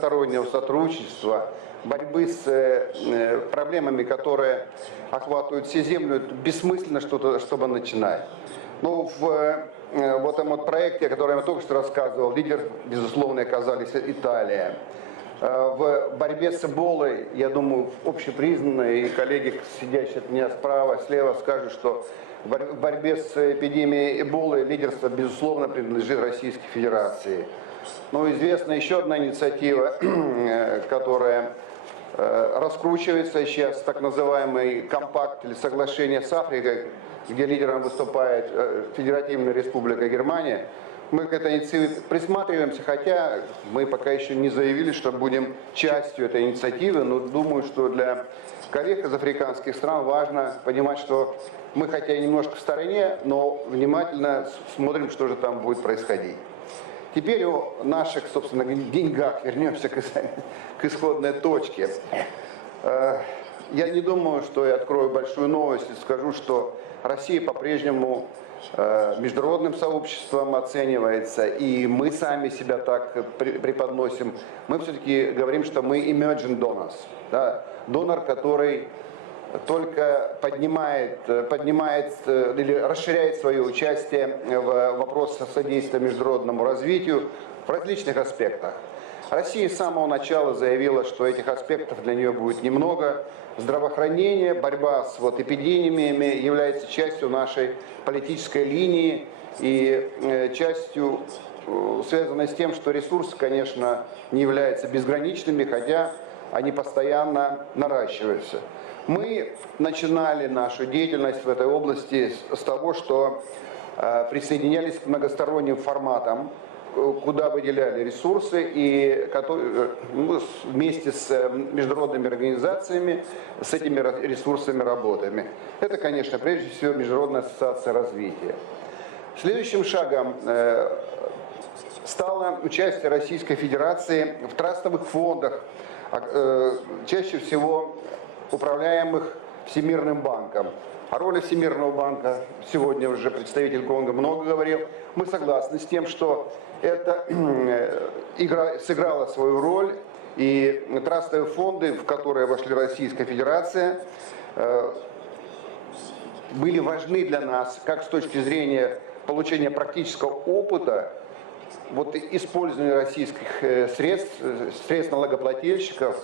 многостороннего сотрудничества, борьбы с проблемами, которые охватывают всю землю, это бессмысленно что-то, чтобы начинать. Ну, в вот этом вот проекте, о котором я только что рассказывал, лидер, безусловно, оказались Италия. В борьбе с Эболой, я думаю, общепризнанно, и коллеги, сидящие от меня справа, слева, скажут, что в борьбе с эпидемией Эболы лидерство, безусловно, принадлежит Российской Федерации. Но известна еще одна инициатива, которая раскручивается сейчас, так называемый компакт или соглашение с Африкой, где лидером выступает Федеративная Республика Германия. Мы к этой инициативе присматриваемся, хотя мы пока еще не заявили, что будем частью этой инициативы, но думаю, что для коллег из африканских стран важно понимать, что мы хотя и немножко в стороне, но внимательно смотрим, что же там будет происходить. Теперь о наших, собственно, деньгах вернемся к исходной точке. Я не думаю, что я открою большую новость и скажу, что Россия по-прежнему международным сообществом оценивается, и мы сами себя так преподносим. Мы все-таки говорим, что мы emerging donors, да? Донор, который только поднимает или расширяет свое участие в вопросах содействия международному развитию в различных аспектах. Россия с самого начала заявила, что этих аспектов для нее будет немного. Здравоохранение, борьба с эпидемиями является частью нашей политической линии и частью, связанной с тем, что ресурсы, конечно, не являются безграничными, хотя они постоянно наращиваются. Мы начинали нашу деятельность в этой области с того, что присоединялись к многосторонним форматам, куда выделяли ресурсы, и мы вместе с международными организациями с этими ресурсами работаем. Это, конечно, прежде всего Международная ассоциация развития. Следующим шагом стало участие Российской Федерации в трастовых фондах, чаще всего управляемых Всемирным банком. О роли Всемирного банка сегодня уже представитель Конго много говорил. Мы согласны с тем, что эта игра сыграла свою роль, и трастовые фонды, в которые вошли Российская Федерация, были важны для нас как с точки зрения получения практического опыта использования российских средств налогоплательщиков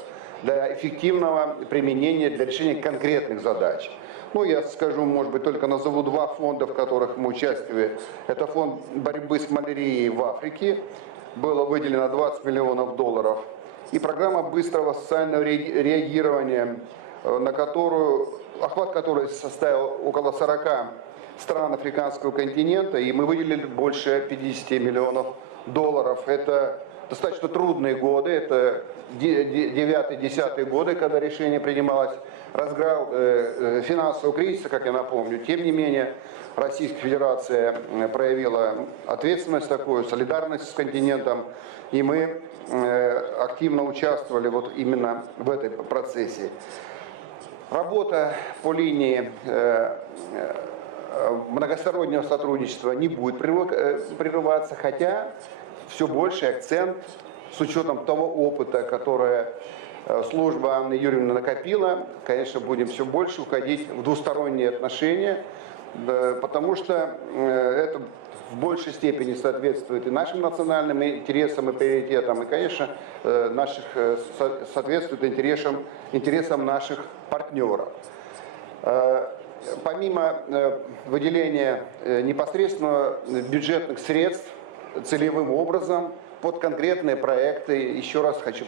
для эффективного применения, для решения конкретных задач. Ну, я скажу, может быть, только назову два фонда, в которых мы участвовали. Это фонд борьбы с малярией в Африке, было выделено 20 миллионов долларов, и программа быстрого социального реагирования, охват которой составил около 40 стран африканского континента, и мы выделили больше 50 миллионов долларов. Это достаточно трудные годы, это 9-10 годы, когда решение принималось, разграл финансового кризиса, как я напомню. Тем не менее, Российская Федерация проявила ответственность такую, солидарность с континентом, и мы активно участвовали именно в этом процессе. Работа по линии многостороннего сотрудничества не будет прерываться, хотя все больший акцент с учетом того опыта, который служба Анны Юрьевны накопила, конечно, будем все больше уходить в двусторонние отношения, потому что это в большей степени соответствует и нашим национальным интересам и приоритетам, и, конечно, соответствует интересам наших партнеров. Помимо выделения непосредственно бюджетных средств целевым образом под конкретные проекты, еще раз хочу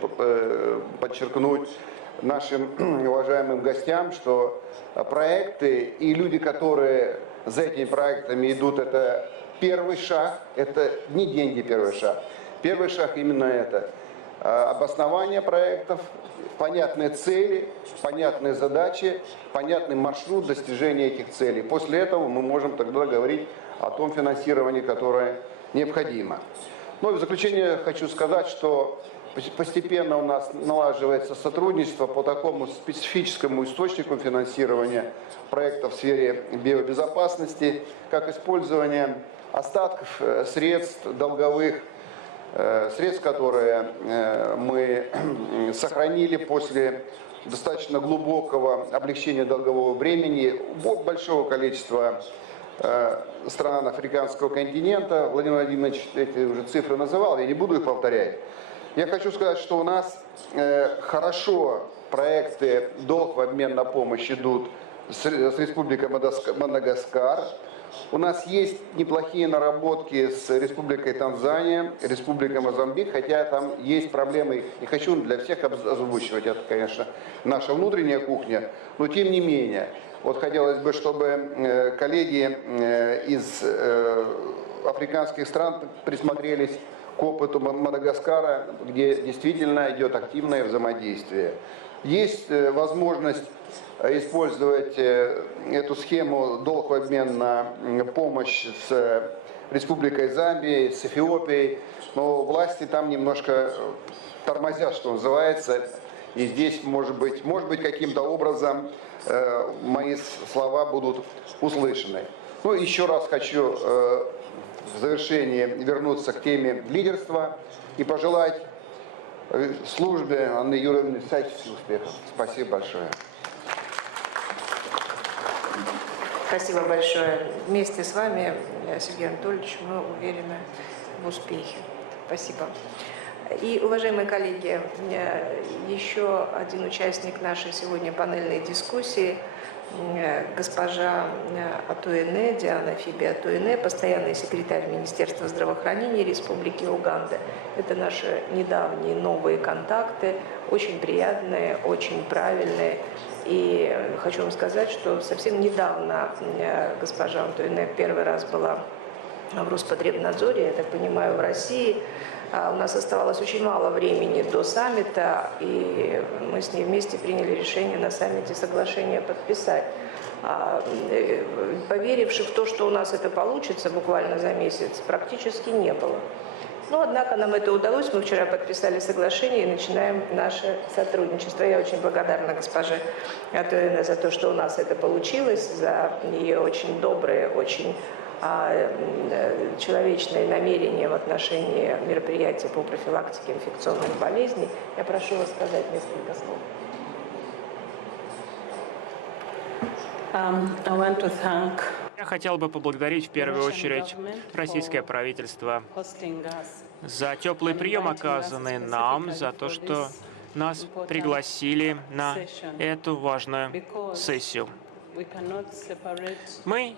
подчеркнуть нашим уважаемым гостям, что проекты и люди, которые за этими проектами идут, это первый шаг, это не деньги первый шаг. Первый шаг именно это. Обоснование проектов, понятные цели, понятные задачи, понятный маршрут достижения этих целей. После этого мы можем тогда говорить о том финансировании, которое необходимо. Ну и в заключение хочу сказать, что постепенно у нас налаживается сотрудничество по такому специфическому источнику финансирования проектов в сфере биобезопасности, как использование остатков средств долговых средств, которые мы сохранили после достаточно глубокого облегчения долгового бремени большого количества стран африканского континента. Владимир Владимирович эти уже цифры называл, я не буду их повторять. Я хочу сказать, что у нас хорошо проекты долг в обмен на помощь идут с Республикой Мадагаскар. У нас есть неплохие наработки с Республикой Танзания, Республикой Мозамбик, хотя там есть проблемы, не хочу для всех озвучивать, это, конечно, наша внутренняя кухня, но тем не менее, вот хотелось бы, чтобы коллеги из африканских стран присмотрелись к опыту Мадагаскара, где действительно идет активное взаимодействие. Есть возможность использовать эту схему долг в обмен на помощь с Республикой Замбия, с Эфиопией, но власти там немножко тормозят, что называется, и здесь, может быть каким-то образом мои слова будут услышаны. Ну, еще раз хочу в завершении вернуться к теме лидерства и пожелать службе Анны Юрьевны всяческих успехов. Спасибо большое. Спасибо большое. Вместе с вами, Сергей Анатольевич, мы уверены в успехе. Спасибо. И, уважаемые коллеги, еще один участник нашей сегодня панельной дискуссии, госпожа Атуэне, Диана Фиби Атуэне, постоянный секретарь Министерства здравоохранения Республики Уганда. Это наши недавние новые контакты, очень приятные, очень правильные. И хочу вам сказать, что совсем недавно госпожа Атуэне первый раз была в Роспотребнадзоре, я так понимаю, в России. У нас оставалось очень мало времени до саммита, и мы с ней вместе приняли решение на саммите соглашение подписать. Поверивших в то, что у нас это получится буквально за месяц, практически не было. Но, однако, нам это удалось. Мы вчера подписали соглашение и начинаем наше сотрудничество. Я очень благодарна госпоже Атуэне за то, что у нас это получилось, за ее очень добрые, очень человечные намерения в отношении мероприятий по профилактике инфекционных болезней. Я прошу вас сказать несколько слов. Я хотел бы поблагодарить в первую очередь российское правительство за теплый прием, оказанный нам, за то, что нас пригласили на эту важную сессию. Мы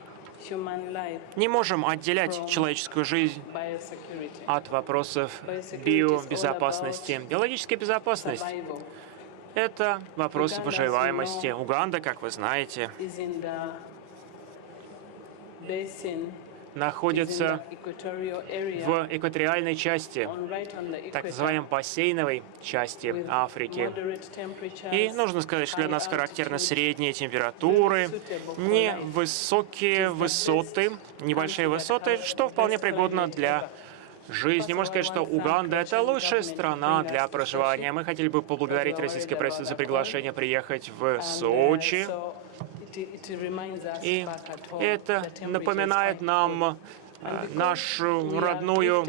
не можем отделять человеческую жизнь от вопросов биобезопасности. Биологическая безопасность — это вопрос выживаемости. Уганда, как вы знаете, находится в экваториальной части, так называемой бассейновой части Африки. И нужно сказать, что для нас характерны средние температуры, невысокие высоты, небольшие высоты, что вполне пригодно для жизни. Можно сказать, что Уганда — это лучшая страна для проживания. Мы хотели бы поблагодарить российское правительство за приглашение приехать в Сочи. И это напоминает нам нашу родную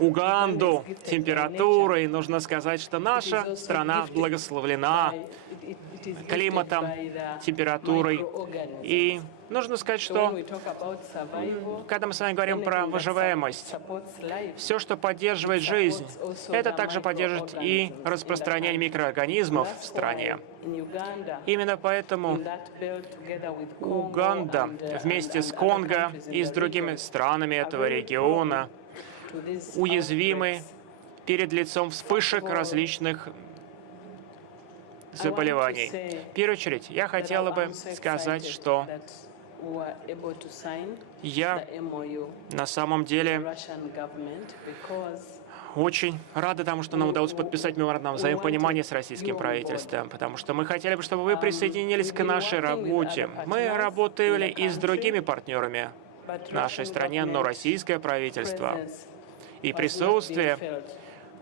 Уганду температурой. Нужно сказать, что наша страна благословлена климатом, температурой. И нужно сказать, что когда мы с вами говорим про выживаемость, все, что поддерживает жизнь, это также поддерживает и распространение микроорганизмов в стране. Именно поэтому Уганда вместе с Конго и с другими странами этого региона уязвимы перед лицом вспышек различных заболеваний. В первую очередь, я хотела бы сказать, что я на самом деле очень рада тому, что нам удалось подписать меморандум взаимопонимания с российским правительством, потому что мы хотели бы, чтобы вы присоединились к нашей работе. Мы работали и с другими партнерами в нашей стране, но российское правительство и присутствие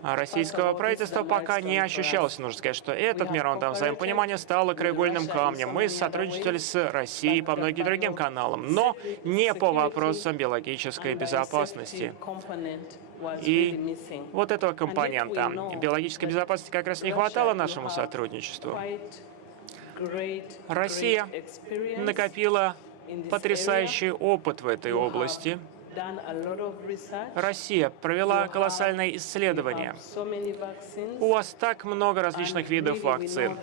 российского правительства пока не ощущалось. Нужно сказать, что этот меморандум взаимопонимания стал краеугольным камнем. Мы сотрудничали с Россией по многим другим каналам, но не по вопросам биологической безопасности. И вот этого компонента биологической безопасности как раз не хватало нашему сотрудничеству. Россия накопила потрясающий опыт в этой области. Россия провела колоссальные исследования. У вас так много различных видов вакцин.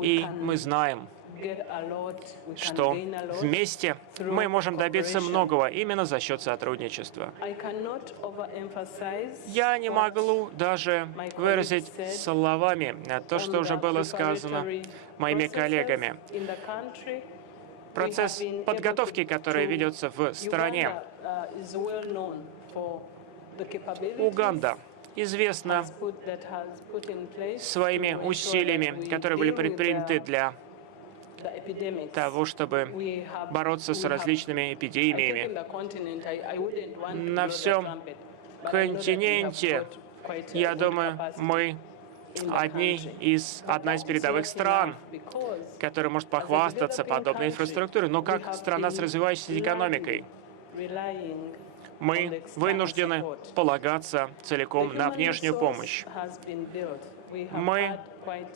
И мы знаем, что вместе мы можем добиться многого именно за счет сотрудничества. Я не могу даже выразить словами то, что уже было сказано моими коллегами. Процесс подготовки, который ведется в стране, Уганда, известна своими усилиями, которые были предприняты для того, чтобы бороться с различными эпидемиями. На всем континенте, я думаю, мы одна из передовых стран, которая может похвастаться подобной инфраструктурой. Но как страна с развивающейся экономикой, мы вынуждены полагаться целиком на внешнюю помощь. Мы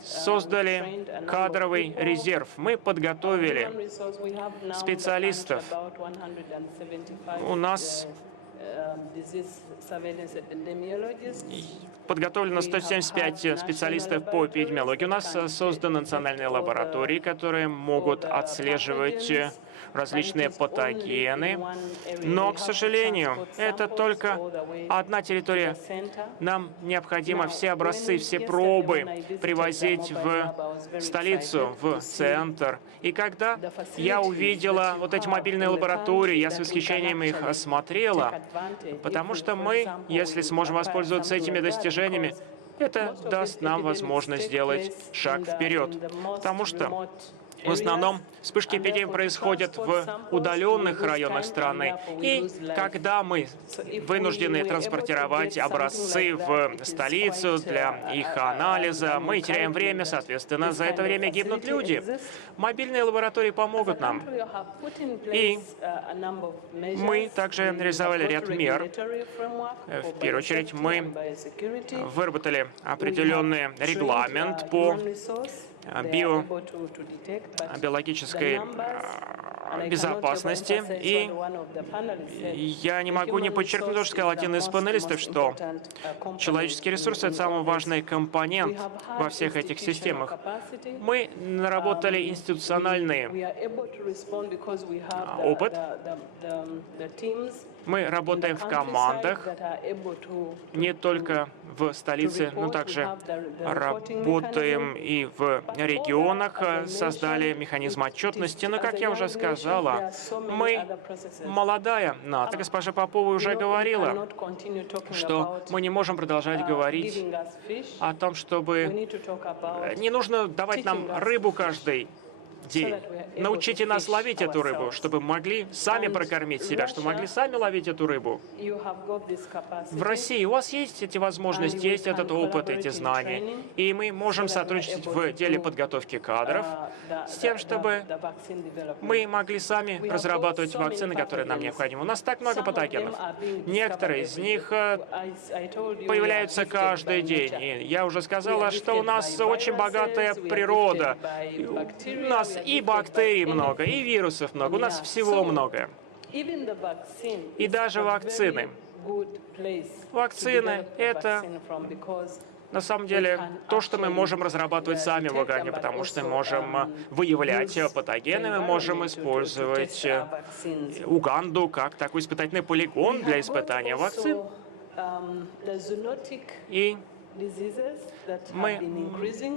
создали кадровый резерв. Мы подготовили специалистов. У нас подготовлено 175 специалистов по эпидемиологии. У нас созданы национальные лаборатории, которые могут отслеживать различные патогены. Но, к сожалению, это только одна территория. Нам необходимо все образцы, все пробы привозить в столицу, в центр. И когда я увидела вот эти мобильные лаборатории, я с восхищением их осмотрела, потому что мы, если сможем воспользоваться этими достижениями, это даст нам возможность сделать шаг вперед. Потому что в основном вспышки эпидемии происходят в удаленных районах страны. И когда мы вынуждены транспортировать образцы в столицу для их анализа, мы теряем время, соответственно, за это время гибнут люди. Мобильные лаборатории помогут нам. И мы также реализовали ряд мер. В первую очередь, мы выработали определенный регламент по биологической безопасности. И я не могу не подчеркнуть, что сказал один из панелистов, что человеческие ресурсы — это самый важный компонент во всех этих системах. Мы наработали институциональный опыт. Мы работаем в командах, не только в столице, но также работаем и в регионах, создали механизм отчетности. Но, как я уже сказала, мы молодая НАТО. Госпожа Попова уже говорила, что мы не можем продолжать говорить о том, чтобы не нужно давать нам рыбу каждый день. Научите нас ловить эту рыбу, чтобы могли сами прокормить себя, чтобы могли сами ловить эту рыбу. В России у вас есть эти возможности, есть этот опыт, эти знания. И мы можем сотрудничать в деле подготовки кадров с тем, чтобы мы могли сами разрабатывать вакцины, которые нам необходимы. У нас так много патогенов. Некоторые из них появляются каждый день. И я уже сказала, что у нас очень богатая природа. У нас и бактерий много, и вирусов много, у нас всего много. И даже вакцины. Вакцины — это на самом деле то, что мы можем разрабатывать сами в Уганде, потому что мы можем выявлять патогены, мы можем использовать Уганду как такой испытательный полигон для испытания вакцин. И мы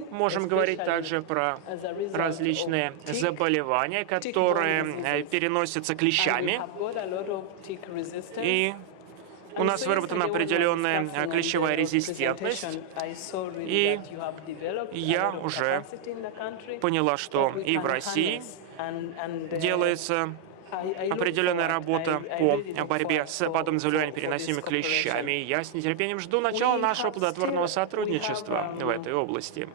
можем говорить также про различные заболевания, которые переносятся клещами. И у нас выработана определенная клещевая резистентность. И я уже поняла, что и в России делается определенная работа по борьбе с подобными заболеваниями, переносимыми клещами. Я с нетерпением жду начала нашего плодотворного сотрудничества в этой области.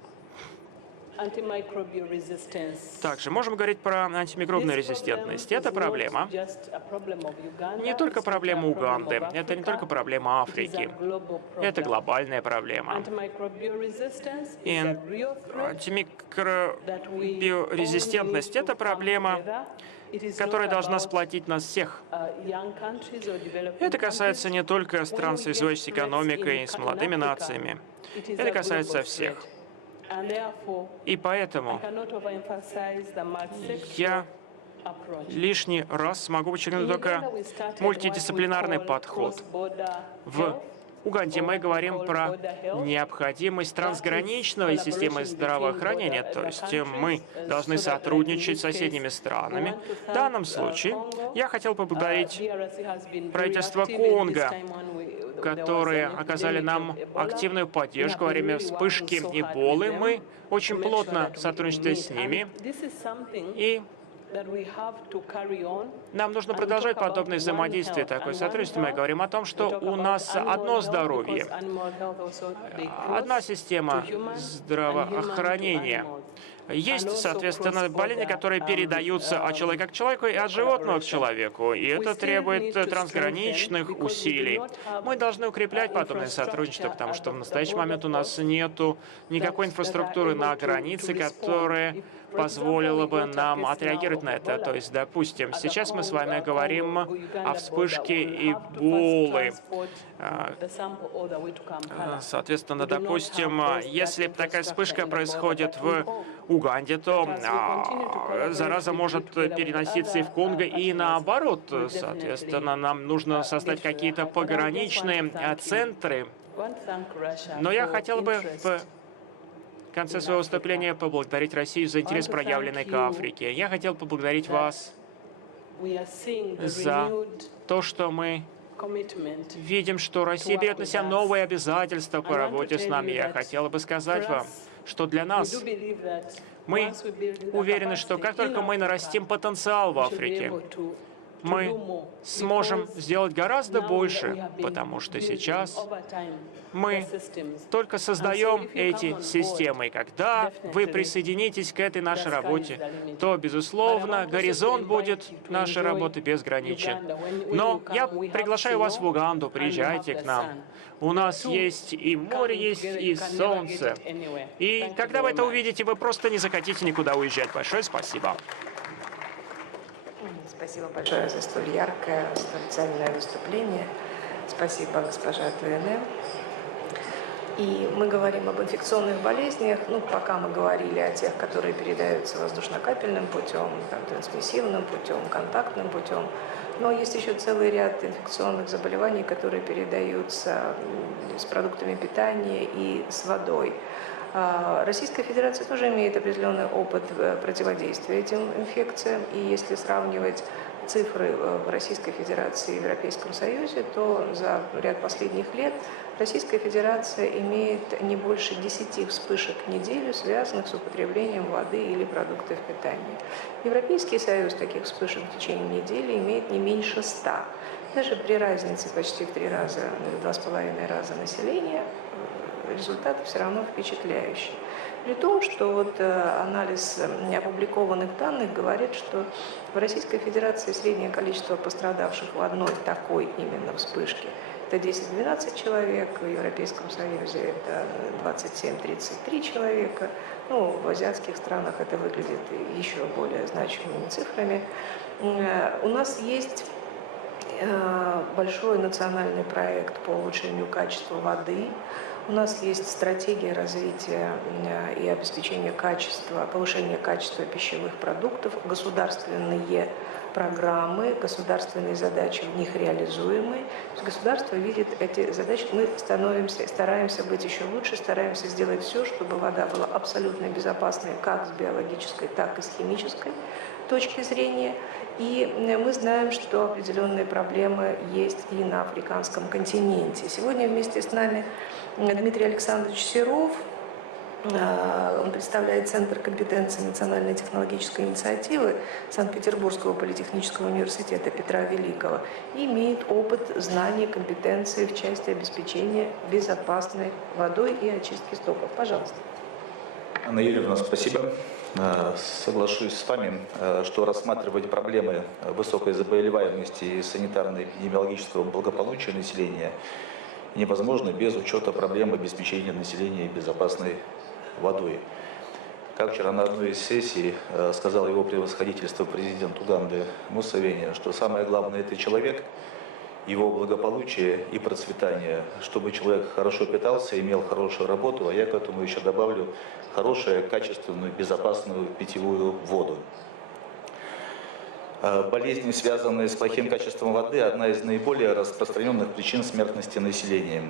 Также можем говорить про антимикробную резистентность. Это проблема не только проблема Уганды, это не только проблема Африки. Это глобальная проблема. И антимикробиорезистентность — это проблема, которая должна сплотить нас всех. Это касается не только стран с развивающейся экономикой, с молодыми нациями. Это касается всех. И поэтому я лишний раз смогу подчеркнуть только мультидисциплинарный подход. В Уганде мы говорим про необходимость трансграничной системы здравоохранения, то есть мы должны сотрудничать с соседними странами. В данном случае я хотел поблагодарить правительство Конго, которые оказали нам активную поддержку во время вспышки Эболы. Мы очень плотно сотрудничаем с ними, и нам нужно продолжать подобное взаимодействие, такое сотрудничество. Мы говорим о том, что у нас одно здоровье, одна система здравоохранения. Есть, соответственно, болезни, которые передаются от человека к человеку и от животного к человеку, и это требует трансграничных усилий. Мы должны укреплять подобное сотрудничество, потому что в настоящий момент у нас нету никакой инфраструктуры на границе, которая позволила бы нам отреагировать на это. То есть, допустим, сейчас мы с вами говорим о вспышке Эболы. Соответственно, допустим, если такая вспышка происходит в Уганде, то зараза может переноситься и в Конго, и наоборот. Соответственно, нам нужно создать какие-то пограничные центры. Но я хотел бы в конце своего выступления поблагодарить Россию за интерес, проявленный к Африке. Я хотел поблагодарить вас за то, что мы видим, что Россия берет на себя новые обязательства по работе с нами. Я хотела бы сказать вам, что для нас мы уверены, что как только мы нарастим потенциал в Африке, мы сможем сделать гораздо больше, потому что сейчас мы только создаем эти системы. И когда вы присоединитесь к этой нашей работе, то, безусловно, горизонт будет нашей работы безграничен. Но я приглашаю вас в Уганду, приезжайте к нам. У нас есть и море, есть и солнце. И когда вы это увидите, вы просто не захотите никуда уезжать. Большое спасибо. Спасибо большое за столь яркое, столь цельное выступление. Спасибо, госпожа Туэне. И мы говорим об инфекционных болезнях, пока мы говорили о тех, которые передаются воздушно-капельным путем, трансмиссивным путем, контактным путем. Но есть еще целый ряд инфекционных заболеваний, которые передаются с продуктами питания и с водой. Российская Федерация тоже имеет определенный опыт противодействия этим инфекциям, и если сравнивать цифры в Российской Федерации и Европейском Союзе, то за ряд последних лет Российская Федерация имеет не больше 10 вспышек в неделю, связанных с употреблением воды или продуктов питания. Европейский Союз таких вспышек в течение недели имеет не меньше 100. Даже при разнице почти в 3 раза, 2,5 раза населения, результат все равно впечатляющий. При том, что анализ неопубликованных данных говорит, что в Российской Федерации среднее количество пострадавших в одной такой именно вспышке – это 10-12 человек, в Европейском Союзе это 27-33 человека. В азиатских странах это выглядит еще более значимыми цифрами. У нас есть большой национальный проект по улучшению качества воды. У нас есть стратегия развития и обеспечения качества, повышения качества пищевых продуктов, государственные программы, государственные задачи в них реализуемые. Государство видит эти задачи, мы стараемся быть еще лучше, стараемся сделать все, чтобы вода была абсолютно безопасной как с биологической, так и с химической точки зрения. И мы знаем, что определенные проблемы есть и на африканском континенте. Сегодня вместе с нами Дмитрий Александрович Серов. Он представляет Центр компетенции национальной технологической инициативы Санкт-Петербургского политехнического университета Петра Великого и имеет опыт, знаний, компетенции в части обеспечения безопасной водой и очистки стоков. Пожалуйста. Анна Юрьевна, спасибо. Соглашусь с вами, что рассматривать проблемы высокой заболеваемости и санитарно-эпидемиологического благополучия населения невозможно без учета проблем обеспечения населения безопасной водой. Как вчера на одной из сессий сказал его превосходительство президент Уганды Мусевени, что самое главное – это человек, его благополучие и процветание, чтобы человек хорошо питался, имел хорошую работу, а я к этому еще добавлю хорошую, качественную, безопасную питьевую воду. Болезни, связанные с плохим качеством воды, одна из наиболее распространенных причин смертности населения.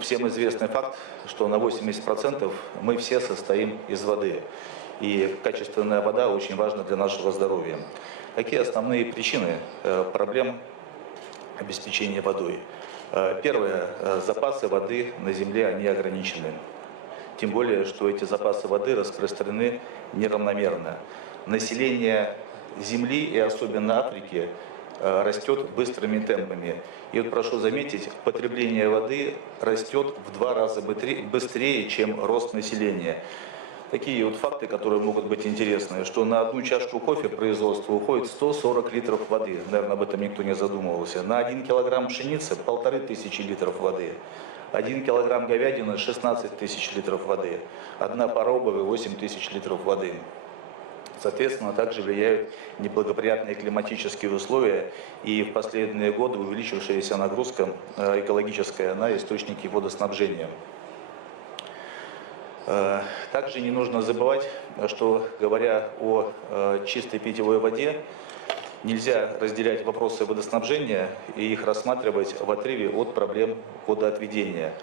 Всем известный факт, что на 80% мы все состоим из воды. И качественная вода очень важна для нашего здоровья. Какие основные причины проблем обеспечения водой? Первое. Запасы воды на Земле, они ограничены. Тем более, что эти запасы воды распространены неравномерно. Население Земли и особенно Африки растет быстрыми темпами. И вот прошу заметить, потребление воды растет в 2 раза быстрее, чем рост населения. Такие вот факты, которые могут быть интересны, что на одну чашку кофе производства уходит 140 литров воды. Наверное, об этом никто не задумывался. На 1 килограмм пшеницы 1500 литров воды. 1 килограмм говядины 16 тысяч литров воды. 1 пара обуви 8 тысяч литров воды. Соответственно, также влияют неблагоприятные климатические условия и в последние годы увеличившаяся нагрузка экологическая на источники водоснабжения. Также не нужно забывать, что, говоря о чистой питьевой воде, нельзя разделять вопросы водоснабжения и их рассматривать в отрыве от проблем водоотведения.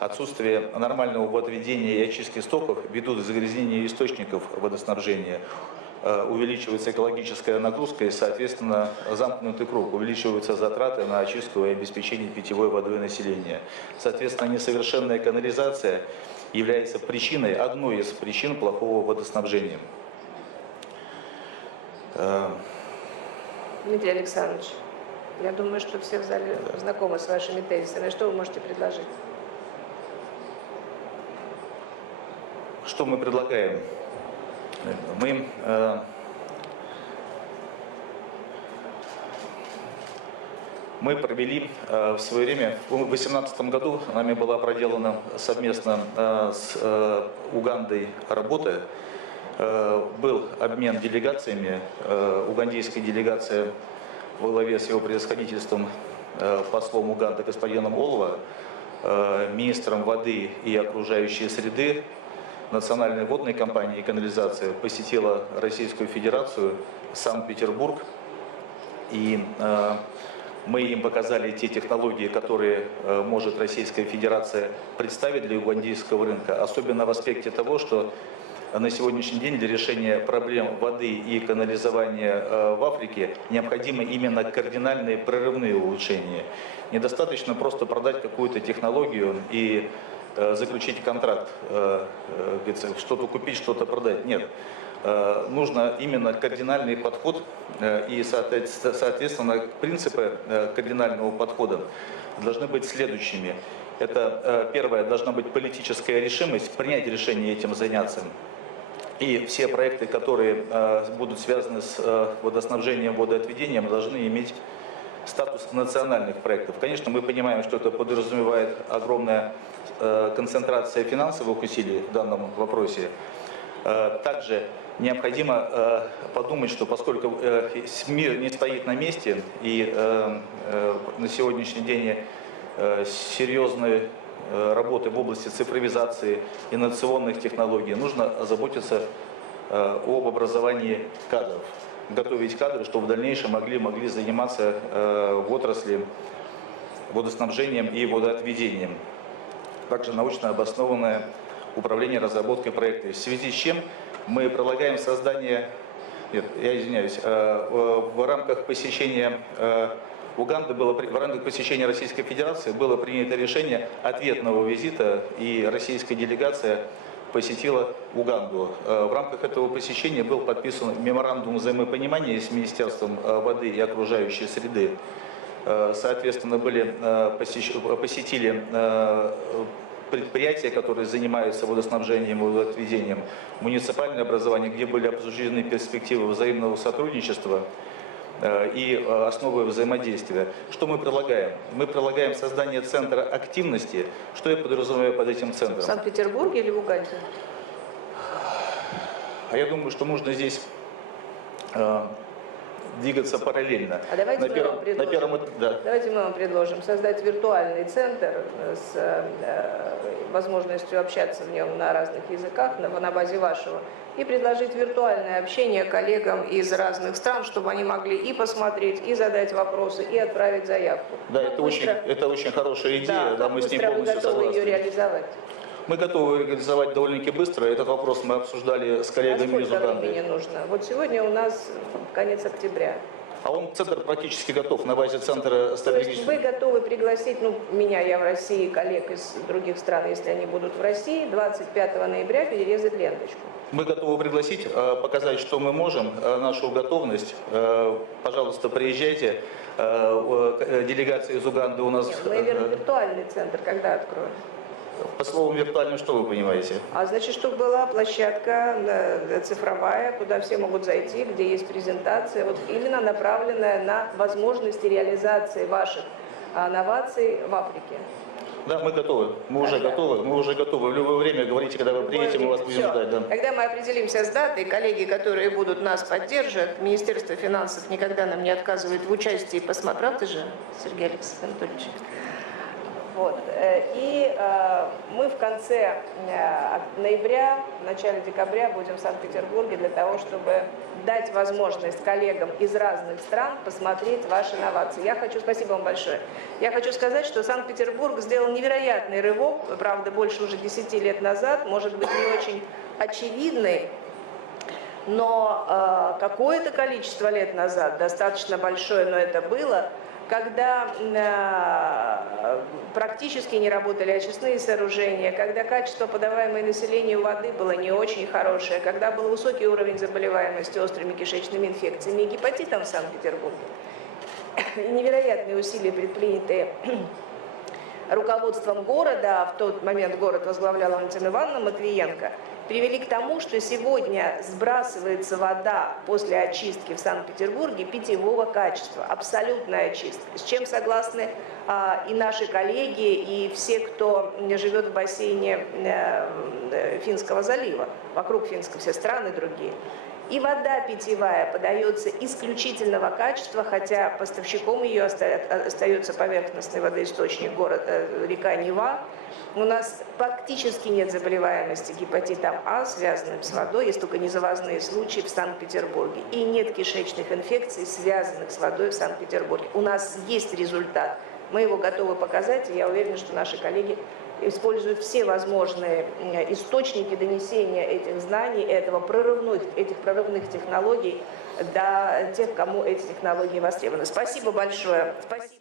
Отсутствие нормального водоотведения и очистки стоков ведут к загрязнению источников водоснабжения. Увеличивается экологическая нагрузка и, соответственно, замкнутый круг. Увеличиваются затраты на очистку и обеспечение питьевой водой населения. Соответственно, несовершенная канализация является причиной, одной из причин плохого водоснабжения. Дмитрий Александрович, я думаю, что все в зале знакомы с вашими тезисами. Что вы можете предложить? Что мы предлагаем? Мы провели в свое время, в 2018 году нами была проделана совместно с Угандой работа. Был обмен делегациями, угандийская делегация во главе с его превосходительством послом Уганды господином Олова, министром воды и окружающей среды, Национальной водной компании и канализации посетила Российскую Федерацию, Санкт-Петербург, и мы им показали те технологии, которые может Российская Федерация представить для угандийского рынка, особенно в аспекте того, что на сегодняшний день для решения проблем воды и канализования в Африке необходимы именно кардинальные прорывные улучшения. Недостаточно просто продать какую-то технологию и заключить контракт, что-то купить, что-то продать. Нет. Нужно именно кардинальный подход и, соответственно, принципы кардинального подхода должны быть следующими. Это, первое, должна быть политическая решимость принять решение этим заняться. И все проекты, которые будут связаны с водоснабжением, водоотведением, должны иметь статус национальных проектов. Конечно, мы понимаем, что это подразумевает огромная концентрация финансовых усилий в данном вопросе. Также необходимо подумать, что поскольку мир не стоит на месте и на сегодняшний день серьезные работы в области цифровизации, инновационных технологий, нужно озаботиться об образовании кадров, готовить кадры, чтобы в дальнейшем могли заниматься в отрасли водоснабжением и водоотведением. Также научно обоснованное управление разработкой проекта. В связи с чем мы предлагаем создание, в рамках посещения Уганды, в рамках посещения Российской Федерации было принято решение ответного визита, и российская делегация посетила Уганду. В рамках этого посещения был подписан меморандум взаимопонимания с Министерством воды и окружающей среды. Соответственно, посетили предприятия, которые занимаются водоснабжением и водоотведением, муниципальное образование, где были обсуждены перспективы взаимного сотрудничества и основы взаимодействия. Что мы предлагаем? Мы предлагаем создание центра активности. Что я подразумеваю под этим В центром? Санкт-Петербурге или в Уганде? А я думаю, что нужно здесь двигаться параллельно. А давайте на мы первом, вам предложим. да. Давайте мы вам предложим создать виртуальный центр с возможностью общаться в нем на разных языках, на базе вашего, и предложить виртуальное общение коллегам из разных стран, чтобы они могли и посмотреть, и задать вопросы, и отправить заявку. Да, Как это очень хорошая идея, да, как мы с ней быстро вы полностью готовы ее согласны. реализовать? Мы готовы реализовать довольно-таки быстро. Этот вопрос мы обсуждали с А коллегами из сколько времени Уганды. нужно? Вот сегодня у нас конец октября. А центр практически готов на базе центра То есть стратегического. вы готовы пригласить, меня, я в России, коллег из других стран, если они будут в России, 25 ноября перерезать ленточку. Мы готовы пригласить, показать, что мы можем, нашу готовность. Пожалуйста, приезжайте. Делегация из Уганды у нас... Нет, мы виртуальный центр когда откроем? По словам виртуально, что вы понимаете? А значит, чтобы была площадка цифровая, куда все могут зайти, где есть презентация, вот именно направленная на возможности реализации ваших новаций в Африке. Да, мы готовы. Мы уже готовы. В любое время говорите, когда вы приедете, мы вас будем Всё. ждать. Да. Когда мы определимся с датой, коллеги, которые будут нас поддерживать, Министерство финансов никогда нам не отказывает в участии. Правда же, Сергей Анатольевич? Вот. И мы в конце ноября, в начале декабря будем в Санкт-Петербурге для того, чтобы дать возможность коллегам из разных стран посмотреть ваши инновации. Спасибо вам большое. Я хочу сказать, что Санкт-Петербург сделал невероятный рывок, правда, больше уже 10 лет назад, может быть, не очень очевидный, но какое-то количество лет назад, достаточно большое, но это было, когда практически не работали очистные сооружения, когда качество подаваемой населению воды было не очень хорошее, когда был высокий уровень заболеваемости острыми кишечными инфекциями и гепатитом в Санкт-Петербурге. И невероятные усилия, предпринятые руководством города, а в тот момент город возглавляла Валентина Ивановна Матвиенко, привели к тому, что сегодня сбрасывается вода после очистки в Санкт-Петербурге питьевого качества, абсолютная очистка, с чем согласны и наши коллеги, и все, кто живет в бассейне Финского залива, вокруг Финского, все страны другие. И вода питьевая подается исключительного качества, хотя поставщиком ее остается поверхностный водоисточник, река Нева. У нас практически нет заболеваемости гепатитом А, связанным с водой, есть только незавозные случаи в Санкт-Петербурге. И нет кишечных инфекций, связанных с водой в Санкт-Петербурге. У нас есть результат. Мы его готовы показать, и я уверена, что наши коллеги используют все возможные источники донесения этих знаний, этих прорывных технологий до тех, кому эти технологии востребованы. Спасибо большое. Спасибо.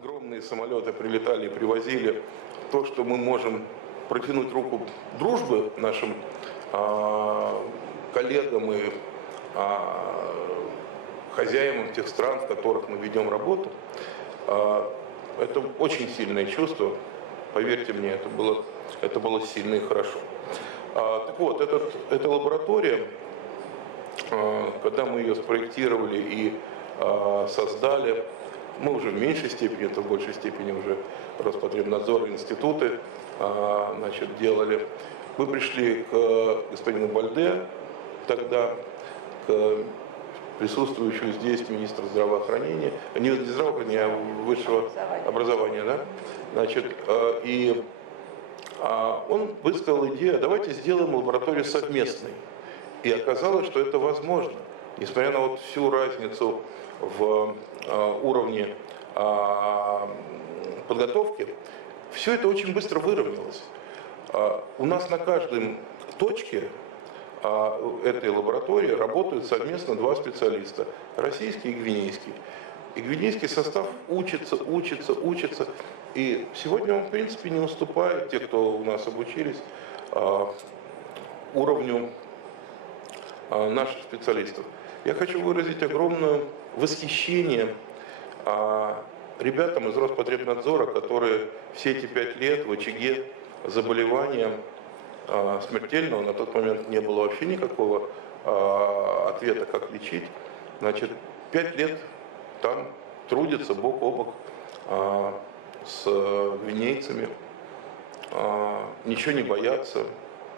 огромные самолеты прилетали и привозили то, что мы можем протянуть руку дружбы нашим коллегам и хозяевам тех стран, в которых мы ведем работу. Это очень сильное чувство, поверьте мне, это было сильно и хорошо. Так вот, эта лаборатория, когда мы ее спроектировали и создали, мы уже в меньшей степени, это в большей степени уже Роспотребнадзор, институты делали. Мы пришли к господину Бальде, тогда к присутствующему здесь министру здравоохранения, не здравоохранения, а высшего образования, да? И он высказал идею: давайте сделаем лабораторию совместной. И оказалось, что это возможно. Несмотря на всю разницу в уровне подготовки, все это очень быстро выровнялось. У нас на каждой точке этой лаборатории работают совместно 2 специалиста, российский и гвинейский. И гвинейский состав учится. И сегодня он, в принципе, не уступает, те, кто у нас обучились, уровню наших специалистов. Я хочу выразить огромное восхищение ребятам из Роспотребнадзора, которые все эти 5 лет в очаге заболевания смертельного, на тот момент не было вообще никакого ответа, как лечить. 5 лет там трудятся бок о бок с гвинейцами, ничего не боятся,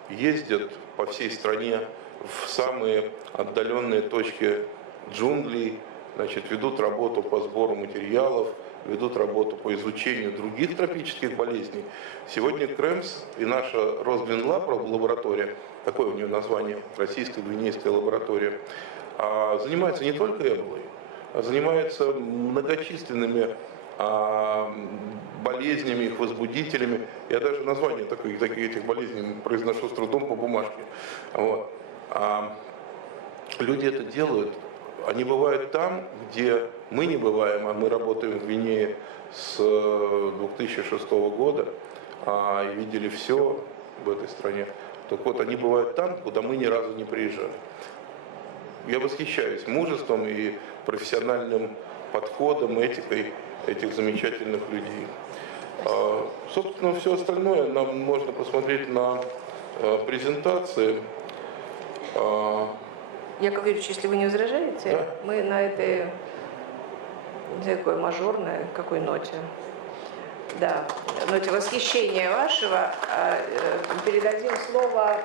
ездят по всей стране в самые отдаленные точки джунглей, ведут работу по сбору материалов, ведут работу по изучению других тропических болезней. Сегодня КРЭМС и наша Росгвинлаб лаборатория, такое у нее название, российская гвинейская лаборатория, занимается не только эболой, а занимается многочисленными болезнями, их возбудителями. Я даже название этих болезней произношу с трудом по бумажке. Вот. Люди это делают. Они бывают там, где мы не бываем, а мы работаем в Гвинее с 2006 года и видели все в этой стране. Так вот, они бывают там, куда мы ни разу не приезжали. Я восхищаюсь мужеством и профессиональным подходом, этикой этих замечательных людей. Собственно, все остальное нам можно посмотреть на презентации. Яков Юрьевич, если вы не возражаете, да? Мы на этой такой мажорной какой ноте, да, ноте восхищения вашего, передадим слово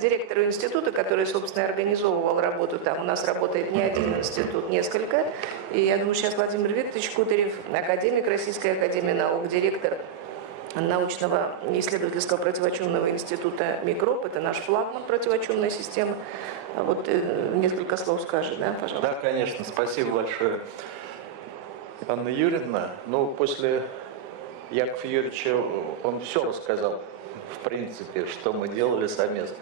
директору института, который, собственно, организовывал работу там. У нас работает не один институт, несколько. И я думаю, сейчас Владимир Викторович Кутырев, академик Российской академии наук, директор научного исследовательского противочумного института «Микроб». Это наш флагман противочумной системы. Вот несколько слов скажет, да, пожалуйста. Да, конечно. Спасибо большое, Анна Юрьевна. После Якова Юрьевича он все рассказал, в принципе, что мы делали совместно.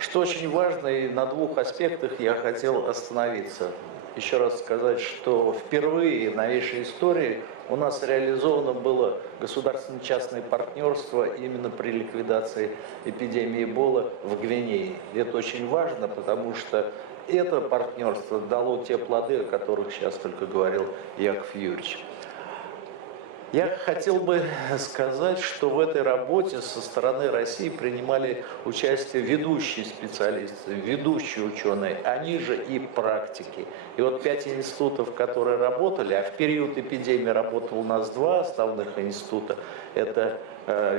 Что очень важно, и на 2 аспектах я хотел остановиться. Еще раз сказать, что впервые в новейшей истории у нас реализовано было государственно-частное партнерство именно при ликвидации эпидемии Эбола в Гвинее. И это очень важно, потому что это партнерство дало те плоды, о которых сейчас только говорил Яков Юрьевич. Я хотел бы сказать, что в этой работе со стороны России принимали участие ведущие специалисты, ведущие ученые, они же и практики. И вот 5 институтов, которые работали, а в период эпидемии работало у нас 2 основных института, это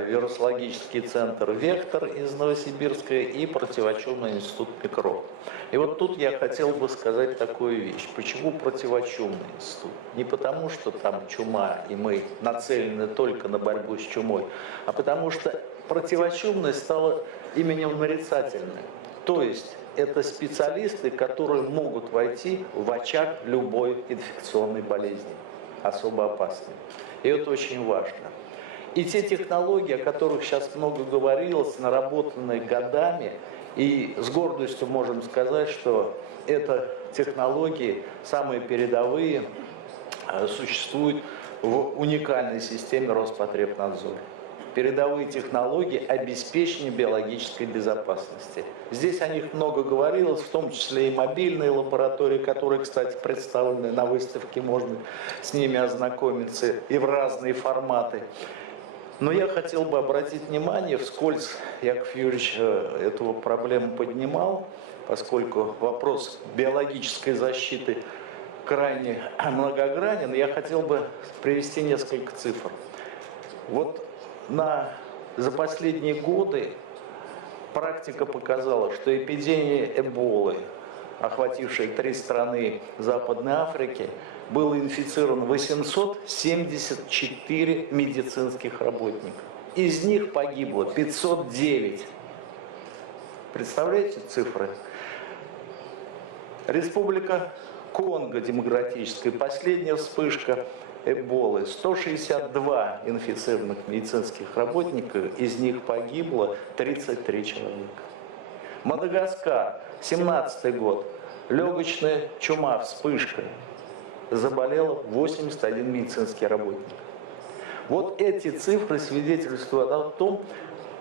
вирусологический центр «Вектор» из Новосибирска и противочумный институт «Микроб». И вот тут я хотел бы сказать такую вещь. Почему противочумный институт? Не потому, что там чума, и мы нацелены только на борьбу с чумой, а потому что противочумность стала именем нарицательным. То есть это специалисты, которые могут войти в очаг любой инфекционной болезни, особо опасной. И это очень важно. И те технологии, о которых сейчас много говорилось, наработанные годами, и с гордостью можем сказать, что это технологии самые передовые, существуют в уникальной системе Роспотребнадзора. Передовые технологии обеспечения биологической безопасности. Здесь о них много говорилось, в том числе и мобильные лаборатории, которые, кстати, представлены на выставке, можно с ними ознакомиться, и в разные форматы. Но я хотел бы обратить внимание, вскользь Яков Юрьевич эту проблему поднимал, поскольку вопрос биологической защиты крайне многогранен, я хотел бы привести несколько цифр. Вот за последние годы практика показала, что эпидемия Эболы, охватившая 3 страны Западной Африки, было инфицировано 874 медицинских работника. Из них погибло 509. Представляете цифры? Республика Конго демократическая, последняя вспышка Эболы, 162 инфицированных медицинских работника, из них погибло 33 человека. Мадагаскар, 17 год, легочная чума, вспышка, заболело 81 медицинский работник. Вот эти цифры свидетельствуют о том,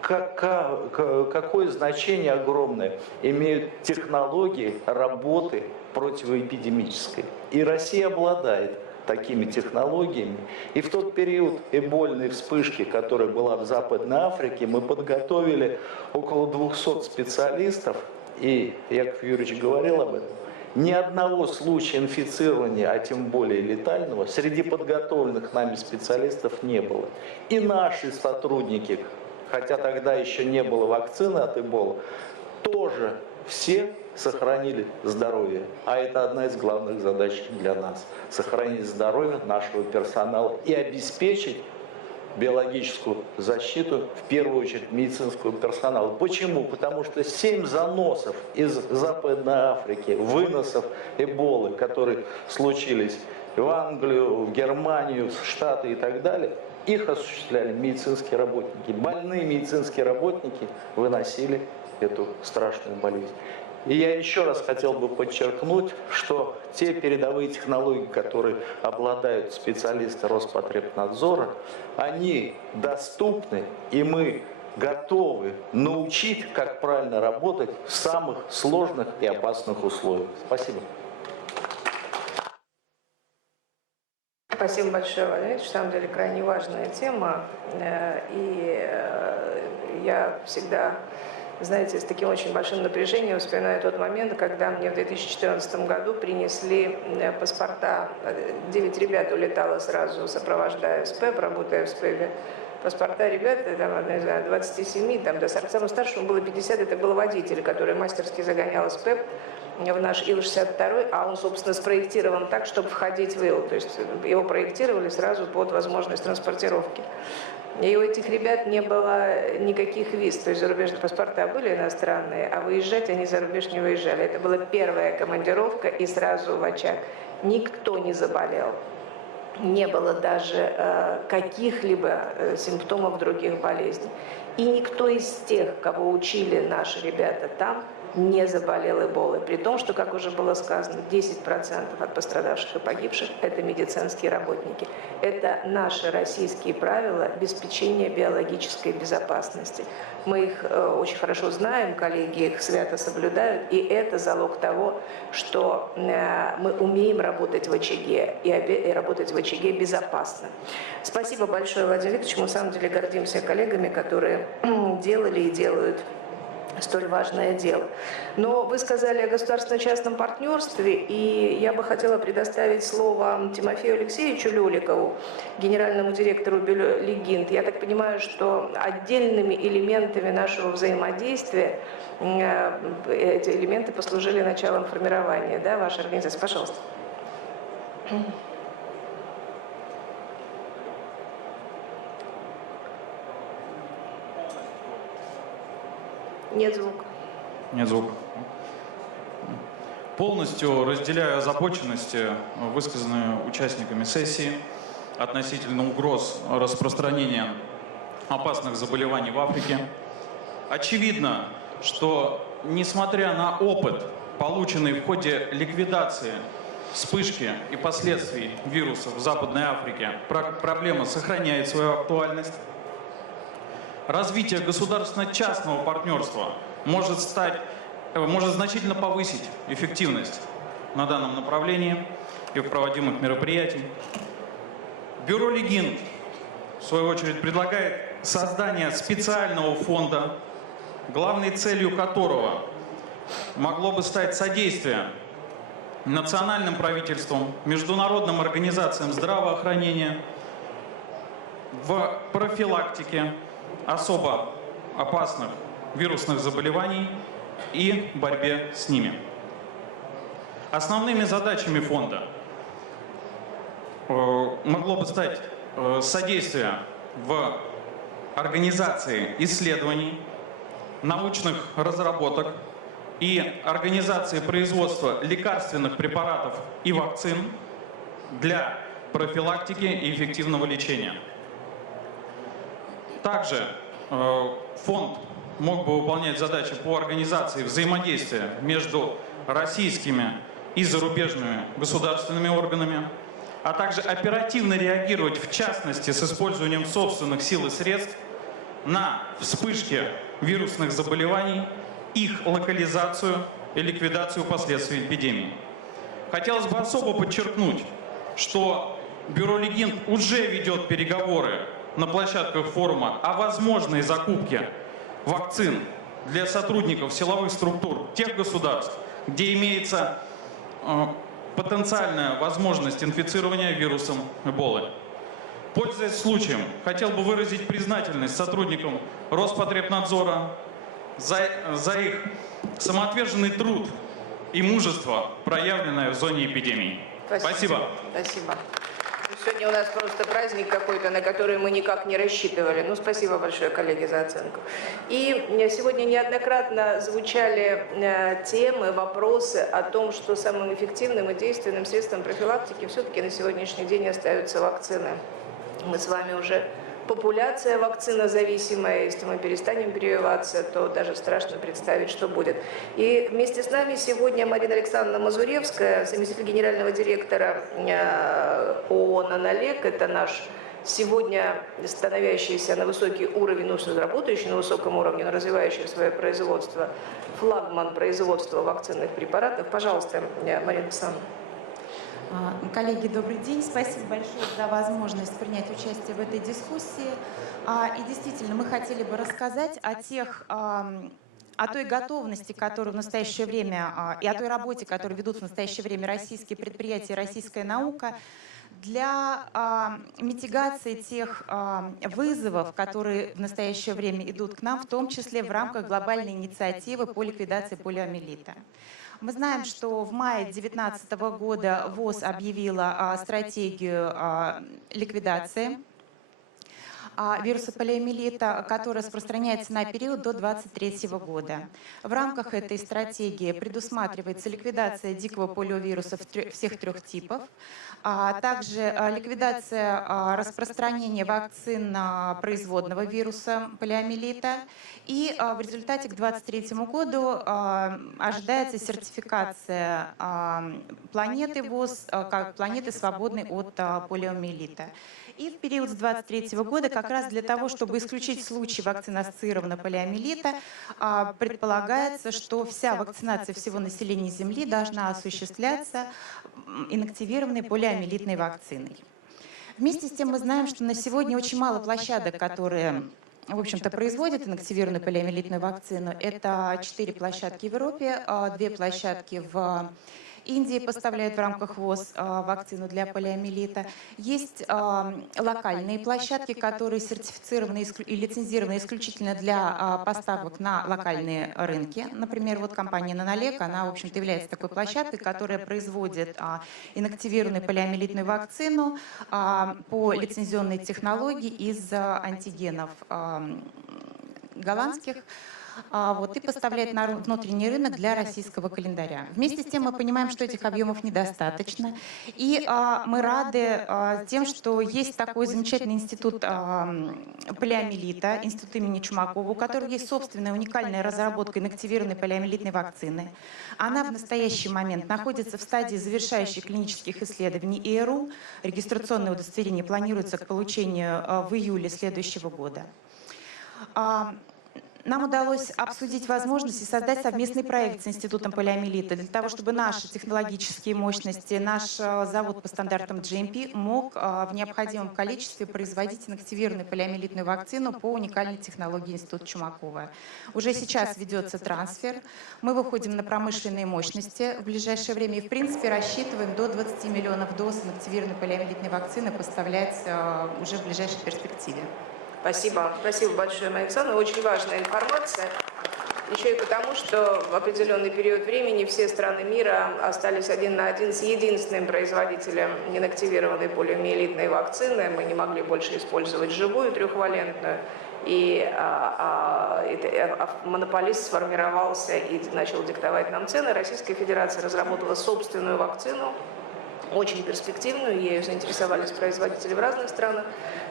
какое значение огромное имеют технологии работы противоэпидемической. И Россия обладает такими технологиями. И в тот период эбольной вспышки, которая была в Западной Африке, мы подготовили около 200 специалистов, и Яков Юрьевич говорил об этом. Ни одного случая инфицирования, а тем более летального, среди подготовленных нами специалистов не было. И наши сотрудники, хотя тогда еще не было вакцины от Эболы, тоже все сохранили здоровье. А это одна из главных задач для нас. Сохранить здоровье нашего персонала и обеспечить биологическую защиту, в первую очередь медицинского персонала. Почему? Потому что 7 заносов из Западной Африки, выносов Эболы, которые случились в Англию, в Германию, в Штаты и так далее, их осуществляли медицинские работники. Больные медицинские работники выносили эту страшную болезнь. И я еще раз хотел бы подчеркнуть, что те передовые технологии, которые обладают специалисты Роспотребнадзора, они доступны, и мы готовы научить, как правильно работать в самых сложных и опасных условиях. Спасибо. Спасибо большое, Валерий. На самом деле крайне важная тема. И я всегда, знаете, с таким очень большим напряжением вспоминаю тот момент, когда мне в 2014 году принесли паспорта. 9 ребят улетало сразу, сопровождая СПЭП, работая в СПЭПе. Паспорта ребят, там, не знаю, 27, там, до 40, самому старшему было 50, это был водитель, который мастерски загонял СПЭП в наш Ил-62, а он, собственно, спроектирован так, чтобы входить в Ил. То есть его проектировали сразу под возможность транспортировки. И у этих ребят не было никаких виз, то есть зарубежные паспорта были иностранные, а выезжать они за рубеж не выезжали. Это была первая командировка и сразу в очаг. Никто не заболел. Не было даже каких-либо симптомов других болезней. И никто из тех, кого учили наши ребята там, не заболел Эболой. При том, что, как уже было сказано, 10% от пострадавших и погибших – это медицинские работники. Это наши российские правила обеспечения биологической безопасности. Мы их очень хорошо знаем, коллеги их свято соблюдают, и это залог того, что мы умеем работать в очаге и работать в очаге безопасно. Спасибо большое, Владимир Викторович. Мы, на самом деле, гордимся коллегами, которые делали и делают столь важное дело. Но вы сказали о государственно-частном партнерстве, и я бы хотела предоставить слово Тимофею Алексеевичу Лёликову, генеральному директору Легинд. Я так понимаю, что отдельными элементами нашего взаимодействия эти элементы послужили началом формирования, да, вашей организации. Пожалуйста. Нет звука. Нет звука. Полностью разделяю озабоченности, высказанные участниками сессии относительно угроз распространения опасных заболеваний в Африке. Очевидно, что несмотря на опыт, полученный в ходе ликвидации вспышки и последствий вирусов в Западной Африке проблема сохраняет свою актуальность. Развитие государственно-частного партнерства может значительно повысить эффективность на данном направлении и в проводимых мероприятиях. Бюро Легин, в свою очередь, предлагает создание специального фонда, главной целью которого могло бы стать содействие национальным правительствам, международным организациям здравоохранения в профилактике особо опасных вирусных заболеваний и борьбе с ними. Основными задачами фонда могло бы стать содействие в организации исследований, научных разработок и организации производства лекарственных препаратов и вакцин для профилактики и эффективного лечения. Также фонд мог бы выполнять задачи по организации взаимодействия между российскими и зарубежными государственными органами, а также оперативно реагировать, в частности, с использованием собственных сил и средств на вспышки вирусных заболеваний, их локализацию и ликвидацию последствий эпидемии. Хотелось бы особо подчеркнуть, что Бюро Легин уже ведет переговоры на площадках форума о возможной закупке вакцин для сотрудников силовых структур тех государств, где имеется потенциальная возможность инфицирования вирусом Эболы. Пользуясь случаем, хотел бы выразить признательность сотрудникам Роспотребнадзора за их самоотверженный труд и мужество, проявленное в зоне эпидемии. Спасибо. Спасибо. Сегодня у нас просто праздник какой-то, на который мы никак не рассчитывали. Ну, спасибо большое, коллеги, за оценку. И сегодня неоднократно звучали темы, вопросы о том, что самым эффективным и действенным средством профилактики все-таки на сегодняшний день остаются вакцины. Мы с вами уже популяция вакцинозависимая. Если мы перестанем прививаться, то даже страшно представить, что будет. И вместе с нами сегодня Марина Александровна Мазуревская, заместитель генерального директора ООН «Аналек». Это наш сегодня становящийся на высокий уровень, ну, работающий на высоком уровне, но развивающий свое производство, флагман производства вакцинных препаратов. Пожалуйста, Марина Александровна. Коллеги, добрый день. Спасибо большое за возможность принять участие в этой дискуссии. И действительно, мы хотели бы рассказать о той готовности, которую в настоящее время, и о той работе, которую ведут в настоящее время российские предприятия, российская наука, для митигации тех вызовов, которые в настоящее время идут к нам, в том числе в рамках глобальной инициативы по ликвидации полиомиелита. Мы знаем, что в мае 2019 года ВОЗ объявила стратегию ликвидации вируса полиомиелита, который распространяется на период до 2023 года. В рамках этой стратегии предусматривается ликвидация дикого полиовируса всех трех типов, а также ликвидация распространения вакцин производного вируса полиомиелита. И в результате к 2023 году ожидается сертификация планеты ВОЗ как планеты, свободной от полиомиелита. И в период с 2023 года как раз для того, чтобы исключить случаи вакцинно-ассоциированного полиомиелита, предполагается, что вся вакцинация всего населения Земли должна осуществляться инактивированной полиомиелитной вакциной. Вместе с тем мы знаем, что на сегодня очень мало площадок, которые, в общем-то, производят инактивированную полиомиелитную вакцину. Это 4 площадки в Европе, 2 площадки в Индия поставляет в рамках ВОЗ вакцину для полиомиелита. Есть локальные площадки, которые сертифицированы и лицензированы исключительно для поставок на локальные рынки. Например, вот компания «Аналек», она, в общем-то, является такой площадкой, которая производит инактивированную полиомиелитную вакцину по лицензионной технологии из антигенов голландских и поставлять на внутренний рынок для российского календаря. Вместе с тем мы понимаем, что этих объемов недостаточно, и мы рады тем, что есть такой замечательный институт полиомиелита, институт имени Чумакова, у которого есть собственная уникальная разработка инактивированной полиомиелитной вакцины. Она в настоящий момент находится в стадии завершающих клинических исследований ИРУ. Регистрационное удостоверение планируется к получению в июле следующего года. Нам удалось обсудить возможности создать совместный проект с Институтом полиомиелита для того, чтобы наши технологические мощности, наш завод по стандартам GMP мог в необходимом количестве производить инактивированную полиомиелитную вакцину по уникальной технологии Института Чумакова. Уже сейчас ведется трансфер. Мы выходим на промышленные мощности в ближайшее время и, в принципе, рассчитываем до 20 миллионов доз инактивированной полиомиелитной вакцины поставлять уже в ближайшей перспективе. Спасибо. Спасибо большое, Мария Александровна. Очень важная информация. Еще и потому, что в определенный период времени все страны мира остались один на один с единственным производителем инактивированной полиомиелитной вакцины. Мы не могли больше использовать живую трехвалентную. И монополист сформировался и начал диктовать нам цены. Российская Федерация разработала собственную вакцину, очень перспективную, ею заинтересовались производители в разных странах,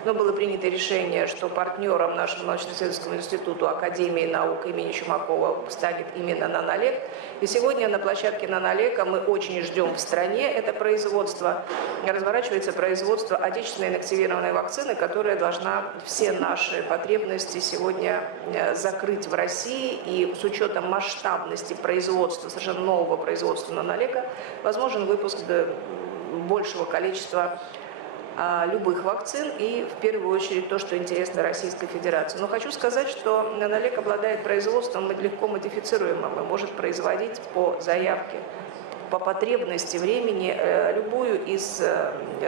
но было принято решение, что партнером нашему научно-исследовательскому институту Академии наук имени Чумакова станет именно Нанолек. И сегодня на площадке Нанолека мы очень ждем в стране это производство. Разворачивается производство отечественной инактивированной вакцины, которая должна все наши потребности сегодня закрыть в России. И с учетом масштабности производства, совершенно нового производства Нанолека, возможен выпуск большего количества любых вакцин и, в первую очередь, то, что интересно Российской Федерации. Но хочу сказать, что Нанолек обладает производством легко модифицируемым и может производить по заявке, по потребности времени любую из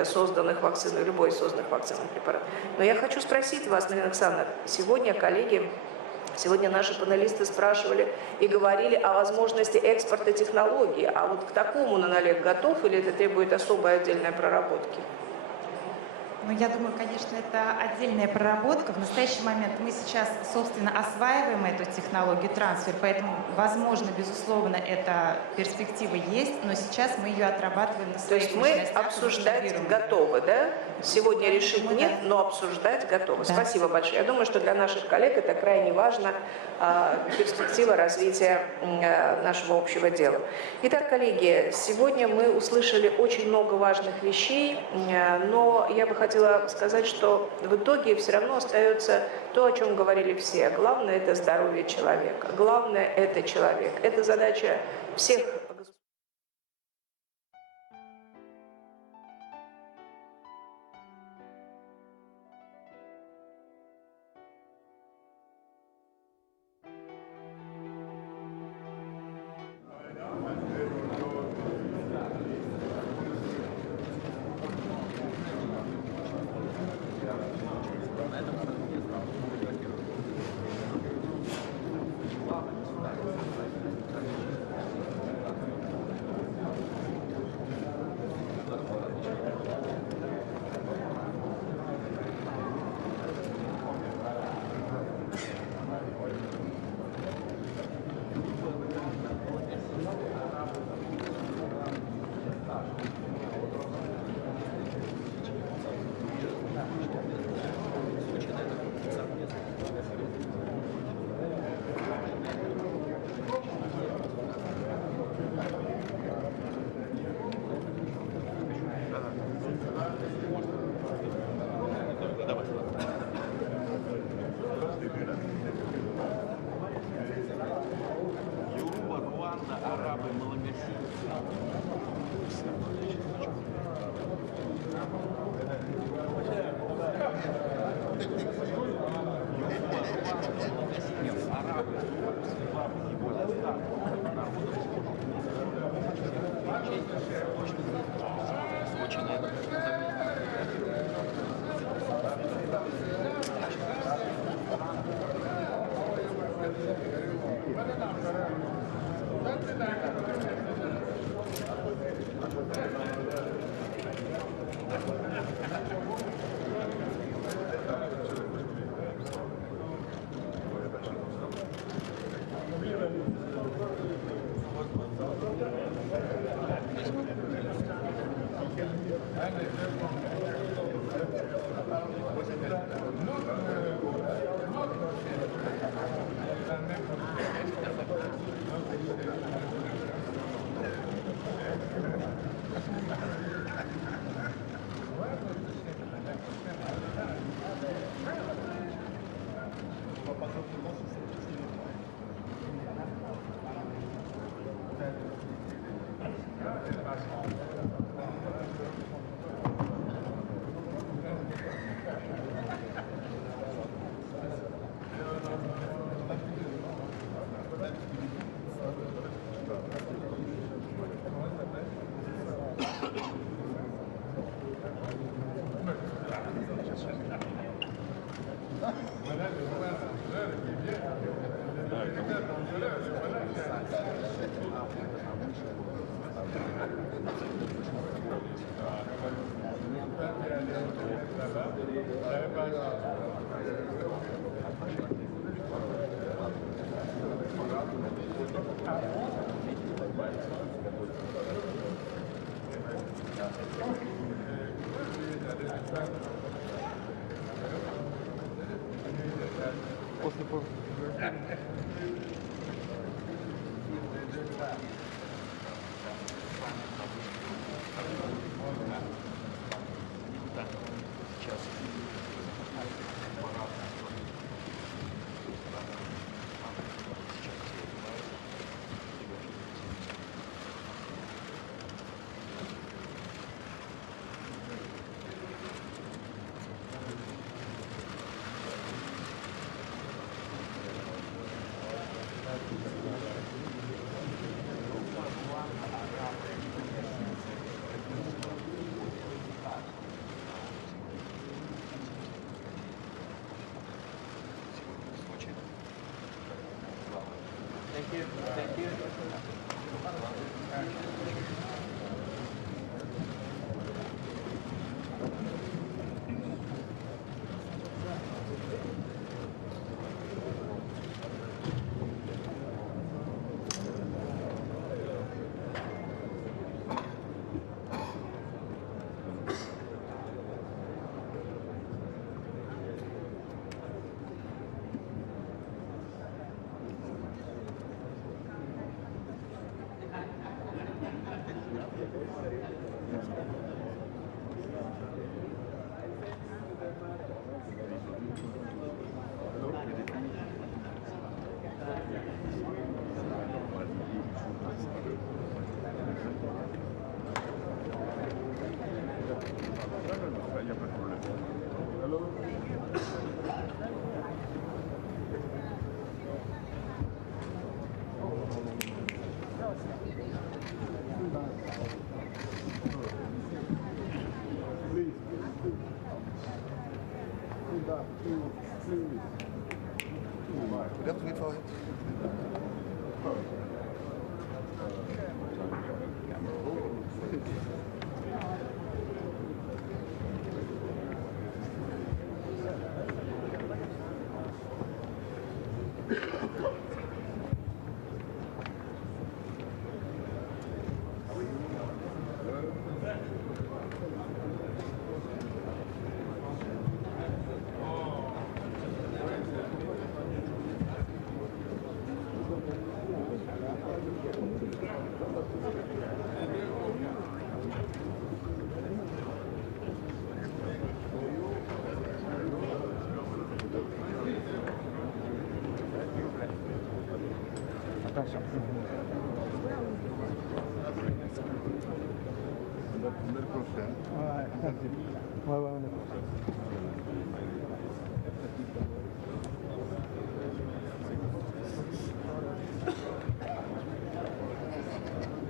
созданных вакцин, любой из созданных вакцинных препаратов. Но я хочу спросить вас, Марина Александровна, сегодня наши панелисты спрашивали и говорили о возможности экспорта технологий. А вот к такому Нанолек готов или это требует особой отдельной проработки? Ну, я думаю, конечно, это отдельная проработка. В настоящий момент мы сейчас, собственно, осваиваем эту технологию трансфер, поэтому, возможно, безусловно, эта перспектива есть, но сейчас мы ее отрабатываем на своих мощностях. То есть мы обсуждать готовы, да? Сегодня решить нет, но обсуждать готовы. Да. Спасибо большое. Я думаю, что для наших коллег это крайне важно, перспектива развития нашего общего дела. Итак, коллеги, сегодня мы услышали очень много важных вещей, но я бы хотела сказать, что в итоге все равно остается то, о чем говорили все. Главное – это здоровье человека. Главное – это человек. Это задача всех.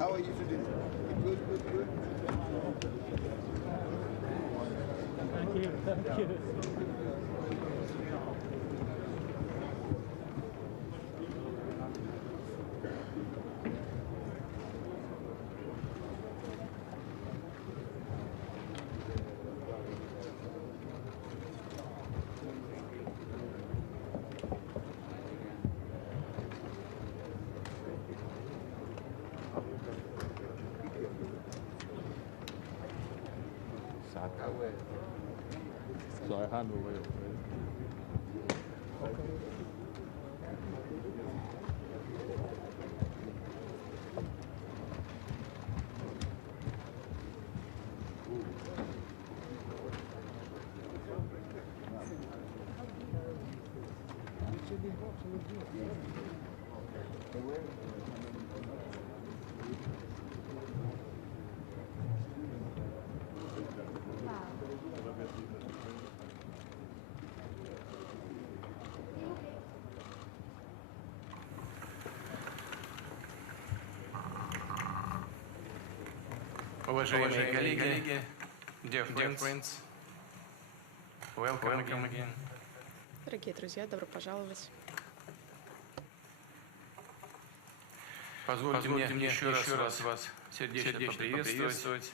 How are you today? Good, good, good. Thank you. Thank you. So I hand over. Уважаемые коллеги, dear friends, welcome again. Дорогие друзья, добро пожаловать. Позвольте мне еще раз вас сердечно поприветствовать.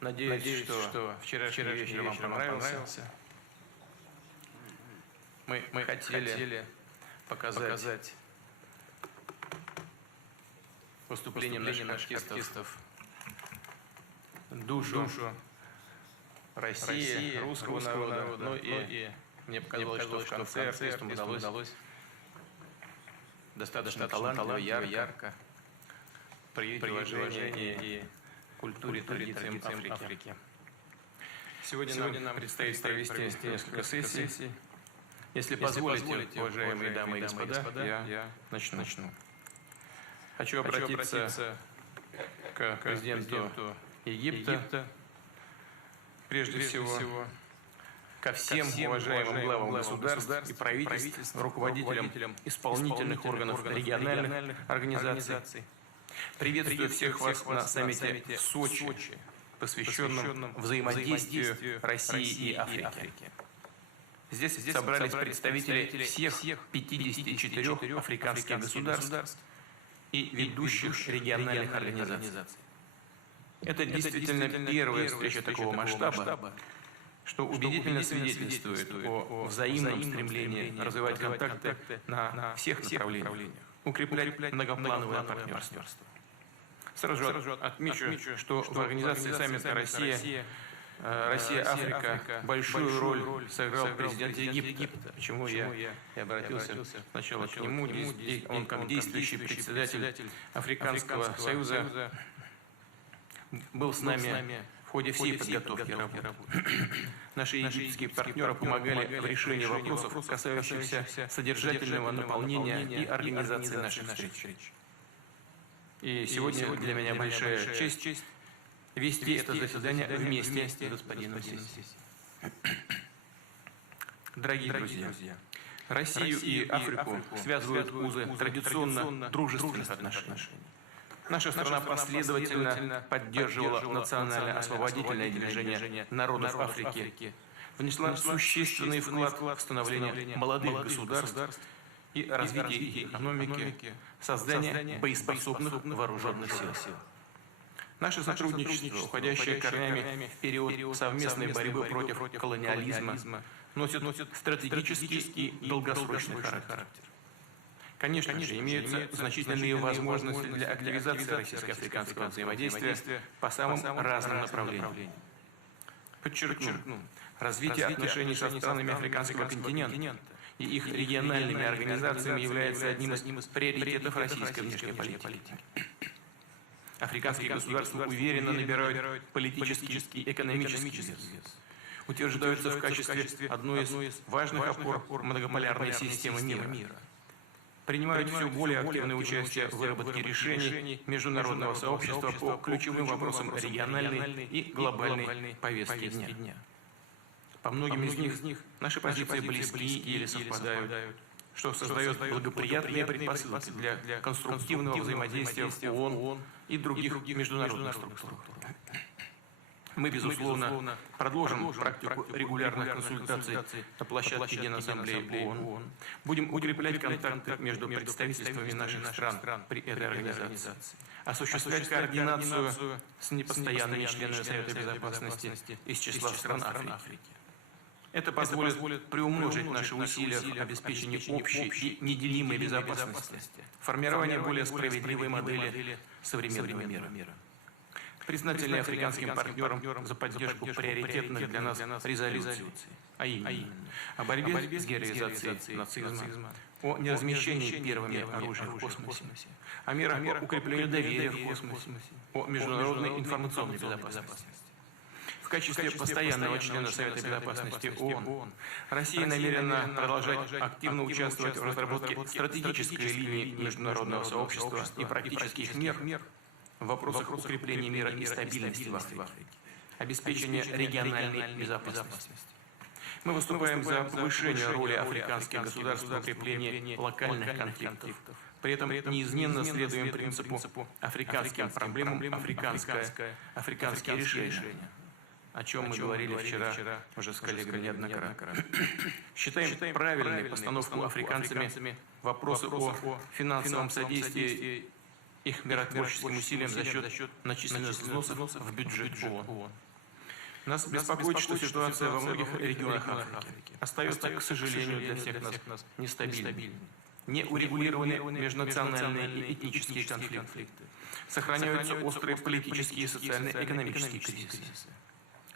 Надеюсь, что вчерашний вечер вам понравился. Мы хотели показать выступлением наших артистов душу России, русского народа. Ну и мне показалось, что в конце артистам удалось достаточно талантливо, ярко проявить уважение и культуре, традициям Африки. Сегодня нам предстоит провести несколько сессий. Если позволите, уважаемые дамы и господа, я начну. Хочу обратиться к президенту Египта, прежде всего, ко всем уважаемым главам государств и правительств, руководителям исполнительных органов региональных организаций. Приветствую всех вас на саммите в Сочи, посвященном взаимодействию России и Африки. Здесь собрались представители всех 54 африканских государств и ведущих региональных организаций. Это действительно первая встреча такого масштаба, что убедительно свидетельствует о взаимном стремлении развивать контакты на всех направлениях, укреплять многоплановое партнерство. Сразу же отмечу, что в организации саммита Россия-Африка большую роль сыграл президент Египта, почему я и обратился сначала к нему. Он как действующий председатель Африканского союза был с нами в ходе всей подготовки работы. Наши египетские партнеры помогали в решении вопросов, касающихся содержательного наполнения и организации наших встреч. И сегодня для меня большая честь вести это заседание вместе с господином Сиси. Дорогие друзья, Россию и Африку связывают узы традиционно дружественных отношений. Наша страна последовательно поддерживала национально-освободительное движение народов Африки, внесла существенный вклад в становление молодых государств и развитие их экономики, создание боеспособных вооруженных сил. Наше сотрудничество, уходящее корнями в период совместной борьбы против колониализма, носит стратегический и долгосрочный характер. Конечно же, имеются значительные возможности для активизации российско-африканского взаимодействия по самым разным направлениям. Подчеркну, развитие отношений со странами африканского континента и их региональными организациями является одним из приоритетов российской внешней политики. Африканские государства уверенно набирают политический и экономический вес, утверждаются в качестве одной из важных опор многополярной системы мира, принимают все более активное участие в выработке решений международного сообщества по ключевым вопросам региональной и глобальной повестки дня. По многим из них наши позиции близки или совпадают, что создает благоприятные предпосылки для конструктивного взаимодействия в ООН и других международных структурах. Мы, безусловно, продолжим практику регулярных консультаций на площадке Генассамблеи ООН. Будем укреплять контакты между представительствами наших стран при этой организации, осуществлять координацию с непостоянными членами Совета Безопасности из числа стран Африки. Это позволит приумножить наши усилия в обеспечении общей и неделимой безопасности, формирование более справедливой модели современного мира. Признательны африканским партнерам за поддержку приоритетных для нас резолюций, а именно о борьбе с героизацией нацизма, о неразмещении первыми оружия в космосе, о мерах по укреплению доверия в космосе, о международной информационной безопасности. В качестве постоянного члена Совета Безопасности ООН Россия намерена продолжать активно участвовать в разработке стратегической линии международного сообщества и практических мер в вопросах укрепления мира и стабильности в Африке, обеспечения региональной безопасности. Мы выступаем за повышение роли африканских государств в укреплении локальных конфликтов. При этом неизменно следуем принципу африканским проблемам африканские решения. о чем мы говорили вчера уже с коллегами неоднократно. Считаем правильной постановку африканцами вопроса о финансовом содействии их миротворческим усилиям за счет начисленных взносов в бюджет ООН. Нас беспокоит, что ситуация во многих регионах Африки остается, к сожалению, для всех нас нестабильной. Не урегулированы межнациональные и этнические конфликты. Сохраняются острые политические и социально-экономические кризисы.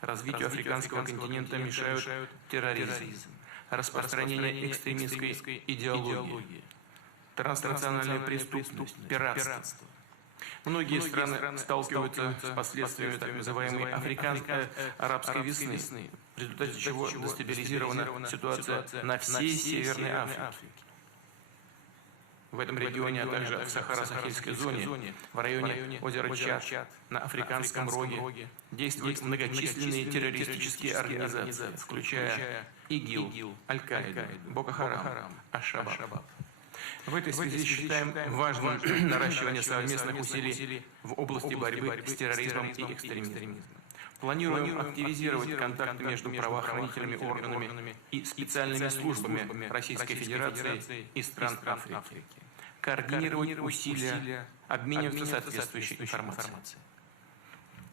Развитию африканского континента мешают терроризм, распространение экстремистской идеологии, транснациональная преступность, пиратство. Многие страны сталкиваются с последствиями так называемой африканской арабской весны, в результате чего дестабилизирована ситуация на всей Северной Африке. В этом регионе, а также в Сахаро-Сахельской зоне, в районе озера Чад, на Африканском роге, действуют многочисленные террористические организации, включая ИГИЛ, Аль-Каиду, Боко-Харам, Аш-Шабаб. В этой связи считаем важным наращивание совместных усилий в области борьбы с терроризмом и экстремизмом. Планируем активизировать контакты между правоохранительными органами и специальными службами Российской Федерации и стран Африки. Координировать усилия, обмениваться соответствующей информацией.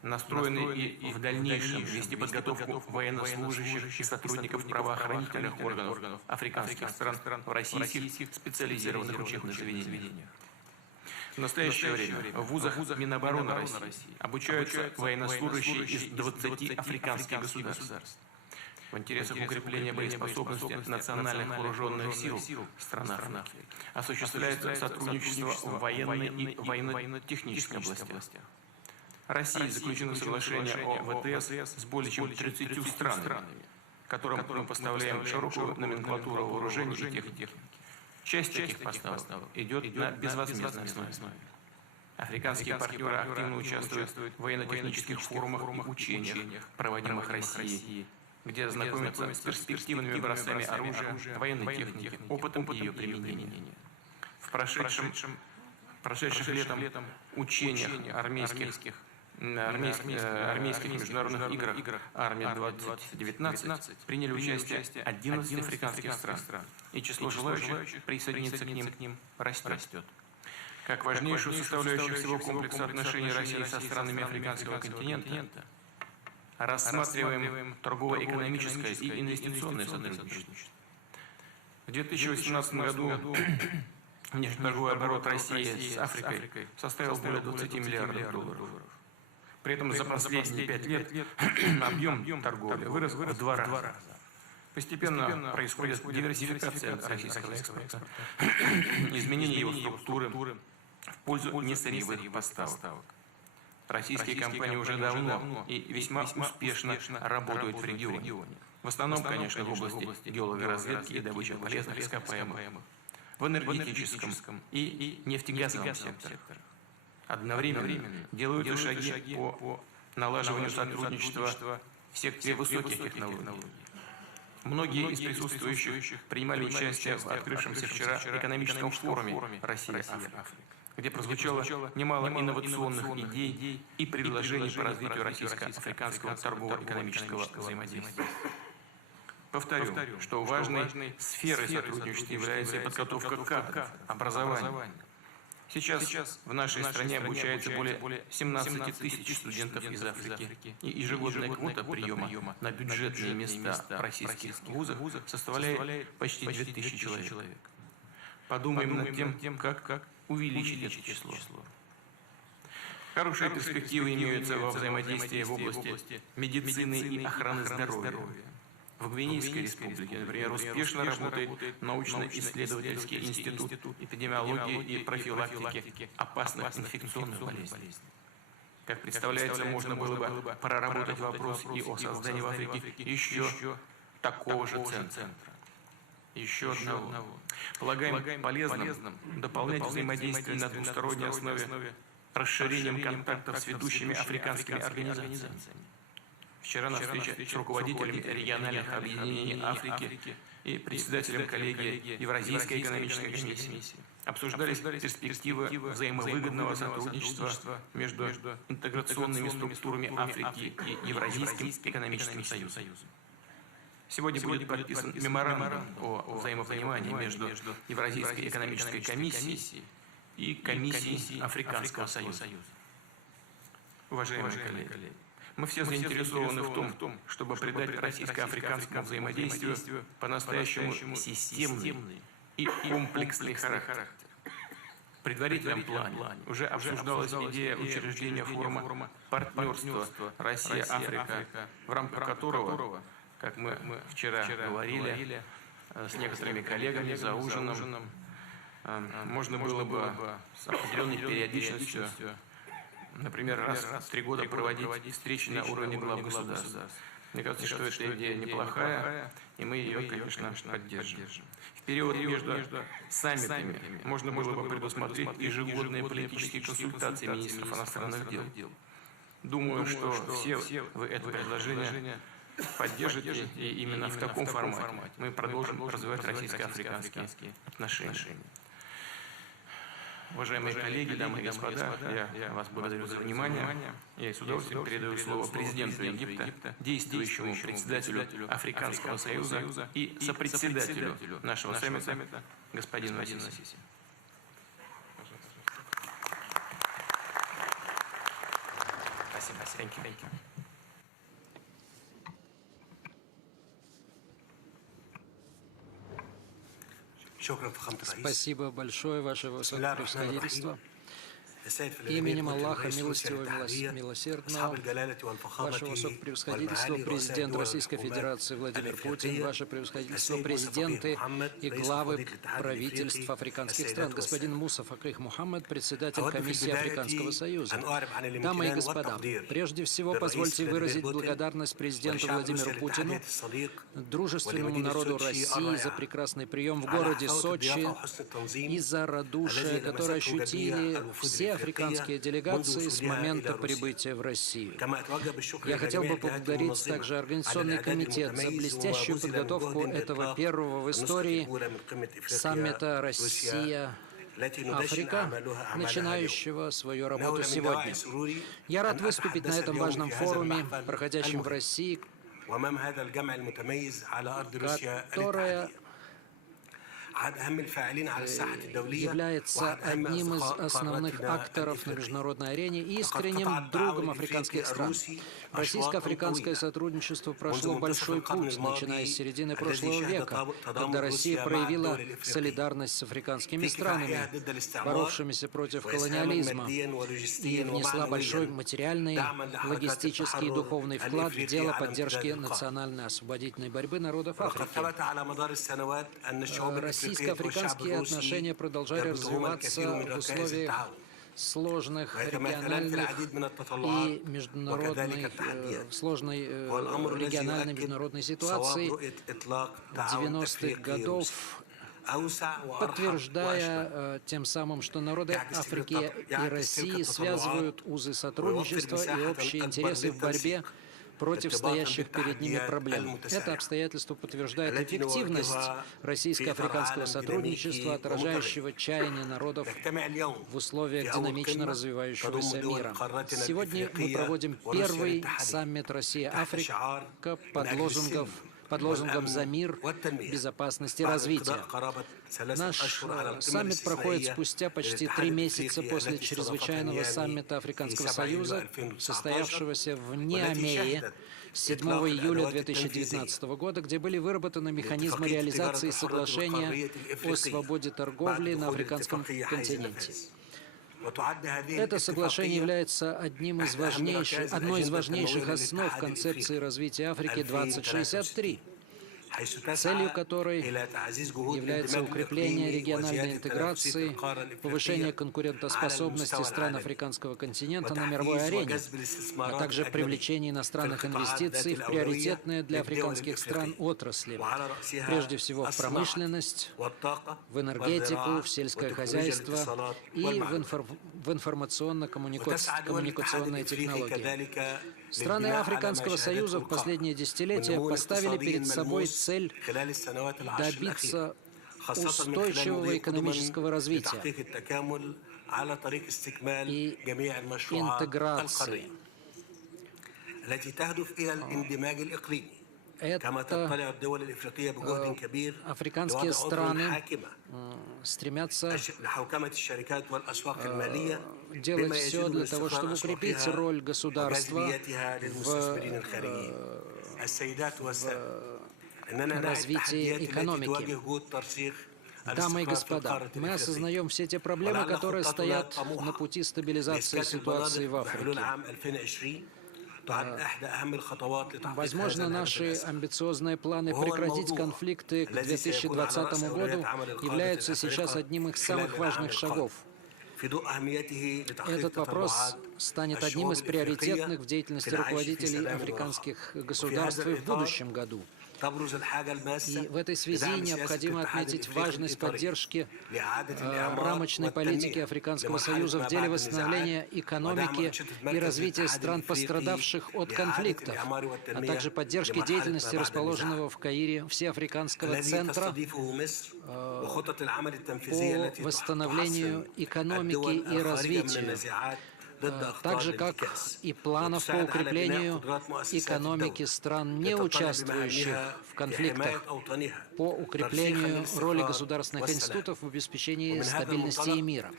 Настроены и в дальнейшем вести подготовку военнослужащих и сотрудников правоохранительных органов африканских стран в российских специализированных учебных заведениях. В настоящее время в вузах Минобороны России обучаются военнослужащие из 20 африканских государств. В интересах укрепления боеспособности национальных вооруженных сил стран Африки осуществляется сотрудничество в военной и военно-технической областях. Россия заключила соглашение о ВТС с более чем 30 странами, которым мы поставляем широкую номенклатуру вооружений и техники. Часть таких поставок идет на безвозмездной основе. Африканские партнеры активно участвуют в военно-технических форумах и учениях, проводимых Россией, где знакомятся с перспективными образцами оружия, военной техники, опытом ее применения. В прошедших летом учениях армейских международных играх «Армия-2019» приняли участие 11 африканских стран, и число желающих присоединиться к ним растет. Как важнейшую составляющую всего комплекса отношений России со странами африканского континента рассматриваем торгово-экономическое и инвестиционное сотрудничество. В 2018 году внешнеторговый оборот России с Африкой составил более 20 миллиардов долларов. При этом за последние 5 лет объем торговли вырос в 2 раза. Постепенно происходит диверсификация российского экспорта, изменение его структуры в пользу несырьевых поставок. Российские компании уже давно и весьма успешно работают в регионе. В основном, конечно, в области геологоразведки и добычи полезных ископаемых, в энергетическом и нефтегазовом секторах. Одновременно делают и шаги по налаживанию сотрудничества в секторе высоких технологий. Многие из присутствующих принимали участие в открывшемся вчера экономическом форуме «Россия-Африка», где прозвучало немало инновационных идей и предложений по развитию российско-африканского торгово-экономического взаимодействия. Повторю, что важной сферой сотрудничества является подготовка кадров, образование. Сейчас в нашей стране обучается более 17 тысяч студентов из Африки, и ежегодная квота приема на бюджетные места в российских вузах составляет почти 2000 человек. Подумаем над тем, как увеличить это число. Хорошие перспективы имеются во взаимодействии в области медицины и охраны здоровья. В Гвинейской республике, например, успешно работает научно-исследовательский институт эпидемиологии и профилактики опасных инфекционных болезней. Как представляется, можно было бы проработать вопрос и о создании в Африке еще такого же центра. Еще одного. Полагаем полезным дополнять взаимодействие на двусторонней основе расширением контактов с ведущими африканскими организациями. Вчера на встрече с руководителями региональных объединений Африки и председателем коллегии Евразийской экономической комиссии Обсуждались перспективы взаимовыгодного сотрудничества между интеграционными структурами Африки и Евразийским экономическим союзом. Сегодня будет подписан меморандум о взаимопонимании между Евразийской экономической комиссией и Комиссией Африканского союза. Уважаемые коллеги, мы все заинтересованы в том, чтобы придать российско-африканскому взаимодействию по-настоящему системный и комплексный характер. В предварительном плане уже обсуждалась идея учреждения форума партнерства Россия-Африка, в рамках которого, как мы вчера говорили с некоторыми коллегами за ужином, можно было бы с определенной периодичностью, например, раз в 3 года проводить встречи на уровне глав государств. Мне кажется, что эта идея неплохая, и мы ее, конечно, поддержим. В период между саммитами можно было бы предусмотреть ежегодные политические консультации министров иностранных дел. Думаю, что все вы это предложение поддержите, и именно в таком формате мы продолжим развивать российско-африканские отношения. Уважаемые коллеги, дамы и господа, я вас благодарю за внимание. Я с удовольствием передаю слово президенту Египта, действующему председателю Африканского союза и сопредседателю нашего саммита, господину Асиси. Спасибо. Спасибо большое, Ваше Высокопревосходительство. Именем Аллаха, милостивого и милосердного, Ваше Высокопревосходительство, президент Российской Федерации Владимир Путин, Ваше Превосходительство, президенты и главы правительств африканских стран, господин Муса Факих Мухаммад, председатель комиссии Африканского союза. Дамы и господа, прежде всего позвольте выразить благодарность президенту Владимиру Путину, дружественному народу России за прекрасный прием в городе Сочи и за радушие, которое ощутили все африканские делегации с момента прибытия в Россию. Я хотел бы поблагодарить также Организационный комитет за блестящую подготовку этого первого в истории саммита Россия-Африка, начинающего свою работу сегодня. Я рад выступить на этом важном форуме, проходящем в России, которая является одним из основных акторов на международной арене и искренним другом африканских стран. Российско-африканское сотрудничество прошло большой путь, начиная с середины прошлого века, когда Россия проявила солидарность с африканскими странами, боровшимися против колониализма, и внесла большой материальный, логистический и духовный вклад в дело поддержки национальной освободительной борьбы народов Африки. Российско-африканские отношения продолжали развиваться в условиях сложных региональных и международной, сложной региональной международной ситуации 90-х годов, подтверждая тем самым, что народы Африки и России связывают узы сотрудничества и общие интересы в борьбе против стоящих перед ними проблем. Это обстоятельство подтверждает эффективность российско-африканского сотрудничества, отражающего чаяния народов в условиях динамично развивающегося мира. Сегодня мы проводим первый саммит Россия-Африка под лозунгом «За мир, безопасность и развитие». Наш саммит проходит спустя почти 3 месяца после чрезвычайного саммита Африканского союза, состоявшегося в Ниамее 7 июля 2019 года, где были выработаны механизмы реализации соглашения о свободе торговли на африканском континенте. Это соглашение является одной из важнейших основ концепции развития Африки 2063, целью которой является укрепление региональной интеграции, повышение конкурентоспособности стран африканского континента на мировой арене, а также привлечение иностранных инвестиций в приоритетные для африканских стран отрасли, прежде всего в промышленность, в энергетику, в сельское хозяйство и в информационно-коммуникационные технологии. Страны Африканского союза в последние десятилетия поставили перед собой цель добиться устойчивого экономического развития и интеграции. Это африканские страны стремятся делать все для того, чтобы укрепить роль государства в развитии экономики. Дамы и господа, мы осознаем все те проблемы, которые стоят на пути стабилизации ситуации в Африке. Возможно, наши амбициозные планы прекратить конфликты к 2020 году являются сейчас одним из самых важных шагов. Этот вопрос станет одним из приоритетных в деятельности руководителей африканских государств и в будущем году. И в этой связи необходимо отметить важность поддержки рамочной политики Африканского Союза в деле восстановления экономики и развития стран, пострадавших от конфликтов, а также поддержки деятельности расположенного в Каире Всеафриканского центра по восстановлению экономики и развитию, так же, как и планов по укреплению экономики стран, не участвующих в конфликтах, по укреплению роли государственных институтов в обеспечении стабильности и мира.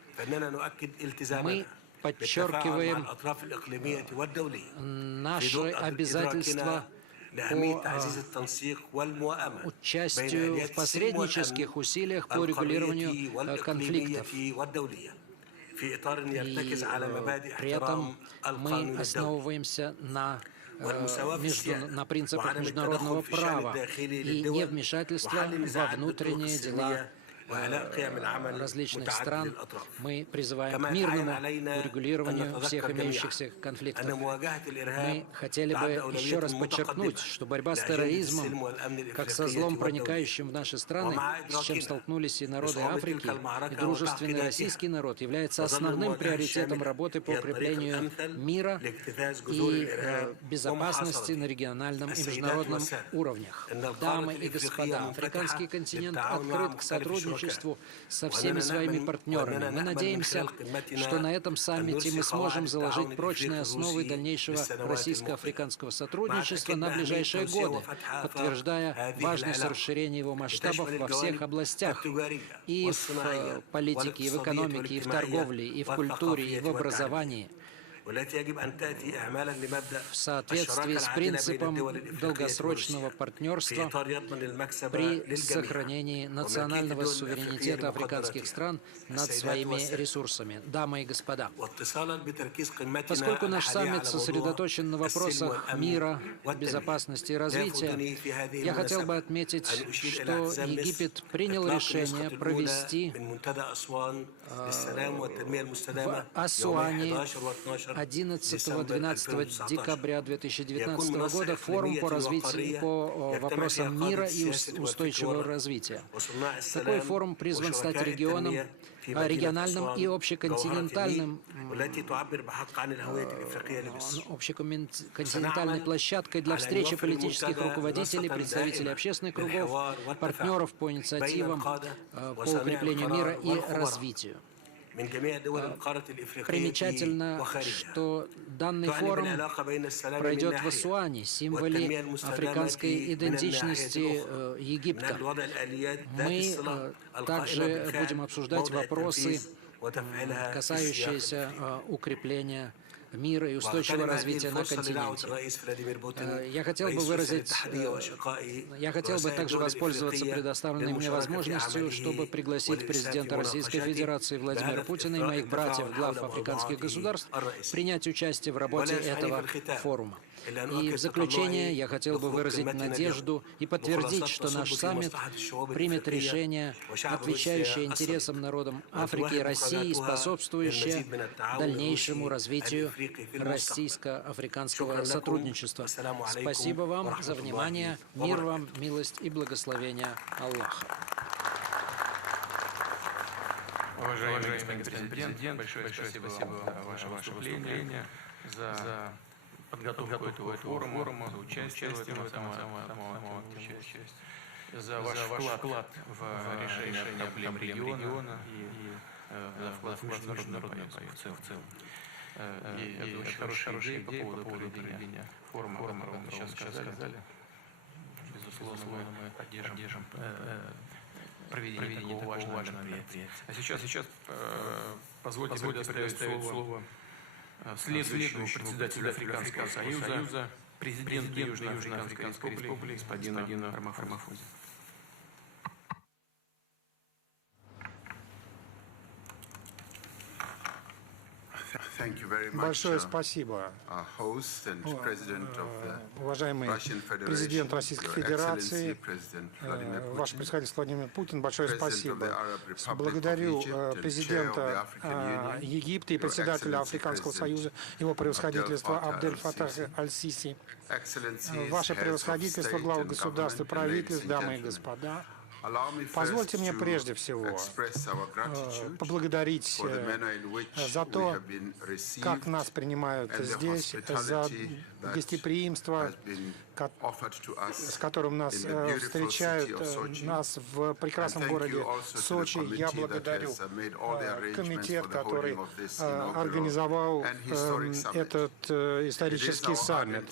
Мы подчеркиваем наши обязательства по участию в посреднических усилиях по регулированию конфликтов. И при этом мы основываемся на принципах международного права и невмешательства во внутренние дела различных стран. Мы призываем к мирному урегулированию всех имеющихся конфликтов. Мы хотели бы еще раз подчеркнуть, что борьба с терроризмом, как со злом, проникающим в наши страны, с чем столкнулись и народы Африки, и дружественный российский народ, является основным приоритетом работы по укреплению мира и безопасности на региональном и международном уровнях. Дамы и господа, африканский континент открыт к сотрудничеству со всеми своими партнерами. Мы надеемся, что на этом саммите мы сможем заложить прочные основы дальнейшего российско-африканского сотрудничества на ближайшие годы, подтверждая важность расширения его масштабов во всех областях и в политике, и в экономике, и в торговле, и в культуре, и в образовании, в соответствии с принципом долгосрочного партнерства при сохранении национального суверенитета африканских стран над своими ресурсами. Дамы и господа, поскольку наш саммит сосредоточен на вопросах мира, безопасности и развития, я хотел бы отметить, что Египет принял решение провести в Асуане 11-12 декабря 2019 года форум по развитию по вопросам мира и устойчивого развития. Такой форум призван стать региональным и общеконтинентальной площадкой для встречи политических руководителей, представителей общественных кругов, партнеров по инициативам по укреплению мира и развитию. Примечательно, что данный форум пройдет в Асуане, символе африканской идентичности Египта. Мы также будем обсуждать вопросы, касающиеся укрепления мира и устойчивого развития на континенте. Я хотел бы также воспользоваться предоставленной мне возможностью, чтобы пригласить президента Российской Федерации Владимира Путина и моих братьев, глав африканских государств, принять участие в работе этого форума. И в заключение я хотел бы выразить надежду и подтвердить, что наш саммит примет решение, отвечающее интересам народам Африки и России, способствующее дальнейшему развитию российско-африканского сотрудничества. Спасибо вам за внимание. Мир вам, милость и благословение Аллаха. Уважаемый господин президент, большое спасибо за ваше выступление, за подготовку этого форума, за участие в этом. за ваш вклад в решение проблем региона и вклад в международное проекты в целом. И это очень хорошая идея по поводу проведения форума, о котором вы сейчас сказали. Безусловно, мы поддержим проведение такого важного мероприятия. А сейчас позвольте предоставить слово следующему председателю Африканского союза, президенту Южноафриканской республики господину Рамафозе. Большое спасибо, уважаемый президент Российской Федерации, ваше председательство Владимир Путин. Большое спасибо. Благодарю президента Египта и председателя Африканского союза, его превосходительство Абдель Фаттах аль-Сиси. Ваше превосходительство, главы государств и правительств, дамы и господа. Позвольте мне прежде всего поблагодарить за то, как нас принимают здесь, за гостеприимство, с которым нас встречают нас в прекрасном городе Сочи. Я благодарю комитет, который организовал этот исторический саммит.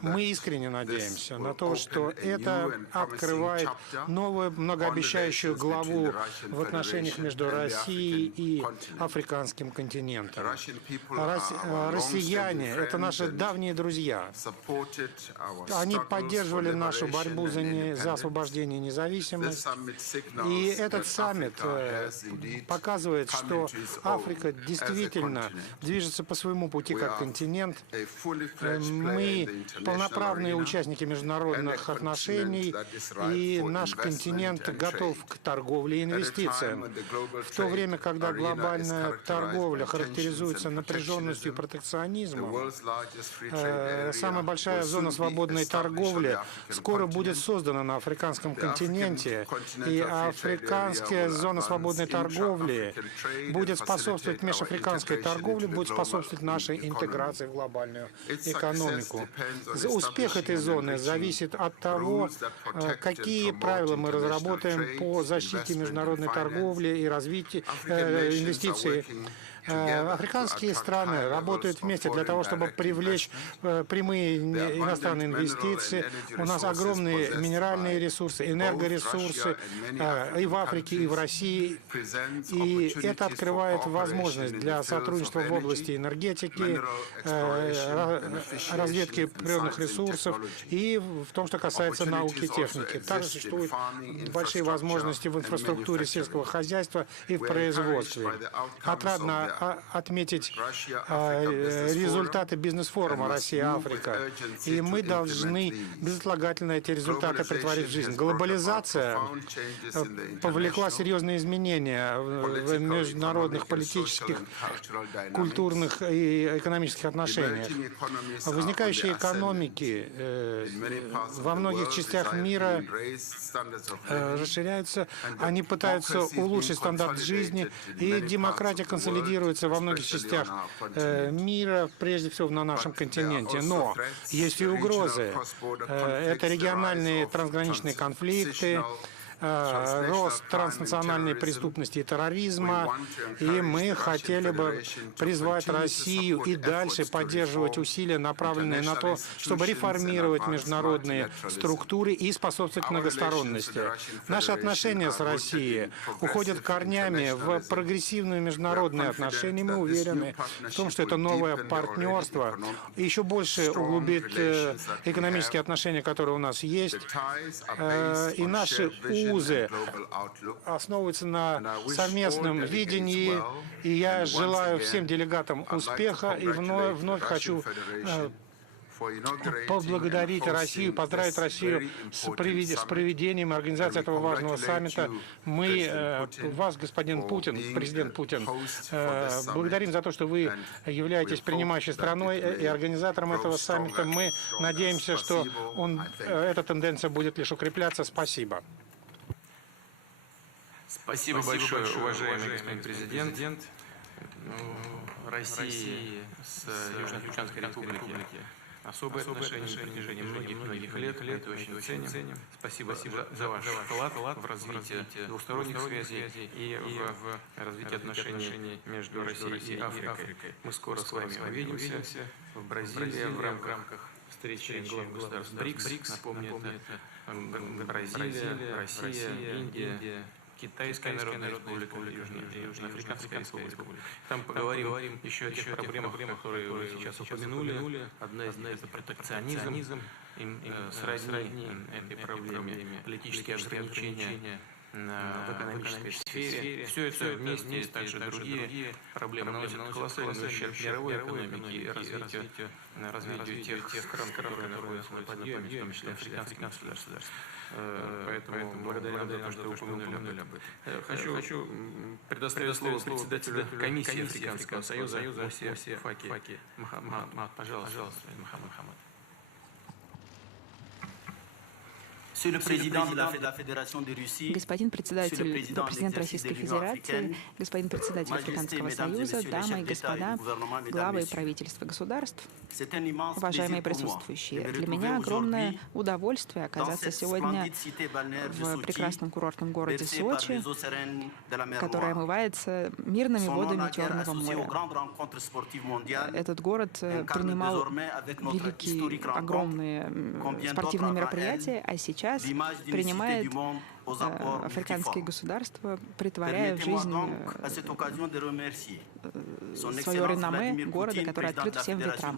Мы искренне надеемся на то, что это открывает новую многообещающую главу в отношениях между Россией и африканским континентом. Россияне – это наши давние друзья. Они поддерживали нашу борьбу за освобождение и независимость. И этот саммит показывает, что Африка действительно движется по своему пути как континент. Мы полноправные участники международных отношений, и наш континент готов к торговле и инвестициям. В то время, когда глобальная торговля характеризуется напряженностью и протекционизмом, самая большая зона свободной торговли скоро будет создана на африканском континенте, и африканская зона свободной торговли будет способствовать межафриканской торговле, будет способствовать нашей интеграции в глобальную экономику. Успех этой зоны зависит от того, какие правила мы разработаем по защите международной торговли и развитию инвестиций. Африканские страны работают вместе для того, чтобы привлечь прямые иностранные инвестиции. У нас огромные минеральные ресурсы, энергоресурсы и в Африке, и в России. И это открывает возможность для сотрудничества в области энергетики, разведки природных ресурсов и в том, что касается науки и техники. Также существуют большие возможности в инфраструктуре сельского хозяйства и в производстве. Отрадно отметить результаты бизнес-форума «Россия-Африка». И мы должны безотлагательно эти результаты претворить в жизнь. Глобализация повлекла серьезные изменения в международных политических, культурных и экономических отношениях. Возникающие экономики во многих частях мира расширяются, они пытаются улучшить стандарт жизни, и демократия консолидируется во многих частях мира, прежде всего на нашем континенте. Но есть и угрозы. Это региональные трансграничные конфликты, рост транснациональной преступности и терроризма, и мы хотели бы призвать Россию и дальше поддерживать усилия, направленные на то, чтобы реформировать международные структуры и способствовать многосторонности. Наши отношения с Россией уходят корнями в прогрессивные международные отношения. Мы уверены в том, что это новое партнерство еще больше углубит экономические отношения, которые у нас есть, и наши узы основываются на совместном видении, и я желаю всем делегатам успеха, и вновь хочу поблагодарить Россию, поздравить Россию с проведением и организацией этого важного саммита. Мы вас, господин Путин, президент Путин, благодарим за то, что вы являетесь принимающей страной и организатором этого саммита. Мы надеемся, что эта тенденция будет лишь укрепляться. Спасибо. Спасибо большое, уважаемый господин президент России с Южноафриканской республики. особое отношение на протяжении многих лет. Мы это очень ценим. Спасибо за ваш вклад в развитие двусторонних связей и в развитие отношений между Россией и Африкой. Мы скоро с вами увидимся в Бразилии в рамках встречи глав государств БРИКС. Напомню, это Бразилия, Россия, Индия, Китайская Народная Республика, Южноафриканская Республика. Там поговорим еще о тех проблемах, которые вы сейчас упомянули. Одна из них — это протекционизм, сродни этой проблеме, политические ограничения в экономической сфере. Все это вместе, также другие проблемы наносят колоссальный ущерб мировой экономике и развитию тех стран, которые находятся на подъеме, в том числе африканских государств. Поэтому благодарю за то, что вы упомянули об этом. Хочу предоставить слово председателю комиссии Африканского союза Мусе Факи Мохаммад. Пожалуйста, Мохаммад. Господин президент Российской Федерации, господин председатель Африканского союза, дамы и господа, главы правительства государств, уважаемые присутствующие, для меня огромное удовольствие оказаться сегодня в прекрасном курортном городе Сочи, который омывается мирными водами Черного моря. Этот город принимал великие, огромные спортивные мероприятия, а сейчас принимает африканские государства, притворяя в жизнь свое реноме города, который открыт всем ветрам.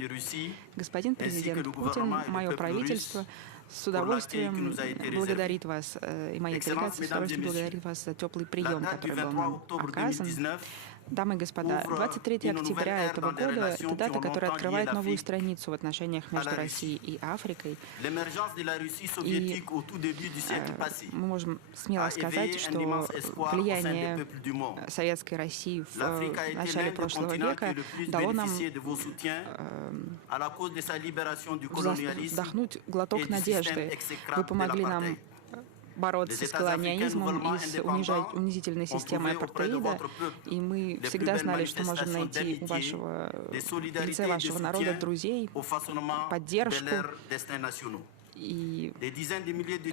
Господин президент Путин, мое правительство с удовольствием благодарит вас, и моя делегация с удовольствием благодарит вас за теплый прием, который был нам оказан. Дамы и господа, 23 октября этого года – это дата, которая открывает новую страницу в отношениях между Россией и Африкой. И мы можем смело сказать, что влияние советской России в начале прошлого века дало нам вдохнуть глоток надежды. Вы помогли нам бороться с колониализмом и с унизительной системой апартеида, и мы всегда знали, что можем найти в лице вашего народа друзей, поддержку, и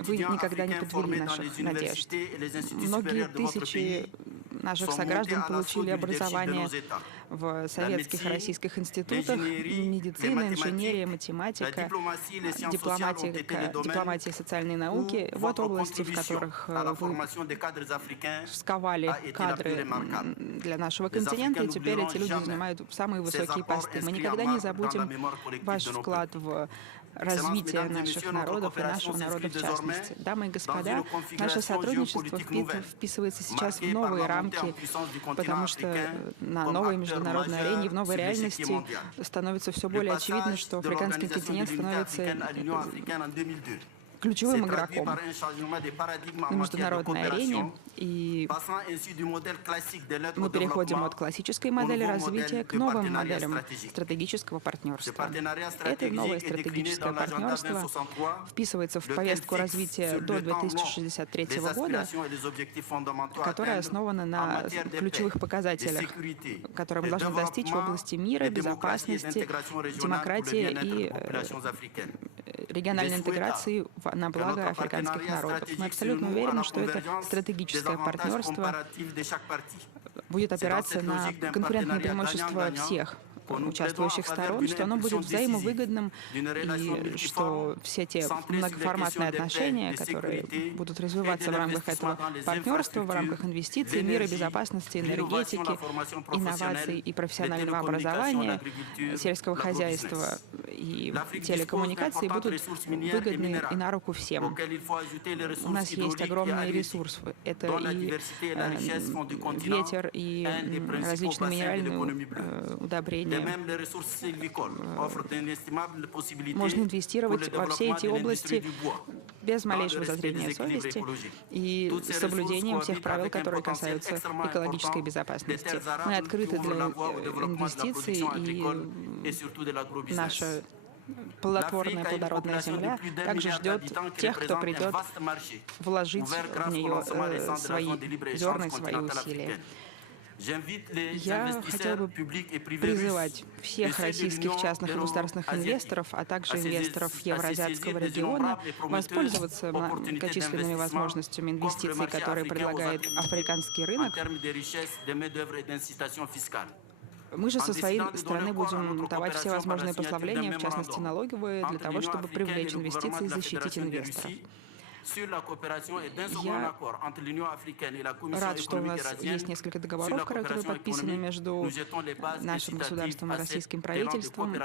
вы никогда не подвели наших надежд. Многие тысячи наших сограждан получили образование в советских и российских институтах: медицина, инженерия, математика, дипломатия и социальные науки. Вот области, в которых вы сковали кадры для нашего континента, и теперь эти люди занимают самые высокие посты. Мы никогда не забудем ваш вклад в развитие наших народов и нашего народа в частности. Дамы и господа, наше сотрудничество вписывается сейчас в новые рамки, потому что на новой международной арене, в новой реальности становится все более очевидно, что африканский континент становится ключевым игроком на международной арене, и мы переходим от классической модели развития к новым моделям стратегического партнерства. Это новое стратегическое партнерство вписывается в повестку развития до 2063 года, которая основана на ключевых показателях, которые мы должны достичь в области мира, безопасности, демократии и региональной интеграции на благо африканских народов. Мы абсолютно уверены, что это стратегическое партнерство будет опираться на конкурентные преимущества всех участвующих сторон, что оно будет взаимовыгодным, и что все те многоформатные отношения, которые будут развиваться в рамках этого партнерства, в рамках инвестиций, мира, безопасности, энергетики, инноваций и профессионального образования, сельского хозяйства и телекоммуникаций, будут выгодны и на руку всем. У нас есть огромный ресурс. Это и ветер, и различные минеральные удобрения. Можно инвестировать во все эти области без малейшего зазрения совести и с соблюдением всех правил, которые касаются экологической безопасности. Мы открыты для инвестиций, и наша плодотворная плодородная земля также ждет тех, кто придет вложить в нее свои зерна и свои усилия. Я хотела бы призывать всех российских частных и государственных инвесторов, а также инвесторов Евразиатского региона воспользоваться многочисленными возможностями инвестиций, которые предлагает африканский рынок. Мы же со своей стороны будем давать все возможные послабления, в частности налоговые, для того, чтобы привлечь инвестиции и защитить инвесторов. Я рад, что у нас есть несколько договоров, которые подписаны между нашим государством и российским правительством.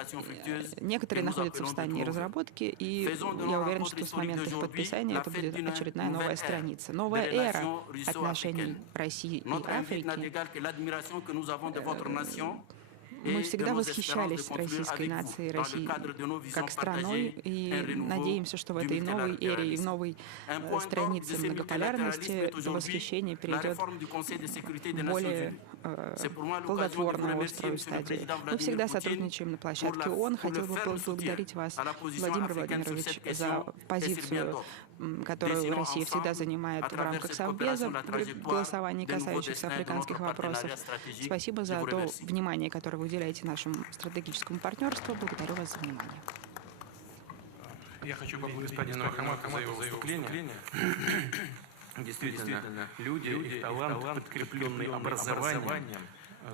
Некоторые находятся в стадии разработки, и я уверен, что с момента их подписания это будет очередная новая страница. Новая эра отношений России и Африки. Мы всегда восхищались российской нацией, Россией как страной, и надеемся, что в этой новой эре и в новой странице многополярности восхищение перейдет в более плодотворную острую стадию. Мы всегда сотрудничаем на площадке ООН. Хотел бы поблагодарить вас, Владимир Владимирович, за позицию, которую Россия всегда занимает в рамках Совбеза в голосовании, касающихся африканских вопросов. Спасибо за то внимание, которое вы уделяете нашему стратегическому партнерству. Благодарю вас за внимание. Я хочу поблагодарить господина Махаматова за его выступление. Действительно, люди, их талант, подкрепленный образованием,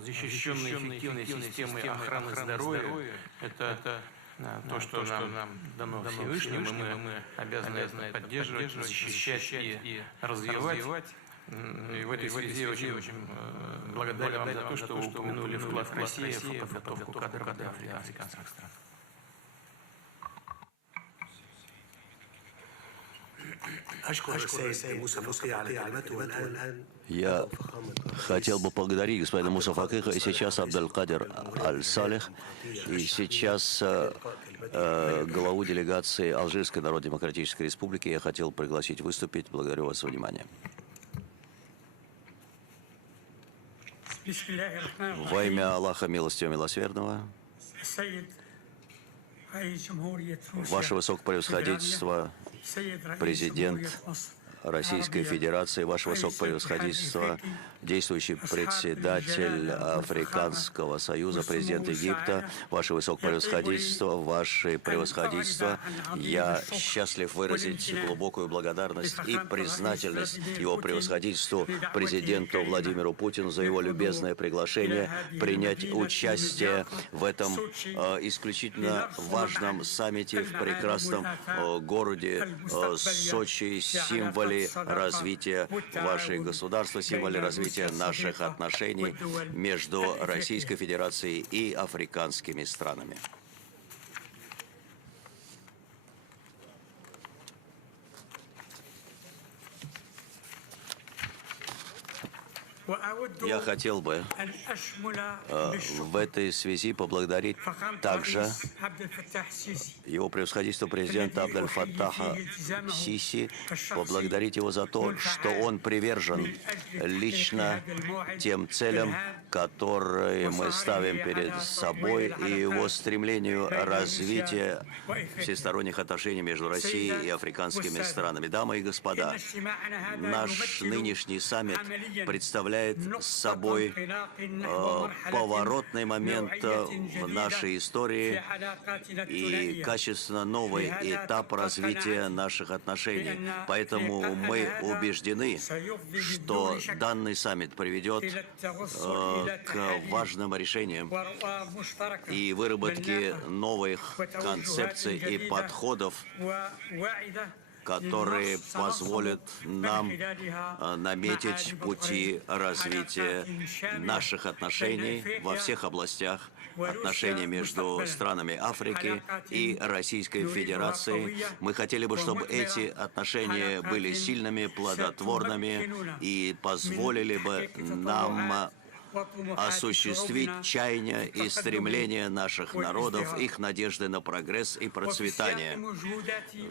защищенные эффективной системой охраны здоровья, это то, что нам дано Всевышним, и мы обязаны это поддерживать, защищать и развивать. И в этой связи очень благодарен вам за то, что вы упомянули вклад России в подготовку кадров для африканских стран. Я хотел бы поблагодарить господина Муса Факиха и сейчас Абделькадер Аль-Салих, и сейчас главу делегации Алжирской Народно-Демократической Республики я хотел пригласить выступить. Благодарю вас за внимание. Во имя Аллаха Милостивого Милосердного, Ваше Высокопревосходительство, президент Российской Федерации, Ваше Высокопревосходительство, действующий председатель Африканского Союза, президент Египта, Ваше Высокопревосходительство, Ваше Превосходительство, я счастлив выразить глубокую благодарность и признательность Его Превосходительству, президенту Владимиру Путину, за его любезное приглашение принять участие в этом исключительно важном саммите в прекрасном городе Сочи, символе развития ваших государств, символе развития наших отношений между Российской Федерацией и африканскими странами. Я хотел бы в этой связи поблагодарить также Его Превосходительство президента Абдель-Фаттаха Сиси, поблагодарить его за то, что он привержен лично тем целям, которые мы ставим перед собой, и его стремлению развития всесторонних отношений между Россией и африканскими странами. Дамы и господа, наш нынешний саммит представляет собой поворотный момент в нашей истории и качественно новый этап развития наших отношений. Поэтому мы убеждены, что данный саммит приведет к важным решениям и выработке новых концепций и подходов, которые позволят нам наметить пути развития наших отношений во всех областях, отношений между странами Африки и Российской Федерацией. Мы хотели бы, чтобы эти отношения были сильными, плодотворными и позволили бы нам осуществить чаяния и стремления наших народов, их надежды на прогресс и процветание.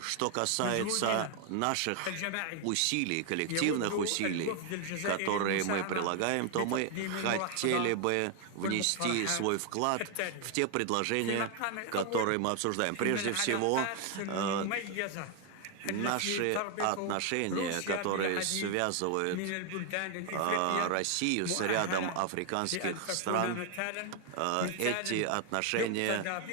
Что касается наших усилий, коллективных усилий, которые мы прилагаем, то мы хотели бы внести свой вклад в те предложения, которые мы обсуждаем. Прежде всего, Наши отношения, которые связывают Россию с рядом африканских стран, эти отношения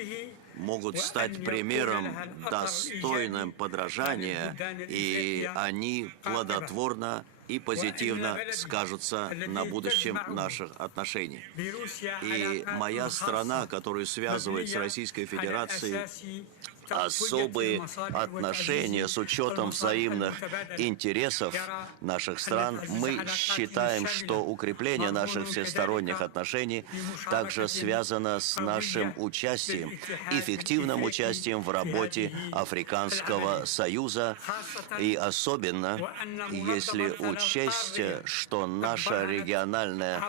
могут стать примером, достойным подражания, и они плодотворно и позитивно скажутся на будущем наших отношений. И моя страна, которую связывает с Российской Федерацией особые отношения с учетом взаимных интересов наших стран, мы считаем, что укрепление наших всесторонних отношений также связано с нашим участием, эффективным участием в работе Африканского Союза, и особенно если учесть, что наша региональная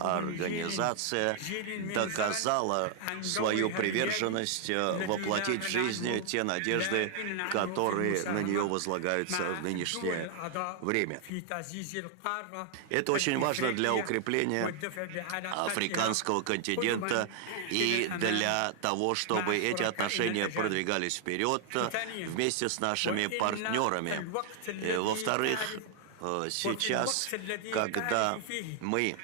организация доказала свою приверженность воплотить в жизни те надежды, которые на нее возлагаются в нынешнее время. Это очень важно для укрепления африканского континента и для того, чтобы эти отношения продвигались вперед вместе с нашими партнерами. Во-вторых, сейчас, когда мы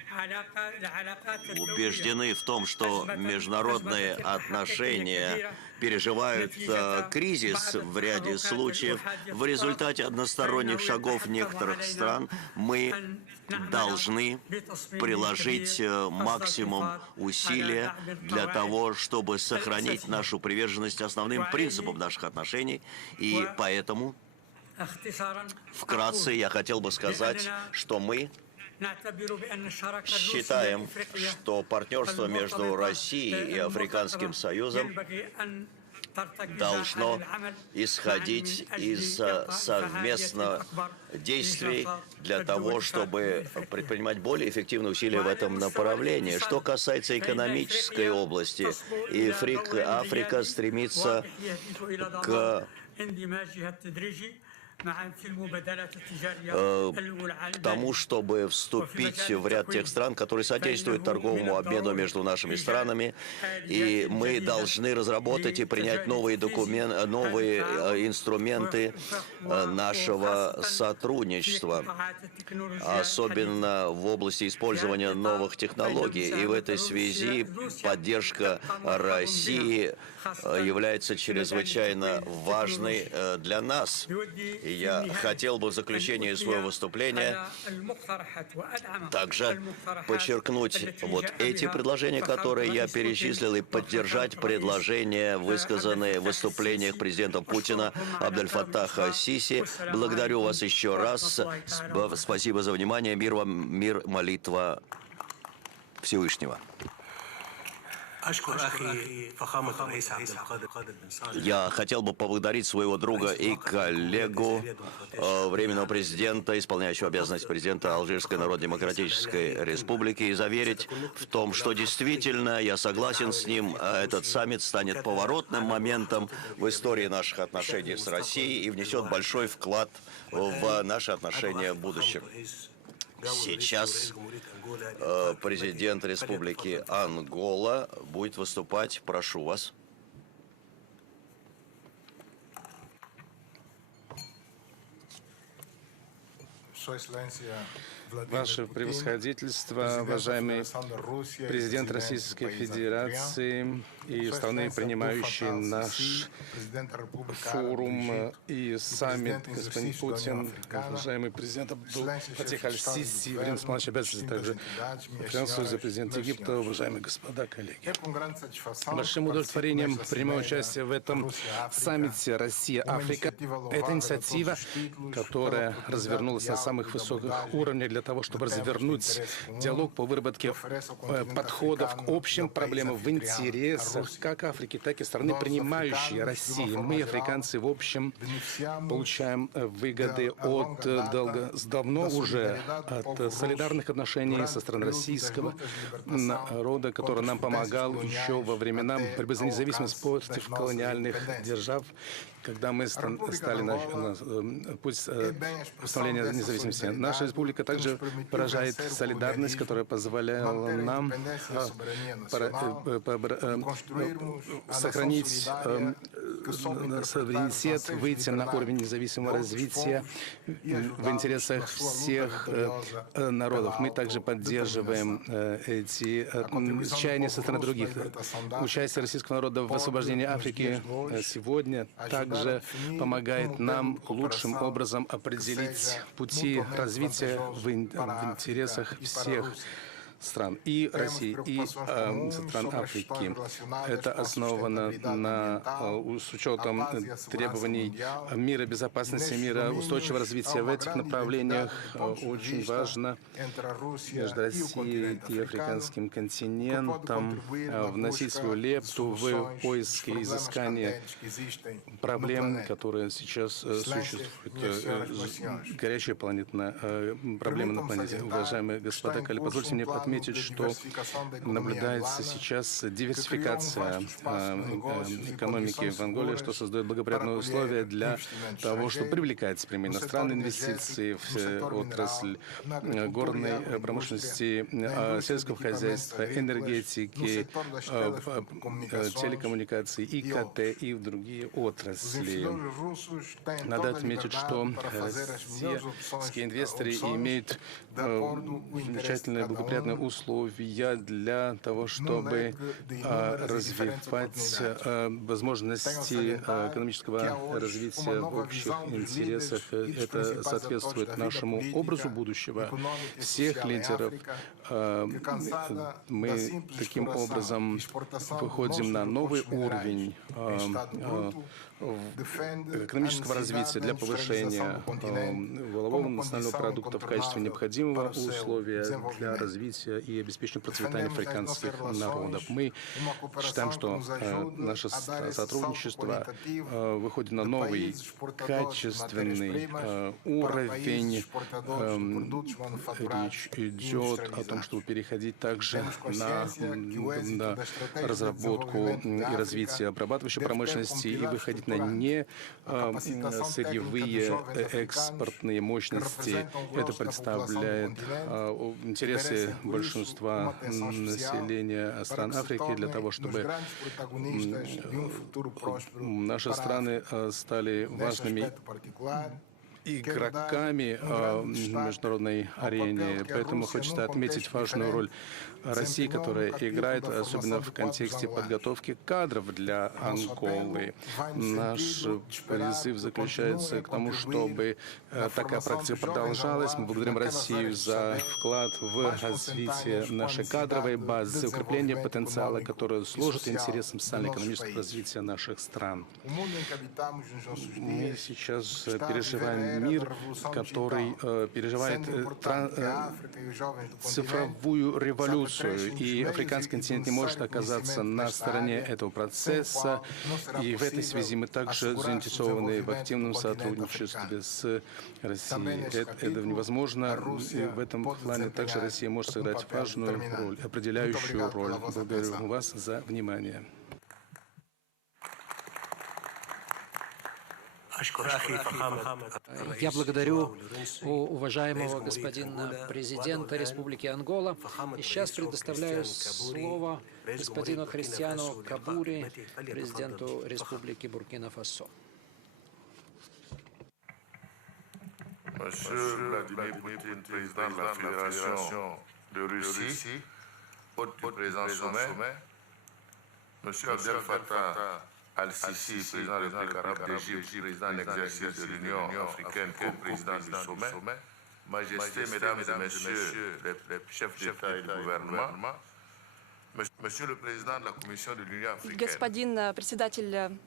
убеждены в том, что международные отношения переживают кризис в ряде случаев, в результате односторонних шагов некоторых стран мы должны приложить максимум усилия для того, чтобы сохранить нашу приверженность основным принципам наших отношений, и поэтому вкратце я хотел бы сказать, что мы считаем, что партнерство между Россией и Африканским Союзом должно исходить из совместных действий для того, чтобы предпринимать более эффективные усилия в этом направлении. Что касается экономической области, Африка стремится к тому, чтобы вступить в ряд тех стран, которые содействуют торговому обмену между нашими странами, и мы должны разработать и принять новые инструменты нашего сотрудничества, особенно в области использования новых технологий. И в этой связи поддержка России является чрезвычайно важной для нас. И я хотел бы в заключение своего выступления также подчеркнуть вот эти предложения, которые я перечислил, и поддержать предложения, высказанные в выступлениях президента Путина Абдель-Фаттаха ас-Сиси. Благодарю вас еще раз. Спасибо за внимание. Мир вам, мир, молитва Всевышнего. Я хотел бы поблагодарить своего друга и коллегу, временного президента, исполняющего обязанности президента Алжирской Народно-Демократической Республики, и заверить в том, что действительно я согласен с ним, этот саммит станет поворотным моментом в истории наших отношений с Россией и внесет большой вклад в наши отношения в будущем. Сейчас президент Республики Ангола будет выступать. Прошу вас. Ваше превосходительство, уважаемый президент Российской Федерации и страны, принимающие наш форум и саммит, господин Путин, уважаемый президент Абдул-Фатих аль-Сиси, время исполняющий обязанности также Француза, президент Египта, уважаемые господа, коллеги. Большим удовлетворением принимаю участие в этом саммите Россия-Африка. Это инициатива, которая развернулась на самых высоких уровнях для того, чтобы развернуть диалог по выработке подходов к общим проблемам в интересах как Африки, так и страны, принимающей России. Мы, африканцы, в общем, получаем выгоды от давно уже от солидарных отношений со стороны российского народа, который нам помогал еще во времена борьбы за независимость против колониальных держав, когда мы стали на путь установления независимости. Наша республика также также поражает солидарность, которая позволяла нам сохранить суверенитет, выйти на уровень независимого развития в интересах всех народов. Мы также поддерживаем эти чаяния со стороны других. Участие российского народа в освобождении Африки сегодня также помогает нам лучшим образом определить пути развития в интересах всех стран и России, и стран Африки. Это основано с учетом требований мира, безопасности, мира, устойчивого развития. В этих направлениях очень важно между Россией и африканским континентом вносить свою лепту в поиск и изыскание проблем, которые сейчас существуют. Горячая проблема на планете. Уважаемые господа, позвольте мне отметить, что наблюдается сейчас диверсификация экономики в Анголе, что создает благоприятные условия для того, чтобы привлекать прямые иностранные инвестиции в отрасль горной промышленности, сельского хозяйства, энергетики, телекоммуникаций, ИКТ и в другие отрасли. Надо отметить, что российские инвесторы имеют замечательные благоприятные условия для того, чтобы развивать возможности экономического развития в общих интересах. Это соответствует нашему образу будущего всех лидеров. Мы таким образом выходим на новый уровень экономического развития для повышения валового национального продукта в качестве необходимого условия для развития и обеспечения процветания африканских народов. Мы считаем, что наше сотрудничество выходит на новый качественный уровень. Речь идет о том, чтобы переходить также на разработку и развитие обрабатывающей промышленности и выходить на не сырьевые экспортные мощности. Это представляет интересы большинства населения стран Африки для того, чтобы наши страны стали важными игроками в международной арене. Поэтому хочется отметить важную роль России, которая играет, особенно в контексте подготовки кадров для Анголы. Наш призыв заключается к тому, чтобы такая практика продолжалась. Мы благодарим Россию за вклад в развитие нашей кадровой базы, за укрепление потенциала, который служит интересам социально-экономического развития наших стран. Мы сейчас переживаем мир, который переживает цифровую революцию, и африканский континент не может оказаться на стороне этого процесса. И в этой связи мы также заинтересованы в активном сотрудничестве с Россией. Это невозможно. И в этом плане также Россия может сыграть важную роль, определяющую роль. Благодарю вас за внимание. Я благодарю уважаемого господина президента Республики Ангола. И сейчас предоставляю слово господину Христиану Кабури, президенту Республики Буркина-Фасо. Monsieur Vladimir Poutine, président de la Fédération de Russie, hôte du présent sommet, Monsieur Abdel Fattah Al-Sisi, président de la République arabe d'Égypte, président en exercice de l'Union africaine, co-président du sommet, Majesté, Mesdames et Messieurs les chefs d'État et de gouvernement, Monsieur le Président de la Commission de l'Union africaine. Господин председатель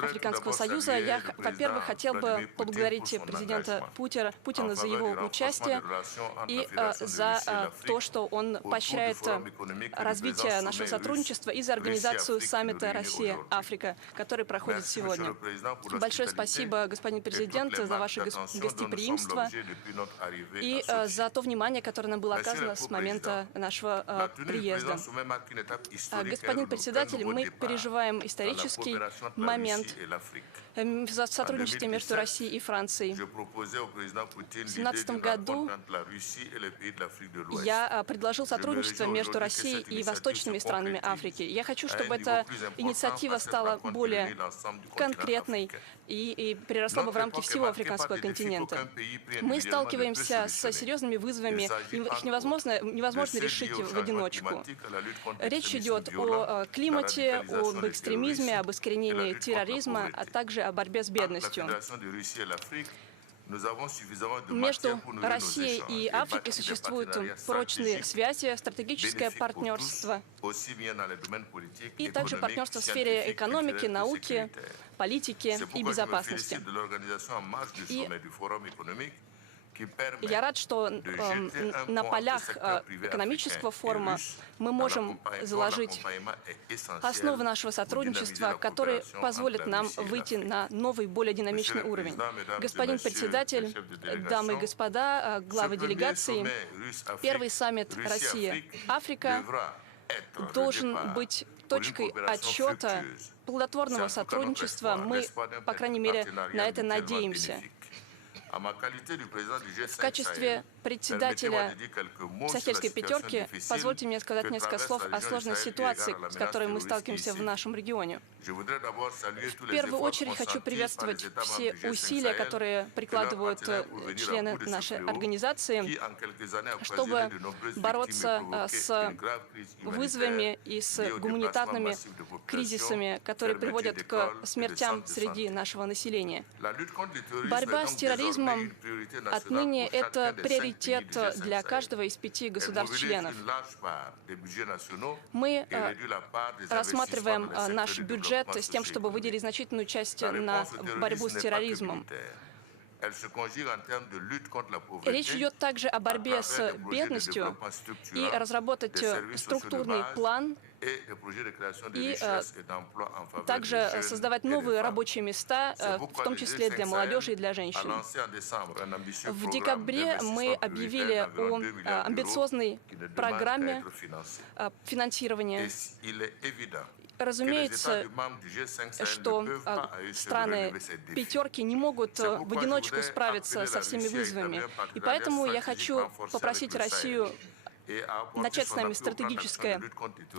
Африканского союза, я, во-первых, хотел бы поблагодарить президента Путина за его участие и за то, что он поощряет развитие нашего сотрудничества и за организацию саммита Россия-Африка, который проходит сегодня. Большое спасибо, господин президент, за ваше гостеприимство и за то внимание, которое нам было оказано с момента нашего приезда. Господин председатель, мы переживаем исторический момент в сотрудничестве между Россией и Францией. В 2017 году я предложил сотрудничество между Россией и восточными странами Африки. Я хочу, чтобы эта инициатива стала более конкретной и переросла бы в рамки всего африканского континента. Мы сталкиваемся с серьезными вызовами, их невозможно решить в одиночку. Речь идет о климате, об экстремизме, об искоренении терроризма, а также о борьбе с бедностью. Между Россией и Африкой существуют прочные связи, стратегическое партнерство и также партнерство в сфере экономики, науки, политики и безопасности. И я рад, что на полях экономического форума мы можем заложить основы нашего сотрудничества, которые позволят нам выйти на новый, более динамичный уровень. Господин председатель, дамы и господа, главы делегации, первый саммит Россия-Африка должен быть точкой отсчета плодотворного сотрудничества. Мы, по крайней мере, на это надеемся. В качестве председателя Сахельской пятерки позвольте мне сказать несколько слов о сложной ситуации, с которой мы сталкиваемся в нашем регионе. В первую очередь хочу приветствовать все усилия, которые прикладывают члены нашей организации, чтобы бороться с вызовами и с гуманитарными кризисами, которые приводят к смертям среди нашего населения. Борьба с терроризмом отныне это приоритет для каждого из 5 государств-членов. Мы рассматриваем наш бюджет с тем, чтобы выделить значительную часть на борьбу с терроризмом. Речь идет также о борьбе с бедностью и разработать структурный план и также создавать новые рабочие места, в том числе для молодежи и для женщин. В декабре мы объявили о амбициозной программе финансирования. Разумеется, что страны пятерки не могут в одиночку справиться со всеми вызовами. И поэтому я хочу попросить Россию начать с нами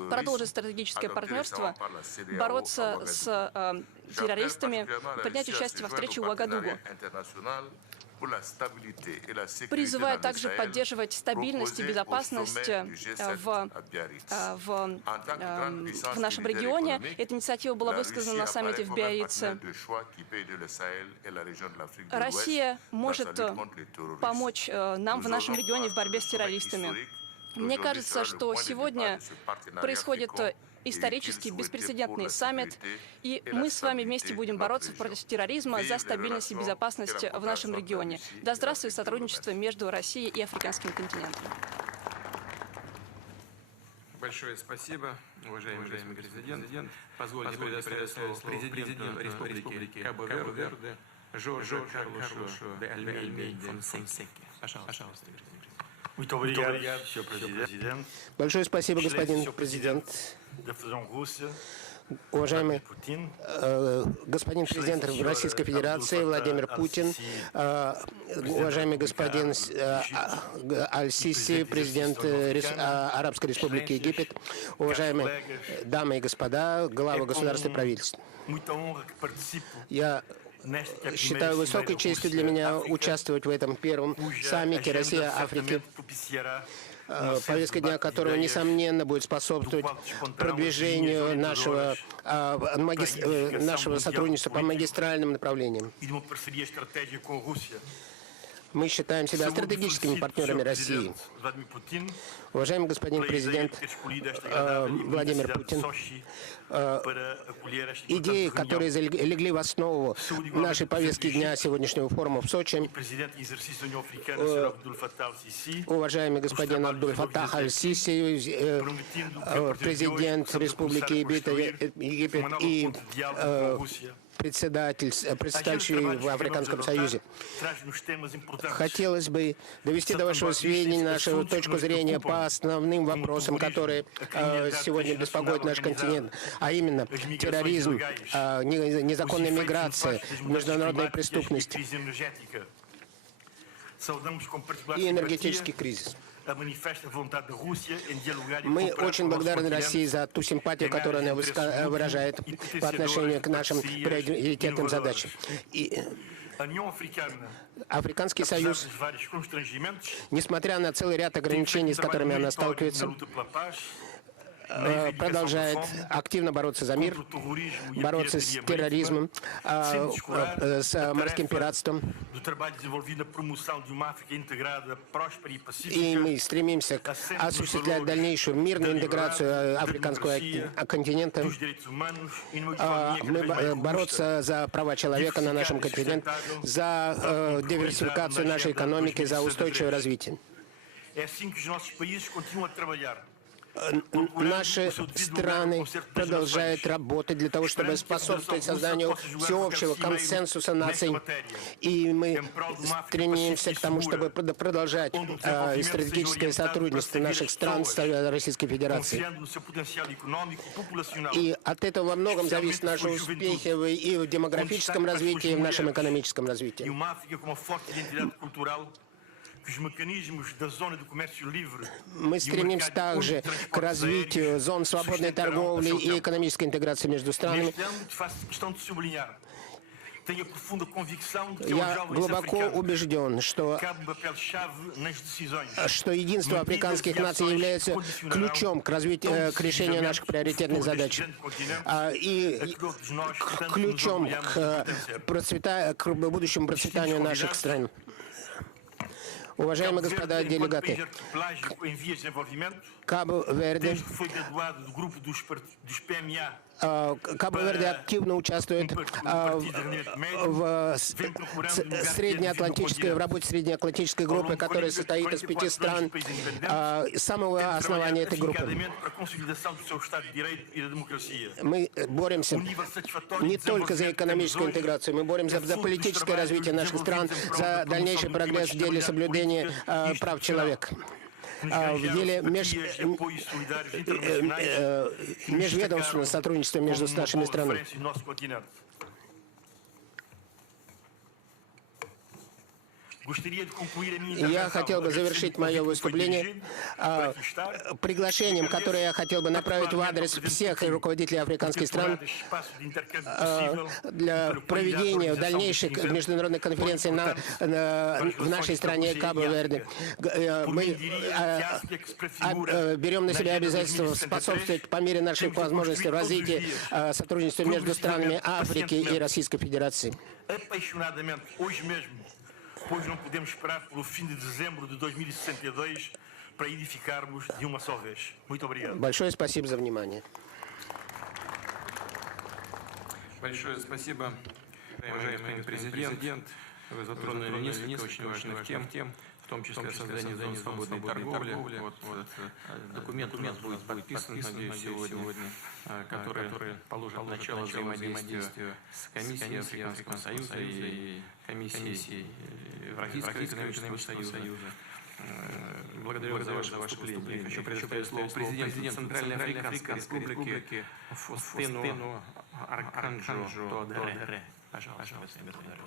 продолжить стратегическое партнерство, бороться с террористами, принять участие во встрече в Уагадугу. Призываю также поддерживать стабильность и безопасность в нашем регионе. Эта инициатива была высказана на саммите в Биаррице. Россия может помочь нам в нашем регионе в борьбе с террористами. Мне кажется, что сегодня происходит исторический беспрецедентный саммит, и мы с вами вместе будем бороться против терроризма за стабильность и безопасность в нашем регионе. Да здравствует сотрудничество между Россией и африканским континентом. Большое спасибо, уважаемый президент. Позвольте предоставить слово президенту Республики Кабо-Верде Жоржу Карлошу де Альмейде Фонсеке. Пожалуйста. Большое спасибо, господин президент. Уважаемый господин президент Российской Федерации Владимир Путин, уважаемый господин Аль-Сиси, президент Арабской Республики Египет, уважаемые дамы и господа, главы государств и правительств. Я считаю высокой честью для меня участвовать в этом первом саммите Россия-Африки, повестка дня которого, несомненно, будет способствовать продвижению нашего сотрудничества по магистральным направлениям. Мы считаем себя стратегическими партнерами России. Уважаемый господин президент Владимир Путин, идеи, которые легли в основу нашей повестки дня сегодняшнего форума в Сочи, уважаемый господин Абдуль-Фаттах Аль-Сиси, президент Республики Египет и председательствующий в Африканском Союзе. Хотелось бы довести до вашего сведения нашу точку зрения по основным вопросам, которые сегодня беспокоят наш континент, а именно терроризм, незаконная миграция, международная преступность и энергетический кризис. Мы очень благодарны России за ту симпатию, которую она выражает по отношению к нашим приоритетным задачам. И Африканский Союз, несмотря на целый ряд ограничений, с которыми она сталкивается, продолжает активно бороться за мир, бороться с терроризмом, с морским пиратством. И мы стремимся осуществлять дальнейшую мирную интеграцию африканского континента, бороться за права человека на нашем континенте, за диверсификацию нашей экономики, за устойчивое развитие. Наши страны продолжают работать для того, чтобы способствовать созданию всеобщего консенсуса наций. И мы стремимся к тому, чтобы продолжать стратегическое сотрудничество наших стран с Российской Федерацией. И от этого во многом зависят наши успехи и в демографическом развитии, и в нашем экономическом развитии. Мы стремимся также к развитию зон свободной торговли и экономической интеграции между странами. Я глубоко убежден, что единство африканских наций является ключом к развитию, к решению наших приоритетных задач и ключом к будущему процветанию наших стран. Уважаемые господа делегаты, Кабо-Верде активно участвует в работе среднеатлантической группы, которая состоит из 5 стран, с самого основания этой группы. Мы боремся не только за экономическую интеграцию, мы боремся за политическое развитие наших стран, за дальнейший прогресс в деле соблюдения прав человека. В деле межведомственного сотрудничества между нашими странами. Я хотел бы завершить мое выступление приглашением, которое я хотел бы направить в адрес всех руководителей африканских стран для проведения дальнейших международных конференций в нашей стране Кабо-Верде. Мы берем на себя обязательство способствовать по мере наших возможностей развитию сотрудничества между странами Африки и Российской Федерации. Pois não podemos esperar pelo fim de dezembro de 2062 para edificarmos de uma só vez. Muito obrigado. Большое спасибо за внимание. Большое спасибо, уважаемый президент. Вы затронули несколько очень важных тем, в том числе создание зон свободной торговли. Документ у нас будет подписан, надеюсь, сегодня, который положит начало взаимодействию с Комиссией Африканского Союза и Комиссией Евразийского экономического союза. Благодарю вас за ваше выступление. Хочу предоставить слово президенту Центральной Африканской Республики Фостену Арканджо Туадере. Пожалуйста, благодарю.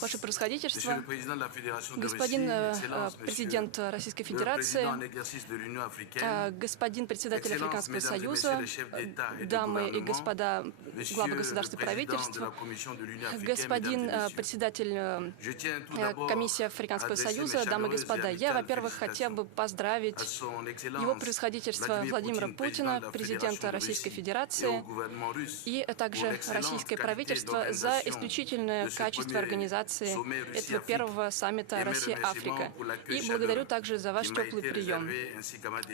Ваше Превосходительство, господин президент Российской Федерации, господин председатель Африканского Союза, дамы и господа главы государств и правительств, господин председатель Комиссии Африканского Союза, дамы и господа, я, во-первых, хотел бы поздравить его превосходительство Владимира Путина, президента Российской Федерации, и также российское правительство за исключительное качество организации этого первого саммита Россия-Африка. И благодарю также за ваш теплый прием.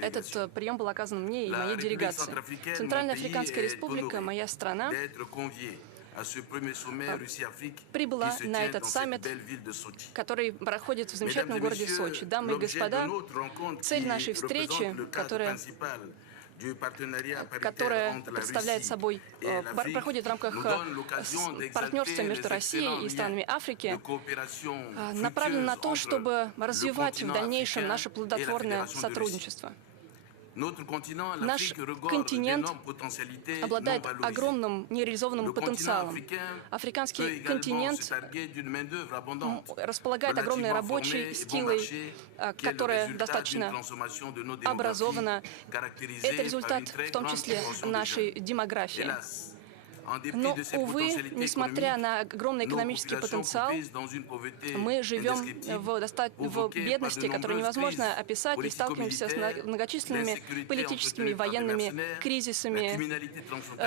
Этот прием был оказан мне и моей делегации. Центральная Африканская Республика, моя страна, прибыла на этот саммит, который проходит в замечательном городе Сочи. Дамы и господа, цель нашей встречи, которая которое представляет собой, проходит в рамках партнерства между Россией и странами Африки, направлено на то, чтобы развивать в дальнейшем наше плодотворное сотрудничество. Наш континент обладает огромным нереализованным потенциалом. Африканский континент располагает огромной рабочей силой, которая достаточно образована. Это результат, в том числе, нашей демографии. Но, увы, несмотря на огромный экономический потенциал, мы живем в бедности, которую невозможно описать, и сталкиваемся с многочисленными политическими и военными кризисами,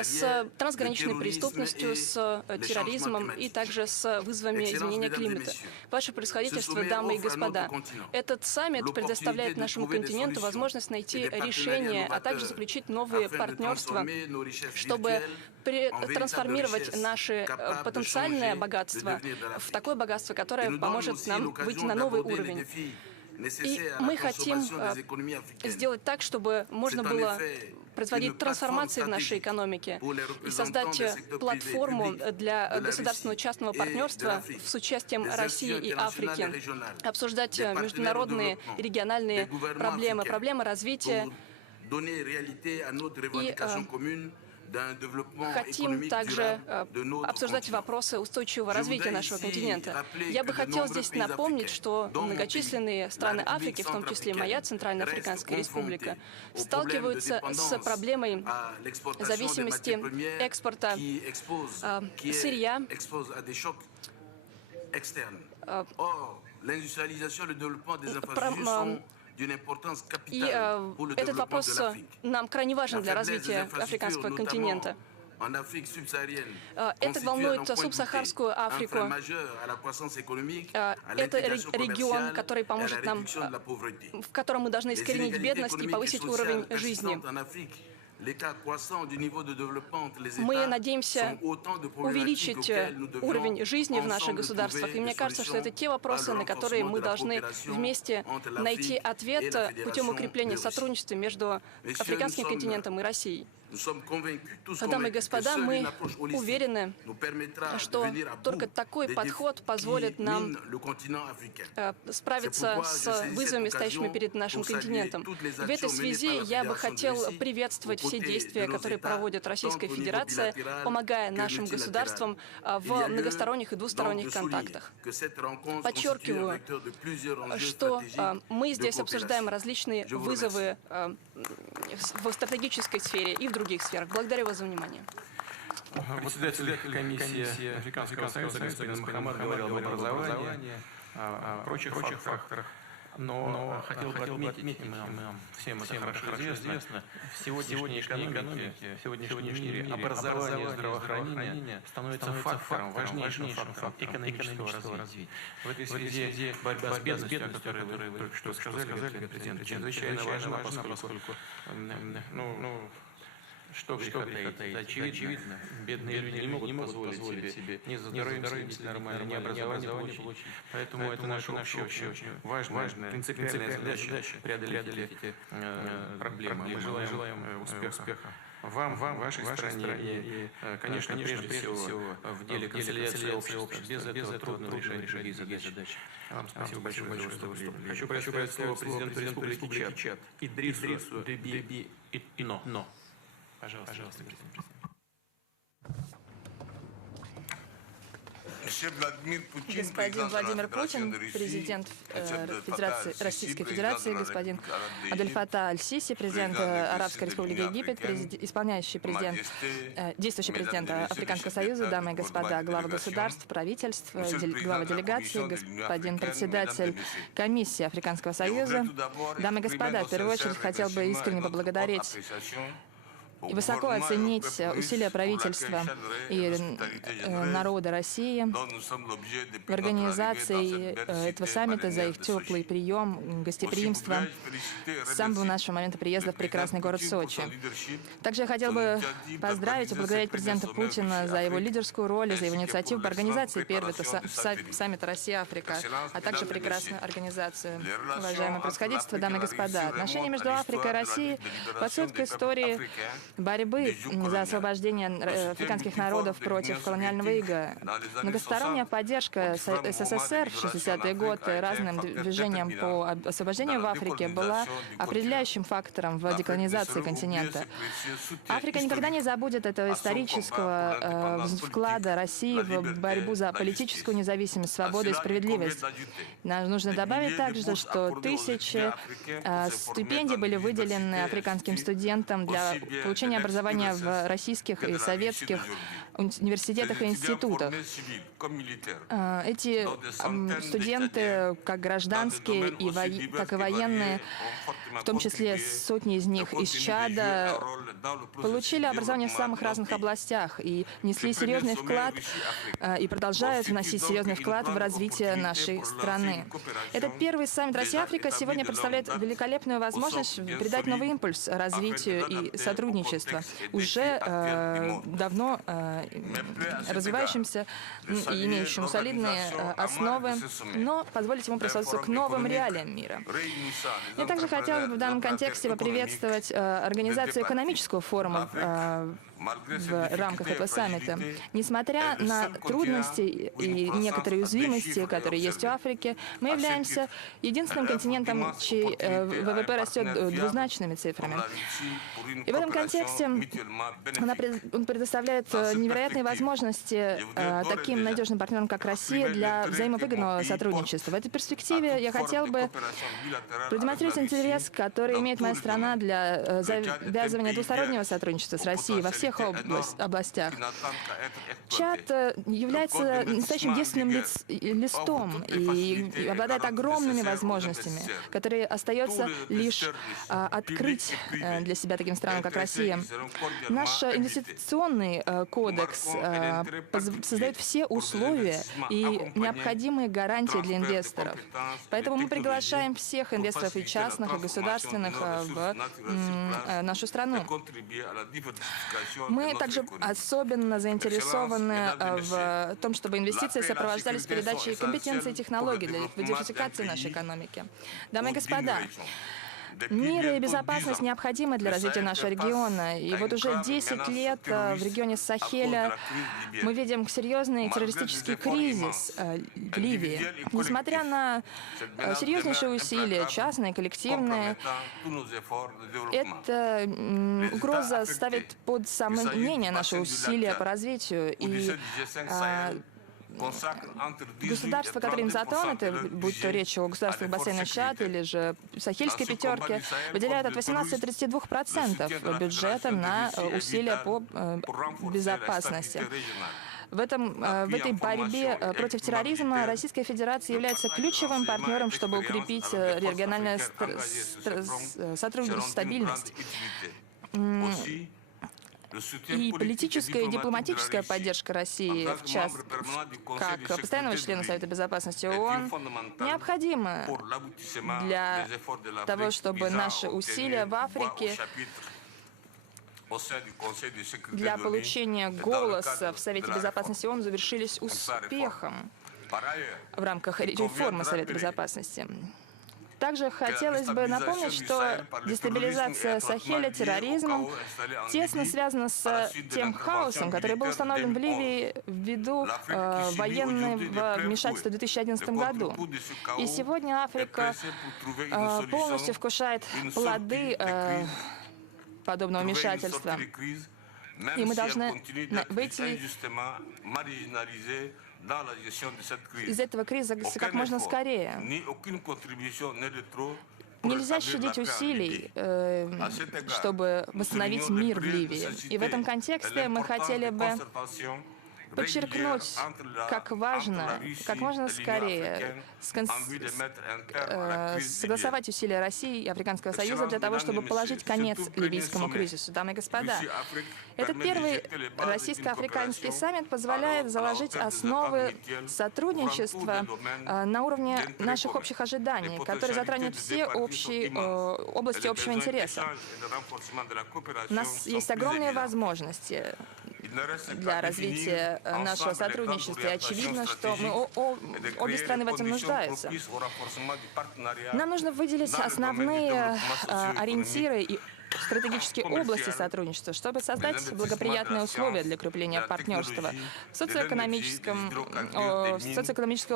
с трансграничной преступностью, с терроризмом и также с вызовами изменения климата. Ваше превосходительство, дамы и господа, этот саммит предоставляет нашему континенту возможность найти решение, а также заключить новые партнерства, чтобы трансформировать наше потенциальное богатство в такое богатство, которое поможет нам выйти на новый уровень. И мы хотим сделать так, чтобы можно было производить трансформации в нашей экономике и создать платформу для государственного частного партнерства с участием России и Африки, обсуждать международные и региональные проблемы, проблемы развития и хотим также обсуждать вопросы устойчивого развития нашего континента. Я бы хотел здесь напомнить, что многочисленные страны Африки, в том числе моя Центральноафриканская Республика, сталкиваются с проблемой зависимости экспорта сырья, и этот вопрос нам крайне важен для развития африканского континента. Это волнует субсахарскую Африку. Это регион, который поможет нам, в котором мы должны искоренить бедность и повысить уровень жизни. Мы надеемся увеличить уровень жизни в наших государствах. И мне кажется, что это те вопросы, на которые мы должны вместе найти ответ путем укрепления сотрудничества между африканским континентом и Россией. Дамы и господа, мы уверены, что только такой подход позволит нам справиться с вызовами, стоящими перед нашим континентом. В этой связи я бы хотел приветствовать все действия, которые проводит Российская Федерация, помогая нашим государствам в многосторонних и двусторонних контактах. Подчеркиваю, что мы здесь обсуждаем различные вызовы в стратегической сфере и в других сферах. Благодарю вас за внимание. Председатель комиссии Африканского союза господин Мухаммад говорил об образовании, о прочих факторах. Но хотел бы отметить, всем это хорошо известно, в сегодняшней экономике, в сегодняшнем мире образование и здравоохранение становится фактором, важнейшим фактором экономического развития. В этой связи борьба с бедностью, о которой вы только что сказали, господин президент, чрезвычайно важна, поскольку что греха таить, очевидно, бедные люди не могут позволить себе ни за здоровьем следить нормально, ни образование получить. Поэтому это наша очень важная, принципиальная задача преодолеть эти проблемы. Мы желаем успеха вам, вашей стране и, конечно, прежде всего в деле консолидации общества. Без этого трудно решать другие задачи. Вам спасибо большое за выступление. Хочу предоставить слово президенту Республики Чад Идрису Деби Ино. Пожалуйста, президент. Господин Владимир Путин, президент Российской Федерации, господин Абдель-Фаттах Аль-Сиси, президент Арабской Республики Египет, действующий президент Африканского Союза, дамы и господа, главы государств, правительств, главы делегаций, господин председатель комиссии Африканского Союза, дамы и господа, в первую очередь хотел бы искренне поблагодарить и высоко оценить усилия правительства и народа России в организации этого саммита за их теплый прием, гостеприимство с самого нашего момента приезда в прекрасный город Сочи. Также я хотел бы поздравить и поблагодарить президента Путина за его лидерскую роль и за его инициативу по организации первого саммита Россия-Африка, а также прекрасную организацию. Уважаемое происходительство, дамы и господа, отношения между Африкой и Россией в отсутствии истории борьбы за освобождение африканских народов против колониального ига. Многосторонняя поддержка СССР в 60-е годы разным движениям по освобождению в Африке была определяющим фактором в деколонизации континента. Африка никогда не забудет этого исторического вклада России в борьбу за политическую независимость, свободу и справедливость. Нам нужно добавить также, что тысячи стипендий были выделены африканским студентам для получения образования в российских и советских университетах и институтах. Эти студенты, как гражданские, так и военные, в том числе сотни из них из Чада, получили образование в самых разных областях и внесли серьезный вклад и продолжают вносить серьезный вклад в развитие нашей страны. Этот первый саммит Россия-Африка сегодня представляет великолепную возможность придать новый импульс развитию и сотрудничеству, уже давно развивающимся и имеющим солидные основы, но позволить ему прислушаться к новым реалиям мира. Я также хотела бы в данном контексте поприветствовать организацию экономического форума в рамках этого саммита. Несмотря на трудности и некоторые уязвимости, которые есть в Африке, мы являемся единственным континентом, чей ВВП растет двузначными цифрами. И в этом контексте он предоставляет невероятные возможности таким надежным партнерам, как Россия, для взаимовыгодного сотрудничества. В этой перспективе я хотел бы продемонстрировать интерес, который имеет моя страна для завязывания двустороннего сотрудничества с Россией во всех областях. Чад является настоящим действенным листом и обладает огромными возможностями, которые остается лишь открыть для себя таким странам, как Россия. Наш инвестиционный кодекс создает все условия и необходимые гарантии для инвесторов. Поэтому мы приглашаем всех инвесторов, и частных, и государственных, в нашу страну. Мы также особенно заинтересованы в том, чтобы инвестиции сопровождались передачей компетенций и технологий для диверсификации нашей экономики. Дамы и господа, мир и безопасность необходимы для развития нашего региона. И вот уже 10 лет в регионе Сахеля мы видим серьезный террористический кризис в Ливии. Несмотря на серьезнейшие усилия, частные, коллективные, эта угроза ставит под сомнение наши усилия по развитию. И государства, которые им затронуты, будь то речь о государствах бассейна Чад или же Сахельской пятерке, выделяют от 18 до 32% бюджета на усилия по безопасности. В этой борьбе против терроризма Российская Федерация является ключевым партнером, чтобы укрепить региональное сотрудничество, стабильность. И политическая и дипломатическая поддержка России, как постоянного члена Совета Безопасности ООН, необходима для того, чтобы наши усилия в Африке для получения голоса в Совете Безопасности ООН завершились успехом в рамках реформы Совета Безопасности. Также хотелось бы напомнить, что дестабилизация Сахеля, терроризм тесно связана с тем хаосом, который был установлен в Ливии ввиду военного вмешательства в 2011 году. И сегодня Африка полностью вкушает плоды подобного вмешательства. И мы должны выйти из этого кризиса как можно скорее. Нельзя щадить усилий, чтобы восстановить мир в Ливии. И в этом контексте мы хотели бы подчеркнуть, как важно, как можно скорее согласовать усилия России и Африканского Союза для того, чтобы положить конец ливийскому кризису. Дамы и господа, этот первый российско-африканский саммит позволяет заложить основы сотрудничества на уровне наших общих ожиданий, которые затронут все области общего интереса. У нас есть огромные возможности для развития нашего сотрудничества, и очевидно, что обе страны в этом нуждаются. Нам нужно выделить основные ориентиры и стратегические области сотрудничества, чтобы создать благоприятные условия для укрепления партнерства в социоэкономической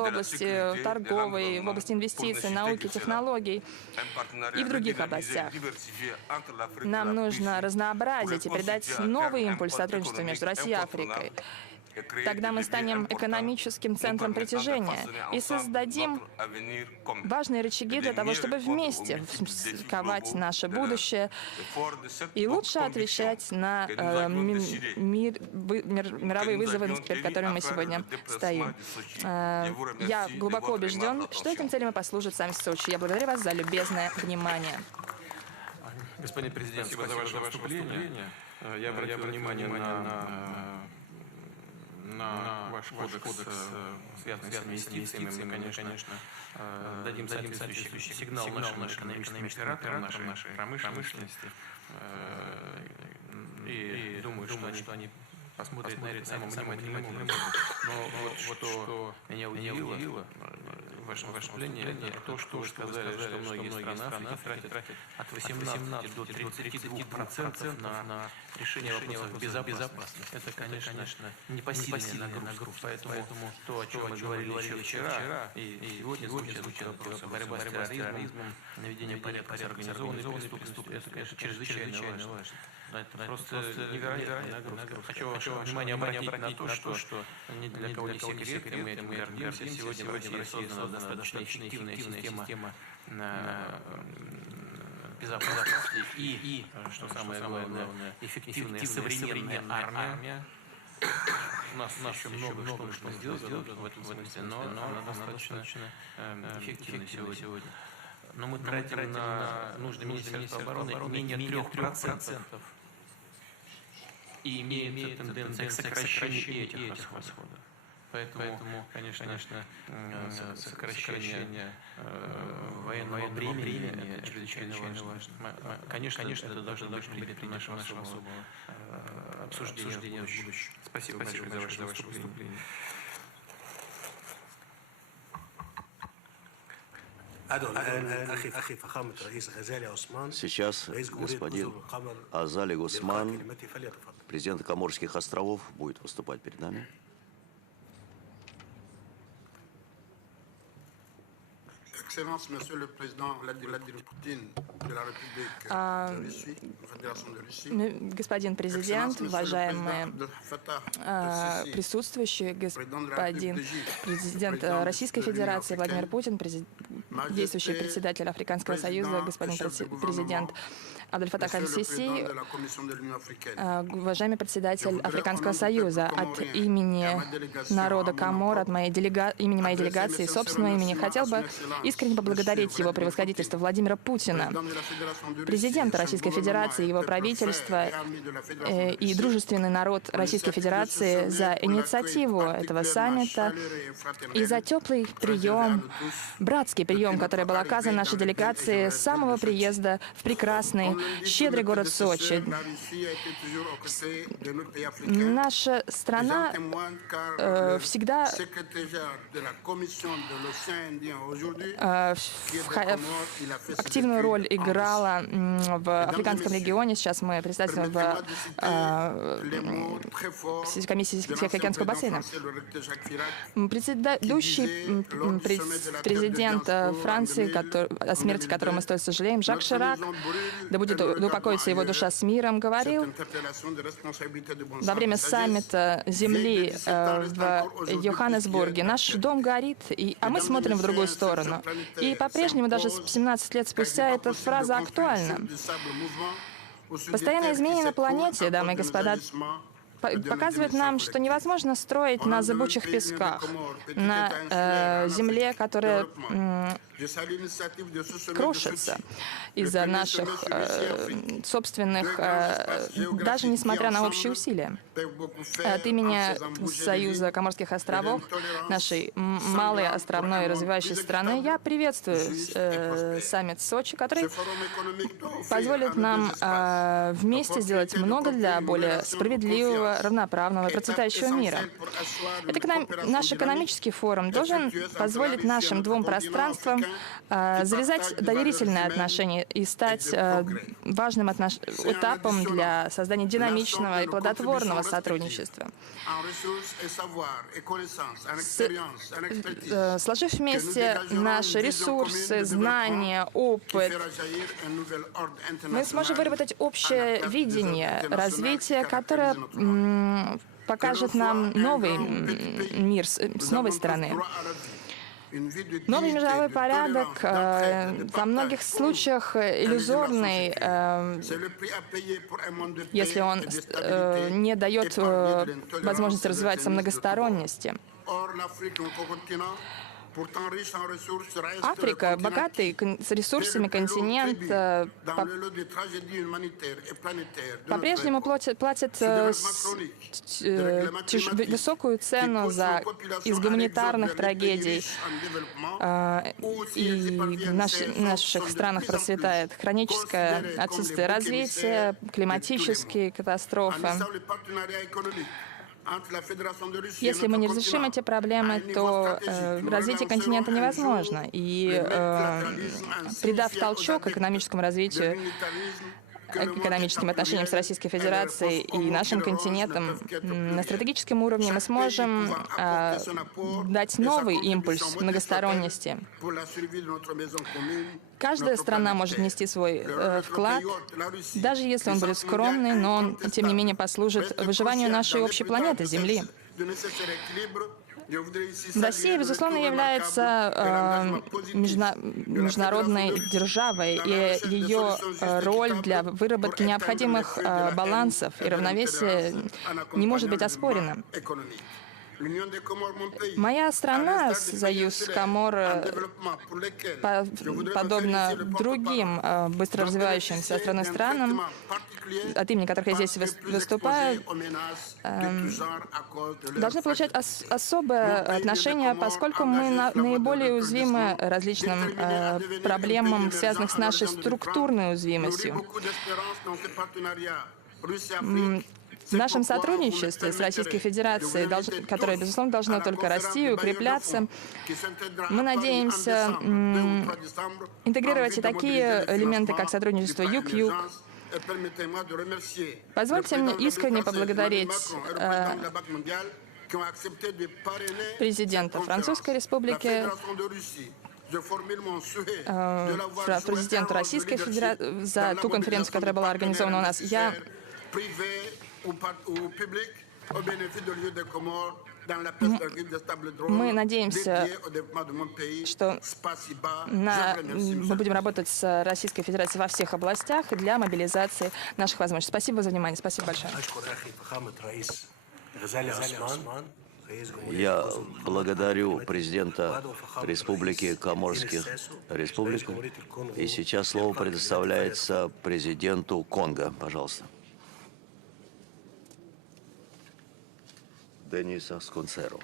области, торговой, в области инвестиций, науки, технологий и в других областях. Нам нужно разнообразить и придать новый импульс сотрудничеству между Россией и Африкой. Тогда мы станем экономическим центром притяжения и создадим важные рычаги для того, чтобы вместе ковать наше будущее и лучше отвечать на мировые вызовы, перед которыми мы сегодня стоим. Я глубоко убежден, что этим целям и послужит саммит в Сочи. Я благодарю вас за любезное внимание. Господин президент, спасибо за ваше выступление. Я обратил внимание на ваш кодекс, связанный с инвестициями. Мы, конечно, дадим соответствующий сигнал нашим экономическим операторам, нашей промышленности. И думаю, что они посмотрят на это самым внимательным образом. Но вот что меня удивило в вашем выступлении, это то, что вы сказали, что многие страны тратят от 18 до 32% на решение вопросов безопасности. Это, конечно, непосильная нагрузка. Поэтому то, о чем мы говорили еще вчера, и сегодня звучит вопрос борьба с терроризмом, наведение порядка с организованной преступностью, это, конечно, чрезвычайно важно. Это просто невероятная нагрузка. Хочу ваше внимание обратить на то, что ни для кого не секрет, и мы этим гордимся. Сегодня в России создана достаточно эффективная система безопасности и, что самое главное, эффективная современная армия. У нас еще много что сделать в этом смысле, но она достаточно эффективна сегодня. Но мы тратим на нужды Министерства обороны менее 3%. И имеет тенденция к сокращению этих расходов. Поэтому, конечно, сокращение военного времени – это чрезвычайно важно. Конечно, это должно быть предметом нашего особого обсуждения в будущем. Спасибо большое за ваше выступление. Сейчас господин Азали Гусман, президент Коморских островов, будет выступать перед нами. Господин президент, уважаемые присутствующие, господин президент Российской Федерации Владимир Путин, действующий председатель Африканского Союза, господин президент Абдель-Фатах аль-Сиси, уважаемый председатель Африканского Союза, от имени народа Комор, от имени моей делегации и собственного имени, хотел бы искренне поблагодарить его превосходительство Владимира Путина, президента Российской Федерации, его правительства и дружественный народ Российской Федерации за инициативу этого саммита и за теплый прием, братский прием, который был оказан нашей делегации с самого приезда в прекрасный, щедрый город Сочи. Наша страна всегда активную роль играла в Африканском регионе. Сейчас мы представителем в комиссии Тихоокеанского бассейна. Предыдущий президент Франции, о смерти которого мы столь сожалеем, Жак Ширак, да упокоится его душа с миром, говорил во время саммита Земли в Йоханнесбурге: наш дом горит, а мы смотрим в другую сторону. И по-прежнему, даже 17 лет спустя, эта фраза актуальна. Постоянные изменения на планете, дамы и господа, показывает нам, что невозможно строить на зыбучих песках, на земле, которая крушится из-за наших собственных, даже несмотря на общие усилия. От имени Союза Коморских островов, нашей малой островной развивающей страны, я приветствую саммит Сочи, который позволит нам вместе сделать много для более справедливого, равноправного и процветающего мира. Наш экономический форум должен позволить нашим двум пространствам завязать доверительные отношения и стать важным этапом для создания динамичного и плодотворного сотрудничества. Сложив вместе наши ресурсы, знания, опыт, мы сможем выработать общее видение развития, которое покажет нам новый мир с новой стороны. Новый мировой порядок во многих случаях иллюзорный, если он не дает возможности развиваться многосторонности. Африка, богатый с ресурсами континент, по-прежнему платит высокую цену из гуманитарных трагедий, и в наших странах процветает хроническое отсутствие развития, климатические катастрофы. Если мы не разрешим эти проблемы, то развитие континента невозможно. И придав толчок экономическому развитию, экономическим отношениям с Российской Федерацией и нашим континентом на стратегическом уровне, мы сможем дать новый импульс многосторонности. Каждая страна может внести свой вклад, даже если он будет скромный, но он, тем не менее, послужит выживанию нашей общей планеты Земли. Россия, безусловно, является международной державой, и ее роль для выработки необходимых балансов и равновесия не может быть оспорена. Моя страна, Союз Комор, подобно другим быстро развивающимся островным странам, от имени которых я здесь выступаю, должны получать особое отношение, поскольку мы наиболее уязвимы различным проблемам, связанным с нашей структурной уязвимостью. В нашем сотрудничестве с Российской Федерацией, которое, безусловно, должно только расти и укрепляться, мы надеемся интегрировать и такие элементы, как сотрудничество Юг-Юг. Позвольте мне искренне поблагодарить президента Французской Республики, президента Российской Федерации за ту конференцию, которая была организована у нас. Мы надеемся, что мы будем работать с Российской Федерацией во всех областях для мобилизации наших возможностей. Спасибо за внимание. Спасибо большое. Я благодарю президента Республики Коморских Республик. И сейчас слово предоставляется президенту Конго. Пожалуйста. Дениса Сконцеро.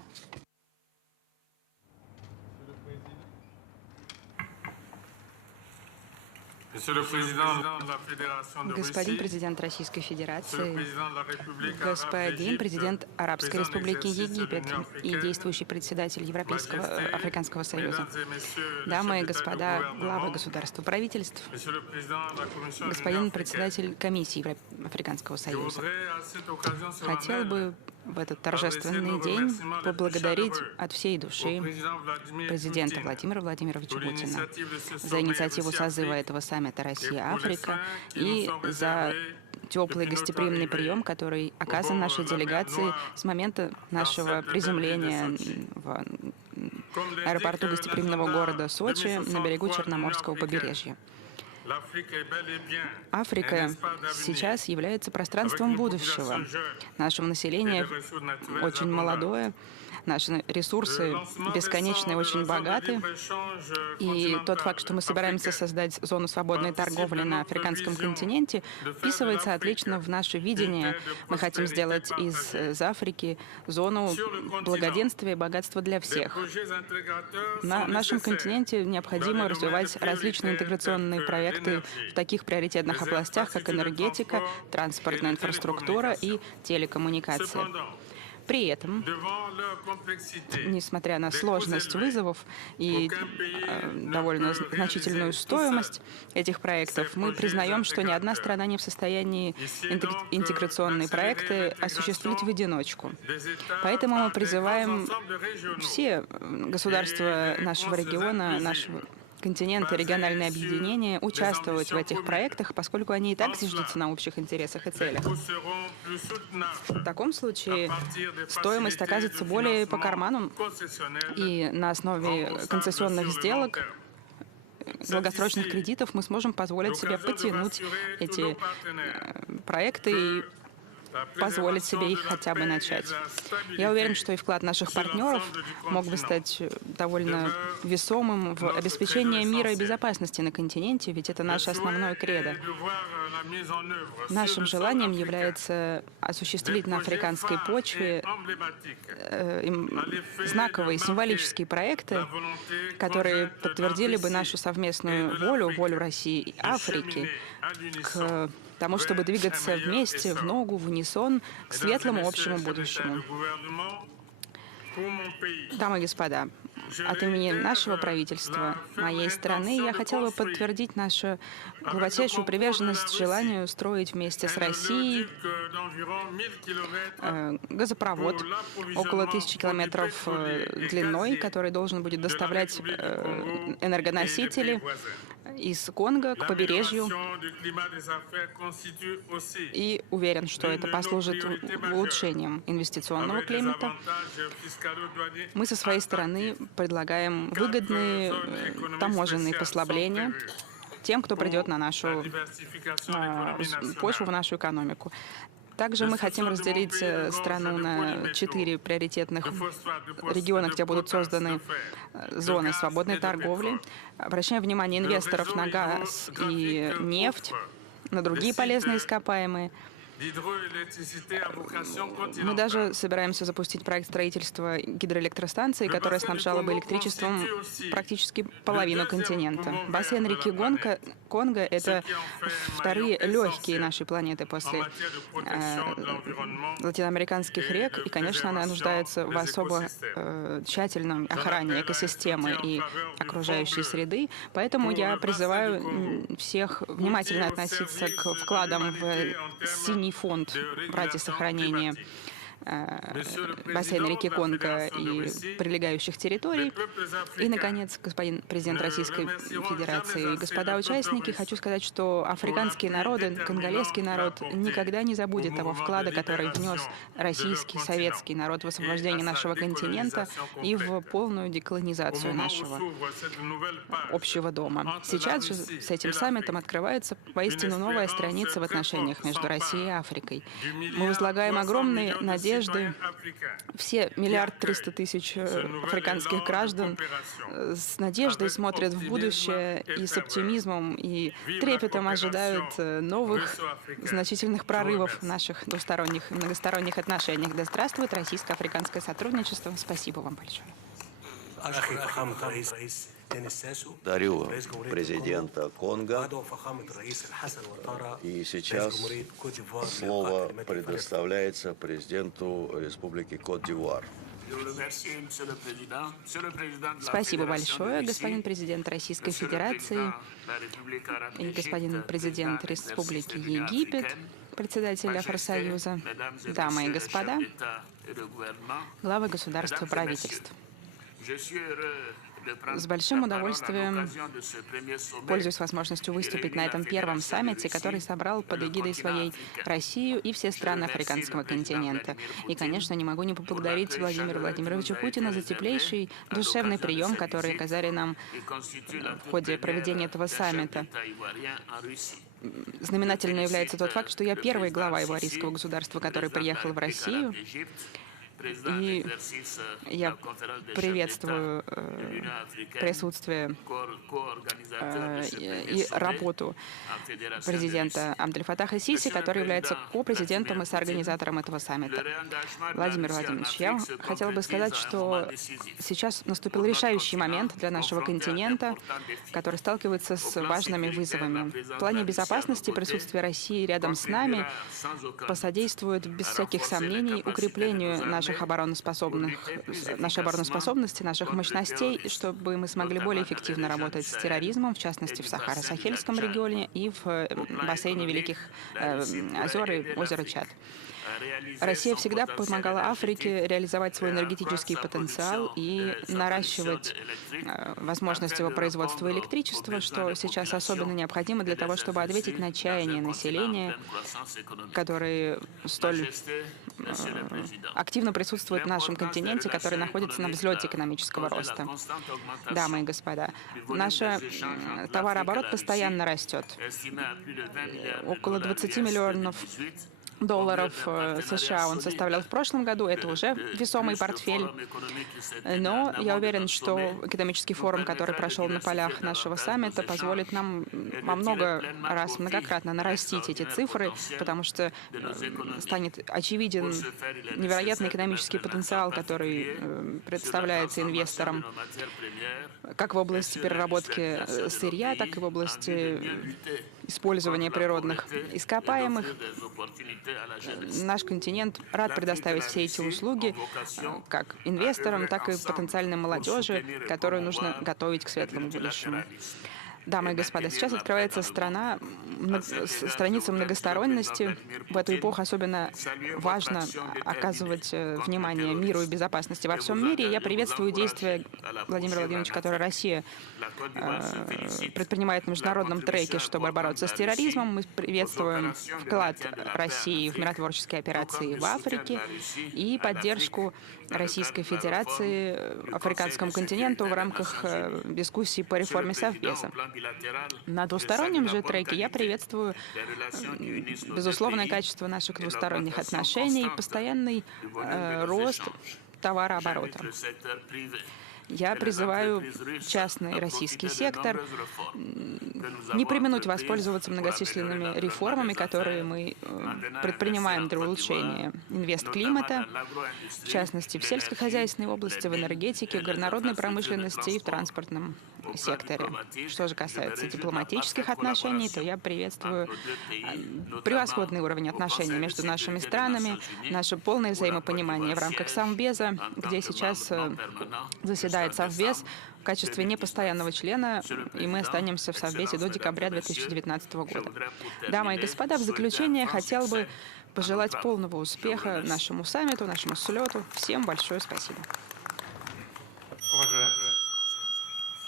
Господин президент Российской Федерации, господин президент Арабской Республики Египет и действующий председатель Европейского Африканского Союза, дамы и господа главы государств и правительств, господин председатель комиссии Африканского Союза, хотел бы в этот торжественный день поблагодарить от всей души президента Владимира Владимировича Путина за инициативу созыва этого саммита Россия-Африка и за теплый гостеприимный прием, который оказан нашей делегации с момента нашего приземления в аэропорту гостеприимного города Сочи на берегу Черноморского побережья. Африка сейчас является пространством будущего. Наше население очень молодое, наши ресурсы бесконечные, очень богаты. И тот факт, что мы собираемся создать зону свободной торговли на африканском континенте, вписывается отлично в наше видение. Мы хотим сделать из Африки зону благоденствия и богатства для всех. На нашем континенте необходимо развивать различные интеграционные проекты в таких приоритетных областях, как энергетика, транспортная инфраструктура и телекоммуникация. При этом, несмотря на сложность вызовов и довольно значительную стоимость этих проектов, мы признаем, что ни одна страна не в состоянии интеграционные проекты осуществить в одиночку. Поэтому мы призываем все государства нашего региона, нашего континента, региональные объединения участвовать в этих проектах, поскольку они и так зиждутся на общих интересах и целях. В таком случае стоимость оказывается более по карману, и на основе концессионных сделок, долгосрочных кредитов мы сможем позволить себе потянуть эти проекты и позволить себе их хотя бы начать. Я уверен, что и вклад наших партнеров мог бы стать довольно весомым в обеспечение мира и безопасности на континенте, ведь это наше основное кредо. Нашим желанием является осуществить на африканской почве знаковые символические проекты, которые подтвердили бы нашу совместную волю России и Африки к тому, чтобы двигаться вместе, в ногу, в унисон, к светлому общему будущему. Дамы и господа, от имени нашего правительства, моей страны, я хотела бы подтвердить нашу глубочайшую приверженность желанию строить вместе с Россией газопровод около 1000 километров длиной, который должен будет доставлять энергоносители из Конго к побережью. И уверен, что это послужит улучшением инвестиционного климата. Мы со своей стороны предлагаем выгодные таможенные послабления тем, кто придет на нашу почву, в нашу экономику. Также мы хотим разделить страну на 4 приоритетных региона, где будут созданы зоны свободной торговли. Обращаем внимание инвесторов на газ и нефть, на другие полезные ископаемые. Мы даже собираемся запустить проект строительства гидроэлектростанции, которая снабжала бы электричеством практически половину континента. Бассейн реки Конго — это вторые легкие нашей планеты после латиноамериканских рек, и, конечно, она нуждается в особо тщательной охране экосистемы и окружающей среды. Поэтому я призываю всех внимательно относиться к вкладам в синий фонд в ради сохранения бассейна реки Конго и прилегающих территорий. И, наконец, господин президент Российской Федерации и господа участники, хочу сказать, что африканские народы, конголезский народ никогда не забудет того вклада, который внес российский, советский народ в освобождение нашего континента и в полную деколонизацию нашего общего дома. Сейчас же с этим саммитом открывается воистину новая страница в отношениях между Россией и Африкой. Мы возлагаем огромные надежды. Все 1 300 000 африканских граждан с надеждой смотрят в будущее и с оптимизмом и трепетом ожидают новых значительных прорывов в наших двусторонних и многосторонних отношениях. Да здравствует российско-африканское сотрудничество. Спасибо вам большое. Дарю президента Конго. И сейчас слово предоставляется президенту Республики Кот-д'Ивуар. Спасибо большое, господин президент Российской Федерации и господин президент Республики Египет, председатель Афросоюза, дамы и господа, главы государств и правительств. с большим удовольствием пользуюсь возможностью выступить на этом первом саммите, который собрал под эгидой своей Россию и все страны африканского континента. И, конечно, не могу не поблагодарить Владимира Владимировича Путина за теплейший, душевный прием, который оказали нам в ходе проведения этого саммита. Знаменательно является тот факт, что я первый глава ивуарийского государства, который приехал в Россию. И я приветствую присутствие и работу президента Абдель-Фаттаха Сиси, который является ко-президентом и соорганизатором этого саммита. Владимир Владимирович, я хотела бы сказать, что сейчас наступил решающий момент для нашего континента, который сталкивается с важными вызовами. В плане безопасности присутствие России рядом с нами посодействует без всяких сомнений укреплению нашей обороноспособности, наших мощностей, чтобы мы смогли более эффективно работать с терроризмом, в частности, в Сахаро-Сахельском регионе и в бассейне Великих озер и озера Чад. Россия всегда помогала Африке реализовать свой энергетический потенциал и наращивать возможности его производства электричества, что сейчас особенно необходимо для того, чтобы ответить на чаяния населения, которые столь активно присутствуют в нашем континенте, который находится на взлете экономического роста. Дамы и господа, наш товарооборот постоянно растет. Около 20 миллионов долларов США он составлял в прошлом году. Это уже весомый портфель. Но я уверен, что экономический форум, который прошел на полях нашего саммита, позволит нам многократно нарастить эти цифры, потому что станет очевиден невероятный экономический потенциал, который представляется инвесторам как в области переработки сырья, так и в области использования природных ископаемых. Наш континент рад предоставить все эти услуги как инвесторам, так и потенциальной молодежи, которую нужно готовить к светлому будущему. Дамы и господа, сейчас открывается страница многосторонности. В эту эпоху особенно важно оказывать внимание миру и безопасности во всем мире. Я приветствую действия Владимира Владимировича, которые Россия предпринимает в международном треке, чтобы бороться с терроризмом. Мы приветствуем вклад России в миротворческие операции в Африке и поддержку Российской Федерации африканскому континенту в рамках дискуссий по реформе Совбеза. На двустороннем же треке я приветствую безусловное качество наших двусторонних отношений, постоянный рост товарооборота. Я призываю частный российский сектор не преминуть воспользоваться многочисленными реформами, которые мы предпринимаем для улучшения инвестклимата, в частности, в сельскохозяйственной области, в энергетике, в горнородной промышленности и в транспортном секторе. Что же касается дипломатических отношений, то я приветствую превосходный уровень отношений между нашими странами, наше полное взаимопонимание в рамках Совбеза, где сейчас заседает Совбез в качестве непостоянного члена, и мы останемся в Совбезе до декабря 2019 года. Дамы и господа, в заключение хотел бы пожелать полного успеха нашему саммиту, нашему слету. Всем большое спасибо.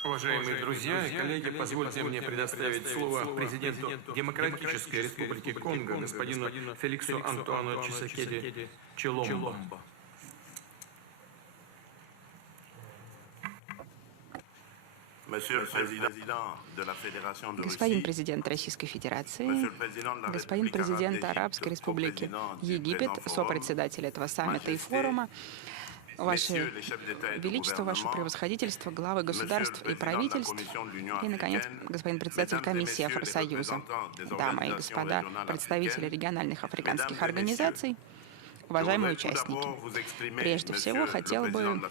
Уважаемые друзья и коллеги, позвольте мне предоставить слово президенту Демократической Республики Конго, господину Феликсу Антуану Чисекеди Чиломбо. Господин президент Российской Федерации, господин президент Арабской Республики Египет, сопредседатель этого саммита и форума, Ваше Величество, Ваше Превосходительство, главы государств и правительств, и, наконец, господин председатель комиссии Афросоюза, дамы и господа представители региональных африканских организаций, уважаемые участники. Прежде всего, хотел бы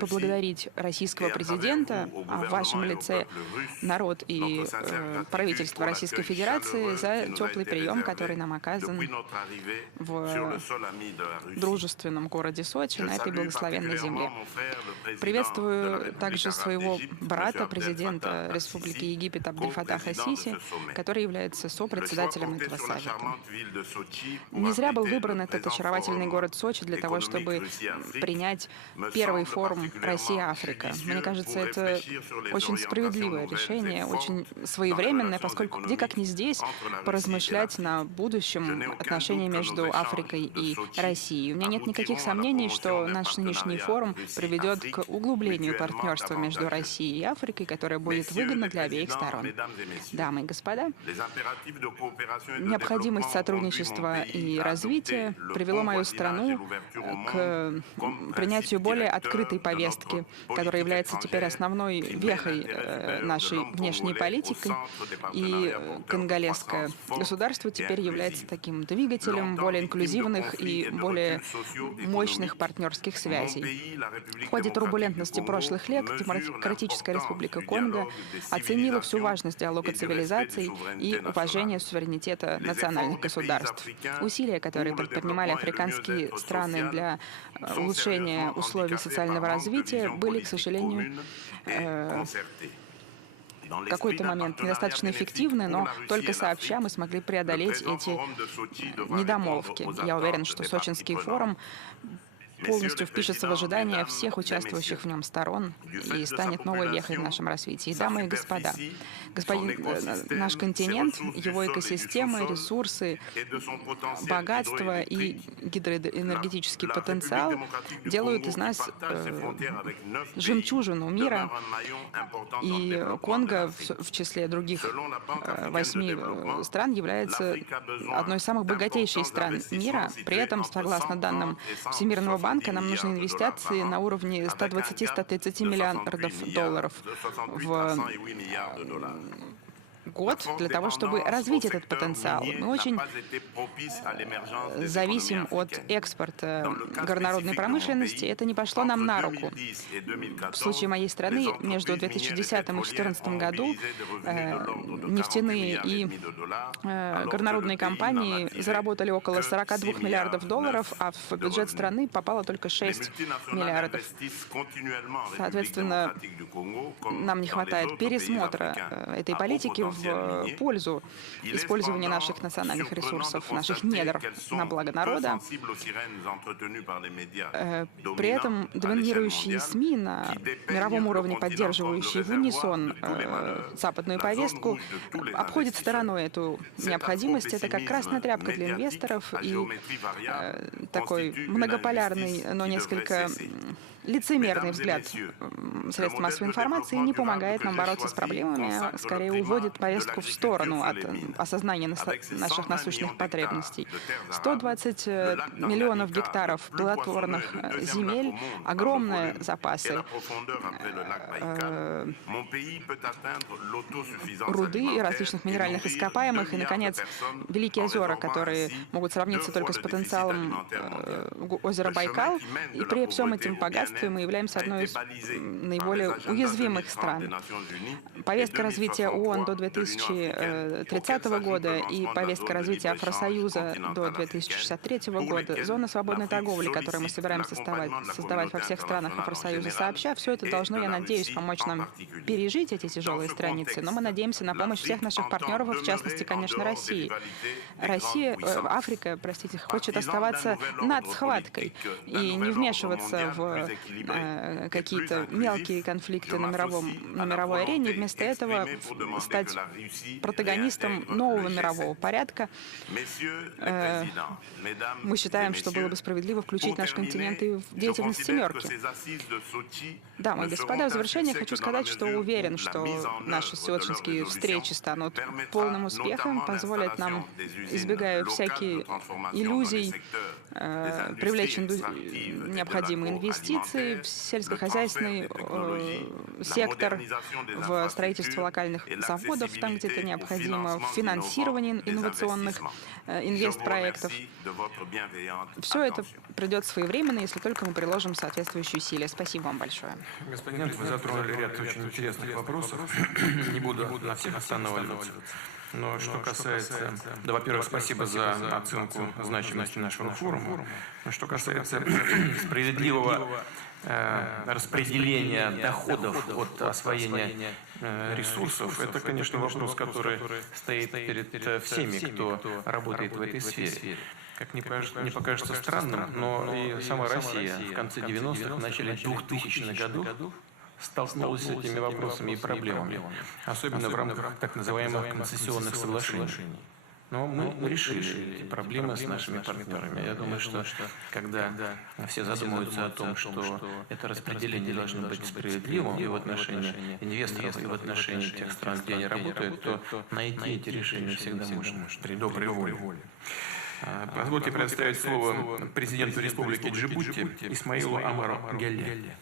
поблагодарить российского президента, а в вашем лице народ и правительство Российской Федерации за теплый прием, который нам оказан в дружественном городе Сочи, на этой благословенной земле. Приветствую также своего брата, президента Республики Египет Абдель-Фаттаха Сиси, который является сопредседателем этого совета. Не зря был выбран этот очаровательный очаровательный город Сочи для того, чтобы принять первый форум Россия-Африка. Мне кажется, это очень справедливое решение, очень своевременное, поскольку где как не здесь поразмышлять на будущем отношений между Африкой и Россией. У меня нет никаких сомнений, что наш нынешний форум приведет к углублению партнерства между Россией и Африкой, которое будет выгодно для обеих сторон. Дамы и господа, необходимость сотрудничества и развития привело мою страну к принятию более открытой повестки, которая является теперь основной вехой нашей внешней политики, и конголезское государство теперь является таким двигателем более инклюзивных и более мощных партнерских связей. В ходе турбулентности прошлых лет Демократическая Республика Конго оценила всю важность диалога цивилизаций и уважения суверенитета национальных государств. Усилия, которые предпринимали африканские страны для улучшения условий социального развития, были, к сожалению, в какой-то момент недостаточно эффективны, но только сообща мы смогли преодолеть эти недомолвки. Я уверен, что Сочинский форум полностью впишется в ожидания всех участвующих в нем сторон и станет новой вехой в нашем развитии. Дамы и господа, наш континент, его экосистемы, ресурсы, богатство и гидроэнергетический потенциал делают из нас жемчужину мира, и Конго в числе других 8 стран является одной из самых богатейших стран мира. При этом, согласно данным Всемирного банка, нам нужны инвестиции на уровне 120-130 миллиардов долларов в год для того, чтобы развить этот потенциал. Мы очень зависим от экспорта горнородной промышленности. Это не пошло нам на руку. В случае моей страны между 2010 и 2014 году нефтяные и горнородные компании заработали около 42 миллиардов долларов, а в бюджет страны попало только 6 миллиардов. Соответственно, нам не хватает пересмотра этой политики в пользу использования наших национальных ресурсов, наших недр на благо народа. При этом доминирующие СМИ на мировом уровне, поддерживающие в унисон западную повестку, обходят стороной эту необходимость. Это как красная тряпка для инвесторов и такой многополярный, но несколько лицемерный взгляд средств массовой информации не помогает нам бороться с проблемами, а скорее уводит повестку в сторону от осознания наших насущных потребностей. 120 миллионов гектаров плодотворных земель, огромные запасы руды и различных минеральных ископаемых, и, наконец, Великие озера, которые могут сравниться только с потенциалом озера Байкал, и при всем этом богатстве мы являемся одной из наиболее уязвимых стран. Повестка развития ООН до 2030 года и повестка развития Афросоюза до 2063 года, зона свободной торговли, которую мы собираемся создавать во всех странах Афросоюза сообща, все это должно, я надеюсь, помочь нам пережить эти тяжелые страницы, но мы надеемся на помощь всех наших партнеров, в частности, конечно, России. Африка, хочет оставаться над схваткой и не вмешиваться в какие-то мелкие конфликты на мировой арене, вместо этого стать протагонистом нового мирового порядка. Мы считаем, что было бы справедливо включить наш континент и в деятельность «семерки». Дамы и господа, в завершение хочу сказать, что уверен, что наши сочинские встречи станут полным успехом, позволят нам, избегая всяких иллюзий, привлечь необходимые инвестиции в сельскохозяйственный сектор, в строительство локальных заводов, там, где это необходимо, в финансирование инновационных инвестпроектов. Все это придет своевременно, если только мы приложим соответствующие усилия. Спасибо вам большое. Господин, вы затронули ряд очень интересных вопросов. Не буду на всех останавливаться. Но что касается... Да, во-первых, спасибо за оценку значимости нашего форума. Но что касается справедливого распределения доходов от освоения ресурсов, это, конечно, вопрос, который стоит перед всеми, кто работает в этой сфере. как не покажется странным, но и сама Россия в конце 90-х, в начале 2000-х годов столкнулась с этими вопросами и проблемами, особенно в рамках так называемых концессионных соглашений. Но мы решили эти проблемы с нашими партнерами. Я думаю, что когда все задумываются о том, что это распределение должно быть справедливым и в отношении инвесторов, и в отношении тех стран, где они работают, то найти эти решения всегда можно при доброй воле. Позвольте предоставить слово президенту Республики Джибути Исмаилу Омару Гелле.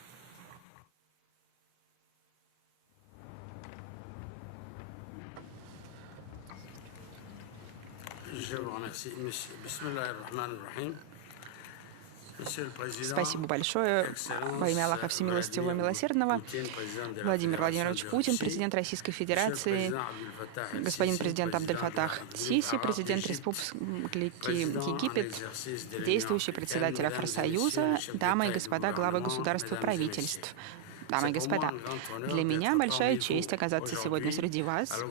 Спасибо большое. Во имя Аллаха Всемилостивого и Милосердного, Владимир Владимирович Путин, президент Российской Федерации, господин президент Абдель-Фатах Сиси, президент Республики Египет, действующий председатель Афросоюза, дамы и господа главы государств и правительств. Дамы и господа, для меня большая честь оказаться сегодня среди вас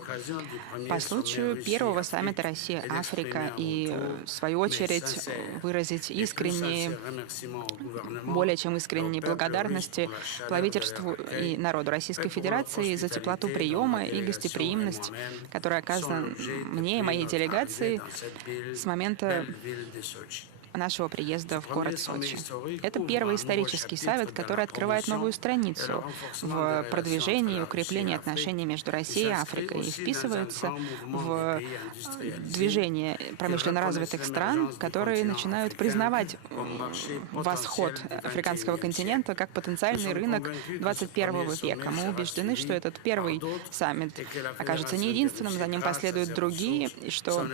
по случаю первого саммита Россия-Африка и, в свою очередь, выразить более чем искренние благодарности правительству и народу Российской Федерации за теплоту приема и гостеприимность, которая оказана мне и моей делегации с момента нашего приезда в город Сочи. Это первый исторический саммит, который открывает новую страницу в продвижении и укреплении отношений между Россией и Африкой и вписывается в движение промышленно развитых стран, которые начинают признавать восход африканского континента как потенциальный рынок 21 века. Мы убеждены, что этот первый саммит окажется не единственным, за ним последуют другие, и что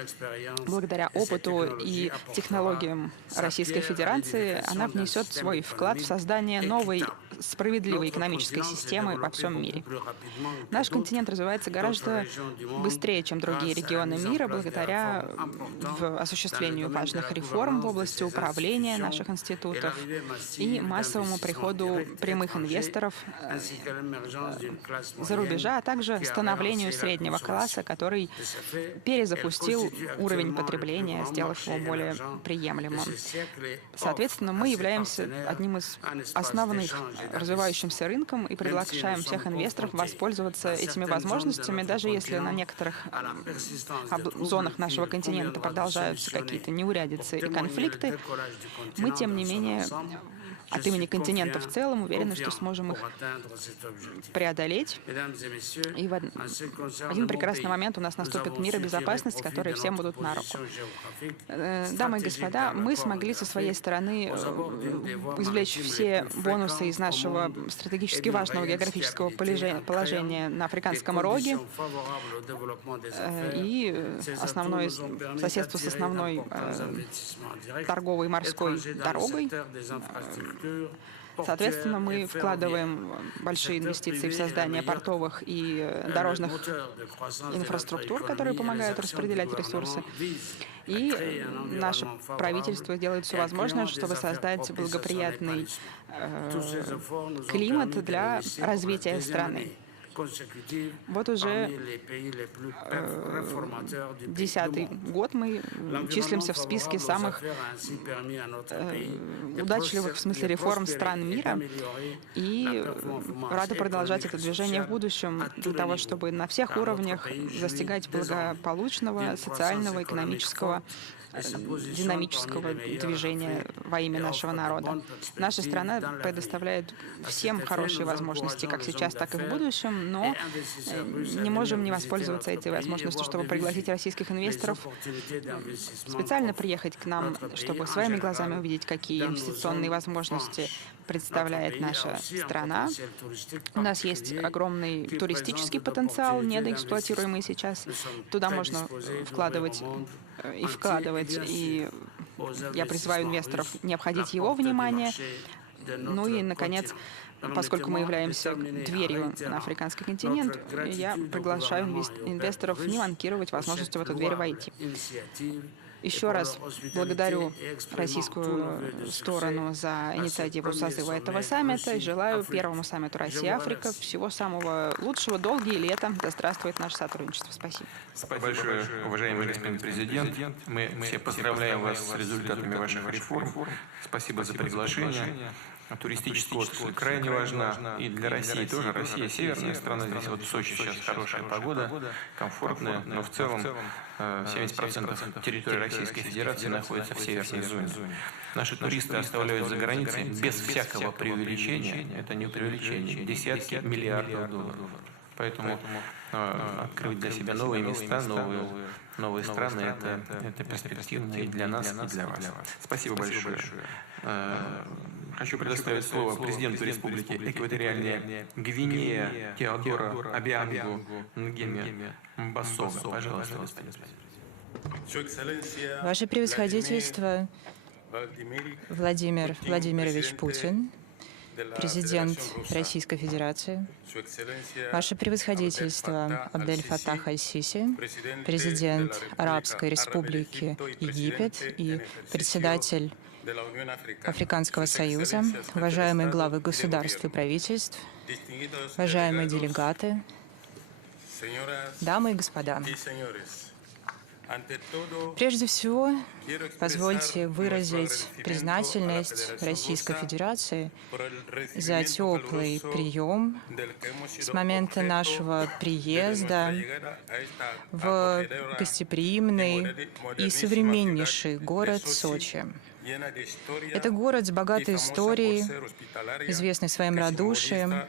благодаря опыту и технологиям Российской Федерации она внесет свой вклад в создание новой справедливой экономической системы во всем мире. Наш континент развивается гораздо быстрее, чем другие регионы мира, благодаря осуществлению важных реформ в области управления наших институтов и массовому приходу прямых инвесторов за рубежа, а также становлению среднего класса, который перезапустил уровень потребления, сделав его более приемлемым. Соответственно, мы являемся одним из основных развивающимся рынком и приглашаем всех инвесторов воспользоваться этими возможностями, даже если на некоторых зонах нашего континента продолжаются какие-то неурядицы и конфликты, мы, тем не менее, от имени континента в целом уверены, что сможем их преодолеть. И в один прекрасный момент у нас наступит мир и безопасность, которые всем будут на руку. Дамы и господа, мы смогли со своей стороны извлечь все бонусы из нашего стратегически важного географического положения на Африканском роге и основное соседство с основной торговой морской дорогой. Соответственно, мы вкладываем большие инвестиции в создание портовых и дорожных инфраструктур, которые помогают распределять ресурсы. И наше правительство делает все возможное, чтобы создать благоприятный климат для развития страны. Вот уже 10-й год мы числимся в списке самых удачливых в смысле реформ стран мира и рады продолжать это движение в будущем для того, чтобы на всех уровнях достигать благополучного социального, экономического, динамического движения во имя нашего народа. Наша страна предоставляет всем хорошие возможности, как сейчас, так и в будущем, но не можем не воспользоваться этой возможностью, чтобы пригласить российских инвесторов специально приехать к нам, чтобы своими глазами увидеть, какие инвестиционные возможности представляет наша страна. У нас есть огромный туристический потенциал, недоэксплуатируемый сейчас. Туда можно вкладывать, и я призываю инвесторов не обходить его внимание. Ну и, наконец, поскольку мы являемся дверью на африканский континент, я приглашаю инвесторов не манкировать возможностью в эту дверь войти. Еще раз благодарю российскую сторону за инициативу созыва этого саммита и желаю первому саммиту Россия-Африка всего самого лучшего, долгие лета. Да здравствует наше сотрудничество. Спасибо. Спасибо большое, уважаемый господин президент. Мы все поздравляем вас с результатами ваших реформ. Спасибо за приглашение. Туристическая отрасль крайне важна. И для России тоже. Россия северная страна. Здесь вот в Сочи сейчас хорошая погода, комфортная. Но в целом 70% территории Российской Федерации находится в северной зоне. Наши туристы оставляют за границей без всякого преувеличения, это не преувеличение, десятки миллиардов долларов. Поэтому открыть для себя новые места, новые страны, это перспективно и для нас, и для вас. Спасибо большое. Хочу предоставить слово президенту Республики Экваториальная Гвинея Теодору Обиангу Нгеме Мбасого. Пожалуйста, господин президент. Ваше превосходительство, Владимир Владимирович Путин, президент Российской Федерации, Ваше превосходительство Абдель Фаттах аль-Сиси, президент Арабской Республики Египет и председатель Африканского союза, уважаемые главы государств и правительств, уважаемые делегаты, дамы и господа. Прежде всего, позвольте выразить признательность Российской Федерации за теплый прием с момента нашего приезда в гостеприимный и современнейший город Сочи. Это город с богатой историей, известный своим радушием.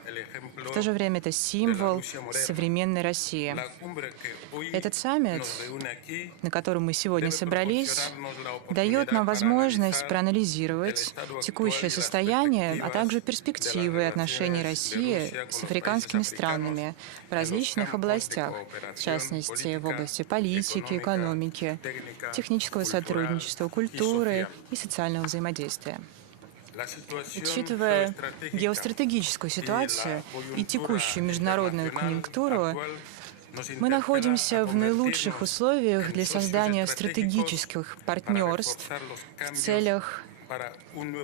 В то же время это символ современной России. Этот саммит, на котором мы сегодня собрались, дает нам возможность проанализировать текущее состояние, а также перспективы отношений России с африканскими странами в различных областях, в частности, в области политики, экономики, технического сотрудничества, культуры и социального взаимодействия. Учитывая геостратегическую ситуацию и текущую международную конъюнктуру, мы находимся в наилучших условиях для создания стратегических партнерств в целях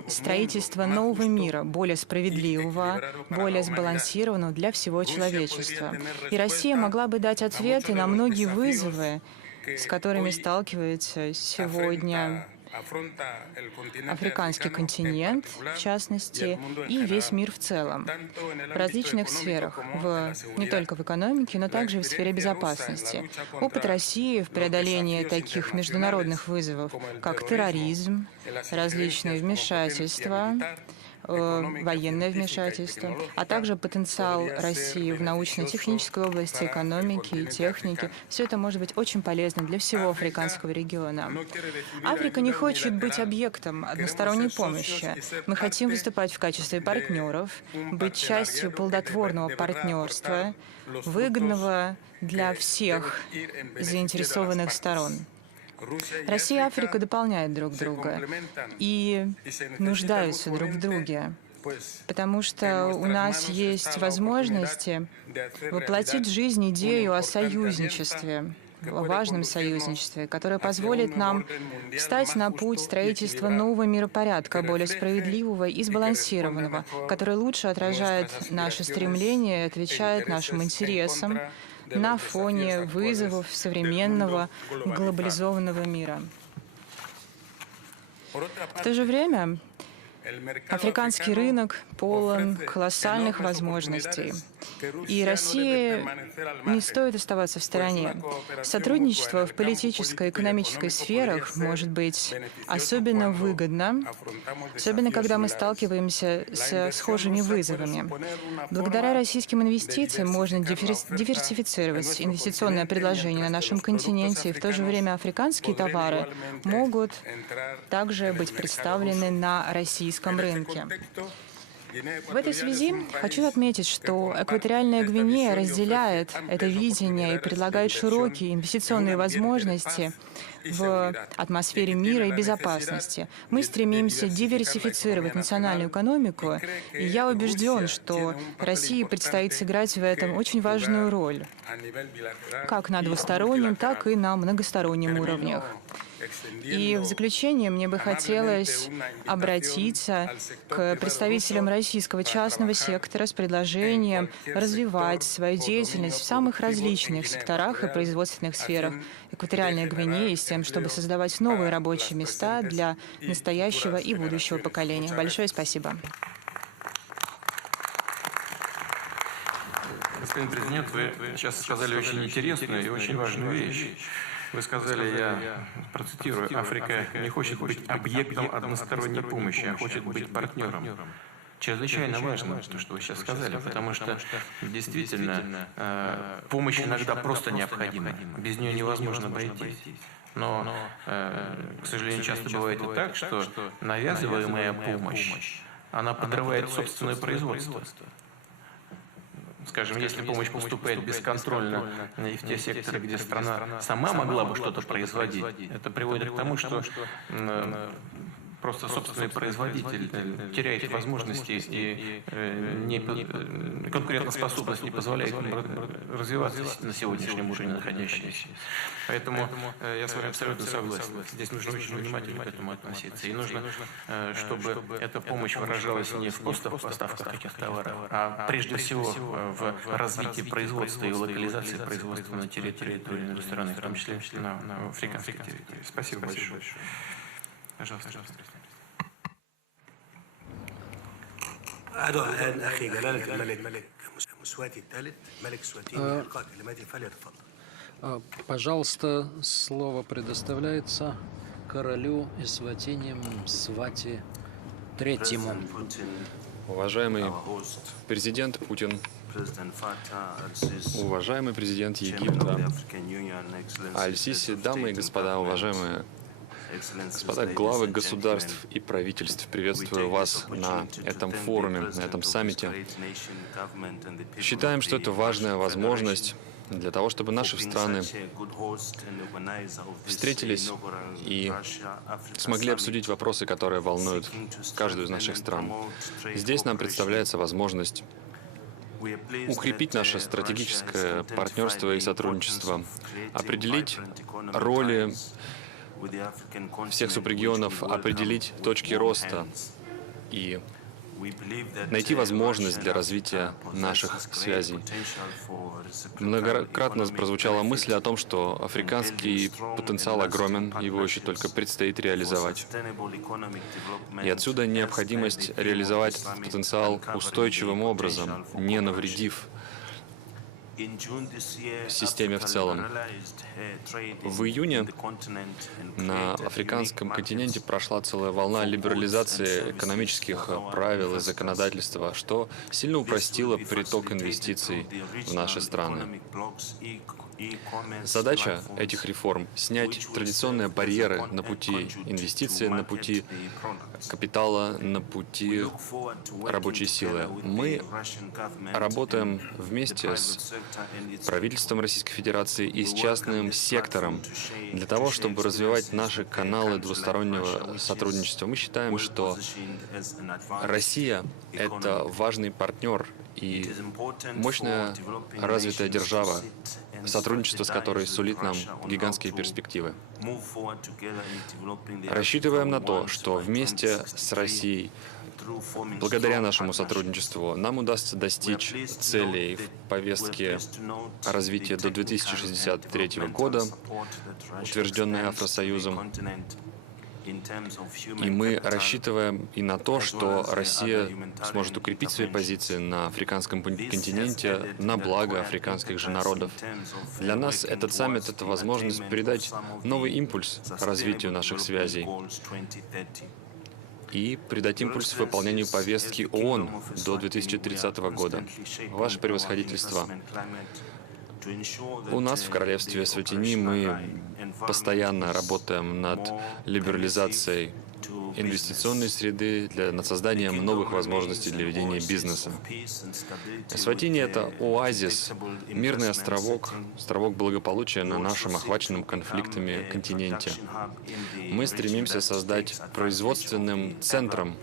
строительства нового мира, более справедливого, более сбалансированного для всего человечества. И Россия могла бы дать ответы на многие вызовы, с которыми сталкивается сегодня африканский континент, в частности, и весь мир в целом, в различных сферах, не только в экономике, но также в сфере безопасности. Опыт России в преодолении таких международных вызовов, как терроризм, различные вмешательства, военное вмешательство, а также потенциал России в научно-технической области, экономики и техники. Все это может быть очень полезно для всего африканского региона. Африка не хочет быть объектом односторонней помощи. Мы хотим выступать в качестве партнеров, быть частью плодотворного партнерства, выгодного для всех заинтересованных сторон. Россия и Африка дополняют друг друга и нуждаются друг в друге, потому что у нас есть возможности воплотить в жизнь идею о союзничестве, о важном союзничестве, которое позволит нам встать на путь строительства нового миропорядка, более справедливого и сбалансированного, который лучше отражает наши стремления и отвечает нашим интересам на фоне вызовов современного глобализованного мира. В то же время африканский рынок полон колоссальных возможностей, и России не стоит оставаться в стороне. Сотрудничество в политической и экономической сферах может быть особенно выгодно, особенно когда мы сталкиваемся с схожими вызовами. Благодаря российским инвестициям можно диверсифицировать инвестиционное предложение на нашем континенте, и в то же время африканские товары могут также быть представлены на российском рынке. В этой связи хочу отметить, что Экваториальная Гвинея разделяет это видение и предлагает широкие инвестиционные возможности в атмосфере мира и безопасности. Мы стремимся диверсифицировать национальную экономику, и я убежден, что России предстоит сыграть в этом очень важную роль, как на двустороннем, так и на многостороннем уровнях. И в заключение мне бы хотелось обратиться к представителям российского частного сектора с предложением развивать свою деятельность в самых различных секторах и производственных сферах экваториальной Гвинеи с тем, чтобы создавать новые рабочие места для настоящего и будущего поколения. Большое спасибо. Господин президент, вы сейчас сказали очень интересную и очень важную вещь. Вы сказали, я процитирую, Африка не хочет быть объектом односторонней помощи, а хочет быть партнером. Чрезвычайно важно то, что вы сейчас сказали, потому что действительно помощь иногда просто необходима. Без нее невозможно обойтись. Но, к сожалению, часто бывает и так, что навязываемая помощь, она подрывает собственное производство. Скажем, если помощь поступает бесконтрольно и в те секторы, где страна сама могла бы что-то производить, это приводит к тому, что просто собственный производитель теряет возможности и конкурентоспособность не позволяет им развиваться на сегодняшнем уровне находящиеся. Поэтому я с вами абсолютно согласен. Здесь нужно очень внимательно к этому относиться. И нужно, чтобы эта помощь выражалась не в поставках таких товаров, а прежде всего в развитии производства и локализации производства на территории той или иной страны, в том числе на африканской территории. Спасибо большое. Пожалуйста. أدعو الآن أخي جلالة الملك مسواتي الثالث ملك سواتيني إلقاء كلماته فليتفضل. Пожалуйста, слово предоставляется королю Эсватини Мсвати III. Уважаемый президент Путин, уважаемый президент Египта Аль-Сиси, дамы и господа, уважаемые господа главы государств и правительств, приветствую вас на этом форуме, на этом саммите. Считаем, что это важная возможность для того, чтобы наши страны встретились и смогли обсудить вопросы, которые волнуют каждую из наших стран. Здесь нам представляется возможность укрепить наше стратегическое партнерство и сотрудничество, определить роли всех субрегионов, определить точки роста и найти возможность для развития наших связей. Многократно прозвучала мысль о том, что африканский потенциал огромен, его еще только предстоит реализовать. И отсюда необходимость реализовать этот потенциал устойчивым образом, не навредив системе в целом. В июне на африканском континенте прошла целая волна либерализации экономических правил и законодательства, что сильно упростило приток инвестиций в наши страны. Задача этих реформ — снять традиционные барьеры на пути инвестиций, на пути капитала, на пути рабочей силы. Мы работаем вместе с правительством Российской Федерации и с частным сектором для того, чтобы развивать наши каналы двустороннего сотрудничества. Мы считаем, что Россия — это важный партнер и мощная развитая держава, сотрудничество с которой сулит нам гигантские перспективы. Рассчитываем на то, что вместе с Россией, благодаря нашему сотрудничеству, нам удастся достичь целей в повестке развития до 2063 года, утвержденной Афросоюзом. И мы рассчитываем и на то, что Россия сможет укрепить свои позиции на африканском континенте на благо африканских же народов. Для нас этот саммит — это возможность передать новый импульс развитию наших связей и придать импульс выполнению повестки ООН до 2030 года. Ваше превосходительство, у нас в королевстве Эсватини мы постоянно работаем над либерализацией инвестиционной среды, над созданием новых возможностей для ведения бизнеса. Эсватини — это оазис, мирный островок, островок благополучия на нашем охваченном конфликтами континенте. Мы стремимся создать производственным центром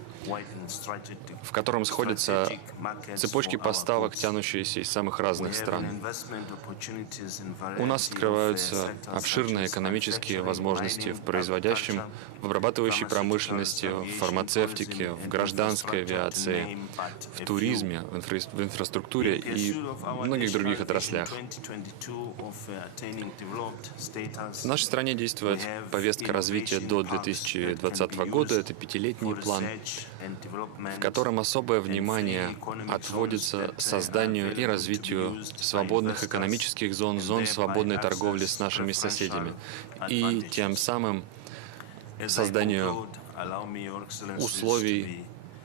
в котором сходятся цепочки поставок, тянущиеся из самых разных стран. У нас открываются обширные экономические возможности в производящем, в обрабатывающей промышленности, в фармацевтике, в гражданской авиации, в туризме, в инфраструктуре и в многих других отраслях. В нашей стране действует повестка развития до 2020 года. Это 5-летний план, в котором особое внимание отводится созданию и развитию свободных экономических зон, зон свободной торговли с нашими соседями и тем самым созданию условий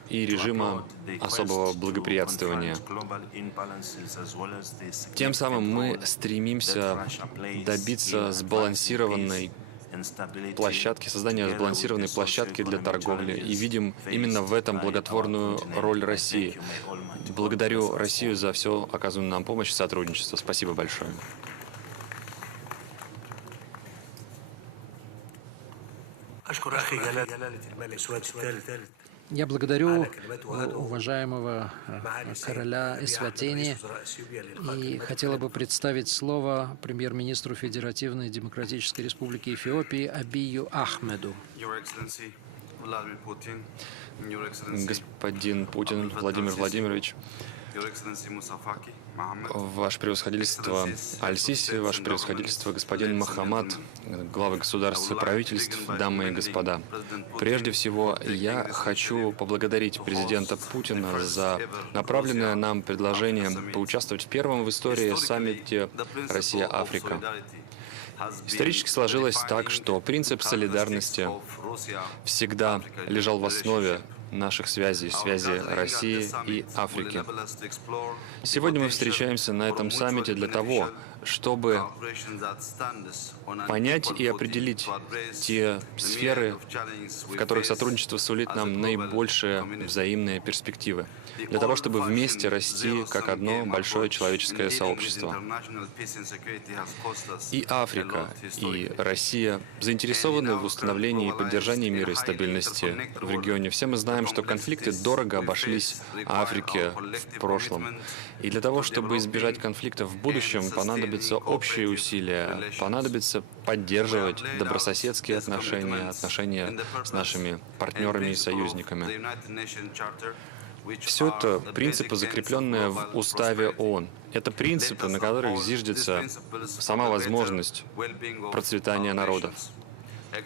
и режима особого благоприятствования. Тем самым мы стремимся добиться сбалансированной площадки, создания сбалансированной площадки для торговли и видим именно в этом благотворную роль России. Благодарю Россию за всю оказанную нам помощь и сотрудничество. Спасибо большое. Я благодарю уважаемого короля Эсватини и хотела бы представить слово премьер-министру Федеративной Демократической Республики Эфиопии Абию Ахмеду. Господин Путин Владимир Владимирович, Ваше превосходительство Аль-Сиси, Ваше превосходительство господин Мохаммад, главы государств и правительств, дамы и господа. Прежде всего, я хочу поблагодарить президента Путина за направленное нам предложение поучаствовать в первом в истории саммите Россия-Африка. Исторически сложилось так, что принцип солидарности всегда лежал в основе наших связей, связи России и Африки. Сегодня мы встречаемся на этом саммите для того, чтобы понять и определить те сферы, в которых сотрудничество сулит нам наибольшие взаимные перспективы, для того, чтобы вместе расти как одно большое человеческое сообщество. И Африка, и Россия заинтересованы в установлении и поддержании мира и стабильности в регионе. Все мы знаем, что конфликты дорого обошлись Африке в прошлом. И для того, чтобы избежать конфликтов в будущем, понадобятся общие усилия, понадобится поддерживать добрососедские отношения, отношения с нашими партнерами и союзниками. Все это принципы, закрепленные в Уставе ООН. Это принципы, на которых зиждется сама возможность процветания народов.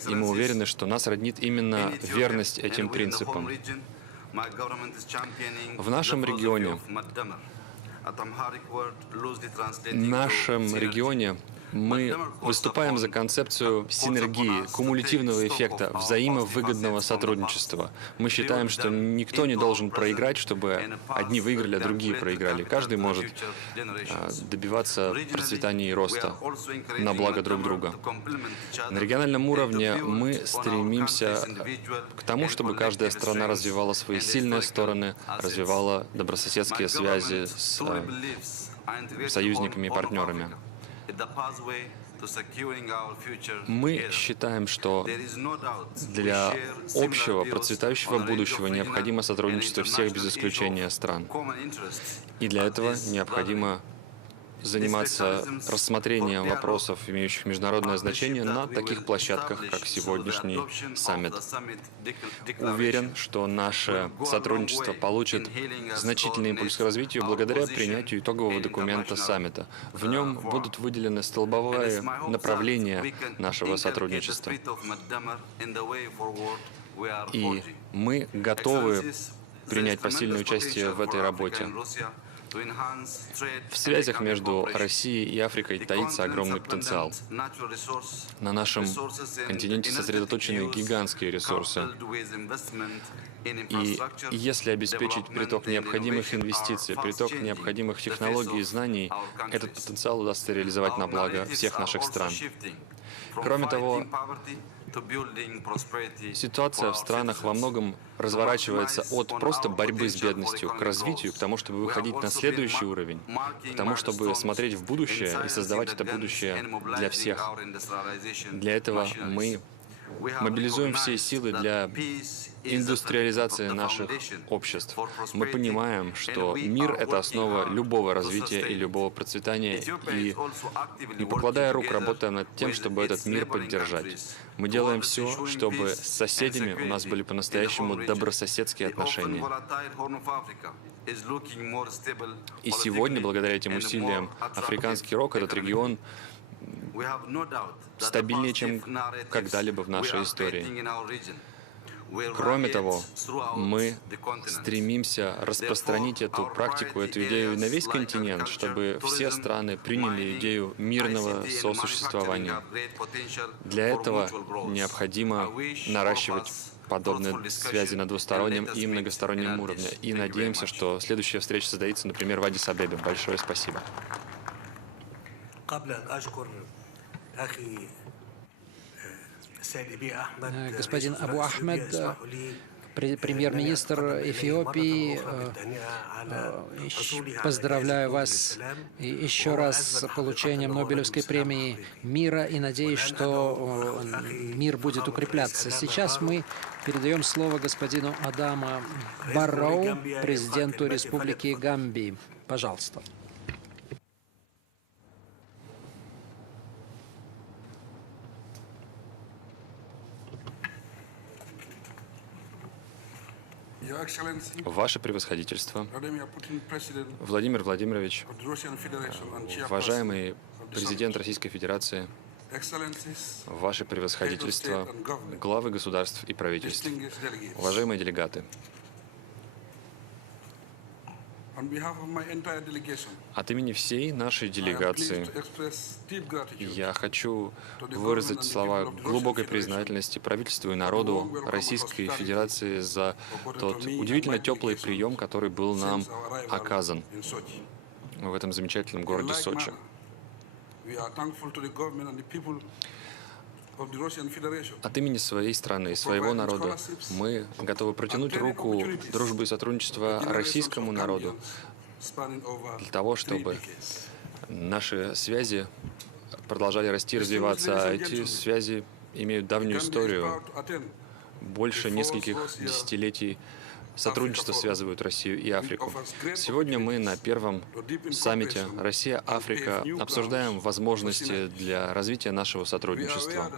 И мы уверены, что нас роднит именно верность этим принципам. В нашем регионе мы выступаем за концепцию синергии, кумулятивного эффекта, взаимовыгодного сотрудничества. Мы считаем, что никто не должен проиграть, чтобы одни выиграли, а другие проиграли. Каждый может добиваться процветания и роста на благо друг друга. На региональном уровне мы стремимся к тому, чтобы каждая страна развивала свои сильные стороны, развивала добрососедские связи с союзниками и партнерами. Мы считаем, что для общего процветающего будущего необходимо сотрудничество всех без исключения стран. И для этого необходимо заниматься рассмотрением вопросов, имеющих международное значение, на таких площадках, как сегодняшний саммит. Уверен, что наше сотрудничество получит значительный импульс к развитию благодаря принятию итогового документа саммита. В нем будут выделены столбовые направления нашего сотрудничества. И мы готовы принять посильное участие в этой работе. В связях между Россией и Африкой таится огромный потенциал. На нашем континенте сосредоточены гигантские ресурсы. И если обеспечить приток необходимых инвестиций, приток необходимых технологий и знаний, этот потенциал удастся реализовать на благо всех наших стран. Кроме того, ситуация в странах во многом разворачивается от просто борьбы с бедностью к развитию, к тому, чтобы выходить на следующий уровень, к тому, чтобы смотреть в будущее и создавать это будущее для всех. Для этого мы мобилизуем все силы для индустриализации наших обществ. Мы понимаем, что мир — это основа любого развития и любого процветания, и, не покладая рук, работаем над тем, чтобы этот мир поддержать. Мы делаем все, чтобы с соседями у нас были по-настоящему добрососедские отношения. И сегодня, благодаря этим усилиям, Африканский Рог, этот регион, стабильнее, чем когда-либо в нашей истории. Кроме того, мы стремимся распространить эту практику, эту идею на весь континент, чтобы все страны приняли идею мирного сосуществования. Для этого необходимо наращивать подобные связи на двустороннем и многостороннем уровне. И надеемся, что следующая встреча состоится, например, в Аддис-Абебе. Большое спасибо. Господин Абу Ахмед, премьер-министр Эфиопии, поздравляю вас еще раз с получением Нобелевской премии мира и надеюсь, что мир будет укрепляться. Сейчас мы передаем слово господину Адама Барроу, президенту Республики Гамбии. Пожалуйста. Ваше превосходительство, Владимир Владимирович, уважаемый президент Российской Федерации, Ваше превосходительство, главы государств и правительств, уважаемые делегаты, от имени всей нашей делегации я хочу выразить слова глубокой признательности правительству и народу Российской Федерации за тот удивительно теплый прием, который был нам оказан в этом замечательном городе Сочи. От имени своей страны, своего народа, мы готовы протянуть руку дружбы и сотрудничества российскому народу для того, чтобы наши связи продолжали расти и развиваться. А эти связи имеют давнюю историю. Больше нескольких десятилетий сотрудничество связывают Россию и Африку. Сегодня мы на первом саммите Россия-Африка обсуждаем возможности для развития нашего сотрудничества.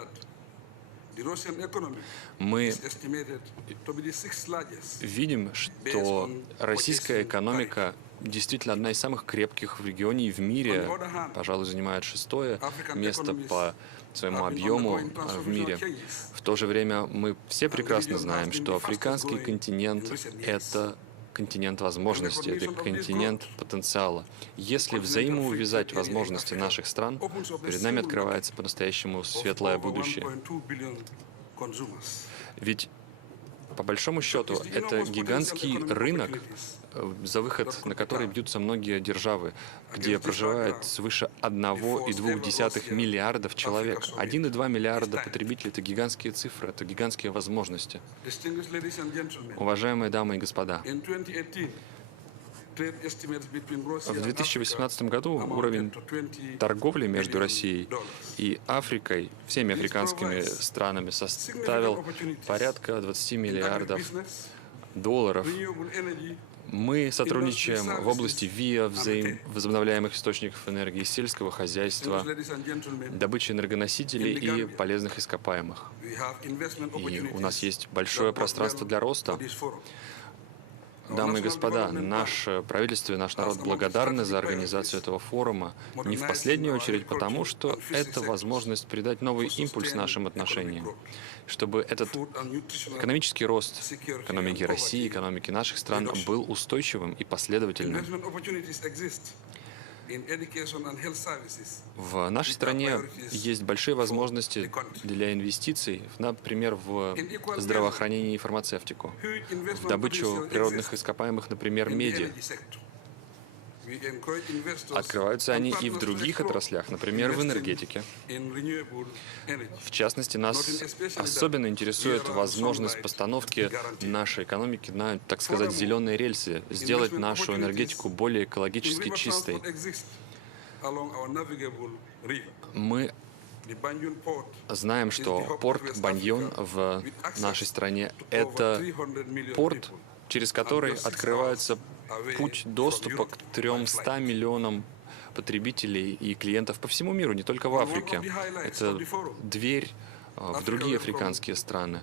Мы видим, что российская экономика действительно одна из самых крепких в регионе и в мире, пожалуй, занимает 6-е место по своему объему в мире. В то же время мы все прекрасно знаем, что африканский континент — это континент возможностей, это континент потенциала. Если взаимоувязать возможности наших стран, перед нами открывается по-настоящему светлое будущее. Ведь, по большому счету, это гигантский рынок, за выход на который бьются многие державы, где проживает свыше 1,2 миллиардов человек. 1,2 миллиарда потребителей — это гигантские цифры, это гигантские возможности. Уважаемые дамы и господа, в 2018 году уровень торговли между Россией и Африкой, всеми африканскими странами, составил порядка 20 миллиардов долларов. Мы сотрудничаем в области ВИА, возобновляемых источников энергии, сельского хозяйства, добычи энергоносителей и полезных ископаемых. И у нас есть большое пространство для роста. Дамы и господа, наше правительство и наш народ благодарны за организацию этого форума, не в последнюю очередь потому, что это возможность придать новый импульс нашим отношениям, чтобы этот экономический рост экономики России, экономики наших стран был устойчивым и последовательным. В нашей стране есть большие возможности для инвестиций, например, в здравоохранение и фармацевтику, в добычу природных ископаемых, например, меди. Открываются они и в других отраслях, например, в энергетике. В частности, нас особенно интересует возможность постановки нашей экономики на, так сказать, зеленые рельсы, сделать нашу энергетику более экологически чистой. Мы знаем, что порт Баньон в нашей стране — это порт, через который открывается путь доступа к 300 миллионам потребителей и клиентов по всему миру, не только в Африке. Это дверь в другие африканские страны.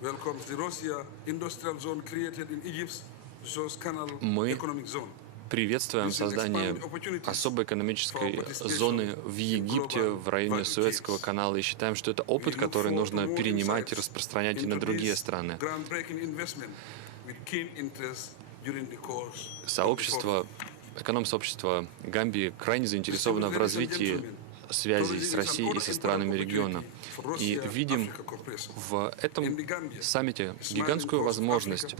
Мы приветствуем создание особой экономической зоны в Египте, в районе Суэцкого канала, и считаем, что это опыт, который нужно перенимать и распространять и на другие страны. Эконом-сообщество Гамбии крайне заинтересовано в развитии связей с Россией и со странами региона. И видим в этом саммите гигантскую возможность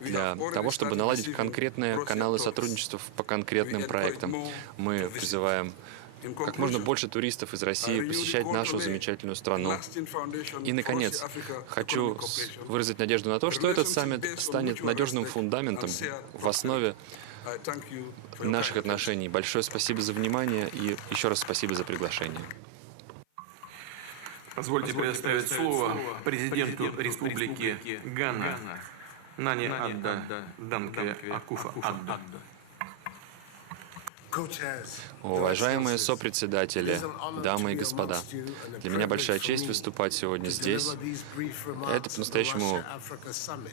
для того, чтобы наладить конкретные каналы сотрудничества по конкретным проектам. Мы призываем как можно больше туристов из России посещать нашу замечательную страну. И, наконец, хочу выразить надежду на то, что этот саммит станет надежным фундаментом в основе наших отношений. Большое спасибо за внимание и еще раз спасибо за приглашение. Позвольте предоставить слово президенту Республики Гана Нани Адда Данке Акуфо-Аддо. Уважаемые сопредседатели, дамы и господа, для меня большая честь выступать сегодня здесь. Это по-настоящему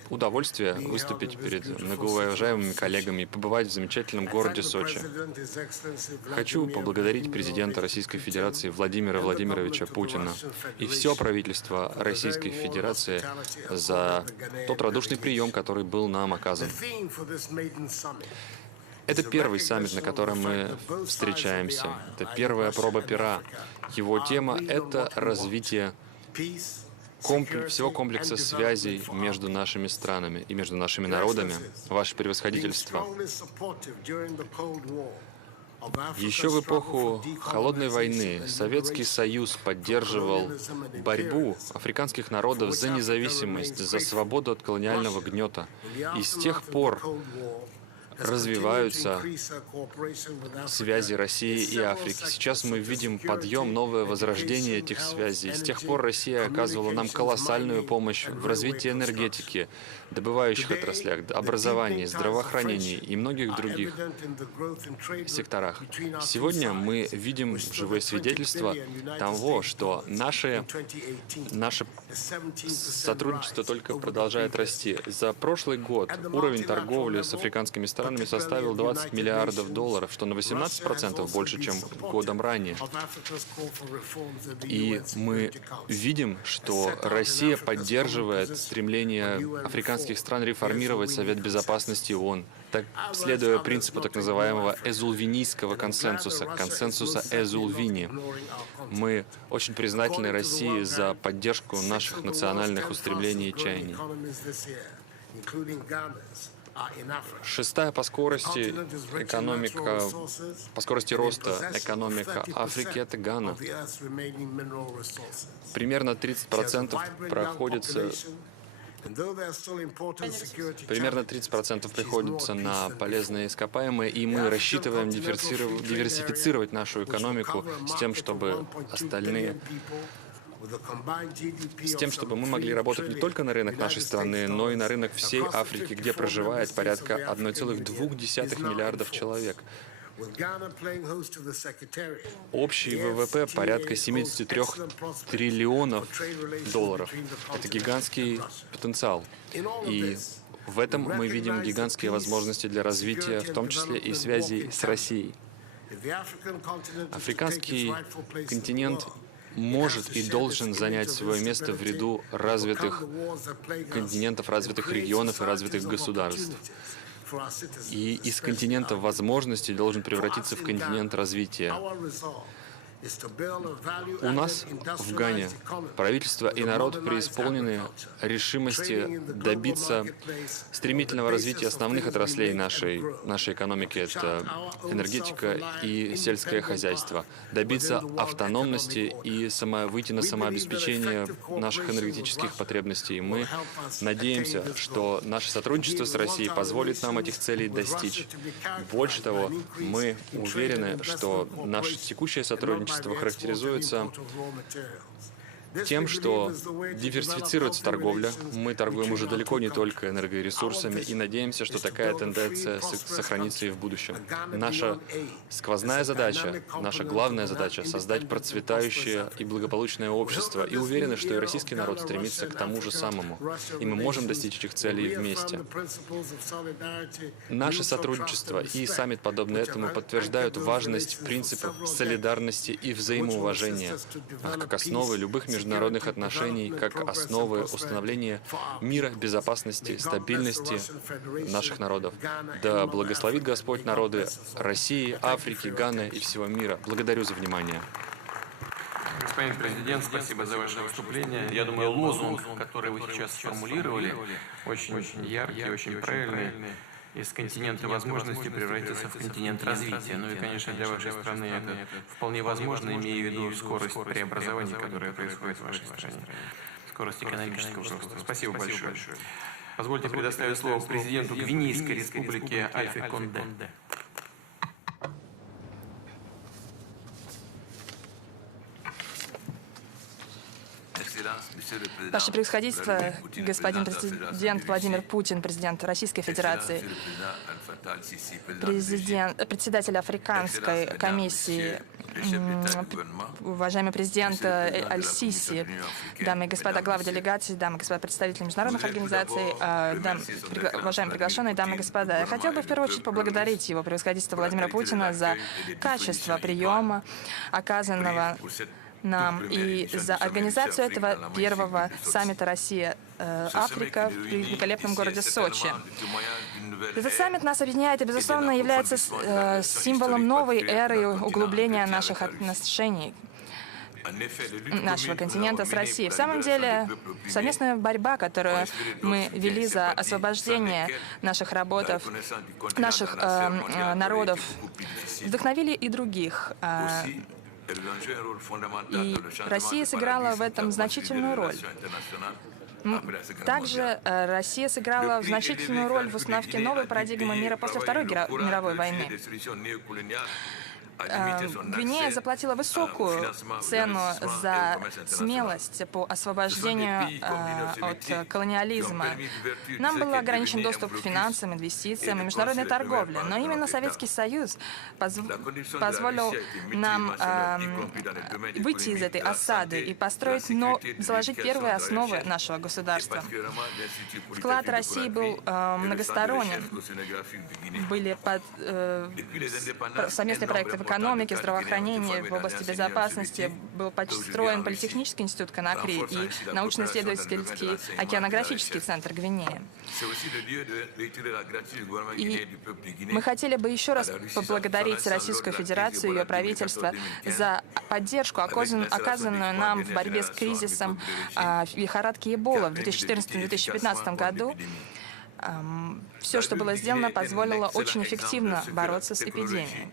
удовольствие выступить перед многоуважаемыми коллегами и побывать в замечательном городе Сочи. Хочу поблагодарить президента Российской Федерации Владимира Владимировича Путина и все правительство Российской Федерации за тот радушный прием, который был нам оказан. Это первый саммит, на котором мы встречаемся. Это первая проба пера. Его тема — это развитие всего комплекса связей между нашими странами и между нашими народами. Ваше превосходительство. Еще в эпоху Холодной войны Советский Союз поддерживал борьбу африканских народов за независимость, за свободу от колониального гнета. И с тех пор развиваются связи России и Африки. Сейчас мы видим подъем, новое возрождение этих связей. С тех пор Россия оказывала нам колоссальную помощь в развитии энергетики, добывающих отраслях, образовании, здравоохранении и многих других секторах. Сегодня мы видим живое свидетельство того, что наше сотрудничество только продолжает расти. За прошлый год уровень торговли с африканскими странами составил $20 миллиардов, что на 18% больше, чем годом ранее. И мы видим, что Россия поддерживает стремление африканских стран реформировать Совет Безопасности ООН, следуя принципу так называемого эзулвинийского консенсуса, консенсуса Эзулвини. Мы очень признательны России за поддержку наших национальных устремлений и чаяний. Шестая по скорости роста экономика Африки — это Гана. Примерно 30% приходится на полезные ископаемые, и мы рассчитываем диверсифицировать нашу экономику с тем, чтобы мы могли работать не только на рынок нашей страны, но и на рынок всей Африки, где проживает порядка 1,2 миллиардов человек. Общий ВВП порядка $73 триллионов. Это гигантский потенциал. И в этом мы видим гигантские возможности для развития, в том числе и связей с Россией. Африканский континент может и должен занять свое место в ряду развитых континентов, развитых регионов и развитых государств. И из континента возможностей должен превратиться в континент развития. У нас в Гане правительство и народ преисполнены решимости добиться стремительного развития основных отраслей нашей экономики. Это энергетика и сельское хозяйство. Добиться автономности и выйти на самообеспечение наших энергетических потребностей. Мы надеемся, что наше сотрудничество с Россией позволит нам этих целей достичь. Больше того, мы уверены, что наше текущее сотрудничество характеризуется тем, что диверсифицируется торговля. Мы торгуем уже далеко не только энергоресурсами и надеемся, что такая тенденция сохранится и в будущем. Наша сквозная задача, наша главная задача — создать процветающее и благополучное общество. И уверены, что и российский народ стремится к тому же самому. И мы можем достичь этих целей вместе. Наше сотрудничество и саммит, подобный этому, подтверждают важность принципов солидарности и взаимоуважения как основы любых международных отношений, как основы установления мира, безопасности, стабильности наших народов. Да благословит Господь народы России, Африки, Ганы и всего мира. Благодарю за внимание. Господин президент, спасибо за ваше выступление. Я думаю, лозунг, который вы сейчас сформулировали, очень яркий, очень правильный. Из континента возможностей превратиться в континент развития. Ну и, конечно, для вашей страны это вполне возможно, имея в виду скорость преобразования, которая происходит в вашей стране. Скорость экономического роста. Спасибо большое. Позвольте предоставить слово президенту Гвинейской республики Альфе Конде. Ваше Превосходительство, господин президент Владимир Путин, президент Российской Федерации, председатель Африканской комиссии, уважаемый президент Аль-Сиси, дамы и господа главы делегаций, дамы и господа представители международных организаций, уважаемые приглашенные, дамы и господа. Я хотел бы в первую очередь поблагодарить его Превосходительство Владимира Путина за качество приема, оказанного нам, и за организацию этого первого саммита Россия-Африка в великолепном городе Сочи. Этот саммит нас объединяет и, безусловно, является символом новой эры углубления наших отношений нашего континента с Россией. В самом деле, совместная борьба, которую мы вели за освобождение наших народов, вдохновили и других. И Россия сыграла в этом значительную роль. Также Россия сыграла значительную роль в установке новой парадигмы мира после Второй мировой войны. Гвинея заплатила высокую цену за смелость по освобождению от колониализма. Нам был ограничен доступ к финансам, инвестициям и международной торговле, но именно Советский Союз позволил нам выйти из этой осады и построить, заложить первые основы нашего государства. Вклад России был многосторонен. Были совместные проекты в экономике, здравоохранении, в области безопасности. Был построен Политехнический институт Конакри и научно-исследовательский океанографический центр Гвинеи. И мы хотели бы еще раз поблагодарить Российскую Федерацию и ее правительство за поддержку, оказанную нам в борьбе с кризисом лихорадки Эбола в 2014-2015 году. Все, что было сделано, позволило очень эффективно бороться с эпидемией.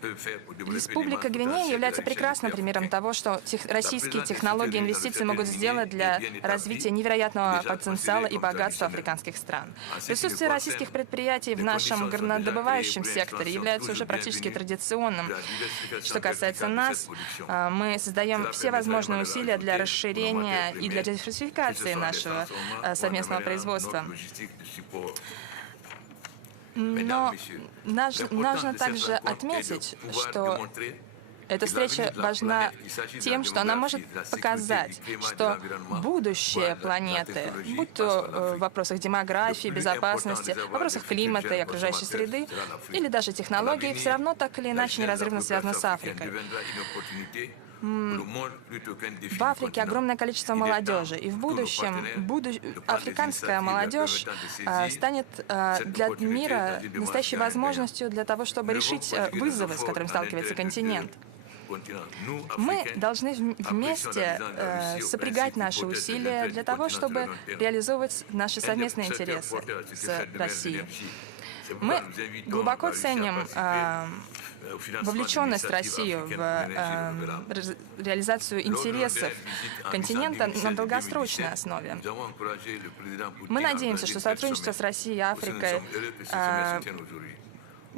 Республика Гвинея является прекрасным примером того, что российские технологии и инвестиции могут сделать для развития невероятного потенциала и богатства африканских стран. Присутствие российских предприятий в нашем горнодобывающем секторе является уже практически традиционным. Что касается нас, мы создаем все возможные усилия для расширения и для диверсификации нашего совместного производства. Но нужно также отметить, что эта встреча важна тем, что она может показать, что будущее планеты, будь то в вопросах демографии, безопасности, в вопросах климата и окружающей среды, или даже технологий, все равно так или иначе неразрывно связано с Африкой. В Африке огромное количество молодежи, и в будущем африканская молодежь станет для мира настоящей возможностью для того, чтобы решить вызовы, с которыми сталкивается континент. Мы должны вместе сопрягать наши усилия для того, чтобы реализовывать наши совместные интересы с Россией. Мы глубоко ценим вовлеченность России в реализацию интересов континента на долгосрочной основе. Мы надеемся, что сотрудничество с Россией и Африкой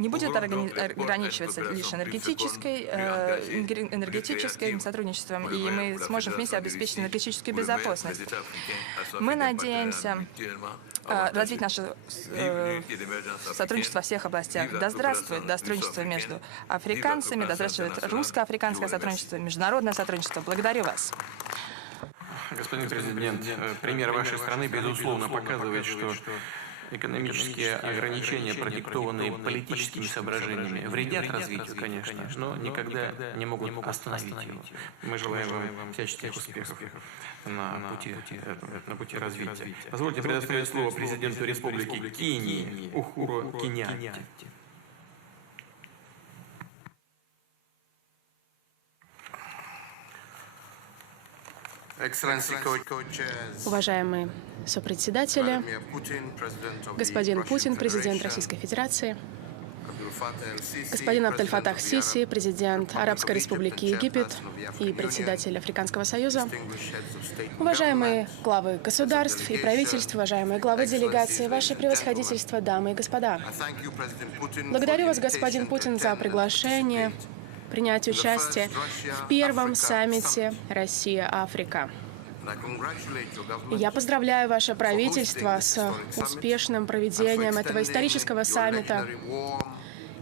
не будет ограничиваться лишь энергетическим сотрудничеством, и мы сможем вместе обеспечить энергетическую безопасность. Мы надеемся развить наше сотрудничество во всех областях. Да здравствует сотрудничество между африканцами, да здравствует русско-африканское сотрудничество, международное сотрудничество. Благодарю вас. Господин президент, пример вашей страны, безусловно, показывает, что экономические ограничения, продиктованные политическими соображениями, вредят развитию, конечно, но никогда не могут остановить его. Мы желаем вам всяческих успехов на пути развития. Позвольте предоставить слово президенту Республики Кении Ухуру Кеньятте. Уважаемые сопредседатели, господин Путин, президент Российской Федерации, господин Абдель-Фатах Сиси, президент Арабской Республики Египет и председатель Африканского Союза, уважаемые главы государств и правительств, уважаемые главы делегаций, ваше превосходительство, дамы и господа. Благодарю вас, господин Путин, за приглашение принять участие в первом саммите Россия-Африка. Я поздравляю ваше правительство с успешным проведением этого исторического саммита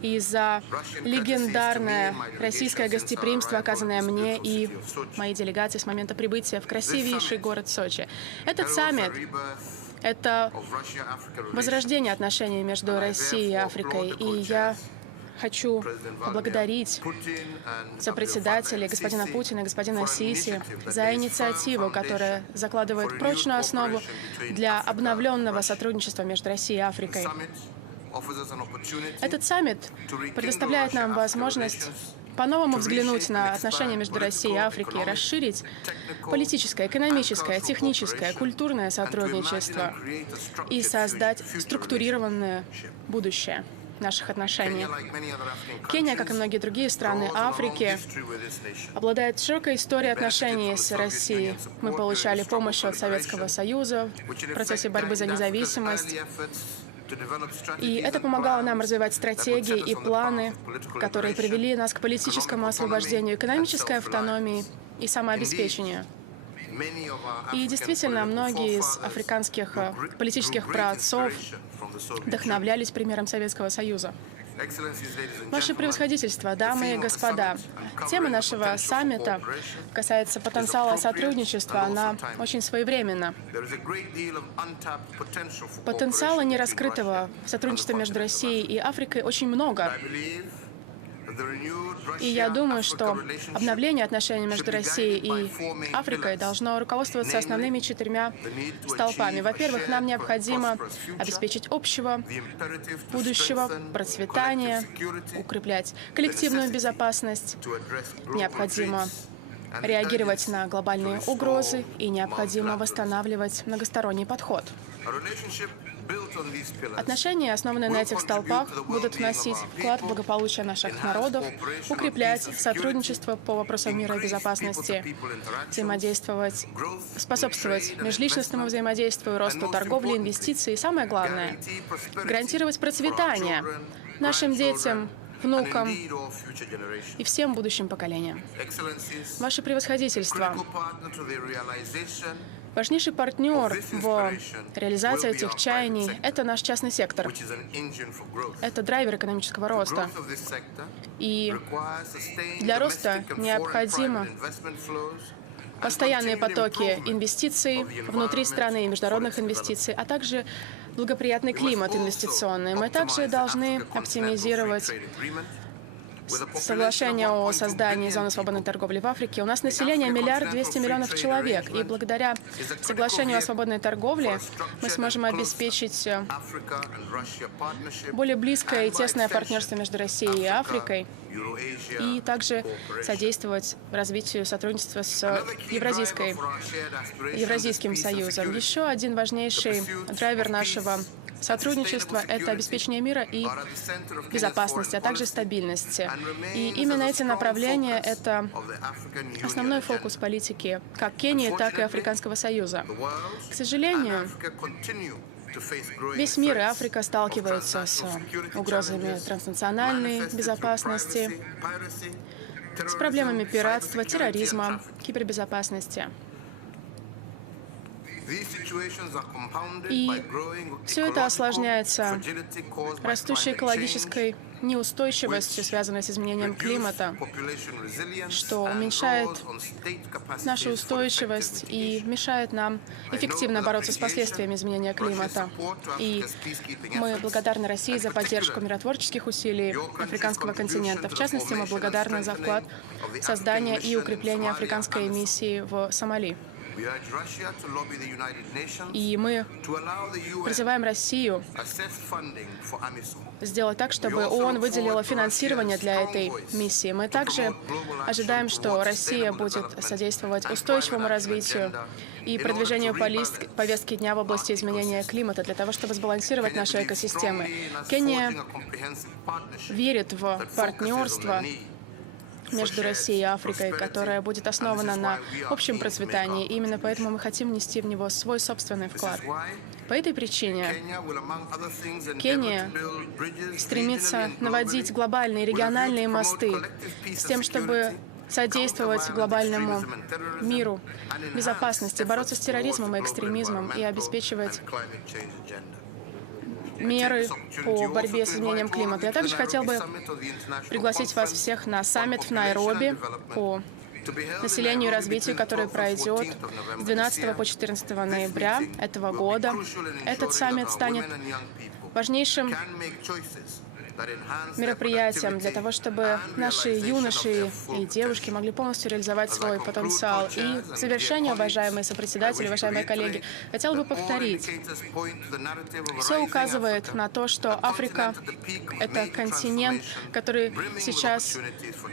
и за легендарное российское гостеприимство, оказанное мне и моей делегации с момента прибытия в красивейший город Сочи. Этот саммит — это возрождение отношений между Россией и Африкой, и я хочу поблагодарить сопредседателей господина Путина и господина Сиси за инициативу, которая закладывает прочную основу для обновленного сотрудничества между Россией и Африкой. Этот саммит предоставляет нам возможность по-новому взглянуть на отношения между Россией и Африкой, расширить политическое, экономическое, техническое, культурное сотрудничество и создать структурированное будущее наших отношений. Кения, как и многие другие страны Африки, обладает широкой историей отношений с Россией. Мы получали помощь от Советского Союза в процессе борьбы за независимость. И это помогало нам развивать стратегии и планы, которые привели нас к политическому освобождению, экономической автономии и самообеспечению. И действительно, многие из африканских политических праотцов вдохновлялись примером Советского Союза. Ваше превосходительство, дамы и господа, тема нашего саммита касается потенциала сотрудничества, она очень своевременна. Потенциала нераскрытого сотрудничества между Россией и Африкой очень много. И я думаю, что обновление отношений между Россией и Африкой должно руководствоваться основными 4 столпами. Во-первых, нам необходимо обеспечить общего будущего процветания, укреплять коллективную безопасность, необходимо реагировать на глобальные угрозы и необходимо восстанавливать многосторонний подход. Отношения, основанные на этих столпах, будут вносить вклад в благополучие наших народов, укреплять сотрудничество по вопросам мира и безопасности, взаимодействовать, способствовать межличностному взаимодействию, росту торговли, инвестиций и, самое главное, гарантировать процветание нашим детям, внукам и всем будущим поколениям. Ваше превосходительство, важнейший партнер в реализации этих чаяний — это наш частный сектор. Это драйвер экономического роста. И для роста необходимо постоянные потоки инвестиций внутри страны и международных инвестиций, а также благоприятный климат инвестиционный. Мы также должны оптимизировать соглашение о создании зоны свободной торговли в Африке. У нас население 1 200 000 000 человек, и благодаря соглашению о свободной торговле мы сможем обеспечить более близкое и тесное партнерство между Россией и Африкой, и также содействовать развитию сотрудничества с Евразийским союзом. Еще один важнейший драйвер нашего сотрудничества — это обеспечение мира и безопасности, а также стабильности. И именно эти направления — это основной фокус политики как Кении, так и Африканского союза. К сожалению, Весь мир и Африка сталкиваются с угрозами транснациональной безопасности, с проблемами пиратства, терроризма, кибербезопасности. И все это осложняется растущей экологической неустойчивостью, связанной с изменением климата, что уменьшает нашу устойчивость и мешает нам эффективно бороться с последствиями изменения климата. И мы благодарны России за поддержку миротворческих усилий африканского континента. В частности, мы благодарны за вклад в создание и укрепление африканской миссии в Сомали. И мы призываем Россию сделать так, чтобы ООН выделила финансирование для этой миссии. Мы также ожидаем, что Россия будет содействовать устойчивому развитию и продвижению повестки дня в области изменения климата для того, чтобы сбалансировать наши экосистемы. Кения верит в партнерство между Россией и Африкой, которая будет основана на общем процветании. И именно поэтому мы хотим внести в него свой собственный вклад. По этой причине Кения стремится наводить глобальные региональные мосты с тем, чтобы содействовать глобальному миру, безопасности, бороться с терроризмом и экстремизмом и обеспечивать меры по борьбе с изменением климата. Я также хотел бы пригласить вас всех на саммит в Найроби по населению и развитию, который пройдет с 12 по 14 ноября этого года. Этот саммит станет важнейшим мероприятием для того, чтобы наши юноши и девушки могли полностью реализовать свой потенциал. И в завершение, уважаемые сопредседатели, уважаемые коллеги, хотел бы повторить. Все указывает на то, что Африка — это континент, который сейчас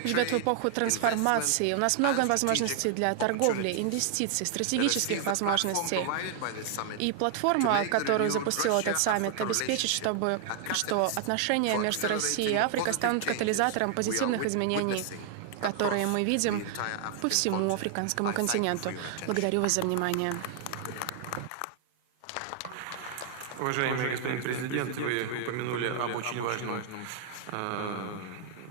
живет в эпоху трансформации. У нас много возможностей для торговли, инвестиций, стратегических возможностей. И платформа, которую запустил этот саммит, обеспечит, что отношения между Россией и Африкой станут катализатором позитивных изменений, которые мы видим по всему африканскому континенту. Благодарю вас за внимание. Уважаемый господин президент, вы упомянули об очень важном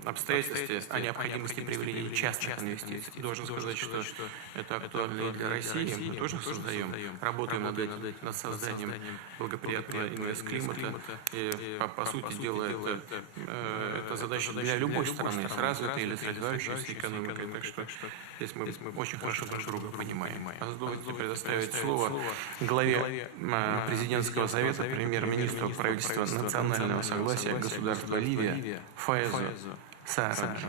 обстоятельстве о необходимости привлечения частных инвестиций. Должен сказать, что это актуально и для России. Мы тоже работаем над созданием благоприятного инвестклимата. И, по сути дела, это задача для любой страны, с развитой или с развивающейся экономикой. Так что здесь мы очень хорошо друг друга понимаем. Позвольте предоставить слово главе президентского совета, премьер-министру правительства национального согласия государства Ливия Фаезу Саараджу.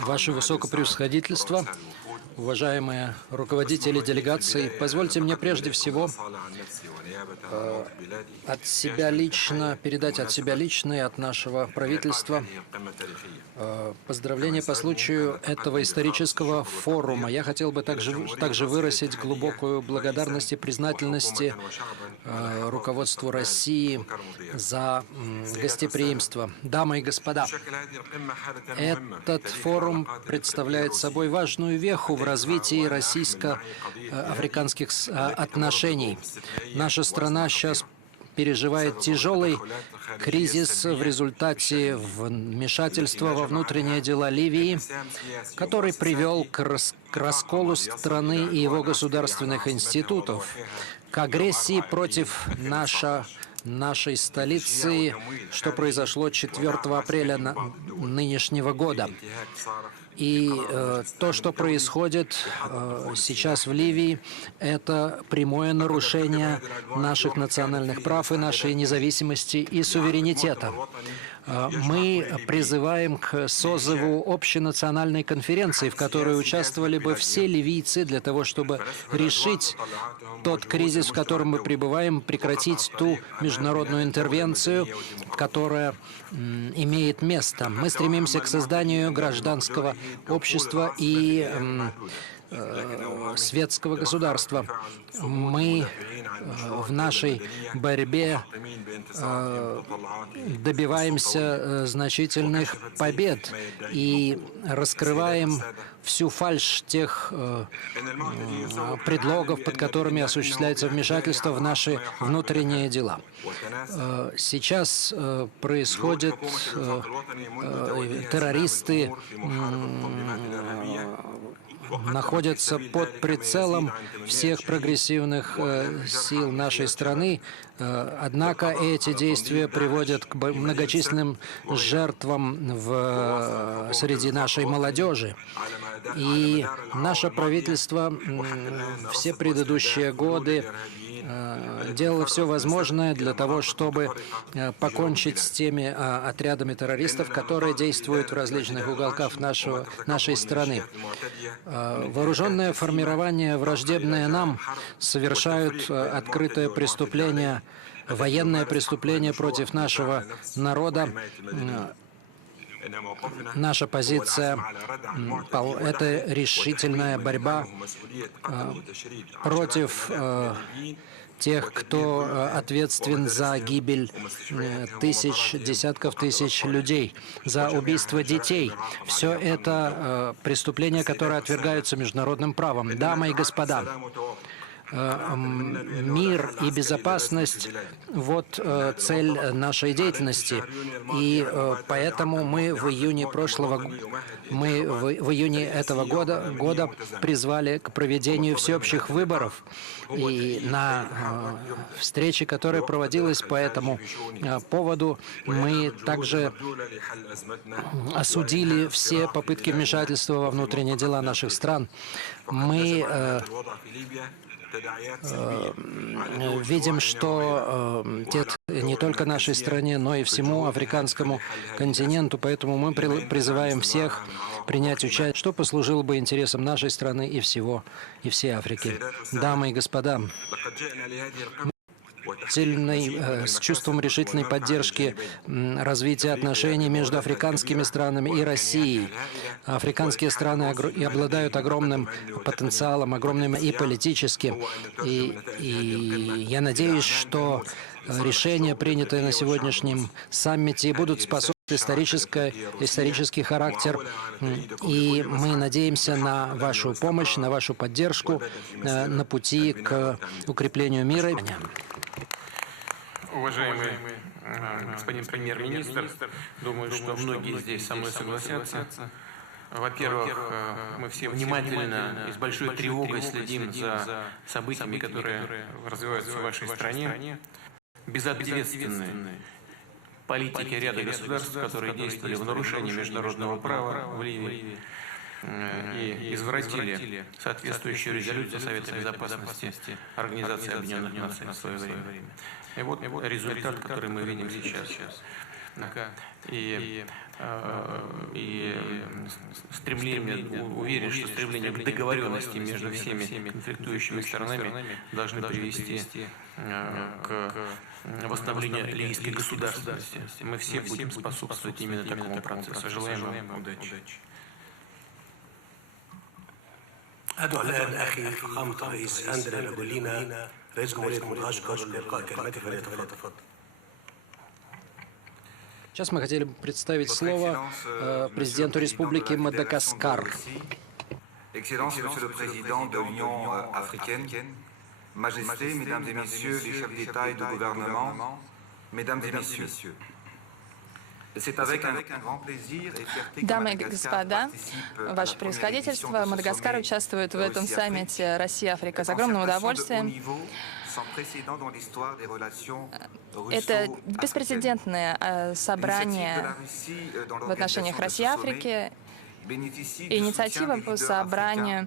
Ваше Высокопревосходительство, уважаемые руководители делегаций, позвольте мне прежде всего передать от себя лично и от нашего правительства поздравления по случаю этого исторического форума. Я хотел бы также выразить глубокую благодарность и признательность руководству России за гостеприимство. Дамы и господа, этот форум представляет собой важную веху в развитии российско-африканских отношений. Наша страна сейчас переживает тяжелый кризис в результате вмешательства во внутренние дела Ливии, который привел к расколу страны и его государственных институтов, к агрессии против нашей столицы, что произошло 4 апреля нынешнего года. И то, что происходит сейчас в Ливии, это прямое нарушение наших национальных прав и нашей независимости и суверенитета. Мы призываем к созыву общенациональной конференции, в которой участвовали бы все ливийцы для того, чтобы решить тот кризис, в котором мы пребываем, прекратить ту международную интервенцию, которая имеет место. Мы стремимся к созданию гражданского общества и светского государства. Мы в нашей борьбе добиваемся значительных побед и раскрываем всю фальшь тех предлогов, под которыми осуществляется вмешательство в наши внутренние дела. Сейчас происходит, террористы находятся под прицелом всех прогрессивных сил нашей страны, однако эти действия приводят к многочисленным жертвам среди нашей молодежи. И наше правительство все предыдущие годы делало все возможное для того, чтобы покончить с теми отрядами террористов, которые действуют в различных уголках нашей страны. Вооруженные формирования, враждебные нам, совершают открытое преступление, военное преступление против нашего народа. Наша позиция – это решительная борьба против тех, кто ответственен за гибель десятков тысяч людей, за убийство детей. Все это преступления, которые отвергаются международным правом. Дамы и господа, мир и безопасность – вот цель нашей деятельности. И поэтому мы в июне этого года призвали к проведению всеобщих выборов. И на встрече, которая проводилась по этому поводу, мы также осудили все попытки вмешательства во внутренние дела наших стран. Мы видим, что не только нашей стране, но и всему африканскому континенту, поэтому мы призываем всех принять участие, что послужило бы интересам нашей страны и всей Африки. Дамы и господа, с чувством решительной поддержки развития отношений между африканскими странами и Россией. Африканские страны обладают огромным потенциалом, огромным и политически. И я надеюсь, что решения, принятые на сегодняшнем саммите, будут способствовать исторический характер. И мы надеемся на вашу помощь, на вашу поддержку на пути к укреплению мира. Уважаемый господин премьер-министр, думаю, что многие здесь со мной согласятся. Во-первых, мы все внимательно и с большой тревогой следим за событиями, которые развиваются в вашей стране. Безответственные политики ряда государств, которые действовали в нарушении международного права в Ливии и извратили соответствующую резолюцию Совета Безопасности Организации Объединенных Наций в свое время. И вот результат, который мы видим сейчас. И стремление, уверен, что стремление к договоренности между всеми конфликтующими сторонами должны привести к восстановлению ливийской государственности. Мы все будем способствовать именно такому процессу. Желаем вам удачи. أدعو الآن أخي فخامة الرئيس أندري لابولينا رئيس جمهورية مدغشقر لإلقاء كلمته فليتفضل. Сейчас мы хотели представить слово президенту Республики Мадагаскар. Excellences, Monsieur le Président de l'Union africaine, Majesté, Mesdames et Messieurs les chefs d'État et de gouvernement, Mesdames et Messieurs. Дамы и господа, Ваше Превосходительство, Мадагаскар участвует в этом саммите Россия-Африка с огромным удовольствием. Это беспрецедентное собрание в отношениях России и Африки. Инициатива по собранию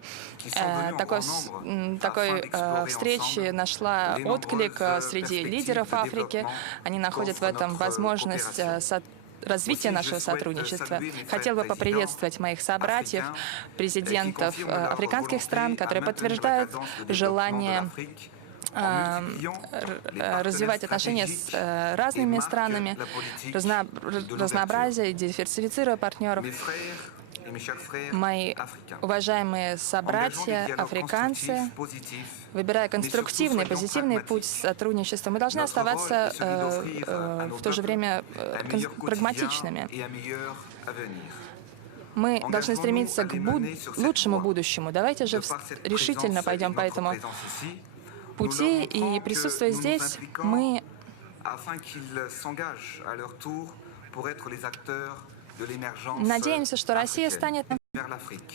такой встречи нашла отклик среди лидеров Африки. Они находят в этом возможность развития нашего сотрудничества. Хотел бы поприветствовать моих собратьев, президентов африканских стран, которые подтверждают желание развивать отношения с разными странами, разнообразие, диверсифицируя партнеров. мои уважаемые собратья, африканцы, выбирая конструктивный, позитивный путь сотрудничества, мы должны оставаться в то же время прагматичными. Мы должны стремиться к лучшему будущему. Давайте же решительно пойдем по этому пути, и присутствуя здесь, мы надеемся, что Россия станет...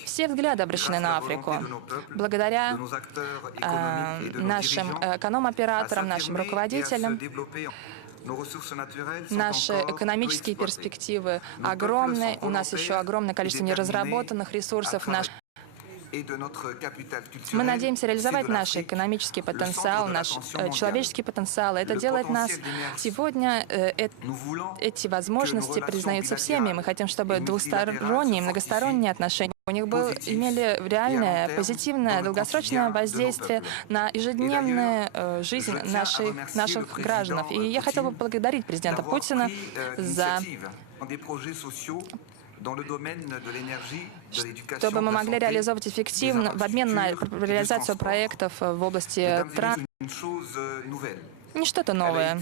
Все взгляды обращены на Африку. Благодаря нашим эконом-операторам, нашим руководителям, наши экономические перспективы огромны. У нас еще огромное количество неразработанных ресурсов. Мы надеемся реализовать наш экономический потенциал, наш человеческий потенциал. Это делает нас сегодня, эти возможности признаются всеми. Мы хотим, чтобы двусторонние, многосторонние отношения у них имели реальное, позитивное, долгосрочное воздействие на ежедневную жизнь наших граждан. И я хотела бы поблагодарить президента Путина за... чтобы мы могли реализовывать эффективно, в обмен на реализацию проектов в области не что-то новое.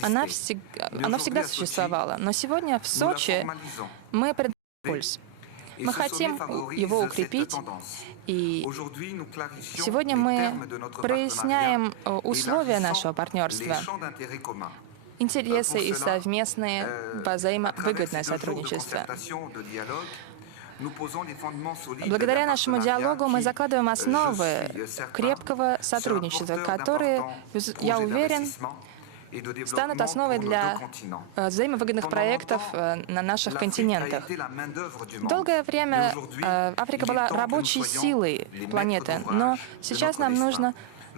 Оно всегда существовало. Но сегодня в Сочи мы пользу. Мы хотим его укрепить, и сегодня мы проясняем условия нашего партнерства, интересы и совместное взаимовыгодное сотрудничество. Благодаря нашему диалогу мы закладываем основы крепкого сотрудничества, которые, я уверен, станут основой для взаимовыгодных проектов на наших континентах. Долгое время Африка была рабочей силой планеты, но сейчас нам нужно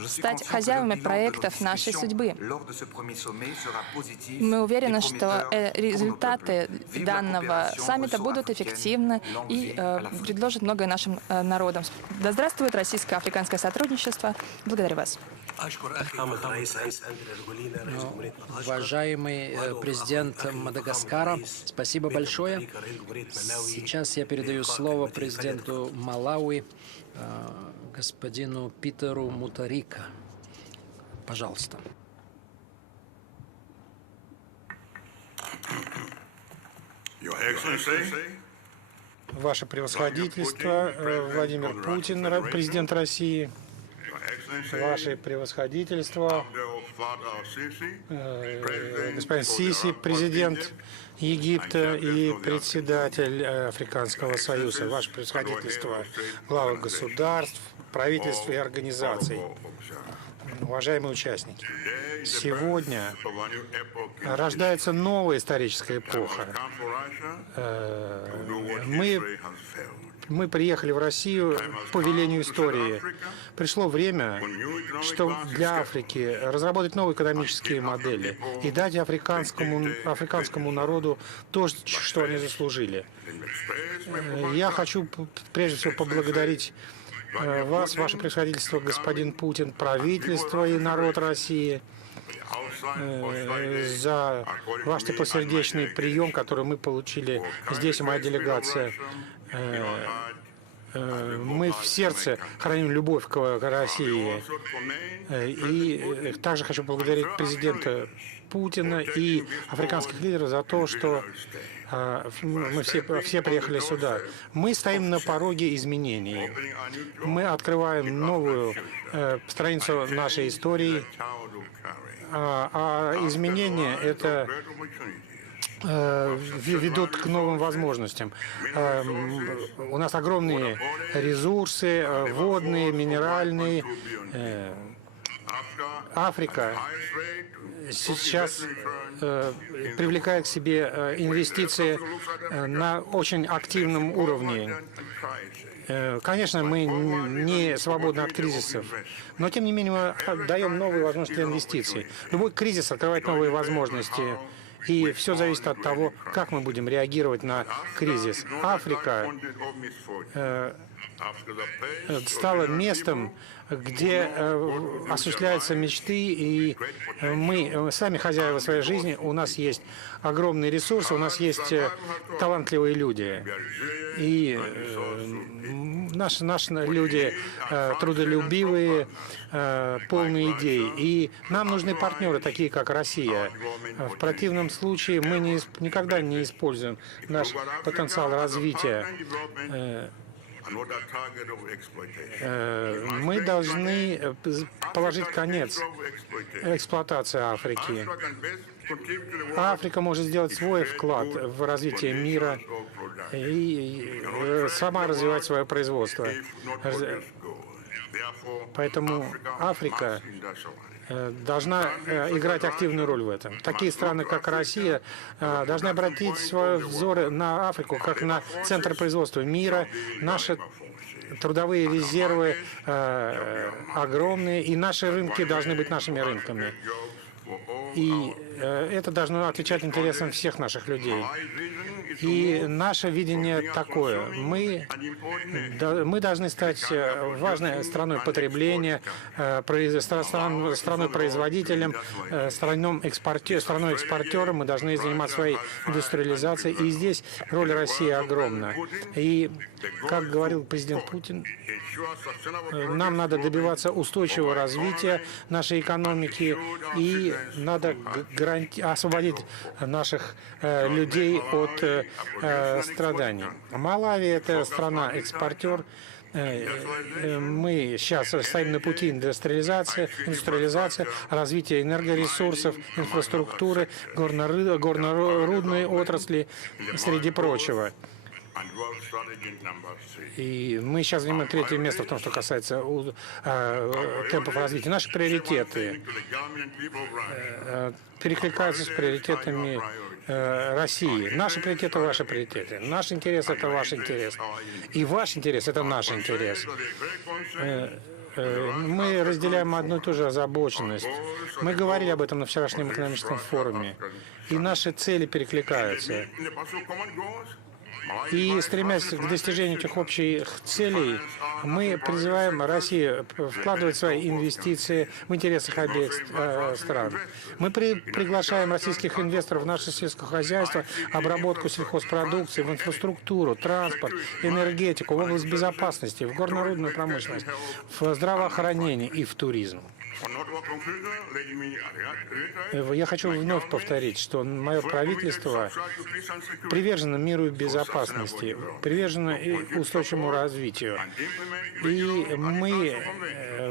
стать хозяевами проектов нашей судьбы. Мы уверены, что результаты данного саммита будут эффективны и предложат многое нашим народам. Да здравствует российско-африканское сотрудничество. Благодарю вас. Уважаемый президент Мадагаскара, спасибо большое. Сейчас я передаю слово президенту Малави, господину Питеру Мутарика. Пожалуйста. Ваше превосходительство, Владимир Путин, президент России, Ваше превосходительство, господин Сиси, президент Египта и председатель Африканского союза, Ваше превосходительство, главы государств, правительств и организаций, уважаемые участники. Сегодня рождается новая историческая эпоха. Мы приехали в Россию по велению истории. Пришло время, чтобы для Африки разработать новые экономические модели и дать африканскому народу то, что они заслужили. Я хочу прежде всего поблагодарить вас, ваше превосходительство, господин Путин, правительство и народ России за ваш теплосердечный прием, который мы получили здесь, моя делегация. Мы в сердце храним любовь к России. И также хочу поблагодарить президента Путина и африканских лидеров за то, что мы все приехали сюда. Мы стоим на пороге изменений. Мы открываем новую страницу нашей истории. А изменения — это ведут к новым возможностям. У нас огромные ресурсы, водные, минеральные. Африка сейчас привлекает к себе инвестиции на очень активном уровне. Конечно, мы не свободны от кризисов, но тем не менее мы даем новые возможности для инвестиций. Любой кризис открывает новые возможности. И все зависит от того, как мы будем реагировать на кризис. Африка стало местом, где осуществляются мечты, и мы сами хозяева своей жизни, у нас есть огромные ресурсы, у нас есть талантливые люди. И наши люди трудолюбивые, полные идей. И нам нужны партнеры, такие как Россия. В противном случае мы никогда не используем наш потенциал развития. Мы должны положить конец эксплуатации Африки. Африка может сделать свой вклад в развитие мира и сама развивать свое производство. Поэтому Африка должна играть активную роль в этом. Такие страны, как Россия, должны обратить свои взоры на Африку, как на центр производства мира. Наши трудовые резервы огромные, и наши рынки должны быть нашими рынками. И это должно отвечать интересам всех наших людей. И наше видение такое. Мы должны стать важной страной потребления, страной производителем, страной экспортером. Мы должны заниматься своей индустриализацией. И здесь роль России огромна. И, как говорил президент Путин, нам надо добиваться устойчивого развития нашей экономики, и надо освободить наших людей от страданий. Малави – это страна-экспортер. Мы сейчас стоим на пути индустриализации, развития энергоресурсов, инфраструктуры, горно-рудной отрасли, среди прочего. И мы сейчас занимаем третье место в том, что касается темпов развития. Наши приоритеты перекликаются с приоритетами России. Наши приоритеты – ваши приоритеты. Наш интерес – это ваш интерес. И ваш интерес – это наш интерес. Мы разделяем одну и ту же озабоченность. Мы говорили об этом на вчерашнем экономическом форуме. И наши цели перекликаются. И, стремясь к достижению этих общих целей, мы призываем Россию вкладывать свои инвестиции в интересах обеих стран. Мы приглашаем российских инвесторов в наше сельское хозяйство, обработку сельхозпродукции, в инфраструктуру, транспорт, энергетику, в область безопасности, в горно-рудную промышленность, в здравоохранение и в туризм. Я хочу вновь повторить, что мое правительство привержено миру и безопасности, привержено устойчивому развитию. И мы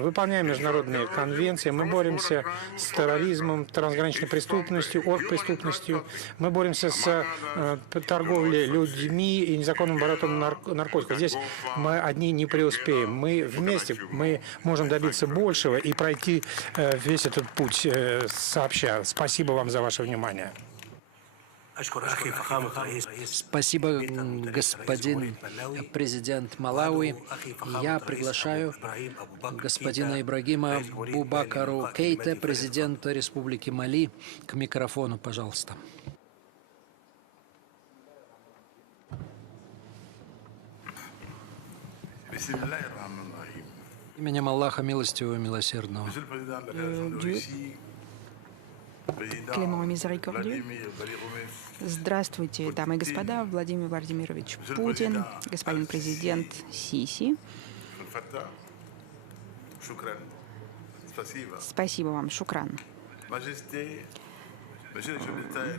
выполняем международные конвенции, мы боремся с терроризмом, трансграничной преступностью, оргпреступностью, мы боремся с торговлей людьми и незаконным оборотом наркотиков. Здесь мы одни не преуспеем. Мы вместе можем добиться большего и пройти весь этот путь сообща. Спасибо вам за ваше внимание. Спасибо, господин президент Малави. Я приглашаю господина Ибрагима Бубакару Кейте, президента Республики Мали, к микрофону, пожалуйста. Именем Аллаха Милостивого и Милосердного. Здравствуйте, дамы и господа. Владимир Владимирович Путин, господин президент Сиси. Спасибо вам, шукран.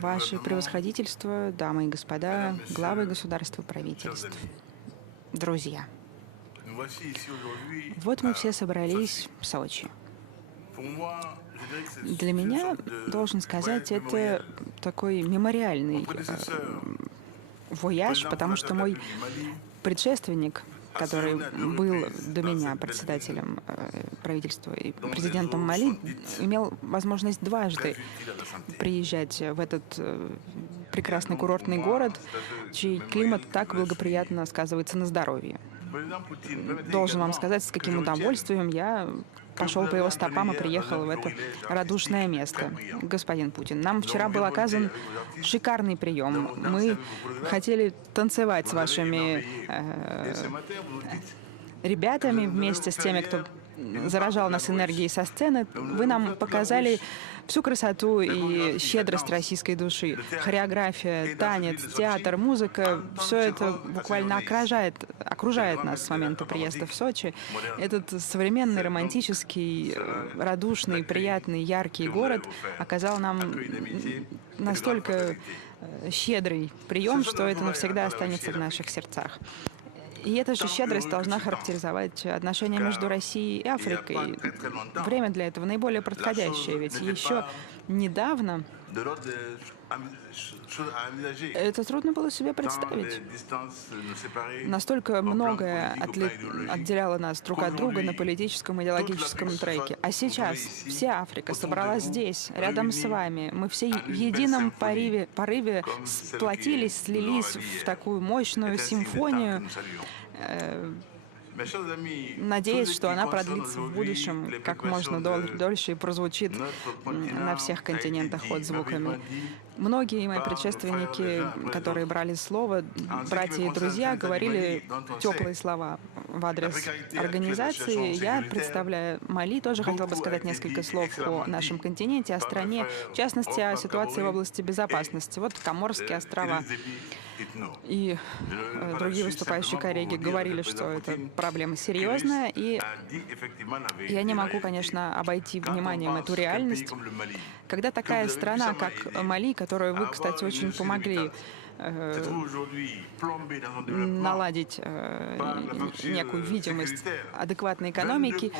Ваше превосходительство, дамы и господа, главы государств и правительств, друзья. Вот мы все собрались в Сочи. Для меня, должен сказать, это такой мемориальный вояж, потому что мой предшественник, который был до меня председателем правительства и президентом Мали, имел возможность дважды приезжать в этот прекрасный курортный город, чей климат так благоприятно сказывается на здоровье. Должен вам сказать, с каким удовольствием я пошел по его стопам и приехал в это радушное место. Господин Путин, нам вчера был оказан шикарный прием. Мы хотели танцевать с вашими ребятами, вместе с теми, кто заражал нас энергией со сцены, вы нам показали всю красоту и щедрость российской души. Хореография, танец, театр, музыка — все это буквально окружает нас с момента приезда в Сочи. Этот современный, романтический, радушный, приятный, яркий город оказал нам настолько щедрый прием, что это навсегда останется в наших сердцах. И эта же щедрость должна характеризовать отношения между Россией и Африкой. Время для этого наиболее подходящее, ведь еще недавно это трудно было себе представить. Настолько многое отделяло нас друг от друга на политическом и идеологическом треке. А сейчас вся Африка собралась здесь, рядом с вами. Мы все в едином порыве сплотились, слились в такую мощную симфонию, надеясь, что она продлится в будущем как можно дольше и прозвучит на всех континентах отзвуками. Многие мои предшественники, которые брали слово, братья и друзья, говорили теплые слова в адрес организации. Я, представляя Мали, тоже хотел бы сказать несколько слов о нашем континенте, о стране, в частности, о ситуации в области безопасности. Вот Коморские острова и другие выступающие коллеги говорили, что это проблема серьезная, и я не могу, конечно, обойти вниманием эту реальность. Когда такая страна, как Мали, которую вы, кстати, очень помогли наладить некую видимость адекватной экономики,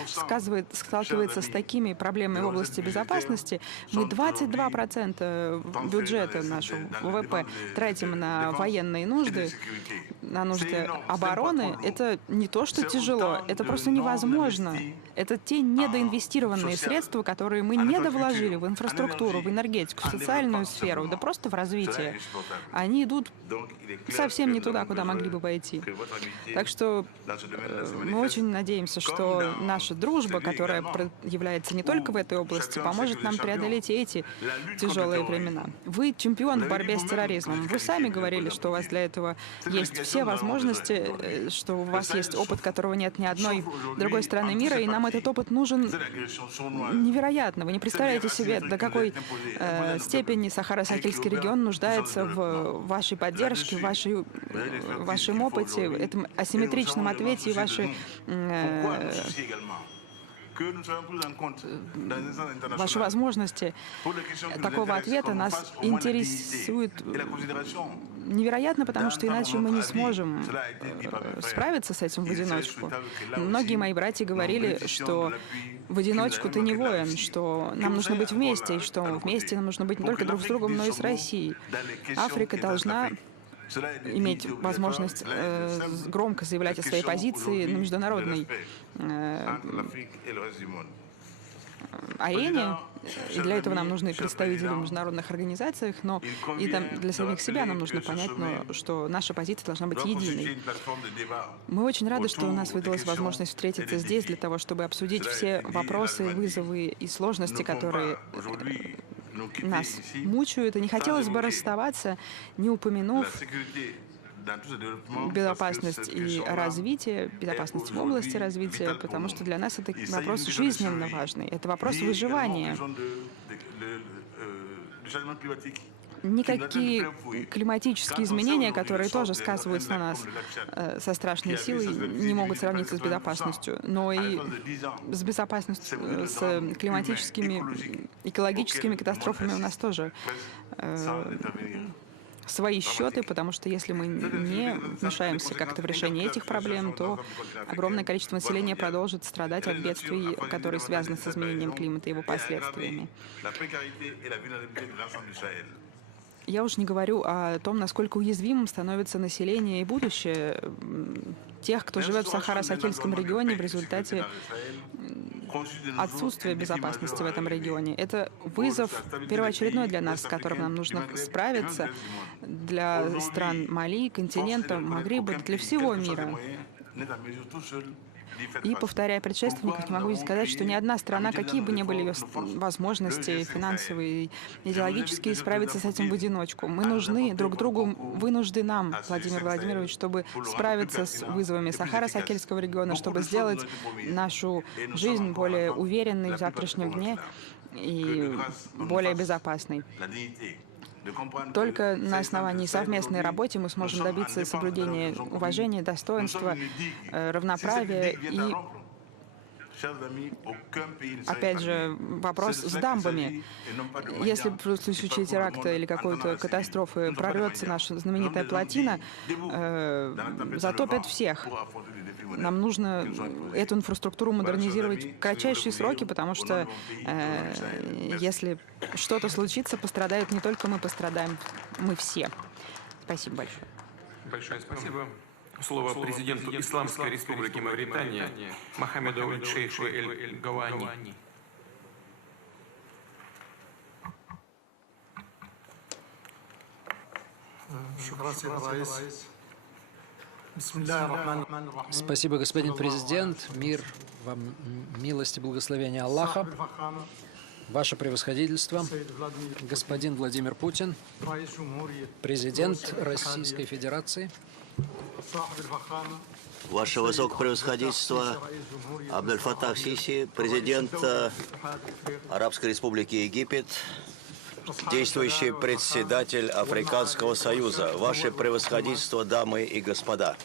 сталкивается с такими проблемами в области безопасности. Мы 22% бюджета нашего ВВП тратим на военные нужды, на нужды обороны. Это не то, что тяжело, это просто невозможно. Это те недоинвестированные средства, которые мы недовложили в инфраструктуру, в энергетику, в социальную сферу, да просто в развитие. Они идут совсем не туда, куда могли бы пойти. Так что мы очень надеемся, что наша дружба, которая является не только в этой области, поможет нам преодолеть и эти тяжелые времена. Вы чемпион в борьбе с терроризмом. Вы сами говорили, что у вас для этого есть все возможности, что у вас есть опыт, которого нет ни одной другой страны мира, и нам этот опыт нужен невероятно. Вы не представляете себе, до какой степени Сахаро-Сахельский регион нуждается в вашей поддержке, в вашем опыте, этом асимметричном ответе и ваши возможности такого ответа нас интересуют невероятно, потому что иначе мы не сможем справиться с этим в одиночку. Многие мои братья говорили, что в одиночку ты не воин, что нам нужно быть вместе, и что вместе нам нужно быть не только друг с другом, но и с Россией. Африка должна иметь возможность громко заявлять о своей позиции на международной арене, и для этого нам нужны представители в международных организациях, но и там для самих себя нам нужно понять, что наша позиция должна быть единой. Мы очень рады, что у нас выдалась возможность встретиться здесь для того, чтобы обсудить все вопросы, вызовы и сложности, которые нас мучают, и не хотелось бы расставаться, не упомянув безопасность и развитие, безопасность в области развития, потому что для нас это вопрос жизненно важный, это вопрос выживания. Никакие климатические изменения, которые тоже сказываются на нас со страшной силой, не могут сравниться с безопасностью. Но и с безопасностью, с климатическими, экологическими катастрофами у нас тоже свои счеты, потому что если мы не вмешаемся как-то в решение этих проблем, то огромное количество населения продолжит страдать от бедствий, которые связаны с изменением климата и его последствиями. Я уж не говорю о том, насколько уязвимым становится население и будущее тех, кто живет в Сахаро-Сахельском регионе в результате отсутствия безопасности в этом регионе. Это вызов первоочередной для нас, с которым нам нужно справиться, для стран Мали, континента, Магриба, для всего мира. И, повторяя предшественников, не могу не сказать, что ни одна страна, какие бы ни были ее возможности финансовые и идеологические, справиться с этим в одиночку. Мы нужны друг другу, вы нужны нам, Владимир Владимирович, чтобы справиться с вызовами Сахара-Сахельского региона, чтобы сделать нашу жизнь более уверенной в завтрашнем дне и более безопасной. Только на основании совместной работы мы сможем добиться соблюдения уважения, достоинства, равноправия и, опять же, вопрос с дамбами. Если в случае теракта или какой-то катастрофы прорвется наша знаменитая плотина, затопят всех. Нам нужно эту инфраструктуру модернизировать в кратчайшие сроки, потому что если что-то случится, пострадают не только мы, пострадаем мы все. Спасибо большое. Большое спасибо. Слово президенту Исламской Республики Мавритания Мохаммеду Шейху Эль-Гауани. Спасибо, господин президент. Мир вам, милость и благословение Аллаха. Ваше превосходительство, господин Владимир Путин, президент Российской Федерации. Ваше Высокопревосходительство Абдель-Фаттах Сиси, президент Арабской Республики Египет, действующий председатель Африканского Союза, Ваше Превосходительство, дамы и господа,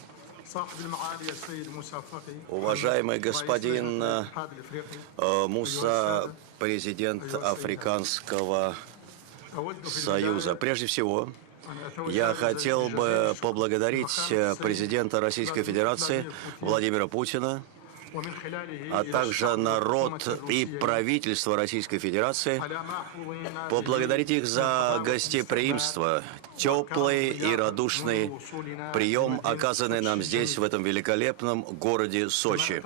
уважаемый господин Муса, президент Африканского Союза. Прежде всего, я хотел бы поблагодарить президента Российской Федерации Владимира Путина, а также народ и правительство Российской Федерации, поблагодарить их за гостеприимство, теплый и радушный прием, оказанный нам здесь, в этом великолепном городе Сочи.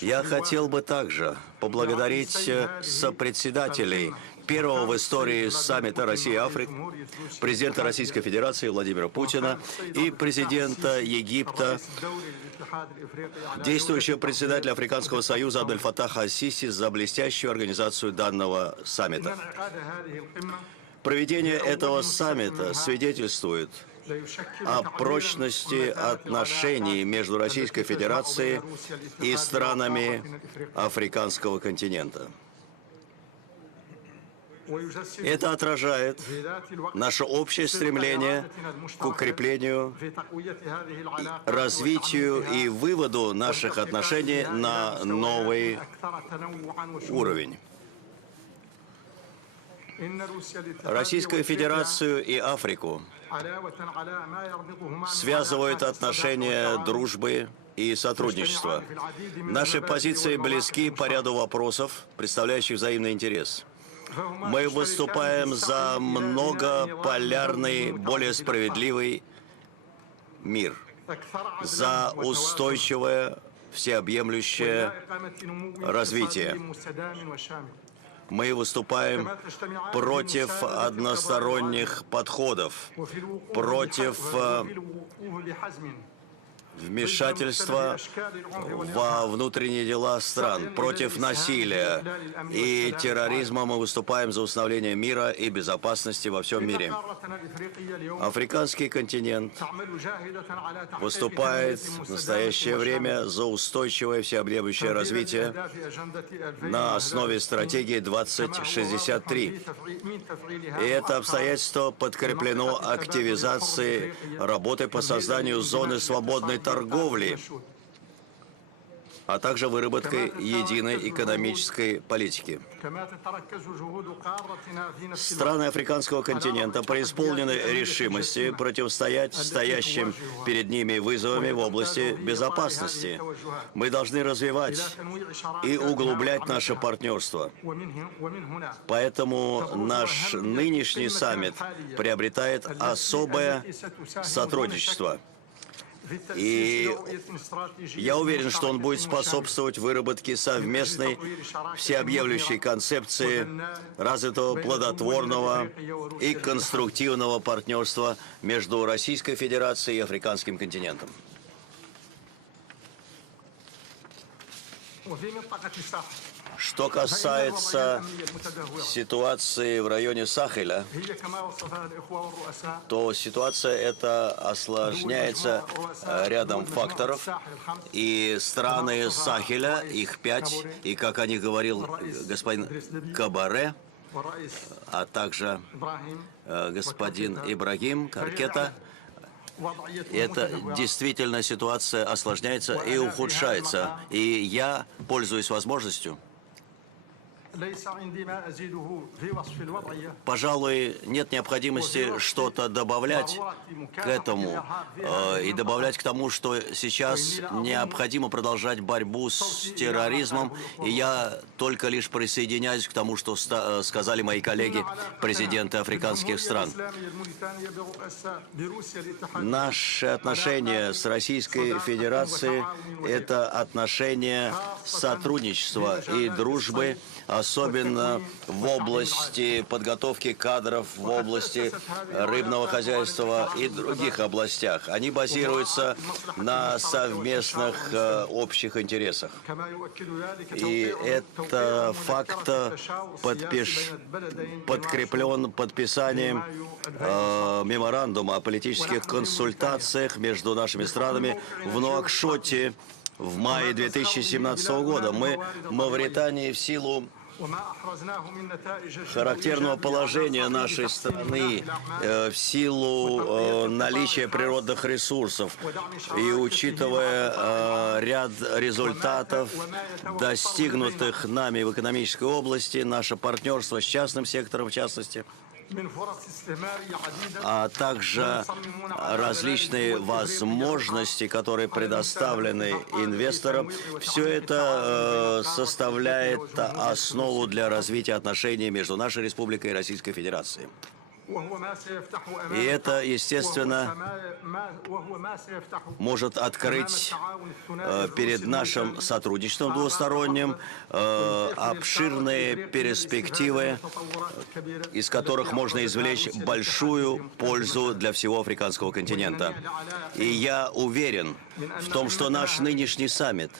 Я хотел бы также поблагодарить сопредседателей первого в истории саммита Россия-Африка, президента Российской Федерации Владимира Путина и президента Египта, действующего председателя Африканского Союза Абдель-Фаттаха ас-Сиси за блестящую организацию данного саммита. Проведение этого саммита свидетельствует о прочности отношений между Российской Федерацией и странами африканского континента. Это отражает наше общее стремление к укреплению, развитию и выводу наших отношений на новый уровень. Российскую Федерацию и Африку связывают отношения дружбы и сотрудничества. Наши позиции близки по ряду вопросов, представляющих взаимный интерес. Мы выступаем за многополярный, более справедливый мир, за устойчивое, всеобъемлющее развитие. Мы выступаем против односторонних подходов, против вмешательства во внутренние дела стран, против насилия и терроризма. Мы выступаем за установление мира и безопасности во всем мире. Африканский континент выступает в настоящее время за устойчивое всеобъемлющее развитие на основе стратегии 2063. И это обстоятельство подкреплено активизацией работы по созданию зоны свободной торговли, а также выработкой единой экономической политики. Страны африканского континента преисполнены решимости противостоять стоящим перед ними вызовами в области безопасности. Мы должны развивать и углублять наше партнерство. Поэтому наш нынешний саммит приобретает особое сотрудничество. И я уверен, что он будет способствовать выработке совместной всеобъемлющей концепции развитого плодотворного и конструктивного партнерства между Российской Федерацией и Африканским континентом. Что касается ситуации в районе Сахеля, то ситуация эта осложняется рядом факторов. И страны Сахеля, их 5, и, как о них говорил господин Кабаре, а также господин Ибрагим Каркета, это действительно ситуация осложняется и ухудшается. И я пользуюсь возможностью. Пожалуй, нет необходимости что-то добавлять к этому и добавлять к тому, что сейчас необходимо продолжать борьбу с терроризмом. И я только лишь присоединяюсь к тому, что сказали мои коллеги, президенты африканских стран. Наши отношения с Российской Федерацией – это отношения сотрудничества и дружбы, особенно в области подготовки кадров, в области рыбного хозяйства и других областях. Они базируются на совместных общих интересах. И это факт подкреплен подписанием меморандума о политических консультациях между нашими странами в Нуакшоте в мае 2017 года. Мы в Мавритании в силу характерного положения нашей страны, в силу наличия природных ресурсов и учитывая ряд результатов, достигнутых нами в экономической области, наше партнерство с частным сектором в частности, а также различные возможности, которые предоставлены инвесторам. Все это составляет основу для развития отношений между нашей республикой и Российской Федерацией. И это, естественно, может открыть перед нашим сотрудничеством двусторонним обширные перспективы, из которых можно извлечь большую пользу для всего африканского континента. И я уверен в том, что наш нынешний саммит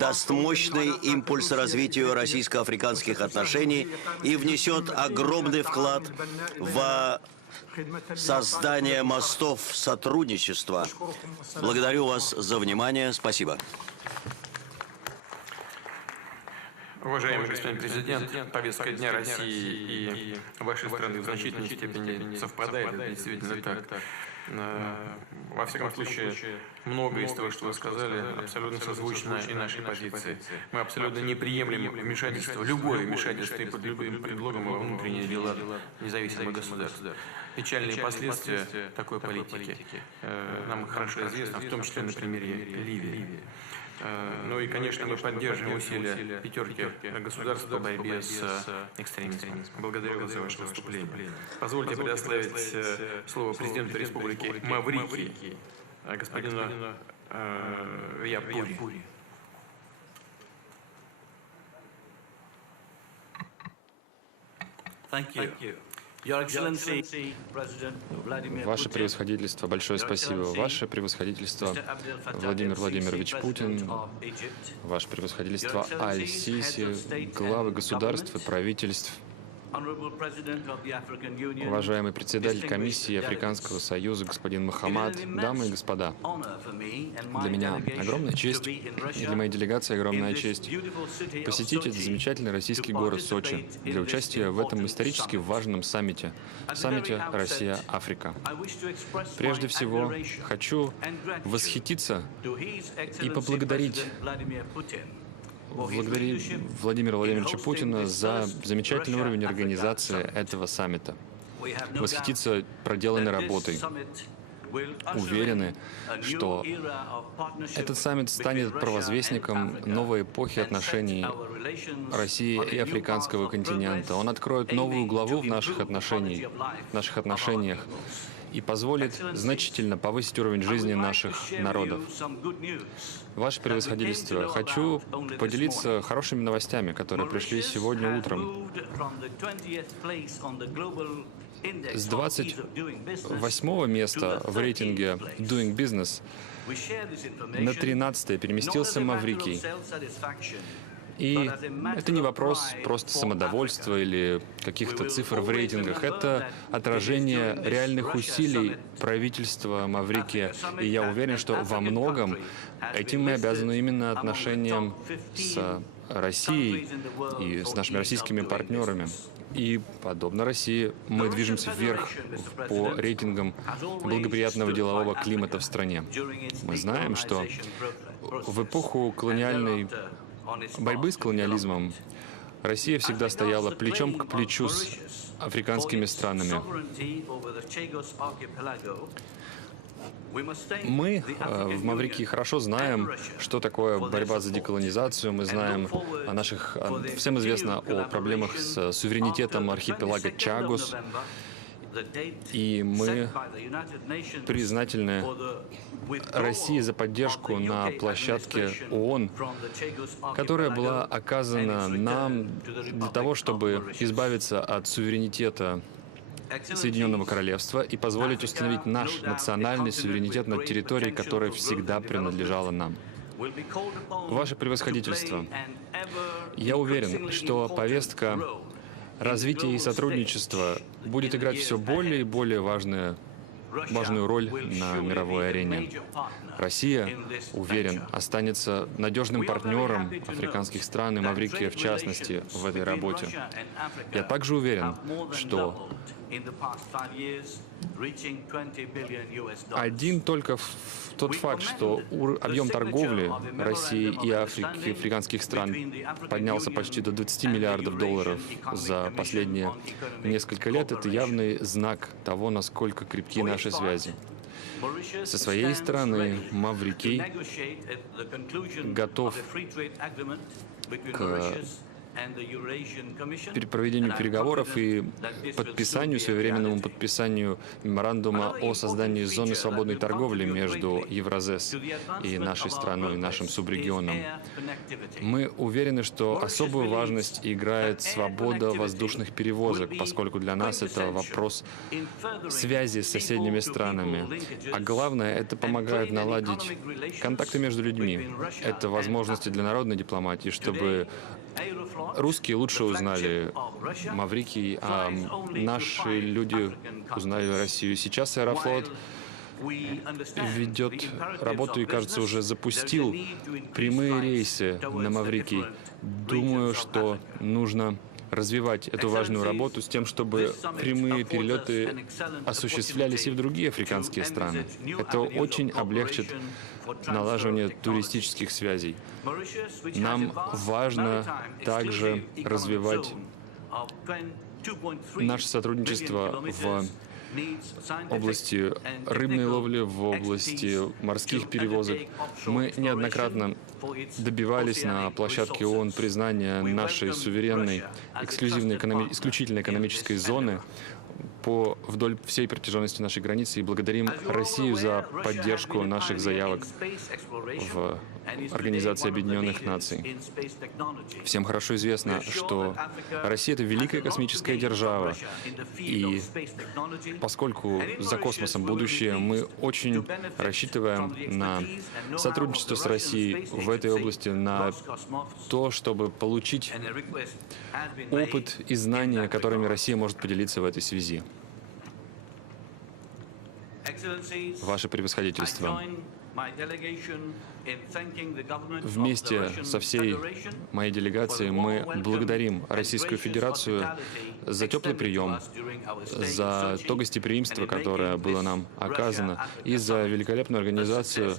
даст мощный импульс развитию российско-африканских отношений и внесет огромный вклад в создание мостов сотрудничества. Благодарю вас за внимание. Спасибо. Уважаемый господин президент, повестка дня России и вашей страны в значительной степени совпадает, это действительно так. Во всяком случае, многое из того, что вы сказали, абсолютно созвучно и нашей позиции. Мы абсолютно не приемлем вмешательство, любое вмешательство и под любым предлогом во внутренние дела независимых государств. Печальные последствия такой политики нам хорошо известны, в том числе на примере Ливии. Ну и, конечно, мы поддерживаем усилия пятерки государств по борьбе с экстремизмом. Благодарю вас за ваше выступление. Позвольте предоставить слово президенту Республики Маврикий, господину Вияпури. Ваше превосходительство, большое спасибо. Ваше превосходительство, Владимир Владимирович Путин, Ваше превосходительство Аль-Сиси, главы государств и правительств, уважаемый председатель комиссии Африканского союза господин Мохаммад, дамы и господа, для меня огромная честь, и для моей делегации огромная честь посетить этот замечательный российский город Сочи для участия в этом исторически важном саммите Россия-Африка. Прежде всего, хочу восхититься и поблагодарить Владимира Владимировича Путина за замечательный уровень организации этого саммита. Восхититься проделанной работой. Уверены, что этот саммит станет провозвестником новой эпохи отношений России и африканского континента. Он откроет новую главу в наших отношениях и позволит значительно повысить уровень жизни наших народов. Ваше превосходительство, хочу поделиться хорошими новостями, которые пришли сегодня утром. С 28-го места в рейтинге Doing Business на 13-е переместился Маврикий. И это не вопрос просто самодовольства или каких-то цифр в рейтингах. Это отражение реальных усилий правительства Маврикия. И я уверен, что во многом этим мы обязаны именно отношениям с Россией и с нашими российскими партнерами. И, подобно России, мы движемся вверх по рейтингам благоприятного делового климата в стране. Мы знаем, что в эпоху колониальной борьбы с колониализмом Россия всегда стояла плечом к плечу с африканскими странами. Мы в Маврикии хорошо знаем, что такое борьба за деколонизацию. Мы знаем о наших... Всем известно о проблемах с суверенитетом архипелага Чагос. И мы признательны России за поддержку на площадке ООН, которая была оказана нам для того, чтобы избавиться от суверенитета Соединенного Королевства и позволить установить наш национальный суверенитет над территорией, которая всегда принадлежала нам. Ваше превосходительство, я уверен, что повестка развития и сотрудничества будет играть все более и более важную роль на мировой арене. Россия, уверен, останется надежным партнером африканских стран и Маврикия в частности в этой работе. Я также уверен, что один только тот факт, что объем торговли России и африканских стран поднялся почти до 20 миллиардов долларов за последние несколько лет, это явный знак того, насколько крепки наши связи. Со своей стороны, Маврикий готов к проведению переговоров и своевременному подписанию меморандума о создании зоны свободной торговли между Евразес и нашей страной, нашим субрегионом. Мы уверены, что особую важность играет свобода воздушных перевозок, поскольку для нас это вопрос связи с соседними странами. А главное, это помогает наладить контакты между людьми. Это возможности для народной дипломатии, чтобы русские лучше узнали Маврикий, а наши люди узнали Россию. Сейчас Аэрофлот ведет работу и, кажется, уже запустил прямые рейсы на Maveriky. Думаю, что нужно развивать эту важную работу с тем, чтобы прямые перелеты осуществлялись и в другие африканские страны. Это очень облегчит налаживание туристических связей. Нам важно также развивать наше сотрудничество в области рыбной ловли, в области морских перевозок. Мы неоднократно добивались на площадке ООН признания нашей суверенной, исключительной экономической зоны вдоль всей протяженности нашей границы и благодарим Россию за поддержку наших заявок в Организации Объединенных Наций. Всем хорошо известно, что Россия — это великая космическая держава, и поскольку за космосом будущее, мы очень рассчитываем на сотрудничество с Россией в этой области, на то, чтобы получить опыт и знания, которыми Россия может поделиться в этой связи. Ваше превосходительство, вместе со всей моей делегацией мы благодарим Российскую Федерацию за теплый прием, за то гостеприимство, которое было нам оказано, и за великолепную организацию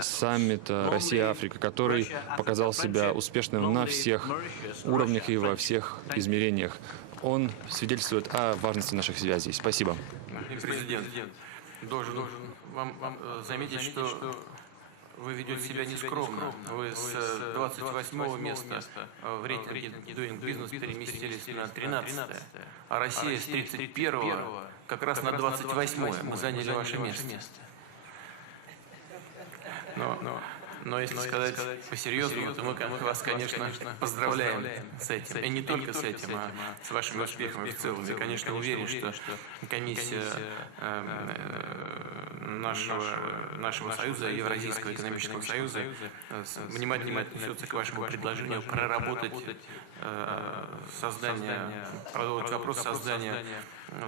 саммита Россия-Африка, который показал себя успешным на всех уровнях и во всех измерениях. Он свидетельствует о важности наших связей. Спасибо. Президент, должен вам заметить, что вы ведете себя нескромно. Вы с 28-го места в рейтинге Doing Business переместились на 13-е, а Россия с 31-го как раз на 28-е. Мы заняли ваше место. Но Но если сказать по-серьезному, то мы вас, конечно, поздравляем с этим. И не только с этим, а с вашими успехами в целом. Я, конечно, уверен, что комиссия нашего союза, Евразийского экономического союза, внимательно отнесется к вашему предложению проработать продолжить вопрос создания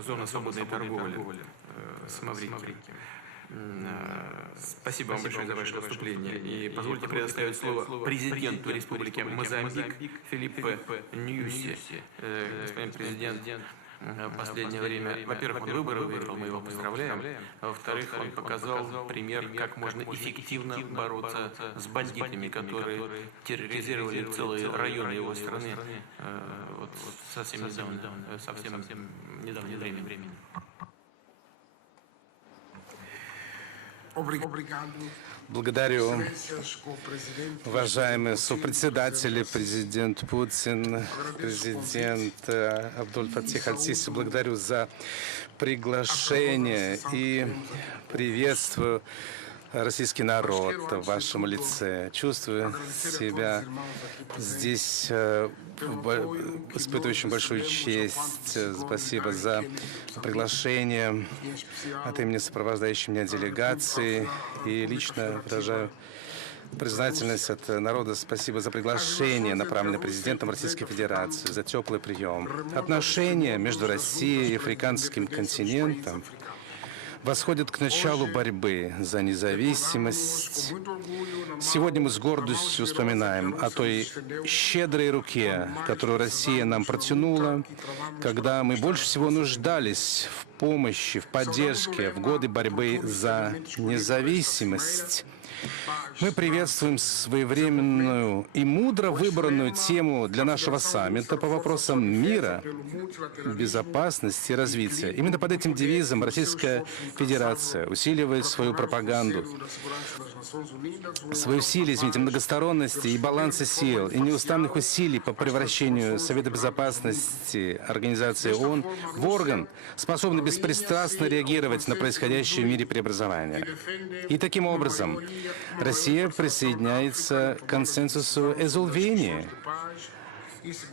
зоны свободной торговли с Маврикией. Спасибо вам большое за ваше выступление. И позвольте предоставить слово президенту Республики Мозамбик Филиппе Ньюси. Господин президент, в последнее время, во-первых, он выборы выиграл, мы его поздравляем, а во-вторых, он показал пример, как можно эффективно бороться с бандитами, которые терроризировали целые районы его страны вот совсем недавнее время. Благодарю, уважаемые сопредседатели, президент Путин, президент Абдуль-Фатих Аль-Сиси. Благодарю за приглашение и приветствую российский народ в вашем лице. Чувствую себя здесь испытывающим большую честь. Спасибо за приглашение от имени сопровождающей меня делегации. И лично выражаю признательность от народа. Спасибо за приглашение, направленное президентом Российской Федерации, за теплый прием. Отношения между Россией и африканским континентом восходит к началу борьбы за независимость. Сегодня мы с гордостью вспоминаем о той щедрой руке, которую Россия нам протянула, когда мы больше всего нуждались в помощи, в поддержке в годы борьбы за независимость. Мы приветствуем своевременную и мудро выбранную тему для нашего саммита по вопросам мира, безопасности и развития. Именно под этим девизом Российская Федерация усиливает свою пропаганду, свои усилия, многосторонности и баланса сил, и неустанных усилий по превращению Совета Безопасности Организации ООН в орган, способный беспристрастно реагировать на происходящее в мире преобразования. И таким образом Россия присоединяется к консенсусу Эзулвени,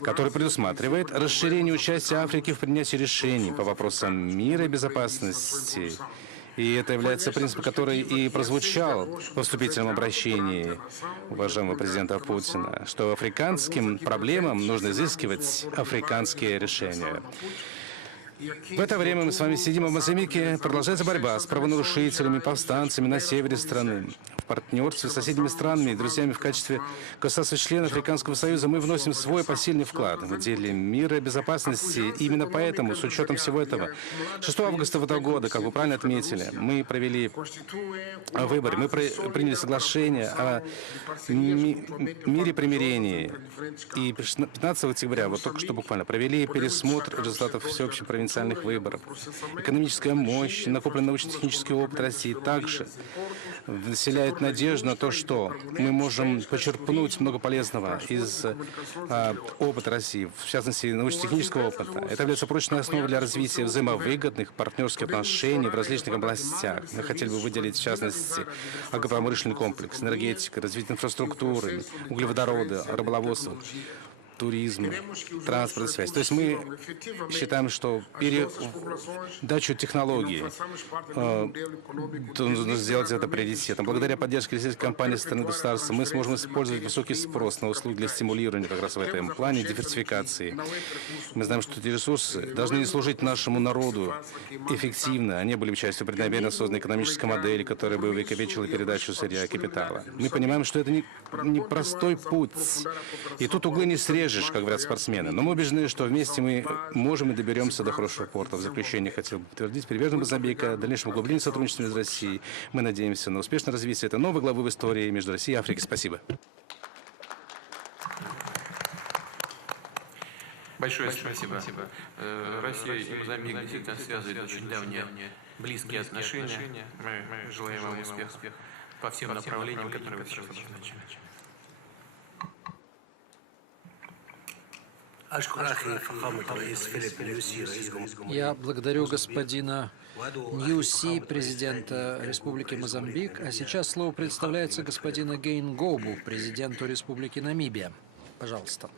который предусматривает расширение участия Африки в принятии решений по вопросам мира и безопасности. И это является принципом, который и прозвучал в вступительном обращении уважаемого президента Путина, что африканским проблемам нужно изыскивать африканские решения. В это время мы с вами сидим в Мозамбике, продолжается борьба с правонарушителями, повстанцами на севере страны. В партнерстве с соседними странами и друзьями в качестве государств-членов Африканского Союза мы вносим свой посильный вклад в деле мира и безопасности. И именно поэтому, с учетом всего этого, 6 августа этого года, как вы правильно отметили, мы провели выборы, мы приняли соглашение о мире и примирении. И 15 октября, вот только что буквально, провели пересмотр результатов всеобщих провинциальных выборов. Экономическая мощь, накопленный научно-технический опыт России также вселяет надежду на то, что мы можем почерпнуть много полезного из опыта России, в частности, научно-технического опыта. Это является прочной основой для развития взаимовыгодных партнерских отношений в различных областях. Мы хотели бы выделить, в частности, агропромышленный комплекс, энергетика, развитие инфраструктуры, углеводороды, рыболоводство, туризм, транспорт и связь. То есть мы считаем, что передачу технологий нужно сделать это приоритетом. Благодаря поддержке российской компании со стороны государства мы сможем использовать высокий спрос на услуги для стимулирования как раз в этом плане диверсификации. Мы знаем, что эти ресурсы должны не служить нашему народу эффективно. Они были частью преднамеренно созданной экономической модели, которая бы увековечила передачу сырья капитала. Мы понимаем, что это не простой путь. И тут углы не срежешь, как говорят спортсмены. Но мы убеждены, что вместе мы можем и доберемся до хорошего порта. В заключение хотел бы подтвердить приверженность Мозамбика, дальнейшему углублению сотрудничества с Россией. Мы надеемся на успешное развитие этой новой главы в истории между Россией и Африкой. Спасибо. Большое спасибо. Россия и Мозамбик действительно связывают очень давние близкие отношения. Мы желаем вам успеха по всем направлениям, которые вы сейчас обозначили. Я благодарю господина Ньюси, президента Республики Мозамбик, а сейчас слово представляется господину Гейн Гобу, президенту Республики Намибия. Пожалуйста.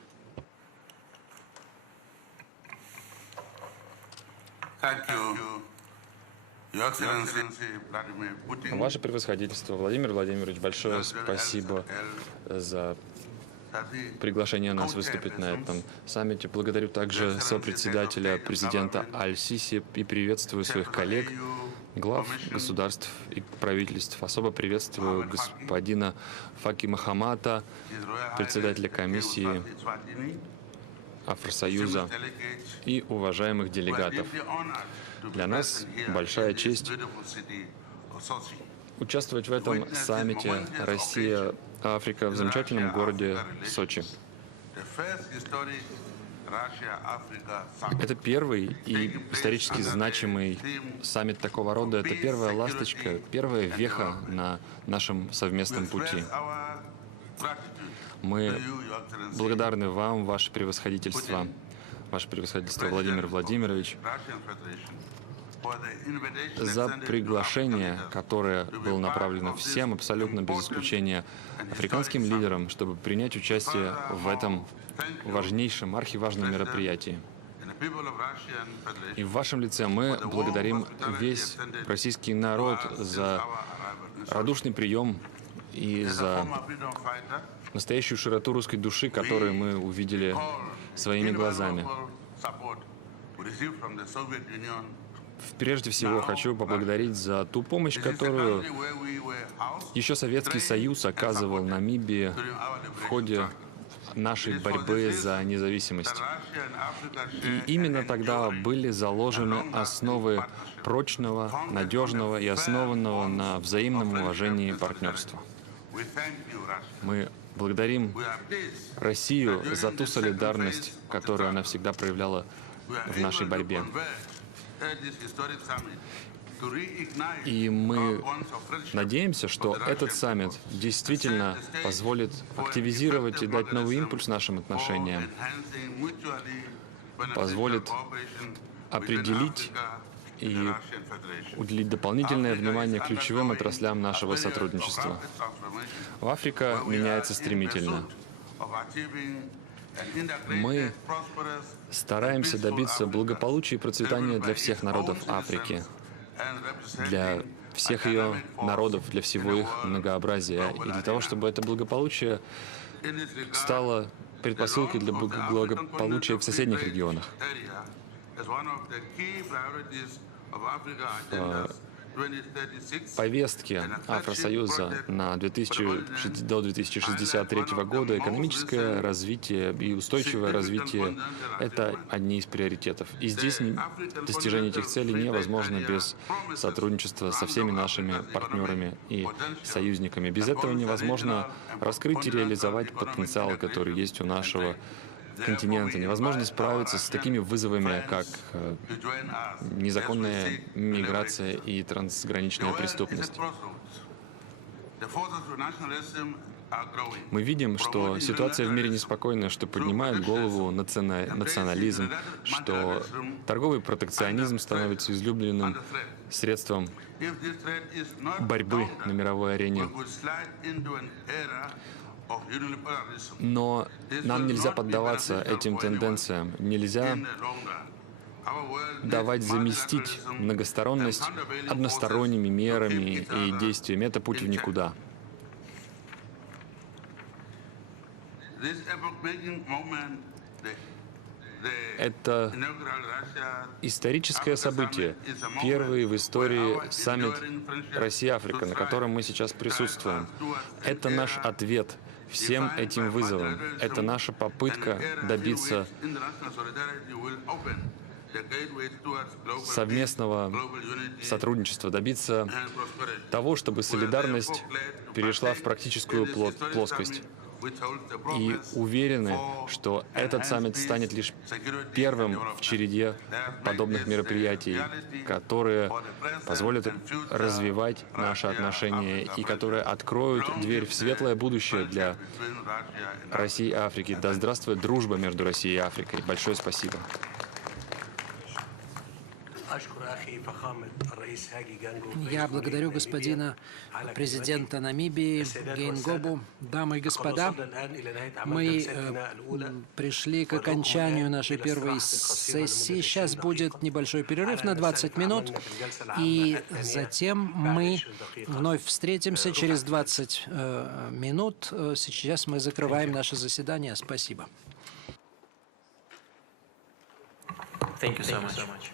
Ваше превосходительство, Владимир Владимирович, большое спасибо за приглашение нас выступить на этом саммите. Благодарю также сопредседателя президента Аль-Сиси и приветствую своих коллег, глав государств и правительств. Особо приветствую господина Факи Махамата, председателя комиссии Афросоюза и уважаемых делегатов. Для нас большая честь участвовать в этом саммите Россия-Африка в замечательном городе Сочи. Это первый и исторически значимый саммит такого рода. Это первая ласточка, первая веха на нашем совместном пути. Мы благодарны вам, ваше превосходительство Владимир Владимирович, за приглашение, которое было направлено всем, абсолютно без исключения, африканским лидерам, чтобы принять участие в этом важнейшем, архиважном мероприятии. И в вашем лице мы благодарим весь российский народ за радушный прием и за настоящую широту русской души, которую мы увидели своими глазами. Прежде всего хочу поблагодарить за ту помощь, которую еще Советский Союз оказывал Намибии в ходе нашей борьбы за независимость. И именно тогда были заложены основы прочного, надежного и основанного на взаимном уважении партнерства. Мы благодарим Россию за ту солидарность, которую она всегда проявляла в нашей борьбе. И мы надеемся, что этот саммит действительно позволит активизировать и дать новый импульс нашим отношениям, позволит определить и уделить дополнительное внимание ключевым отраслям нашего сотрудничества. Африка меняется стремительно. Мы стараемся добиться благополучия и процветания для всех народов Африки, для всех ее народов, для всего их многообразия. И для того, чтобы это благополучие стало предпосылкой для благополучия в соседних регионах. В повестке Афросоюза до 2063 года экономическое развитие и устойчивое развитие — это одни из приоритетов. И здесь достижение этих целей невозможно без сотрудничества со всеми нашими партнерами и союзниками. Без этого невозможно раскрыть и реализовать потенциал, который есть у нашего континента. Невозможно справиться с такими вызовами, как незаконная миграция и трансграничная преступность. Мы видим, что ситуация в мире неспокойная, что поднимает голову национализм, что торговый протекционизм становится излюбленным средством борьбы на мировой арене. Но нам нельзя поддаваться этим тенденциям, нельзя давать заместить многосторонность односторонними мерами и действиями. Это путь в никуда. Это историческое событие, первый в истории саммит Россия-Африка, на котором мы сейчас присутствуем. Это наш ответ всем этим вызовам. Это наша попытка добиться совместного сотрудничества, добиться того, чтобы солидарность перешла в практическую плоскость. и уверены, что этот саммит станет лишь первым в череде подобных мероприятий, которые позволят развивать наши отношения и которые откроют дверь в светлое будущее для России и Африки. Да здравствует дружба между Россией и Африкой. Большое спасибо. Я благодарю господина президента Намибии Гейнгобу. Дамы и господа, мы пришли к окончанию нашей первой сессии. Сейчас будет небольшой перерыв на 20 минут, и затем мы вновь встретимся через 20 минут. Сейчас мы закрываем наше заседание. Спасибо. Thank you so much.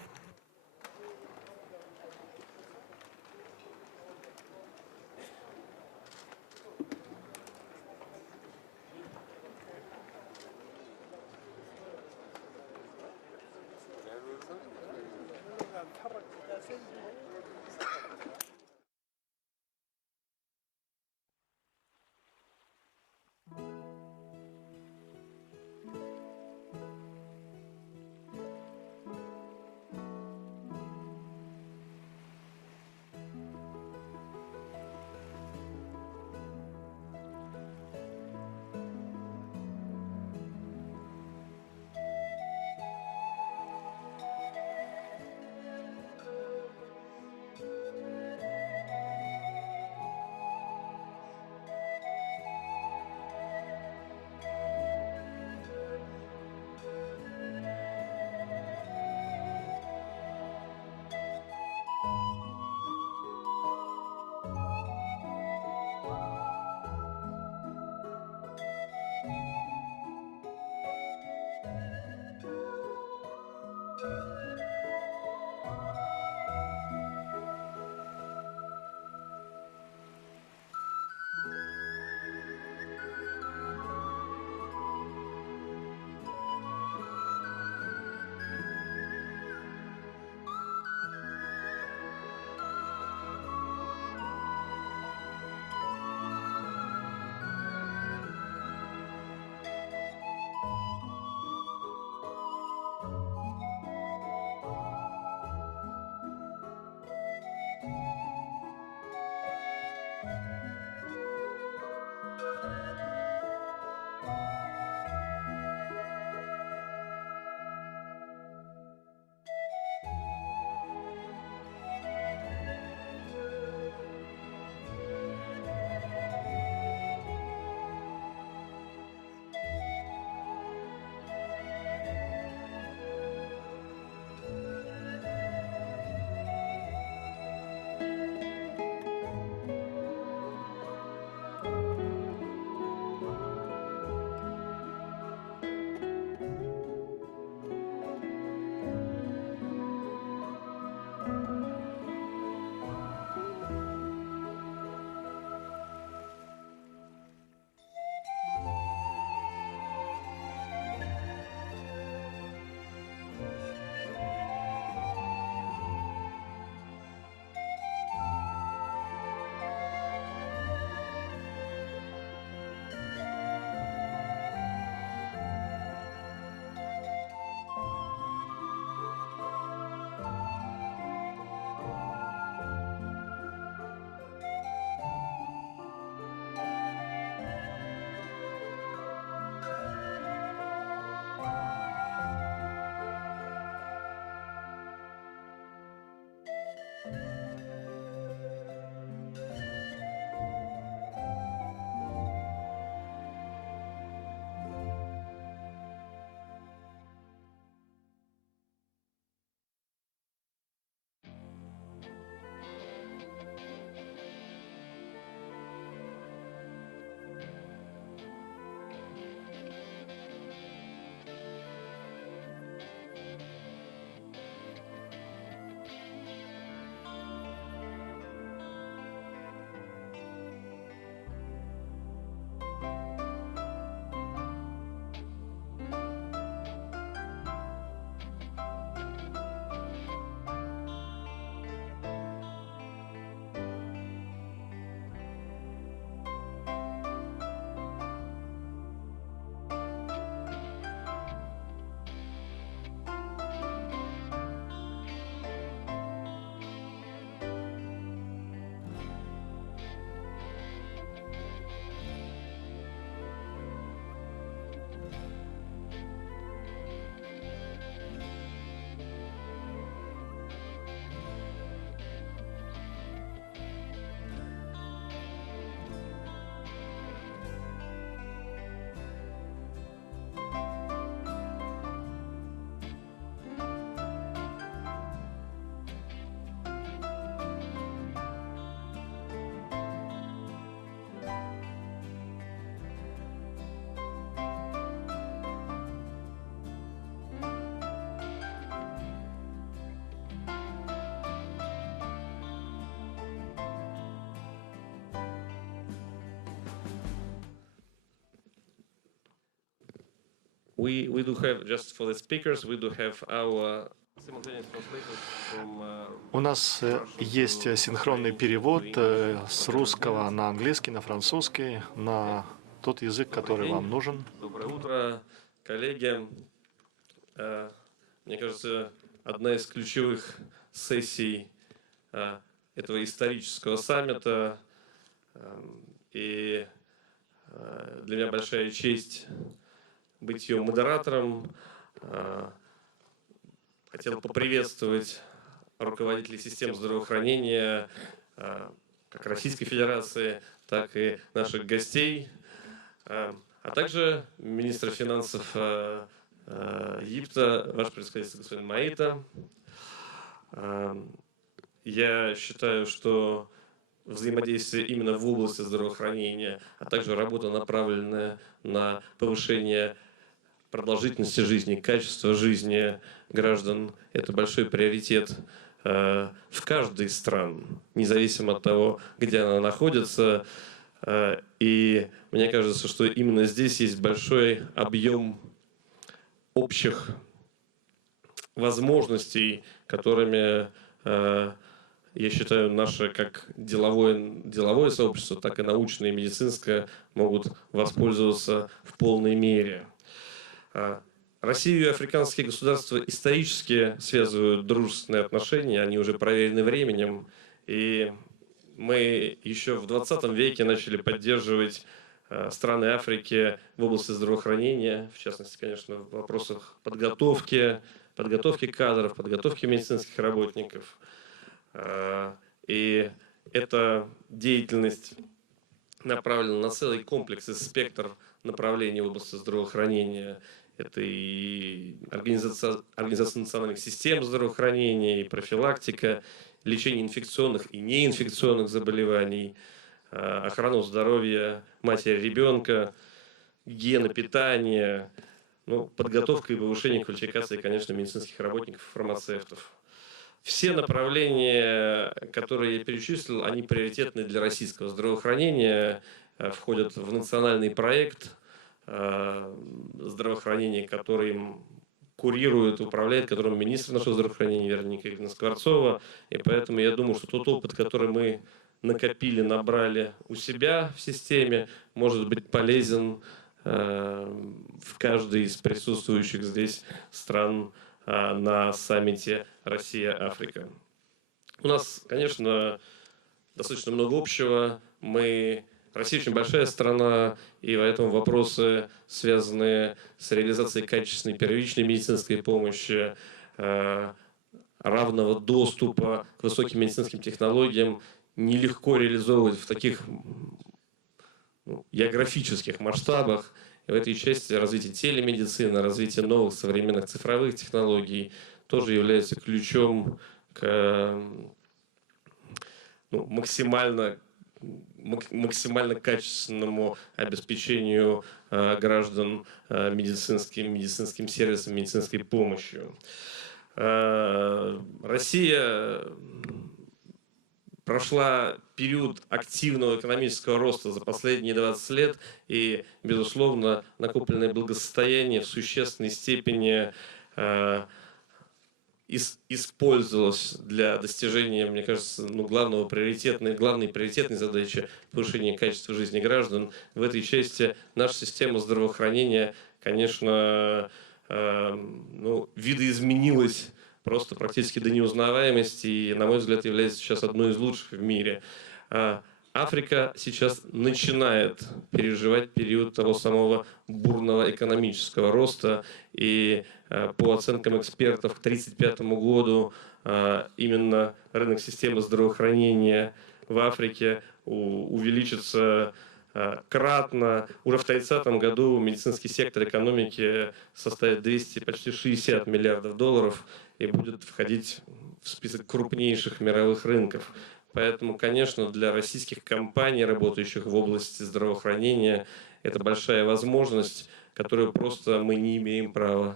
we do have, just for the speakers, we do have our simultaneous translators from У нас есть синхронный перевод с русского на английский, на французский, на тот язык, который вам нужен. Доброе утро, коллеги. Мне кажется, одна из ключевых сессий этого исторического саммита, и для меня большая честь быть ее модератором. Хотел поприветствовать руководителей систем здравоохранения как Российской Федерации, так и наших гостей, а также министра финансов Египта, ваше превосходительство, господин Маита. Я считаю, что взаимодействие именно в области здравоохранения, а также работа, направленная на повышение продолжительности жизни, качества жизни граждан, это большой приоритет в каждой из стран, независимо от того, где она находится. И мне кажется, что именно здесь есть большой объем общих возможностей, которыми, я считаю, наше как деловое сообщество, так и научное и медицинское могут воспользоваться в полной мере. Россию и африканские государства исторически связывают дружественные отношения, они уже проверены временем, и мы еще в 20 веке начали поддерживать страны Африки в области здравоохранения, в частности, конечно, в вопросах подготовки кадров, подготовки медицинских работников. И эта деятельность направлена на целый комплекс и спектр направлений в области здравоохранения. Это и организация национальных систем здравоохранения, и профилактика, лечение инфекционных и неинфекционных заболеваний, охрана здоровья матери, ребенка, гигиена питания, подготовка и повышение квалификации, конечно, медицинских работников и фармацевтов. Все направления, которые я перечислил, они приоритетны для российского здравоохранения, входят в национальный проект здравоохранения, который курирует, управляет, которым министр нашего здравоохранения Вероника Игоревна Скворцова. И поэтому я думаю, что тот опыт, который мы накопили, набрали у себя в системе, может быть полезен в каждой из присутствующих здесь стран на саммите Россия-Африка. У нас, конечно, достаточно много общего. Россия очень большая страна, и поэтому вопросы, связанные с реализацией качественной первичной медицинской помощи, равного доступа к высоким медицинским технологиям, нелегко реализовывать в таких географических масштабах. И в этой части развитие телемедицины, развитие новых современных цифровых технологий тоже является ключом к максимально качественному обеспечению граждан медицинским сервисом, медицинской помощью. Россия прошла период активного экономического роста за последние 20 лет, и, безусловно, накопленное благосостояние в существенной степени использовалось для достижения, мне кажется, главной приоритетной задачи повышения качества жизни граждан. В этой части наша система здравоохранения, конечно, видоизменилась просто практически до неузнаваемости, и, на мой взгляд, является сейчас одной из лучших в мире. Африка сейчас начинает переживать период того самого бурного экономического роста, и по оценкам экспертов к 1935 году именно рынок системы здравоохранения в Африке увеличится кратно. Уже в 1930 году медицинский сектор экономики составит почти 60 миллиардов долларов и будет входить в список крупнейших мировых рынков. Поэтому, конечно, для российских компаний, работающих в области здравоохранения, это большая возможность, которую просто мы не имеем права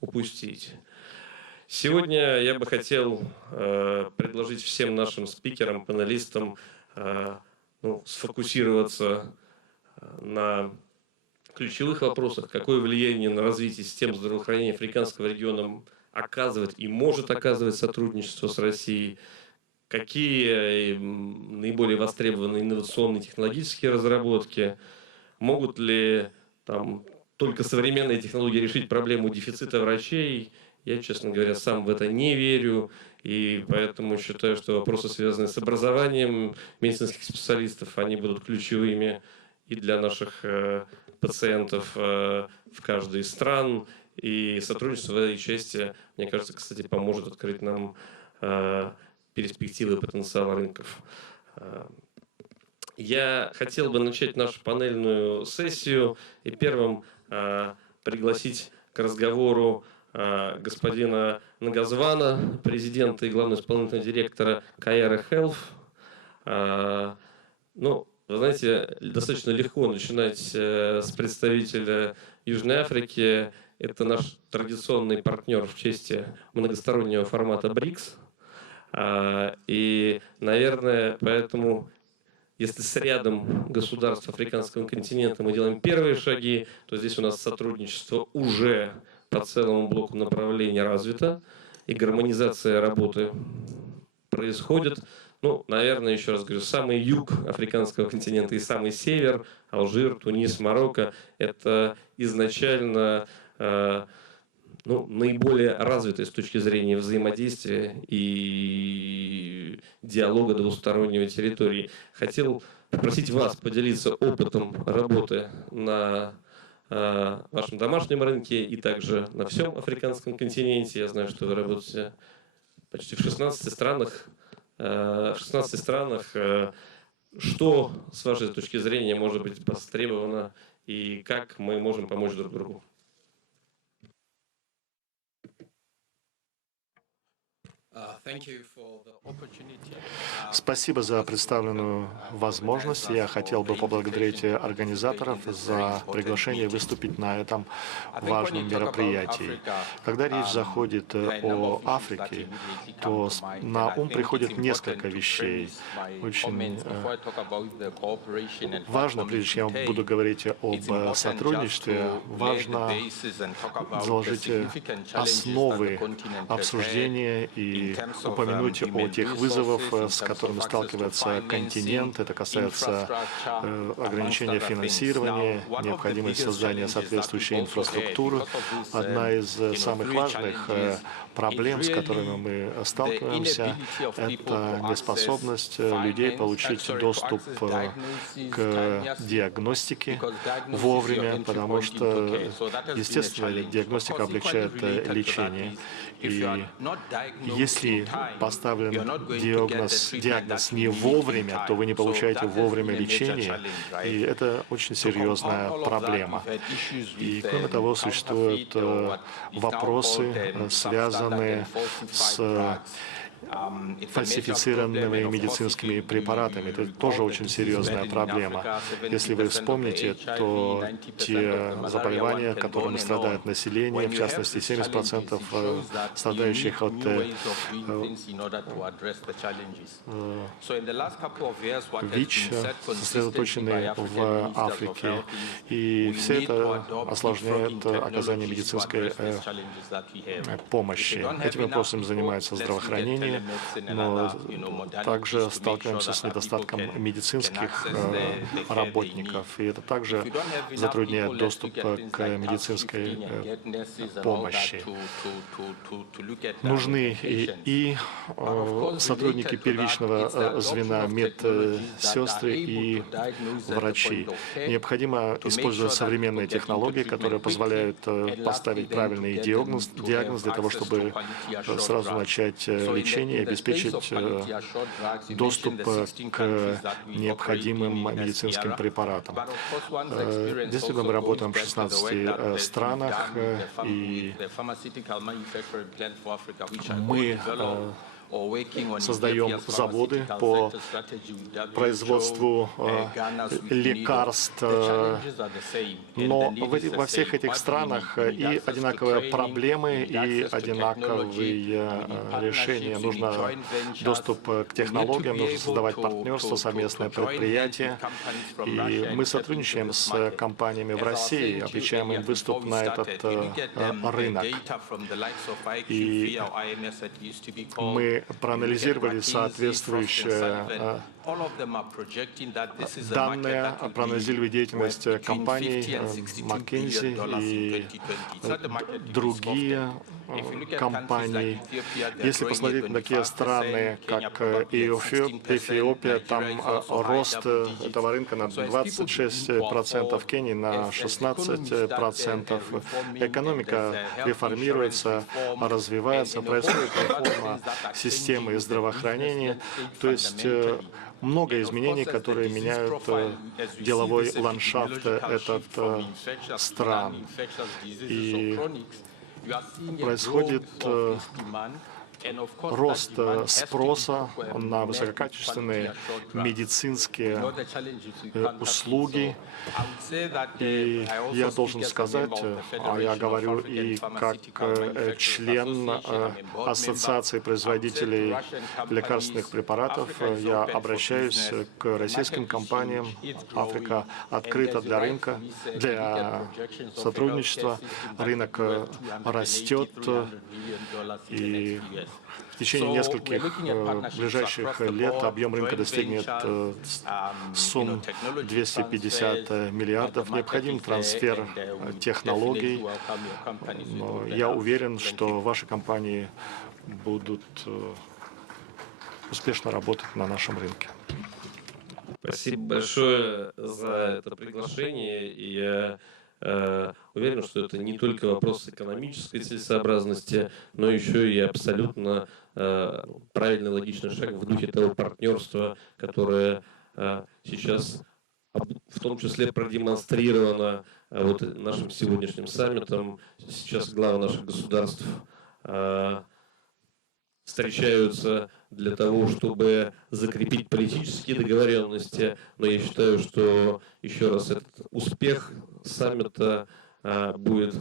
упустить. Сегодня я бы хотел предложить всем нашим спикерам, панелистам сфокусироваться на ключевых вопросах, какое влияние на развитие систем здравоохранения африканского региона оказывает и может оказывать сотрудничество с Россией, какие наиболее востребованные инновационные технологические разработки, могут ли там только современные технологии решить проблему дефицита врачей. Я, честно говоря, сам в это не верю, и поэтому считаю, что вопросы, связанные с образованием медицинских специалистов, они будут ключевыми и для наших пациентов в каждой из стран. И сотрудничество в этой части, мне кажется, кстати, поможет открыть нам перспективы и потенциал рынков. Я хотел бы начать нашу панельную сессию и первым пригласить к разговору господина Нагазвана, президента и главного исполнительного директора Kayara Health. Ну, вы знаете, достаточно легко начинать с представителя Южной Африки. Это наш традиционный партнер в части многостороннего формата БРИКС. И, наверное, поэтому, если с рядом государств африканского континента мы делаем первые шаги, то здесь у нас сотрудничество уже по целому блоку направлений развито, и гармонизация работы происходит. Ну, наверное, еще раз говорю, самый юг африканского континента и самый север, Алжир, Тунис, Марокко, это изначально наиболее развитые с точки зрения взаимодействия и диалога двустороннего территории. Хотел попросить вас поделиться опытом работы на вашем домашнем рынке и также на всем африканском континенте. Я знаю, что вы работаете почти в 16 странах. Что, с вашей точки зрения, может быть востребовано и как мы можем помочь друг другу? Спасибо за представленную возможность. Я хотел бы поблагодарить организаторов за приглашение выступить на этом важном мероприятии. Когда речь заходит о Африке, то на ум приходит несколько вещей. Очень важно, прежде чем я буду говорить об сотрудничестве, важно заложить основы обсуждения и упомянуть о тех вызовах, с которыми сталкивается континент. Это касается ограничения финансирования, необходимости создания соответствующей инфраструктуры. Одна из самых важных проблем, с которыми мы сталкиваемся, это неспособность людей получить доступ к диагностике вовремя, потому что, естественно, диагностика облегчает лечение. И если поставлен диагноз не вовремя, то вы не получаете вовремя лечения, и это очень серьезная проблема. И кроме того, существуют вопросы, связанные с фальсифицированными медицинскими препаратами. Это тоже очень серьезная проблема. Если вы вспомните, то те заболевания, которыми страдает население, в частности, 70% страдающих от ВИЧ, сосредоточены в Африке. И все это осложняет оказание медицинской помощи. Этим вопросом занимается здравоохранение, но также сталкиваемся с недостатком медицинских работников, и это также затрудняет доступ к медицинской помощи. Нужны и сотрудники первичного звена, медсестры и врачи. Необходимо использовать современные технологии, которые позволяют поставить правильный диагноз для того, чтобы сразу начать лечение и обеспечить доступ к необходимым медицинским препаратам. Действительно, мы работаем в 16 странах, и мы создаем заводы по производству лекарств, но во всех этих странах и одинаковые проблемы, и одинаковые решения. Нужно доступ к технологиям, нужно создавать партнерство, совместное предприятие. И мы сотрудничаем с компаниями в России, обещаем им выступ на этот рынок. И мы проанализировали соответствующие данные, проанализировали деятельность компаний McKinsey и другие компании. Если посмотреть на такие страны, как Эфиопия, там рост этого рынка на 26%, в Кении на 16%. Экономика реформируется, развивается, происходит реформа системы здравоохранения. То есть много изменений, которые меняют деловой ландшафт этих стран. И происходит рост спроса на высококачественные медицинские услуги. И я должен сказать, а я говорю и как член Ассоциации производителей лекарственных препаратов, я обращаюсь к российским компаниям. Африка открыта для рынка, для сотрудничества. Рынок растет, и в течение нескольких ближайших лет объем рынка достигнет сумм 250 миллиардов. Необходим трансфер технологий. Но я уверен, что ваши компании будут успешно работать на нашем рынке. Спасибо большое за это приглашение. И я уверен, что это не только вопрос экономической целесообразности, но еще и абсолютно правильный, логичный шаг в духе того партнерства, которое сейчас в том числе продемонстрировано вот нашим сегодняшним саммитом. Сейчас главы наших государств встречаются для того, чтобы закрепить политические договоренности, но я считаю, что еще раз этот успех саммита будет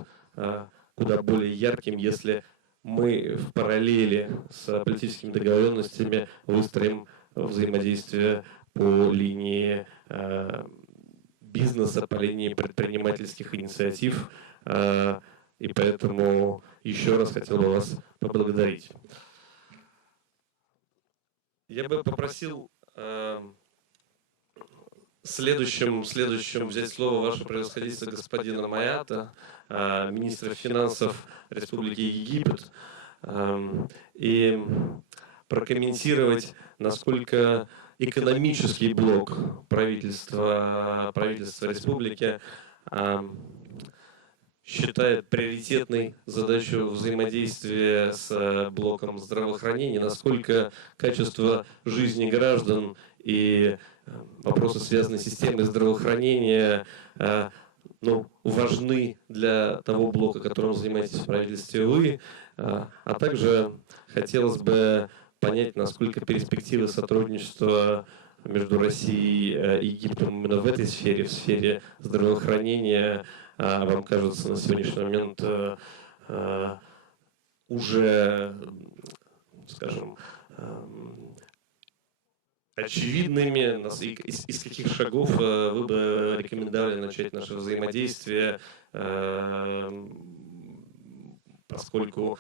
куда более ярким, если мы в параллели с политическими договоренностями выстроим взаимодействие по линии бизнеса, по линии предпринимательских инициатив. И поэтому еще раз хотел бы вас поблагодарить. Я бы попросил следующим взять слово ваше превосходительство господина Маята, министра финансов Республики Египет, и прокомментировать, насколько экономический блок правительства республики считает приоритетной задачу взаимодействия с блоком здравоохранения, насколько качество жизни граждан и вопросы, связанные с системой здравоохранения, важны для того блока, которым занимаетесь в правительстве вы, а также хотелось бы понять, насколько перспективы сотрудничества между Россией и Египтом именно в этой сфере, в сфере здравоохранения, вам кажется на сегодняшний момент уже, скажем, очевидными, из каких шагов вы бы рекомендовали начать наше взаимодействие, поскольку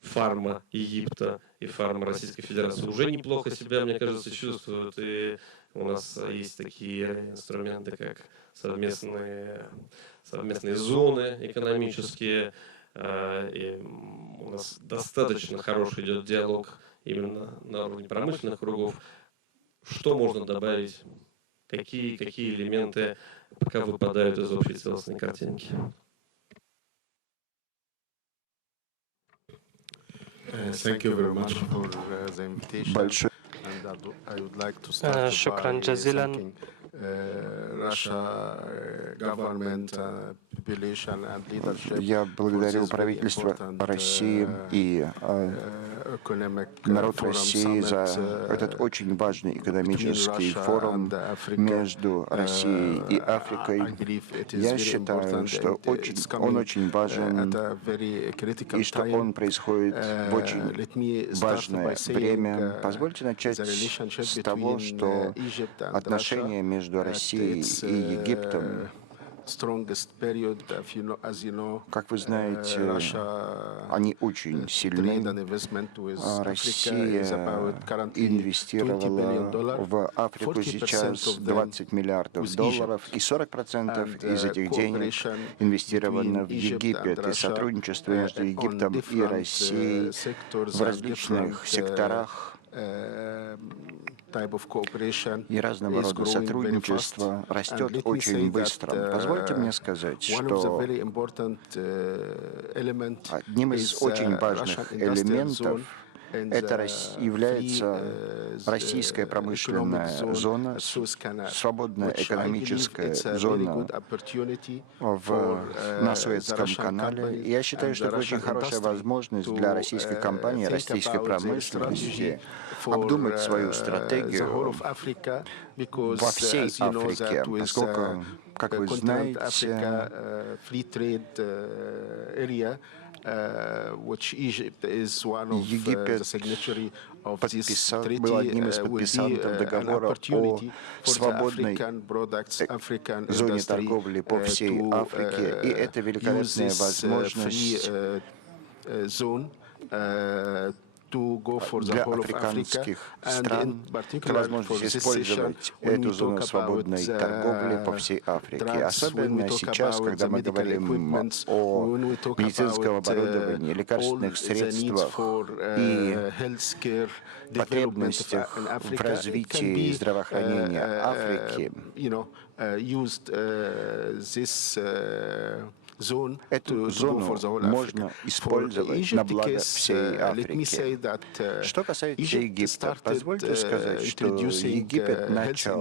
фарма Египта и фарма Российской Федерации уже неплохо себя, мне кажется, чувствуют, и у нас есть такие инструменты, как совместные зоны экономические, и у нас достаточно хороший идет диалог именно на уровне промышленных кругов. Что можно добавить? Какие элементы пока выпадают из общей целостной картинки? Большое. Шукран джазилян. Я благодарю правительство России и народ России за этот очень важный экономический форум между Россией и Африкой. Я считаю, что он очень важен и что он происходит в очень важное время. Позвольте начать с того, что отношения между Россией и Египтом, как вы знаете, они очень сильны. Россия инвестировала в Африку сейчас $20 миллиардов, и 40% из этих денег инвестировано в Египет. И сотрудничество между Египтом и Россией в различных секторах и разного рода сотрудничество растет очень быстро. Позвольте мне сказать, что одним из очень важных элементов это является российская промышленная зона, свободная экономическая зона на Суэцком канале. Я считаю, что это очень хорошая возможность для российской компании, российской промышленности обдумать свою стратегию во всей Африке, поскольку, как вы знаете, Египет был одним из подписантов договора о свободной зоне торговли по всей Африке, и это великолепная возможность для африканских стран, возможность использовать эту зону свободной торговли по всей Африке. Особенно сейчас, когда мы говорим о медицинском оборудовании, лекарственных средствах и потребностях в развитии здравоохранения Африки. Эту зону можно использовать на благо всей Африки. Что касается Египта, позвольте сказать, что Египет начал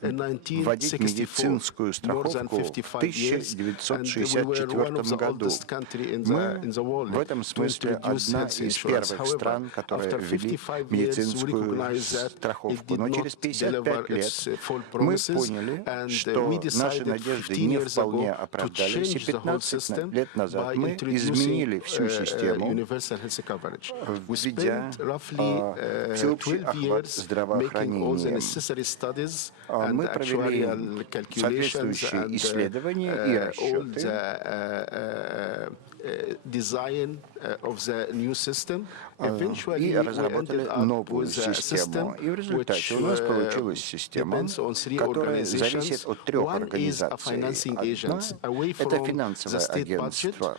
вводить медицинскую страховку в 1964 году. Мы в этом смысле одна из первых стран, которые ввели медицинскую страховку. Но через 55 лет мы поняли, что наши надежды не вполне оправдались. 15 лет назад мы изменили всю систему, введя всеобщий охват здравоохранением. Мы провели соответствующие исследования и расчеты, и разработали новую систему. И в результате у нас получилась система, которая зависит от трех организаций. Одна — это финансовое агентство,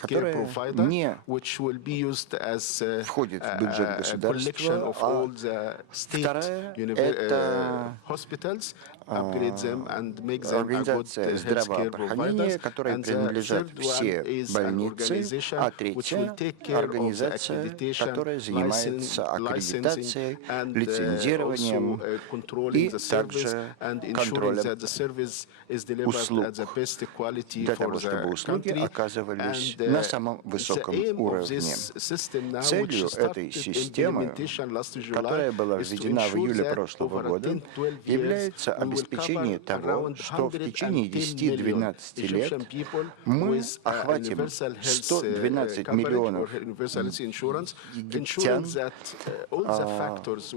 которое не входит в бюджет государства, а вторая — это организация здравоохранения, которой принадлежат все больницы, а третья — организация, которая занимается аккредитацией, лицензированием и также контролем услуг, для того, чтобы услуги оказывались на самом высоком уровне. Целью этой системы, которая была введена в июле прошлого года, является обеспечение того, что в течение 10-12 лет мы охватим 112 миллионов египтян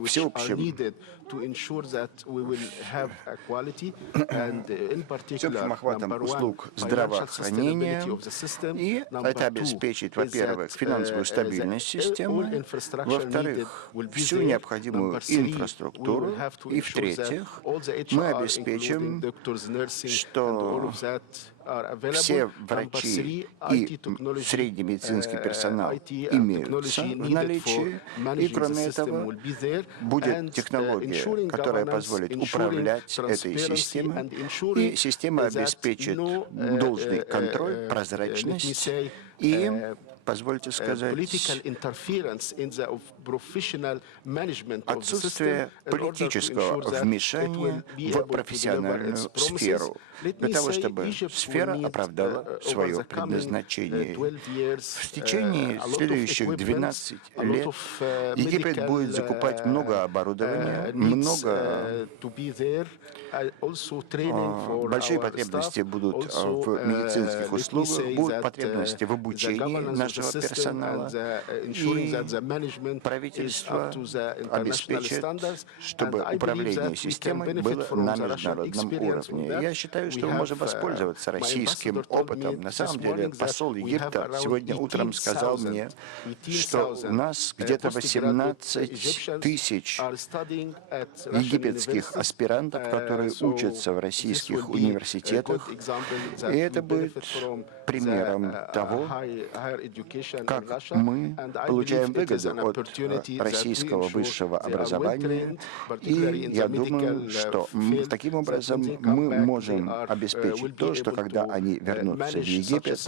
всеобщим охватом услуг здравоохранения, и это обеспечит, во-первых, финансовую стабильность системы, во-вторых, всю необходимую инфраструктуру, и в-третьих, мы обеспечим, что все врачи и средний медицинский персонал имеются в наличии, и кроме этого будет технология, которая позволит управлять этой системой, и система обеспечит должный контроль, прозрачность и позвольте сказать, отсутствие политического вмешания в профессиональную сферу, для того, чтобы сфера оправдала свое предназначение. В течение следующих 12 лет Египет будет закупать много оборудования, много большие потребности будут в медицинских услугах, будут потребности в обучении нашего персонала, и правительство обеспечит, чтобы управление системой было на международном уровне. Я считаю, что мы можем воспользоваться российским опытом. На самом деле, посол Египта сегодня утром сказал мне, что у нас где-то 18 тысяч египетских аспирантов, которые учатся в российских университетах, и это будет примером того, как мы получаем выгоду от российского высшего образования, и я думаю, что таким образом мы можем обеспечить то, что когда они вернутся в Египет,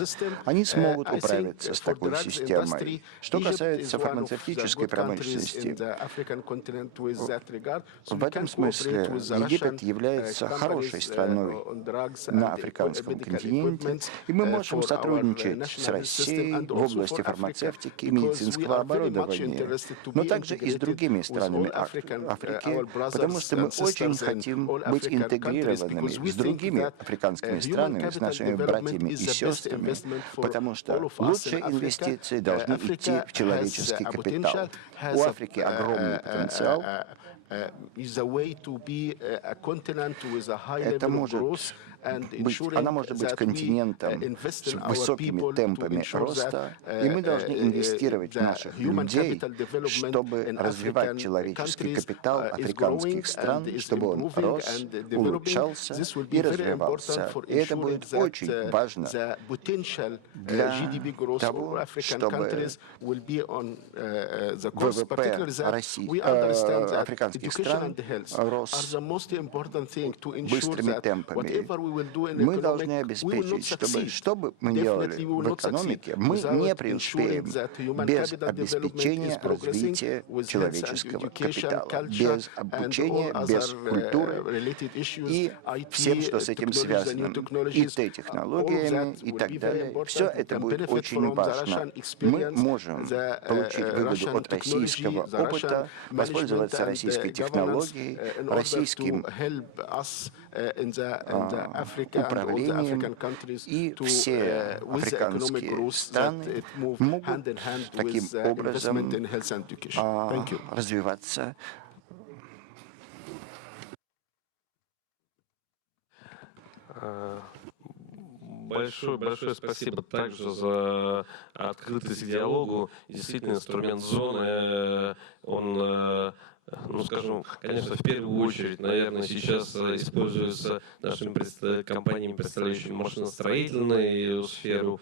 они смогут управиться с такой системой. Что касается фармацевтической промышленности, в этом смысле Египет является хорошей страной на африканском континенте, и мы можем сотрудничать с Россией в области фармацевтики и медицинского оборудования, но также и с другими странами Африки, потому что мы очень хотим быть интегрированными с другими африканскими странами, с нашими братьями и сестрами, потому что лучшие инвестиции должны идти в человеческий капитал. У Африки огромный потенциал. Это может она может быть континентом с высокими темпами роста, и мы должны инвестировать в наших людей, чтобы развивать человеческий капитал африканских стран, чтобы он рос, улучшался и развивался. И это будет очень важно для того, чтобы ВВП африканских стран рос быстрыми темпами. Мы должны обеспечить, чтобы что бы мы делали в экономике, мы не преуспеем без обеспечения развития человеческого капитала, без обучения, без культуры и всем, что с этим связано, ИТ-технологиями и так далее. Все это будет очень важно. Мы можем получить выгоду от российского опыта, воспользоваться российской технологией, российским управлением, и все африканские страны могут таким образом развиваться. Большое спасибо также за открытость к диалогу. Действительно, инструмент зоны, он, ну, скажем, конечно, в первую очередь, наверное, сейчас используется нашими компаниями, представляющими машиностроительную сферу,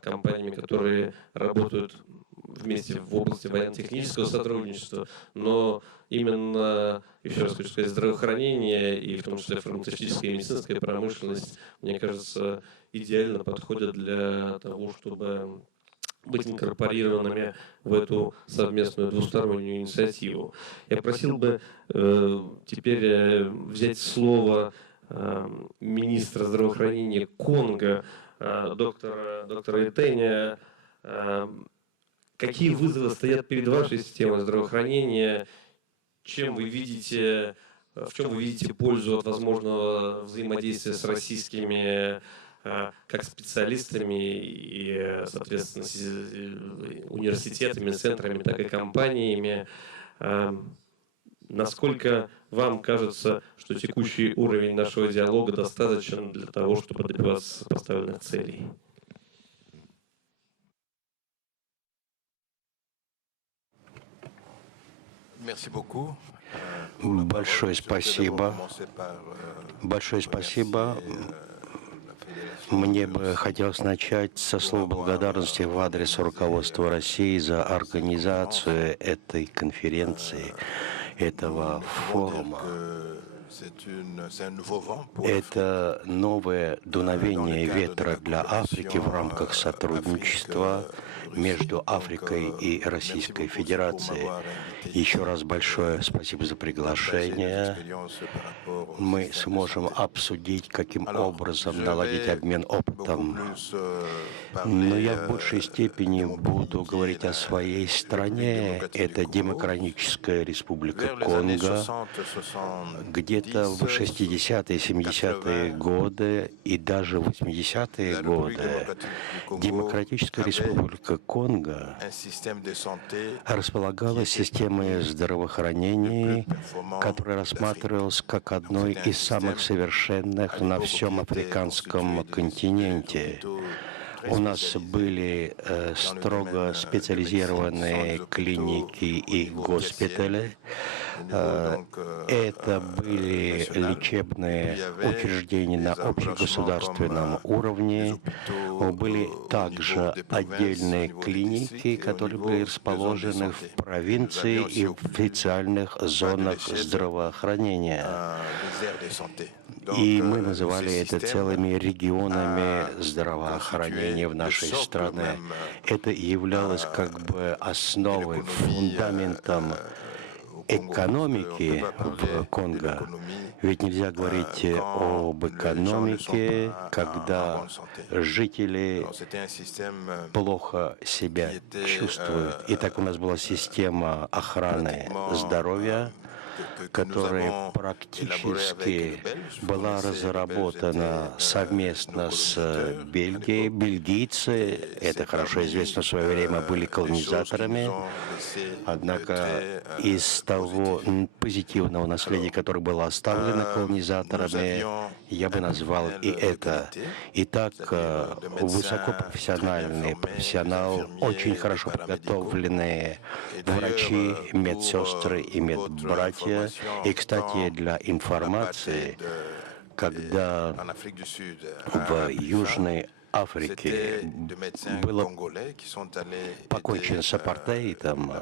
компаниями, которые работают вместе в области военно-технического сотрудничества, но именно, еще раз хочу сказать, здравоохранение и в том числе фармацевтическая и медицинская промышленность, мне кажется, идеально подходят для того, чтобы быть инкорпорированными в эту совместную двустороннюю инициативу. Я просил бы теперь взять слово министра здравоохранения Конго, доктора Итеня. Какие вызовы стоят перед вашей системой здравоохранения? В чем вы видите пользу от возможного взаимодействия с российскими как специалистами и, соответственно, университетами, центрами, так и компаниями? Насколько вам кажется, что текущий уровень нашего диалога достаточен для того, чтобы добиваться поставленных целей? Большое спасибо. Большое спасибо. Мне бы хотелось начать со слов благодарности в адрес руководства России за организацию этой конференции, этого форума. Это новое дуновение ветра для Африки в рамках сотрудничества между Африкой и Российской Федерацией. Еще раз большое спасибо за приглашение. Мы сможем обсудить, каким образом наладить обмен опытом. Но я в большей степени буду говорить о своей стране. Это Демократическая Республика Конго. Где-то в 60-е, 70-е годы и даже 80-е годы Демократическая Республика Конго располагала системой здравоохранения, которая рассматривалась как одной из самых совершенных на всем африканском континенте. У нас были строго специализированные клиники и госпитали. Это были лечебные учреждения на общегосударственном уровне. Были также отдельные клиники, которые были расположены в провинции и в специальных зонах здравоохранения. И мы называли это целыми регионами здравоохранения в нашей стране. Это являлось как бы основой, фундаментом экономики в Конго. Ведь нельзя говорить об экономике, когда жители плохо себя чувствуют. Итак, у нас была система охраны здоровья, которая практически была разработана совместно с Бельгией. Бельгийцы, это хорошо известно, в свое время были колонизаторами, однако из того позитивного наследия, которое было оставлено колонизаторами, я бы назвал и это. Итак, высокопрофессиональные профессионалы, очень хорошо подготовленные врачи, медсестры и медбратья. И, кстати, для информации, когда в Южной Африке было покончено с апартеидом,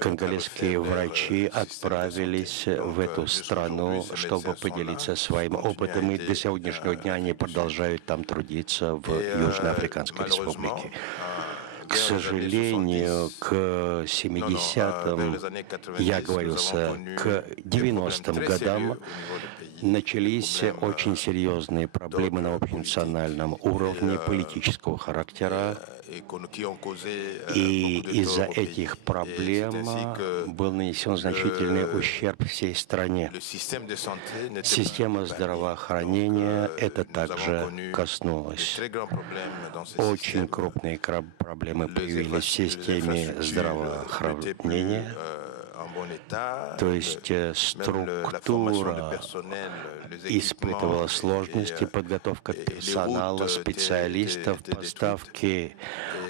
конголезские врачи отправились в эту страну, чтобы поделиться своим опытом, и до сегодняшнего дня они продолжают там трудиться в Южноафриканской Республике. К сожалению, к 70-м, я говорился, к 90-м годам начались очень серьезные проблемы на общенациональном уровне политического характера. И из-за этих проблем был нанесен значительный ущерб всей стране. Система здравоохранения это также коснулось. Очень крупные проблемы появились в системе здравоохранения. То есть структура испытывала сложности, подготовка персонала, специалистов, поставки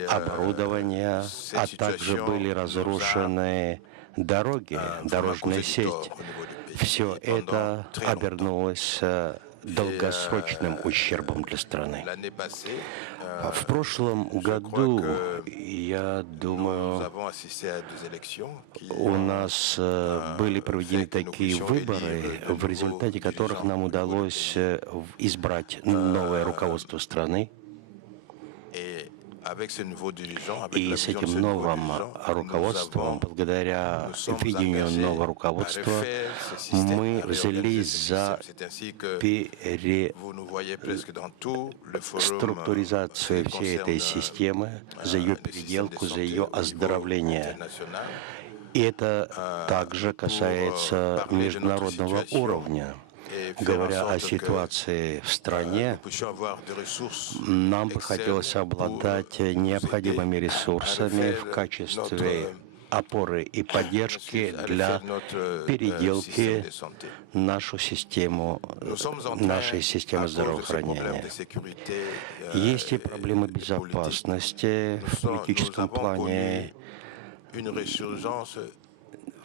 оборудования, а также были разрушены дороги, дорожная сеть. Все это обернулось долгосрочным ущербом для страны. В прошлом году, я думаю, у нас были проведены такие выборы, в результате которых нам удалось избрать новое руководство страны. И с этим новым руководством, благодаря видению нового руководства, мы взялись за переструктуризацию всей этой системы, за ее переделку, за ее оздоровление. И это также касается международного уровня. Говоря о ситуации в стране, нам бы хотелось обладать необходимыми ресурсами в качестве опоры и поддержки для переделки нашей системы здравоохранения. Есть и проблемы безопасности в политическом плане.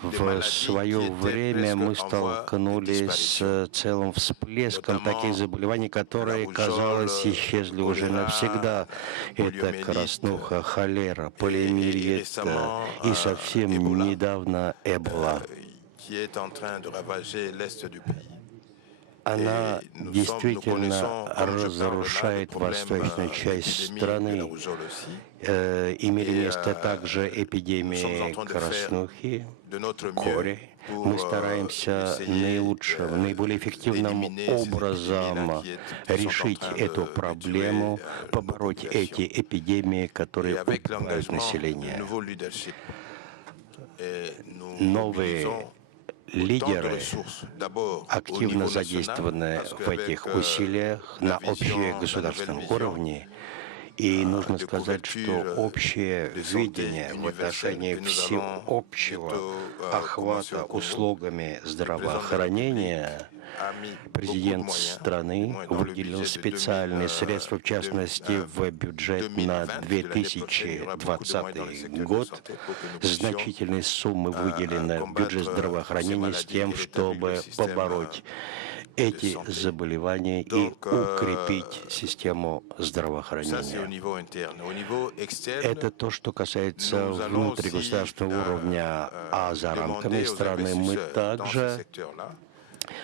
В свое время мы столкнулись с целым всплеском таких заболеваний, которые, казалось, исчезли уже навсегда. Это краснуха, холера, полиомиелит и совсем недавно Эбола. она действительно разрушает восточную часть страны. Имели место также эпидемии краснухи, кори. Мы стараемся наилучшим, наиболее эффективным образом решить эту проблему, побороть эти эпидемии, которые убивают население. Новые лидеры активно задействованы в этих усилиях на общегосударственном уровне. И нужно сказать, что общее видение в отношении всеобщего охвата услугами здравоохранения, президент страны выделил специальные средства, в частности, в бюджет на 2020 год. Значительные суммы выделены в бюджет здравоохранения с тем, чтобы побороть эти заболевания и укрепить систему здравоохранения. Это то, что касается внутригосударственного уровня, а за рамками страны мы также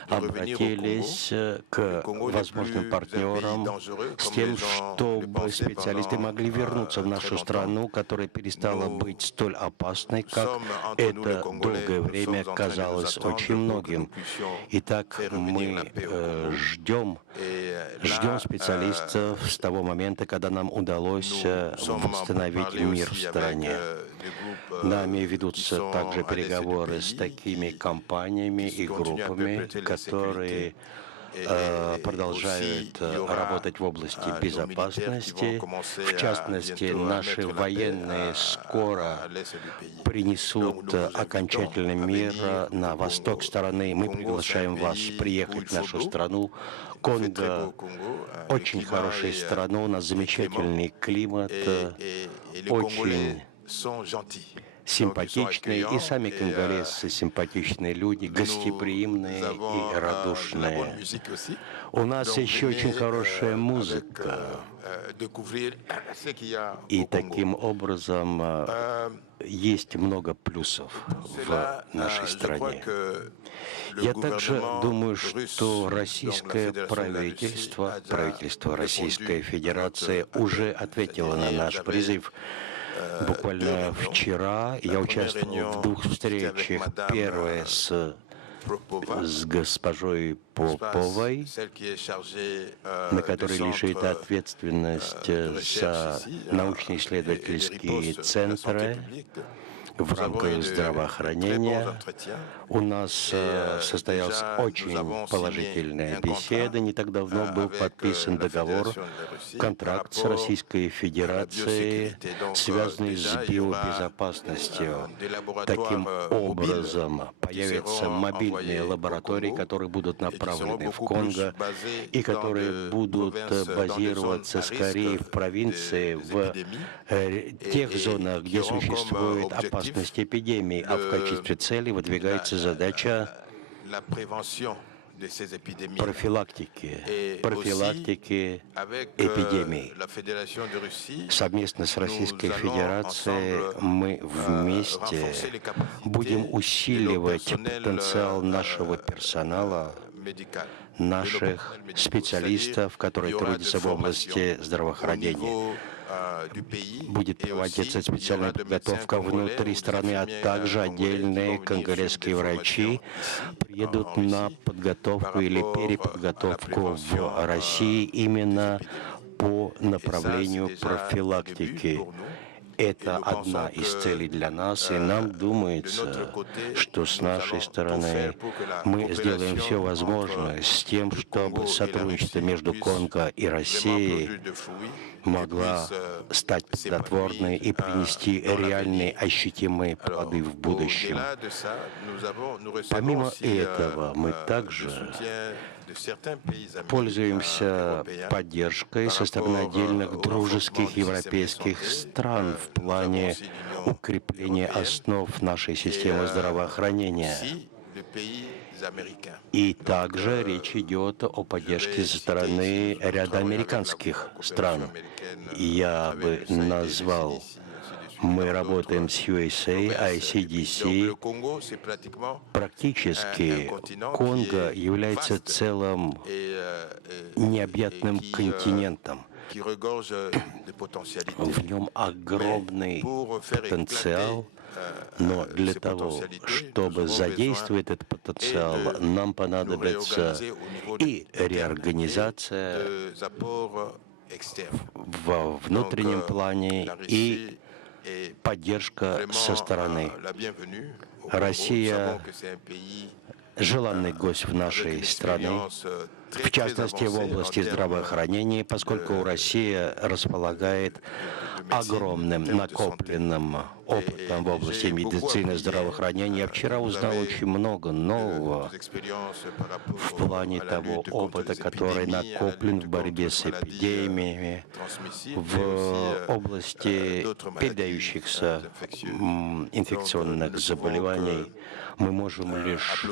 обратились к возможным партнерам с тем, чтобы специалисты могли вернуться в нашу страну, которая перестала быть столь опасной, как это долгое время казалось очень многим. Итак, мы ждем специалистов с того момента, когда нам удалось восстановить мир в стране. Нами ведутся также переговоры с такими компаниями и группами, которые продолжают работать в области безопасности. В частности, наши военные скоро принесут окончательный мир на восток страны. Мы приглашаем вас приехать в нашу страну. Конго — очень хорошая страна, у нас замечательный климат, очень симпатичные, и сами конголезцы симпатичные люди, гостеприимные и радушные. У нас еще очень хорошая музыка. И таким образом есть много плюсов в нашей стране. Я также думаю, что российское правительство Российской Федерации уже ответило на наш призыв. Буквально вчера я участвовал в 2 встречах. Первая с госпожой Поповой, на которой лежит ответственность за научно-исследовательские центры в рамках здравоохранения. У нас состоялась очень положительная беседа. Не так давно был подписан договор, контракт с Российской Федерацией, связанный с биобезопасностью. Таким образом, появятся мобильные лаборатории, которые будут направлены в Конго и которые будут базироваться скорее в провинции, в тех зонах, где существует опасность эпидемии, а в качестве цели выдвигается задача профилактики эпидемий. Совместно с Российской Федерацией мы вместе будем усиливать потенциал нашего персонала, наших специалистов, которые трудятся в области здравоохранения. Будет проводиться специальная подготовка внутри страны, а также отдельные конголезские врачи приедут на подготовку или переподготовку в России именно по направлению профилактики. Это одна из целей для нас, и нам думается, что с нашей стороны мы сделаем все возможное с тем, чтобы сотрудничество между Конго и Россией могла стать плодотворной и принести реальные ощутимые плоды в будущем. Помимо этого, мы также пользуемся поддержкой со стороны отдельных дружеских европейских стран в плане укрепления основ нашей системы здравоохранения. И также речь идет о поддержке со стороны ряда американских стран. Я бы назвал Мы работаем с USA, ICDC. Практически Конго является целым необъятным континентом. В нем огромный потенциал, но для того, чтобы задействовать этот потенциал, нам понадобится и реорганизация во внутреннем плане, и поддержка со стороны. Россия – желанный гость в нашей стране, в частности в области здравоохранения, поскольку Россия располагает огромным накопленным опытом в области медицины и здравоохранения. Я вчера узнал очень много нового в плане того опыта, который накоплен в борьбе с эпидемиями, в области передающихся инфекционных заболеваний. Мы можем лишь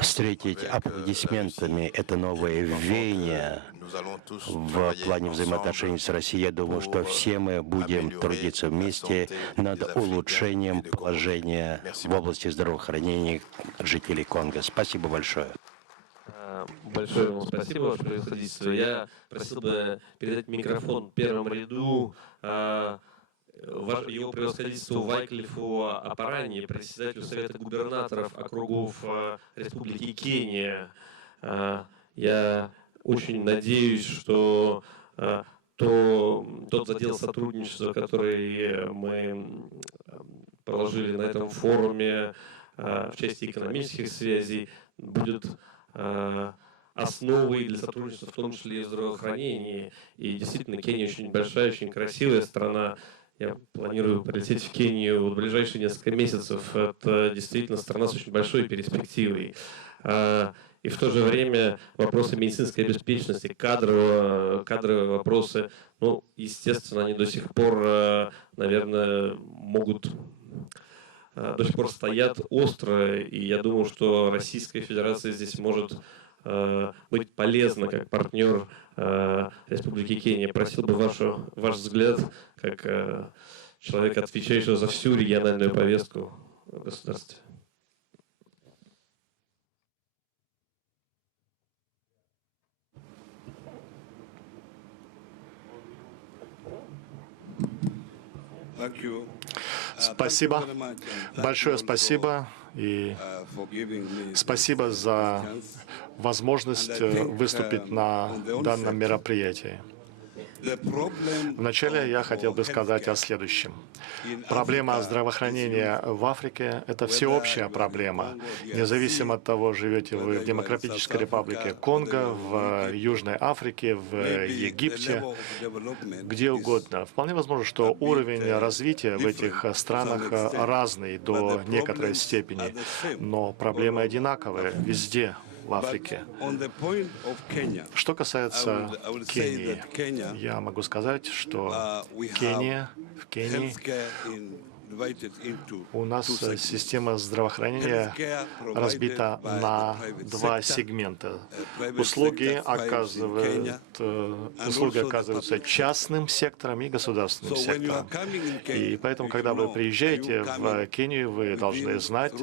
встретить аплодисментами это новое веяние в плане взаимоотношений с Россией. Я думаю, что все мы будем трудиться вместе над улучшением положения в области здравоохранения жителей Конго. Спасибо большое. Большое вам спасибо, ваше превосходительство. Я просил бы передать микрофон в первом ряду его превосходительству Вайклифу Апарани, председателю Совета губернаторов округов Республики Кения. Я очень надеюсь, что тот задел сотрудничества, который мы положили на этом форуме в части экономических связей, будет основой для сотрудничества, в том числе и в здравоохранении. И действительно, Кения очень большая, очень красивая страна. Я планирую полететь в Кению в ближайшие несколько месяцев. Это действительно страна с очень большой перспективой. И в то же время вопросы медицинской обеспеченности, кадровые вопросы, ну, естественно, они до сих пор, наверное, до сих пор стоят остро. И я думаю, что Российская Федерация здесь может быть полезна как партнер Республики Кения. Просил бы ваш взгляд как человека, отвечающего за всю региональную повестку в государстве. Спасибо. Большое спасибо. И спасибо за возможность выступить на данном мероприятии. Вначале я хотел бы сказать о следующем. Проблема здравоохранения в Африке – это всеобщая проблема. Независимо от того, живете вы в Демократической Республике Конго, в Южной Африке, в Египте, где угодно. Вполне возможно, что уровень развития в этих странах разный до некоторой степени, но проблемы одинаковые везде в Африке. Что касается Кении, я могу сказать, что в Кении у нас система здравоохранения разбита на два сегмента. Услуги оказываются частным сектором и государственным сектором. И поэтому, когда вы приезжаете в Кению, вы должны знать,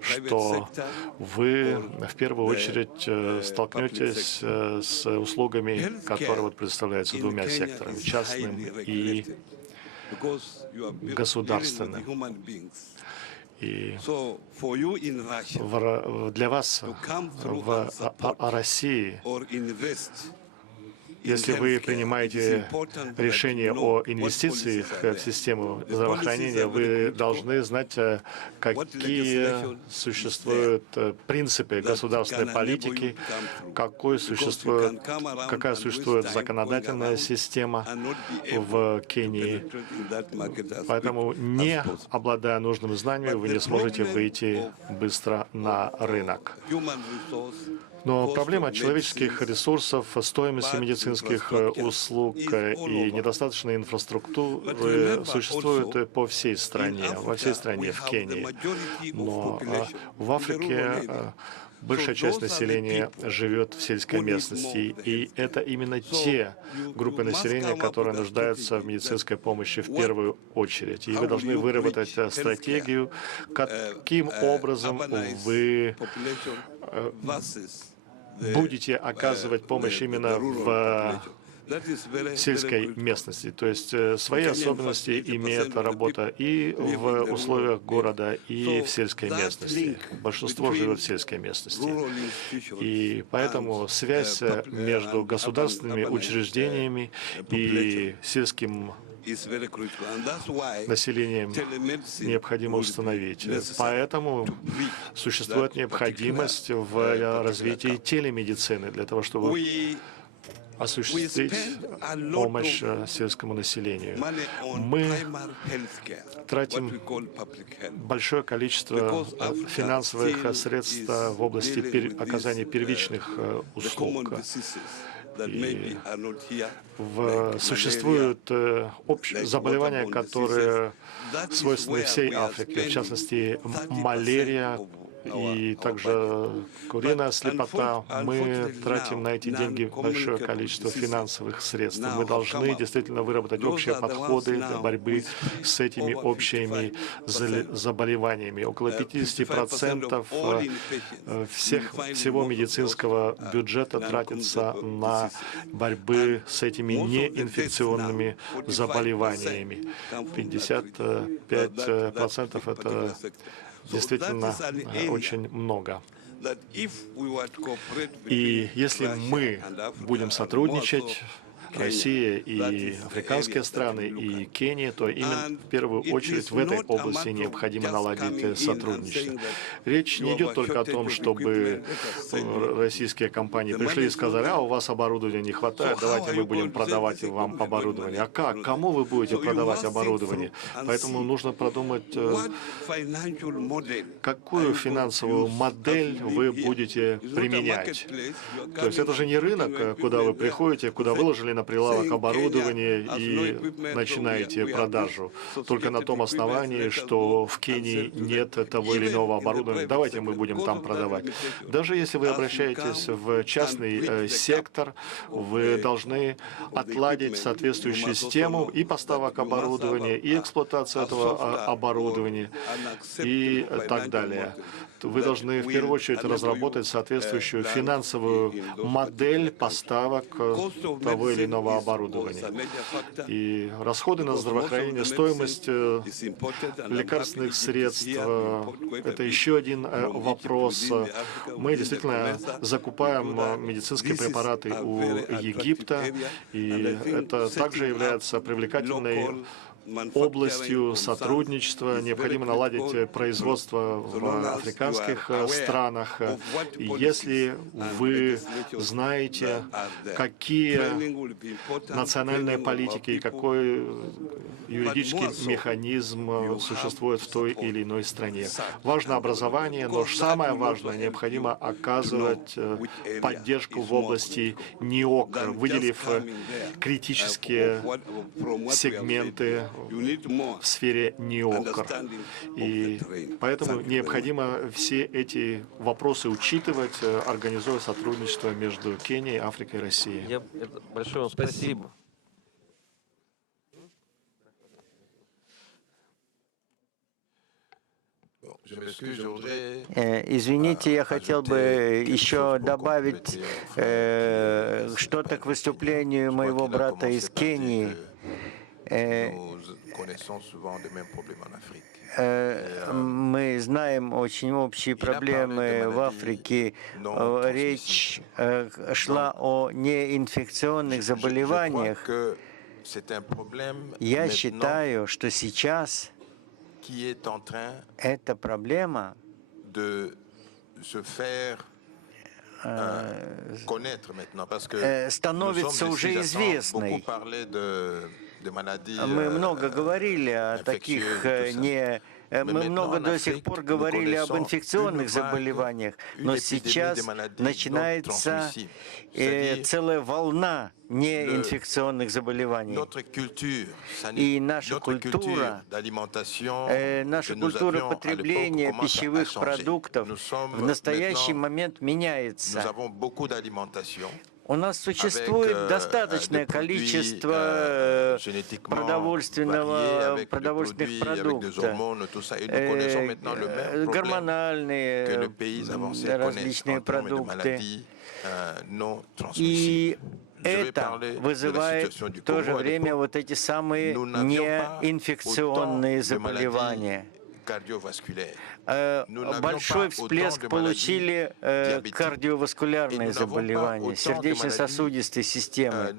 что вы в первую очередь столкнетесь с услугами, которые предоставляются двумя секторами, частным и государственным. И для вас в России, если вы принимаете решение о инвестициях в систему здравоохранения, вы должны знать, какие существуют принципы государственной политики, какая существует законодательная система в Кении. Поэтому, не обладая нужными знаниями, вы не сможете выйти быстро на рынок. Но проблема человеческих ресурсов, стоимости медицинских услуг и недостаточной инфраструктуры существует по всей стране, во всей стране, в Кении. Но в Африке большая часть населения живет в сельской местности, и это именно те группы населения, которые нуждаются в медицинской помощи в первую очередь. И вы должны выработать стратегию, каким образом вы будете оказывать помощь именно в сельской местности. То есть свои особенности имеет работа и в условиях города, и в сельской местности. Большинство живет в сельской местности. И поэтому связь между государственными учреждениями и сельским населением необходимо установить. Поэтому существует необходимость в развитии телемедицины для того, чтобы осуществить помощь сельскому населению. Мы тратим большое количество финансовых средств в области оказания первичных услуг. И существуют заболевания, которые свойственны всей Африке, в частности, малярия, и также куриная слепота. Мы тратим на эти деньги большое количество финансовых средств. Мы должны действительно выработать общие подходы для борьбы с этими общими заболеваниями. Около 50% всего медицинского бюджета тратится на борьбу с этими неинфекционными заболеваниями. 55% это действительно очень много. И если мы будем сотрудничать, Россия и африканские страны, и Кения, то именно в первую очередь в этой области необходимо наладить сотрудничество. Речь не идет только о том, чтобы российские компании пришли и сказали: а у вас оборудования не хватает, давайте мы будем продавать вам оборудование. А как? Кому вы будете продавать оборудование? Поэтому нужно продумать, какую финансовую модель вы будете применять. То есть это же не рынок, куда вы приходите, куда выложили на прилавок оборудование и начинаете продажу только на том основании, что в Кении нет того или иного оборудования. Давайте мы будем там продавать. Даже если вы обращаетесь в частный сектор, вы должны отладить соответствующую систему и поставок оборудования, и эксплуатацию этого оборудования, и так далее. Вы должны в первую очередь разработать соответствующую финансовую модель поставок того или иного оборудования. И расходы на здравоохранение, стоимость лекарственных средств – это еще один вопрос. Мы действительно закупаем медицинские препараты у Египта, и это также является привлекательной областью сотрудничества. Необходимо наладить производство в африканских странах. Если вы знаете, какие национальные политики и какой юридический механизм существует в той или иной стране. Важно образование, но самое важное, необходимо оказывать поддержку в области НИОК, выделив критические сегменты в сфере НИОК. И поэтому необходимо все эти вопросы учитывать, организуя сотрудничество между Кенией, Африкой и Россией. Большое вам спасибо. Извините, я хотел бы еще добавить что-то к выступлению моего брата из Кении. Мы знаем очень общие проблемы в Африке. Речь шла о неинфекционных заболеваниях. Я считаю, что сейчас эта проблема становится уже известной. Мы много говорили о таких мы много до сих пор говорили об инфекционных заболеваниях, но сейчас начинается целая волна неинфекционных заболеваний. И наша культура потребления пищевых продуктов в настоящий момент меняется. У нас существует достаточное количество продовольственных продуктов, гормональные различные продукты. И это вызывает в то же время вот эти самые неинфекционные заболевания. Большой всплеск получили кардиоваскулярные заболевания, сердечно-сосудистой системы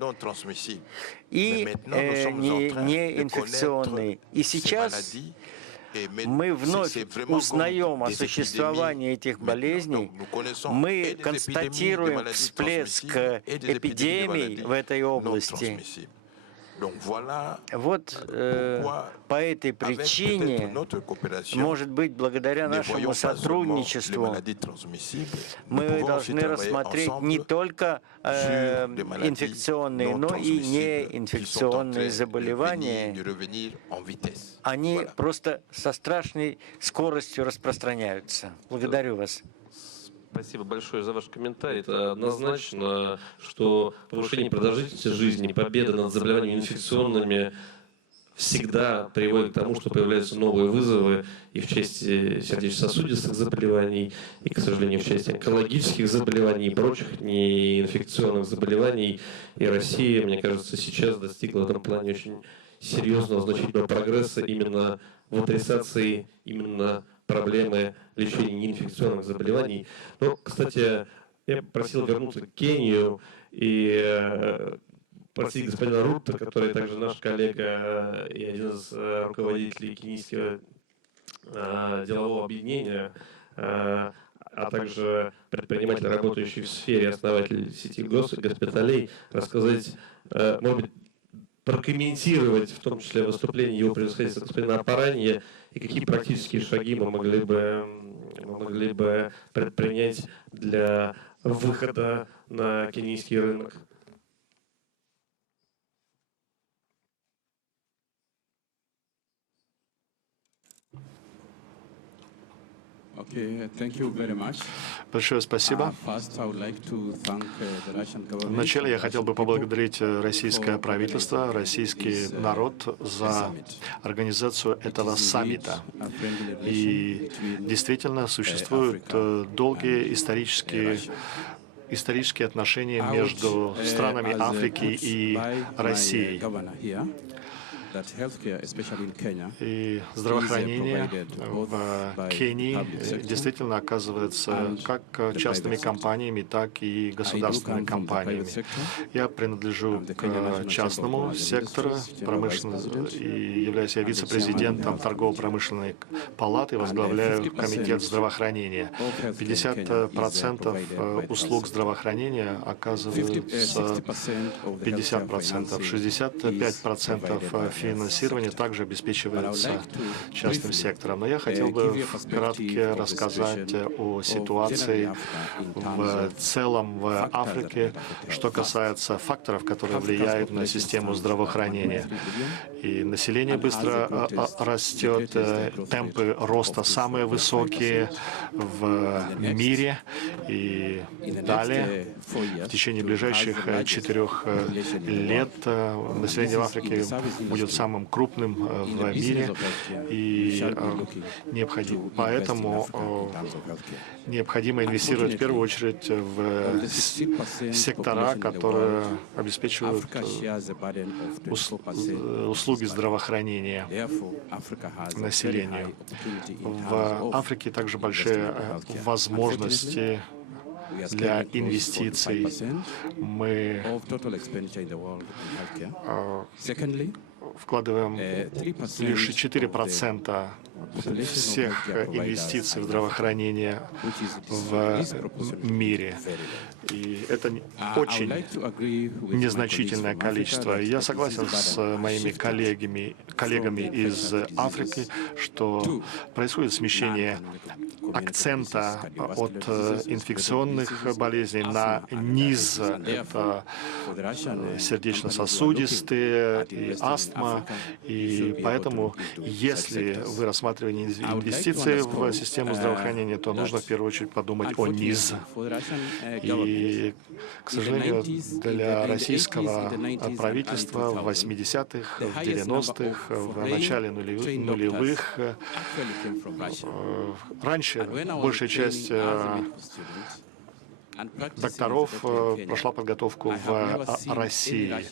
и неинфекционные. И сейчас мы вновь узнаем о существовании этих болезней, мы констатируем всплеск эпидемий в этой области. Вот по этой причине, может быть, благодаря нашему сотрудничеству, мы должны рассмотреть не только инфекционные, но и неинфекционные заболевания. Они просто со страшной скоростью распространяются. Благодарю вас. Спасибо большое за ваш комментарий. Это однозначно, что повышение продолжительности жизни, победа над заболеваниями инфекционными всегда приводит к тому, что появляются новые вызовы и в части сердечно-сосудистых заболеваний, и, к сожалению, в части онкологических заболеваний и прочих неинфекционных заболеваний. И Россия, мне кажется, сейчас достигла в этом плане очень серьезного, значительного прогресса именно в адресации именно проблемы лечения неинфекционных заболеваний. Но, кстати, я просил вернуться к Кению и просить господина Рутта, который также наш коллега и один из руководителей кенийского делового объединения, а также предприниматель, работающий в сфере, основатель сети госпиталей, рассказать, может быть, прокомментировать, в том числе выступление его превосходительства господина Апараньи, и какие практические шаги мы могли бы предпринять для выхода на кенийский рынок. Большое спасибо. Вначале я хотел бы поблагодарить российское правительство, российский народ за организацию этого саммита. И действительно существуют долгие исторические отношения между странами Африки и Россией. И здравоохранение в Кении действительно оказывается как частными компаниями, так и государственными компаниями. Я принадлежу к частному сектору промышленности и являюсь вице-президентом торгово-промышленной палаты, возглавляю комитет здравоохранения. 50% услуг здравоохранения оказываются 50%, 65% финансирование также обеспечивается частным сектором. Но я хотел бы вкратце рассказать о ситуации в целом в Африке, что касается факторов, которые влияют на систему здравоохранения. И население быстро растет, темпы роста самые высокие в мире. И далее, в течение ближайших 4 лет, население в Африке будет самым крупным в мире, и поэтому необходимо инвестировать в первую очередь в сектора, которые обеспечивают услуги здравоохранения населению. В Африке также большие возможности для инвестиций. Мы вкладываем лишь 4% всех инвестиций в здравоохранение в мире. И это очень незначительное количество. Я согласен с моими коллегами из Африки, что происходит смещение акцента от инфекционных болезней на низ. Это сердечно-сосудистые и астма. И поэтому, если вы рассматриваете инвестиции в систему здравоохранения, то нужно в первую очередь подумать о низ. И, к сожалению, для российского правительства в 80-х, в 90-х, в начале нулевых, раньше большая часть докторов прошла подготовку в России.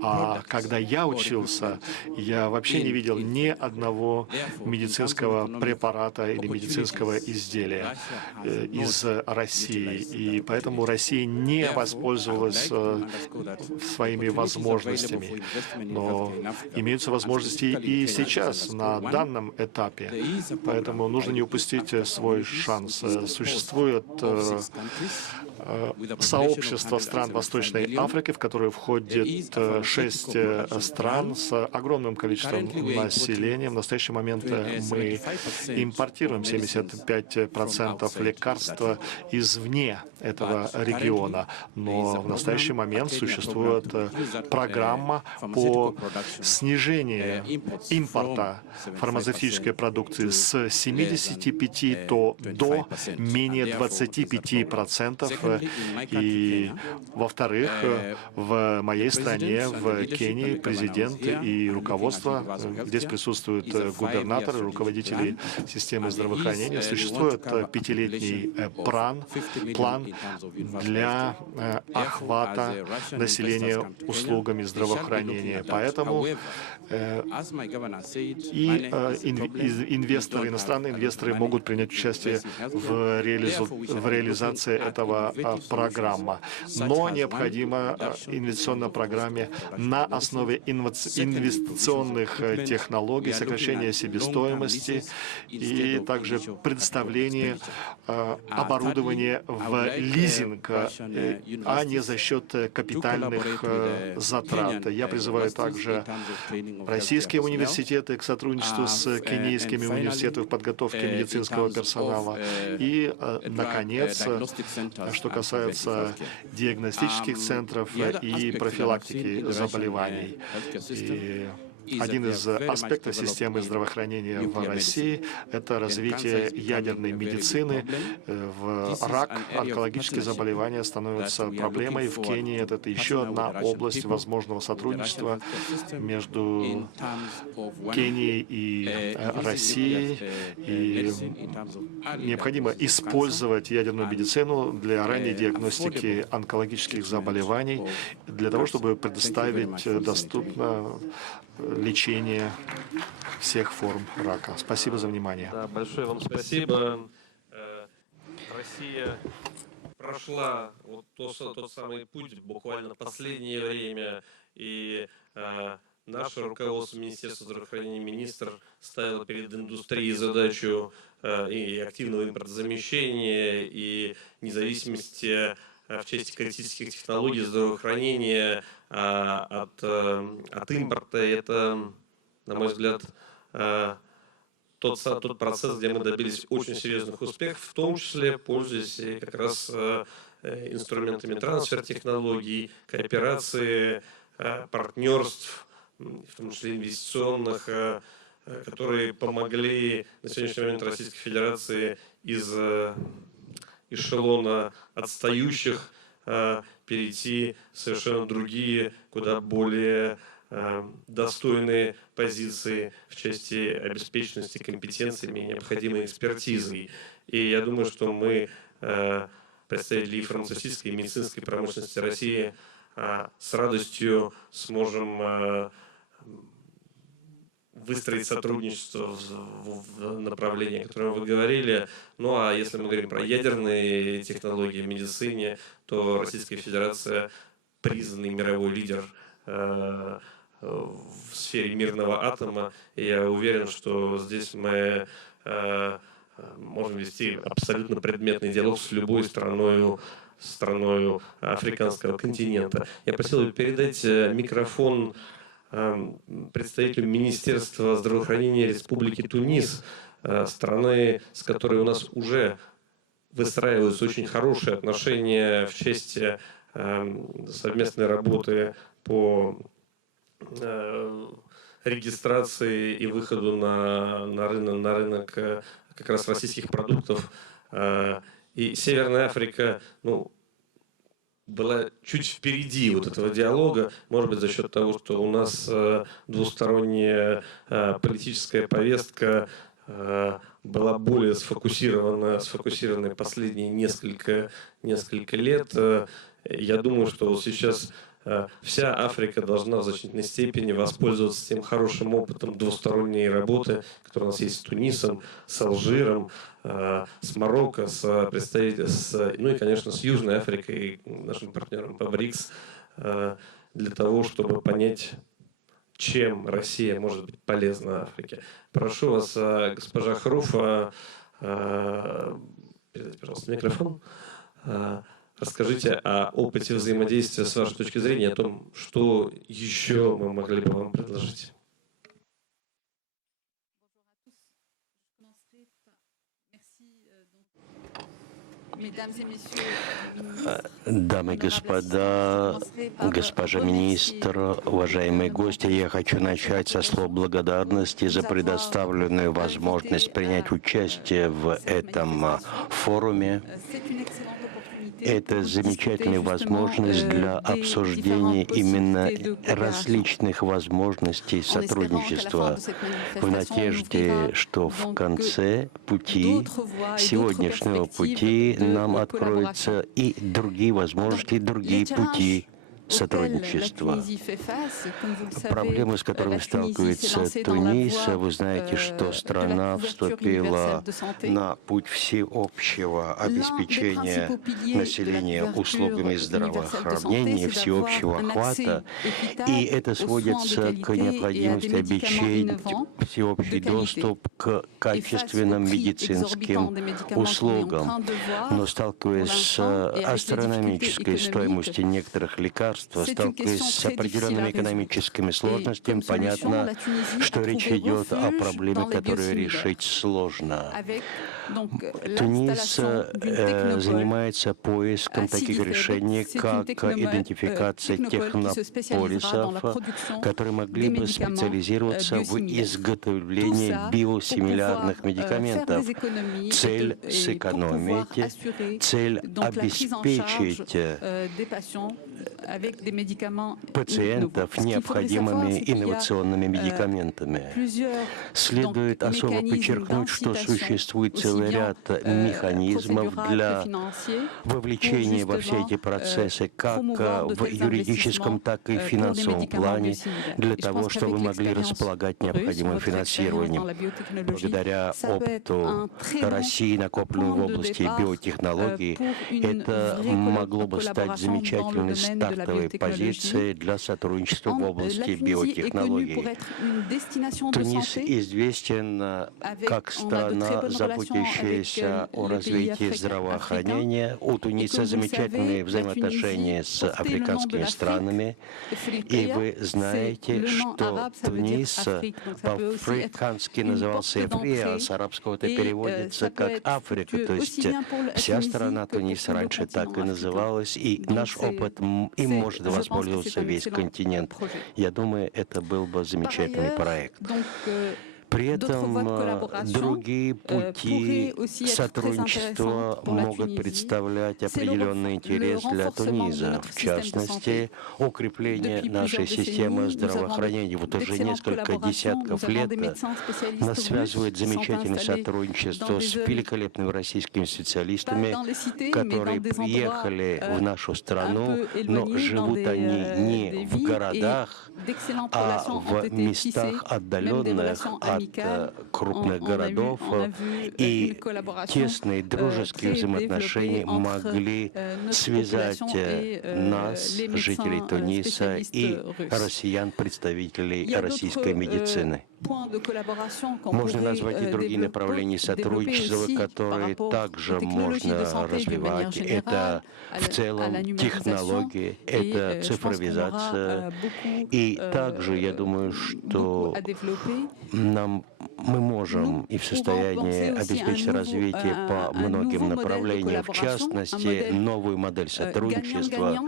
А когда я учился, я вообще не видел ни одного медицинского препарата или медицинского изделия из России. И поэтому Россия не воспользовалась своими возможностями. Но имеются возможности и сейчас, на данном этапе. Поэтому нужно не упустить свой шанс. Существует сообщество стран Восточной Африки, в которое входит 6 стран с огромным количеством населения. В настоящий момент мы импортируем 75% лекарств извне этого региона. Но в настоящий момент существует программа по снижению импорта фармацевтической продукции с 75 до менее 25%. И, во-вторых, в моей стране, в Кении, президент и руководство, здесь присутствуют губернаторы, руководители системы здравоохранения, существует 5-летний план для охвата населения услугами здравоохранения. Поэтому иностранные инвесторы могут принять участие в реализации этого программы. Но необходима инвестиционная программа на основе инвестиционных технологий, сокращения себестоимости и также предоставление оборудования в лизинг, а не за счет капитальных затрат. Я призываю также российские университеты к сотрудничеству с кенийскими университетами в подготовке медицинского персонала. И, наконец, что касается диагностических центров и профилактики заболеваний. Один из аспектов системы здравоохранения в России — это развитие ядерной медицины. Рак, онкологические заболевания становятся проблемой в Кении. Это еще одна область возможного сотрудничества между Кенией и Россией. И необходимо использовать ядерную медицину для ранней диагностики онкологических заболеваний, для того, чтобы предоставить доступно лечение всех форм рака. Спасибо за внимание. Да, большое вам спасибо. Россия прошла вот тот самый путь буквально в последнее время, и наше руководство Министерства здравоохранения, министр ставил перед индустрией задачу и активного импортозамещения, и независимости в части критических технологий здравоохранения от импорта. Это, на мой взгляд, тот процесс, где мы добились очень серьезных успехов, в том числе пользуясь как раз инструментами трансфер-технологий, кооперации, партнерств, в том числе инвестиционных, которые помогли на сегодняшний момент Российской Федерации из эшелона отстающих перейти в совершенно другие, куда более достойные позиции в части обеспеченности компетенциями и необходимой экспертизой. И я думаю, что мы, представители фармацевтической и медицинской промышленности России, с радостью сможем выстроить сотрудничество в направлении, о котором вы говорили. Ну а если мы говорим про ядерные технологии в медицине, то Российская Федерация признанный мировой лидер в сфере мирного атома. И я уверен, что здесь мы можем вести абсолютно предметный диалог с любой страною африканского континента. Я просил бы передать микрофон представителю Министерства здравоохранения Республики Тунис, страны, с которой у нас уже выстраиваются очень хорошие отношения в части совместной работы по регистрации и выходу на рынок как раз российских продуктов. И Северная Африка, была чуть впереди вот этого диалога, может быть, за счет того, что у нас двусторонняя политическая повестка была более сфокусирована последние несколько лет. Я думаю, что вот сейчас вся Африка должна в значительной степени воспользоваться тем хорошим опытом двусторонней работы, который у нас есть с Тунисом, с Алжиром, с Марокко, ну и, конечно, с Южной Африкой, нашим партнером по БРИКС, для того, чтобы понять, чем Россия может быть полезна Африке. Прошу вас, госпожа Хруфа, передайте, пожалуйста, микрофон. Расскажите о опыте взаимодействия с вашей точки зрения, о том, что еще мы могли бы вам предложить. Дамы и господа, госпожа министр, уважаемые гости, я хочу начать со слов благодарности за предоставленную возможность принять участие в этом форуме. Это замечательная возможность для обсуждения именно различных возможностей сотрудничества в надежде, что в конце пути, сегодняшнего пути, нам откроются и другие возможности, и другие пути сотрудничества. Проблемы, с которыми сталкивается Тунис, вы знаете, что страна вступила на путь всеобщего обеспечения населения услугами здравоохранения, всеобщего охвата, и это сводится к необходимости обеспечить всеобщий доступ к качественным медицинским услугам. Но сталкиваясь с астрономической стоимостью некоторых лекарств, сталкиваясь с определенными экономическими сложностями, понятно, что речь идет о проблеме, которую решить сложно. Тунис занимается поиском таких решений, как идентификация технополисов, которые могли бы специализироваться в изготовлении биосимилярных медикаментов. Цель сэкономить, цель обеспечить пациентов необходимыми инновационными медикаментами. Следует особо подчеркнуть, что существует целый ряд механизмов для вовлечения во все эти процессы, как в юридическом, так и в финансовом плане, для того, чтобы мы могли располагать необходимым финансированием. Благодаря опыту России, накопленному в области биотехнологий, это могло бы стать замечательной стартовой позицией для сотрудничества в области биотехнологий. Тунис известен как страна, заботящаяся о развитии здравоохранения. У Туниса замечательные взаимоотношения с африканскими странами. И вы знаете, что Тунис по-африкански назывался Эфрия, а с арабского это переводится как Африка. То есть вся страна Туниса раньше так и называлась, и наш опыт им может воспользоваться весь континент. Я думаю, это был бы замечательный проект. При этом другие пути сотрудничества могут представлять определенный интерес для Туниса. В частности, укрепление нашей системы здравоохранения. Вот уже несколько десятков лет нас связывает замечательное сотрудничество с великолепными российскими специалистами, которые приехали в нашу страну, но живут они не в городах, а в местах отдаленных от ряд крупных городов, и тесные дружеские взаимоотношения могли связать нас, жителей Туниса, и россиян, представителей российской медицины. Можно назвать и другие направления сотрудничества, которые также можно развивать. Это в целом технологии, это цифровизация. И также я думаю, что мы можем и в состоянии обеспечить развитие по многим направлениям, в частности, новую модель сотрудничества,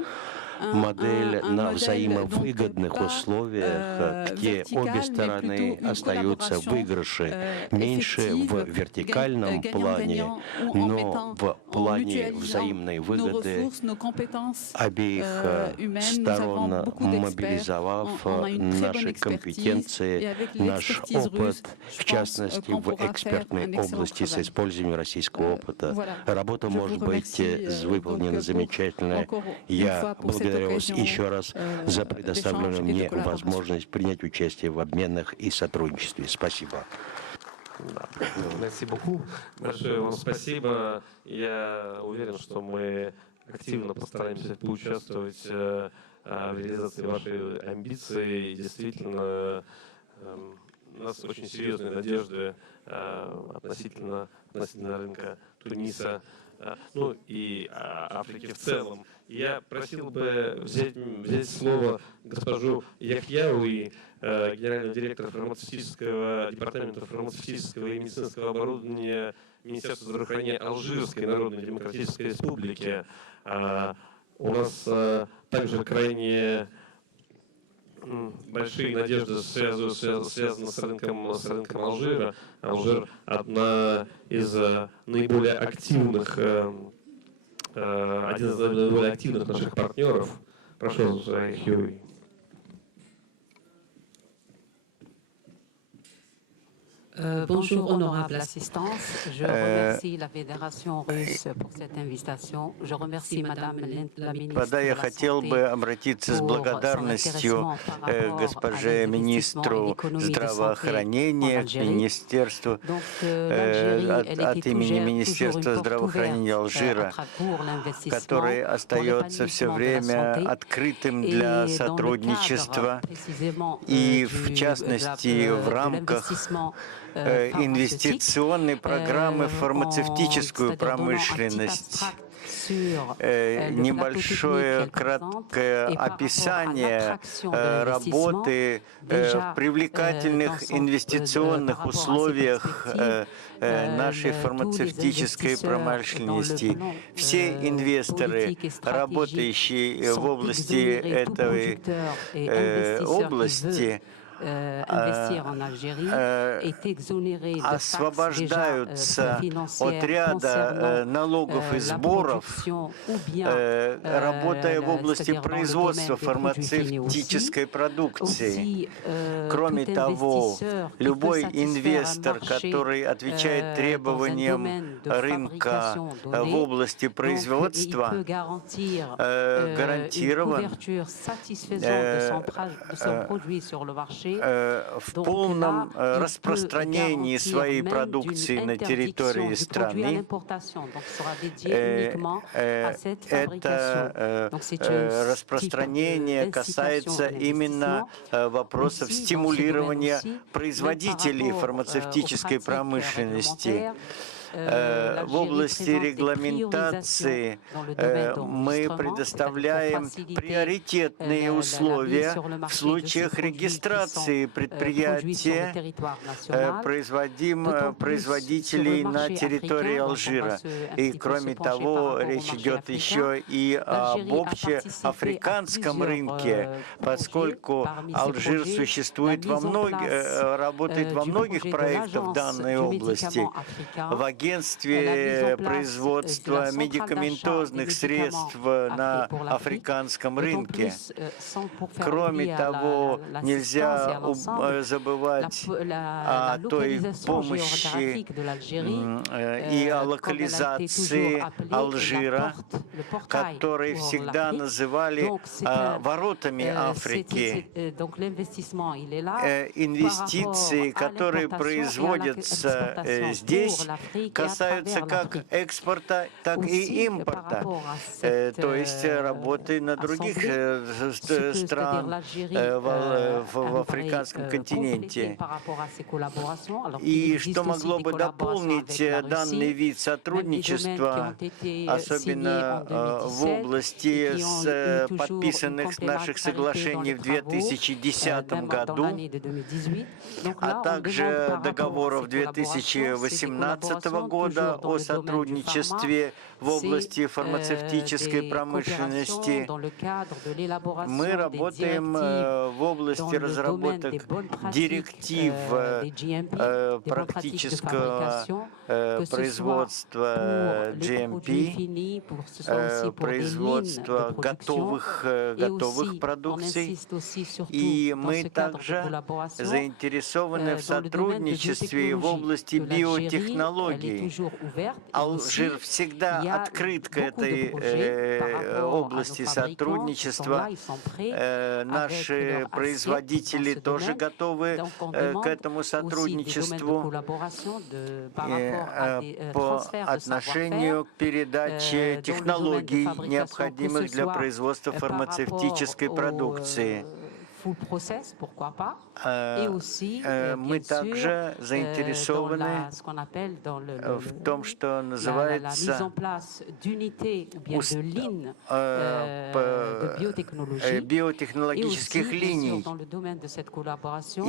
модель на взаимовыгодных условиях, где обе стороны остаются в выигрыше, меньше в вертикальном плане, но в плане взаимной выгоды обеих сторон, мобилизовав наши компетенции, наш опыт, в частности, в экспертной области с использованием российского опыта. Работа может быть выполнена замечательно. Я благодарю вас еще раз за предоставленную мне возможность принять участие в обменах и сотрудничестве. Спасибо. Большое вам спасибо. Я уверен, что мы активно постараемся поучаствовать в реализации вашей амбиции. И действительно, у нас очень серьезные надежды относительно рынка Туниса, ну и Африки в целом. Я просил бы взять слово госпожу Яхьяуи, генерального директора департамента фармацевтического и медицинского оборудования Министерства здравоохранения Алжирской Народной Демократической Республики. У нас также крайне большие надежды связаны с рынком Алжира. Алжир — одна из наиболее активных, один из наиболее активных наших партнеров. Прошу, Хьюи. Bonjour, honorable assistance. Je remercie la Fédération russe pour cette invitation. Je remercie Madame la ministre. Я хотел бы обратиться с благодарностью к госпоже министру здравоохранения, к министерству, от имени Министерства здравоохранения Алжира, который остается все время открытым для сотрудничества и, в частности, в рамках инвестиционной программы в фармацевтическую промышленность. Небольшое краткое описание работы в привлекательных инвестиционных условиях нашей фармацевтической промышленности. Все инвесторы, работающие в области этой области, освобождаются от ряда налогов и сборов, работая в области производства фармацевтической продукции. Кроме того, любой инвестор, который отвечает требованиям рынка в области производства, гарантирован в полном распространении своей продукции на территории страны. Это распространение касается именно вопросов стимулирования производителей фармацевтической промышленности. В области регламентации мы предоставляем приоритетные условия в случаях регистрации предприятия, производителей на территории Алжира. И кроме того, речь идет еще и об общеафриканском рынке, поскольку Алжир существует работает во многих проектах в данной области. В агентстве производства медикаментозных средств на африканском рынке. Кроме того, нельзя забывать о той помощи и о локализации Алжира, который всегда называли воротами Африки. Инвестиции, которые производятся здесь, касаются как экспорта, так и импорта, то есть работы на других странах в африканском континенте. И что могло бы дополнить данный вид сотрудничества, особенно в области подписанных наших соглашений в 2010 году, а также договоров 2018 года о сотрудничестве в области фармацевтической промышленности. Мы работаем в области разработок директив практического производства GMP, производства готовых продукций. И мы также заинтересованы в сотрудничестве в области биотехнологий. Алжир всегда открыт к этой области сотрудничества. Наши производители тоже готовы к этому сотрудничеству по отношению к передаче технологий, необходимых для производства фармацевтической продукции. Мы также заинтересованы в том, что называется биотехнологических линий.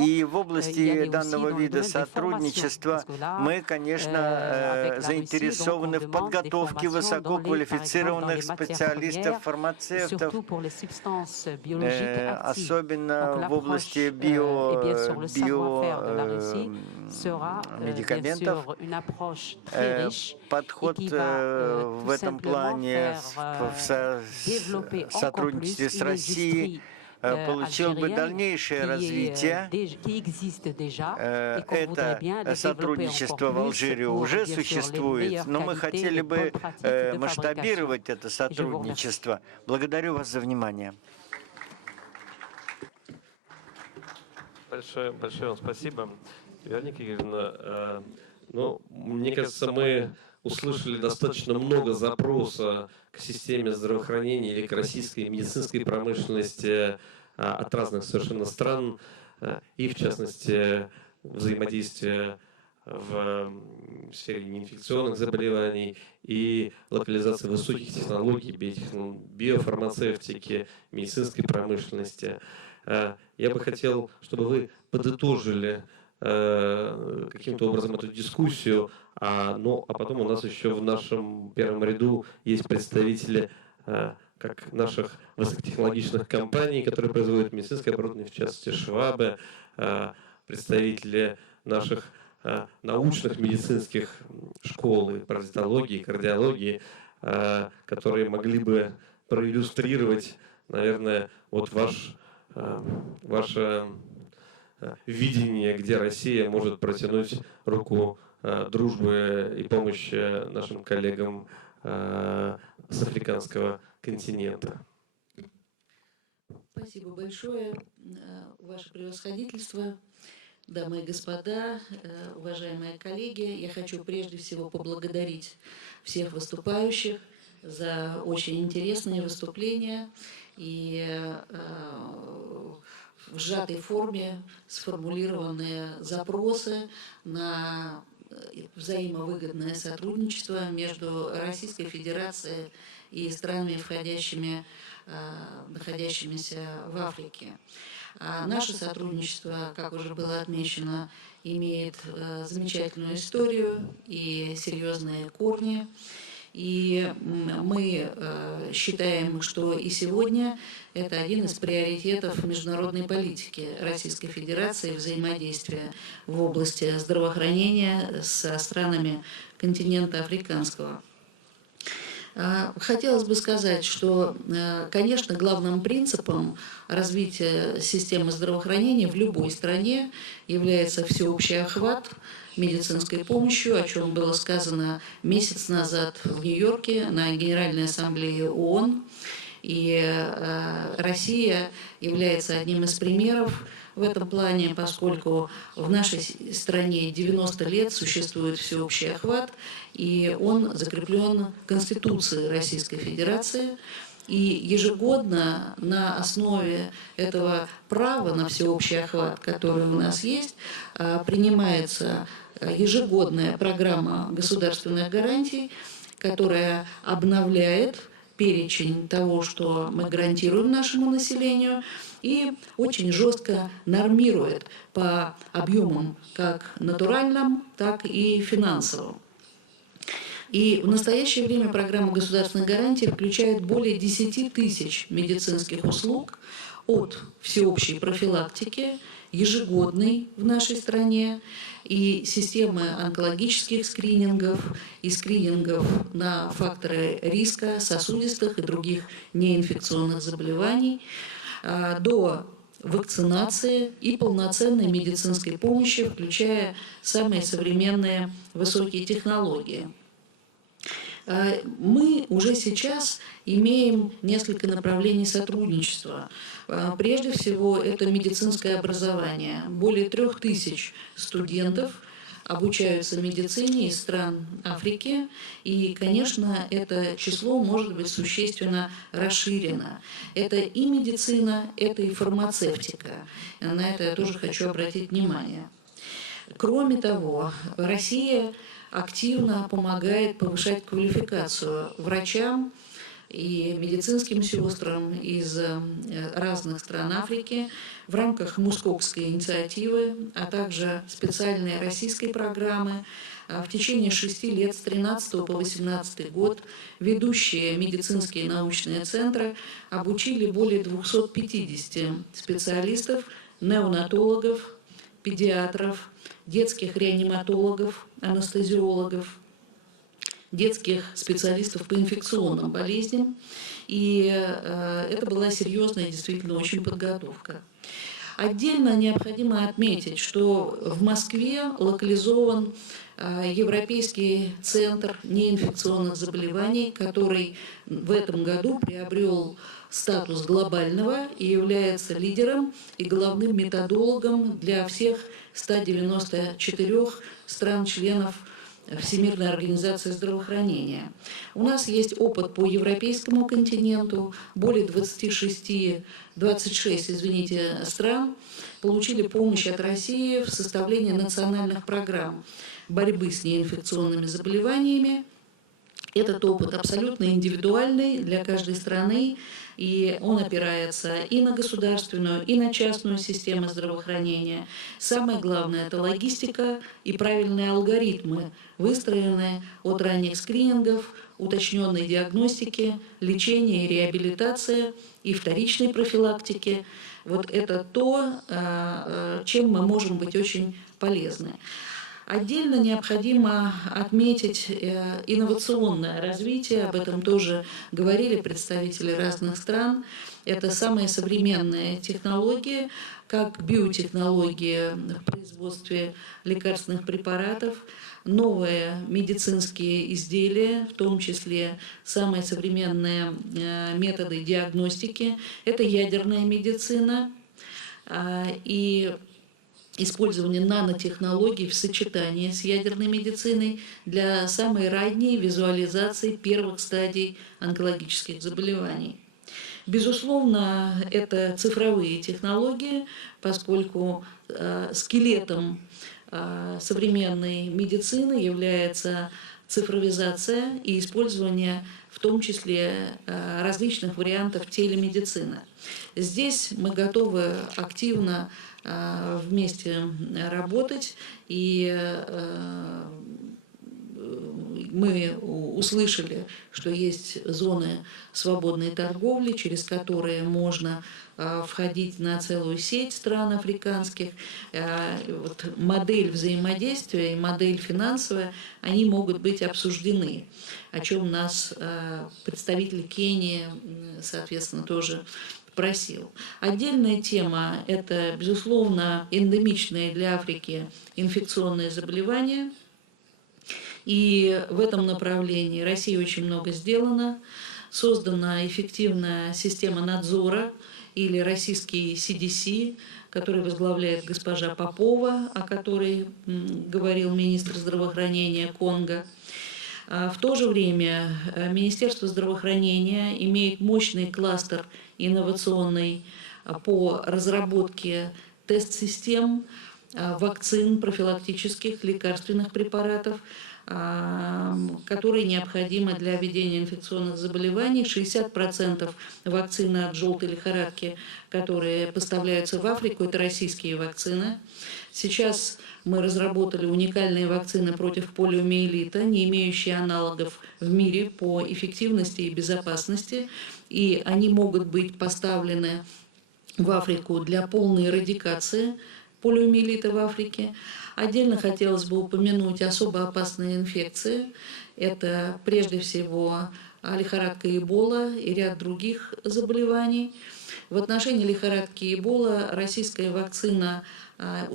И в области данного вида сотрудничества мы, конечно, заинтересованы в подготовке высококвалифицированных специалистов-фармацевтов, особенно в области медикаментов. Подход в этом плане в сотрудничестве с Россией получил бы дальнейшее развитие. Это сотрудничество в Алжире уже существует, но мы хотели бы масштабировать это сотрудничество. Благодарю вас за внимание. Большое вам спасибо, Вероника Игоревна. Ну, мне кажется, мы услышали достаточно много запроса к системе здравоохранения или к российской медицинской промышленности от разных совершенно стран, и в частности взаимодействия в сфере неинфекционных заболеваний и локализации высоких технологий, биофармацевтики, медицинской промышленности. Я бы хотел, чтобы вы подытожили каким-то образом эту дискуссию, а потом у нас еще в нашем первом ряду есть представители как наших высокотехнологичных компаний, которые производят медицинское оборудование, в частности Швабе, представители наших научных медицинских школ и паразитологии, кардиологии, которые могли бы проиллюстрировать, наверное, вот ваше видение, где Россия может протянуть руку дружбы и помощи нашим коллегам с африканского континента. Спасибо большое, Ваше Превосходительство, дамы и господа, уважаемые коллеги. Я хочу прежде всего поблагодарить всех выступающих за очень интересные выступления и в сжатой форме сформулированные запросы на взаимовыгодное сотрудничество между Российской Федерацией и странами, находящимися в Африке. Наше сотрудничество, как уже было отмечено, имеет замечательную историю и серьезные корни. И мы считаем, что и сегодня это один из приоритетов международной политики Российской Федерации, взаимодействия в области здравоохранения со странами континента африканского. Хотелось бы сказать, что, конечно, главным принципом развития системы здравоохранения в любой стране является всеобщий охват медицинской помощью, о чем было сказано месяц назад в Нью-Йорке на Генеральной Ассамблее ООН. И Россия является одним из примеров в этом плане, поскольку в нашей стране 90 лет существует всеобщий охват, и он закреплен Конституцией Российской Федерации. И ежегодно на основе этого права на всеобщий охват, который у нас есть, принимается ежегодная программа государственных гарантий, которая обновляет перечень того, что мы гарантируем нашему населению, и очень жестко нормирует по объемам как натуральным, так и финансовым. И в настоящее время программа государственных гарантий включает более 10 тысяч медицинских услуг от всеобщей профилактики, ежегодной в нашей стране, и системы онкологических скринингов, и скринингов на факторы риска сосудистых и других неинфекционных заболеваний, до вакцинации и полноценной медицинской помощи, включая самые современные высокие технологии. Мы уже сейчас имеем несколько направлений сотрудничества. Прежде всего, это медицинское образование. Более 3000 студентов обучаются медицине из стран Африки, и, конечно, это число может быть существенно расширено. Это и медицина, это и фармацевтика. На это я тоже хочу обратить внимание. Кроме того, Россия активно помогает повышать квалификацию врачам и медицинским сестрам из разных стран Африки в рамках Мускокской инициативы, а также специальной российской программы. В течение 6 лет, с 2013 по 2018 год, ведущие медицинские научные центры обучили более 250 специалистов, неонатологов, педиатров, детских реаниматологов, анестезиологов, детских специалистов по инфекционным болезням. И это была серьезная, действительно, очень подготовка. Отдельно необходимо отметить, что в Москве локализован Европейский центр неинфекционных заболеваний, который в этом году приобрел статус глобального и является лидером и главным методологом для всех 194 стран-членов Всемирной организации здравоохранения. У нас есть опыт по европейскому континенту, более 26 стран получили помощь от России в составлении национальных программ борьбы с неинфекционными заболеваниями. Этот опыт абсолютно индивидуальный для каждой страны, и он опирается и на государственную, и на частную систему здравоохранения. Самое главное – это логистика и правильные алгоритмы, выстроенные от ранних скринингов, уточненной диагностики, лечения и реабилитации, и вторичной профилактики. Вот это то, чем мы можем быть очень полезны. Отдельно необходимо отметить инновационное развитие, об этом тоже говорили представители разных стран. Это самые современные технологии, как биотехнологии в производстве лекарственных препаратов, новые медицинские изделия, в том числе самые современные методы диагностики. Это ядерная медицина и использование нанотехнологий в сочетании с ядерной медициной для самой ранней визуализации первых стадий онкологических заболеваний. Безусловно, это цифровые технологии, поскольку скелетом современной медицины является цифровизация и использование в том числе различных вариантов телемедицины. Здесь мы готовы активно вместе работать, и мы услышали, что есть зоны свободной торговли, через которые можно входить на целую сеть стран африканских. Вот модель взаимодействия и модель финансовая, они могут быть обсуждены, о чем нас представитель Кении, соответственно, тоже просил. Отдельная тема – это, безусловно, эндемичные для Африки инфекционные заболевания. И в этом направлении России очень много сделано. Создана эффективная система надзора или российский CDC, который возглавляет госпожа Попова, о которой говорил министр здравоохранения Конго. В то же время Министерство здравоохранения имеет мощный кластер инновационный по разработке тест-систем, вакцин, профилактических, лекарственных препаратов, которые необходимы для ведения инфекционных заболеваний. 60% вакцины от желтой лихорадки, которые поставляются в Африку, это российские вакцины. Сейчас мы разработали уникальные вакцины против полиомиелита, не имеющие аналогов в мире по эффективности и безопасности, и они могут быть поставлены в Африку для полной эрадикации полиомиелита в Африке. Отдельно хотелось бы упомянуть особо опасные инфекции. Это прежде всего лихорадка Эбола и ряд других заболеваний. В отношении лихорадки Эбола российская вакцина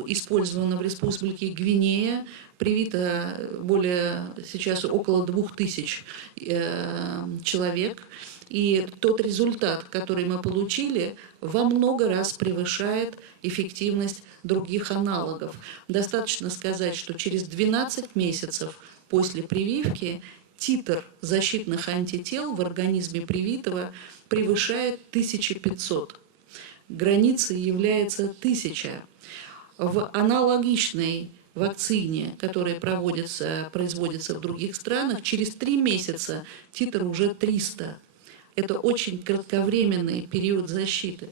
использована в Республике Гвинея. Привито сейчас около 2000 человек. И тот результат, который мы получили, во много раз превышает эффективность других аналогов. Достаточно сказать, что через 12 месяцев после прививки титр защитных антител в организме привитого превышает 1500. Границей является 1000. В аналогичной вакцине, которая производится в других странах, через 3 месяца титр уже 300. Это очень кратковременный период защиты.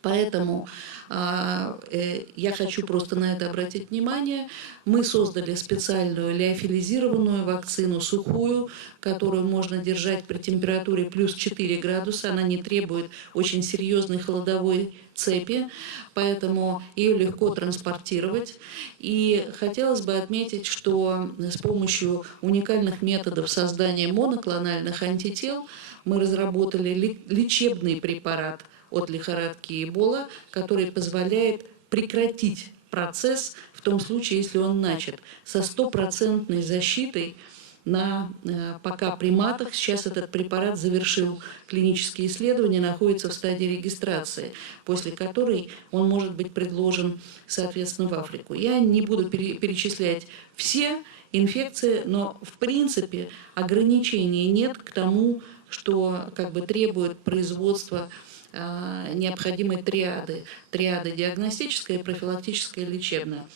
Поэтому я хочу просто на это обратить внимание. Мы создали специальную лиофилизированную вакцину, сухую, которую можно держать при температуре плюс 4 градуса. Она не требует очень серьезной холодовой цепи, поэтому ее легко транспортировать. И хотелось бы отметить, что с помощью уникальных методов создания моноклональных антител мы разработали лечебный препарат от лихорадки Эбола, который позволяет прекратить процесс в том случае, если он начат, со стопроцентной защитой на пока приматах. Сейчас этот препарат завершил клинические исследования, находится в стадии регистрации, после которой он может быть предложен, соответственно, в Африку. Я не буду перечислять все инфекции, но в принципе ограничений нет к тому, что требует производства необходимой триады диагностическая, профилактическая и лечебная.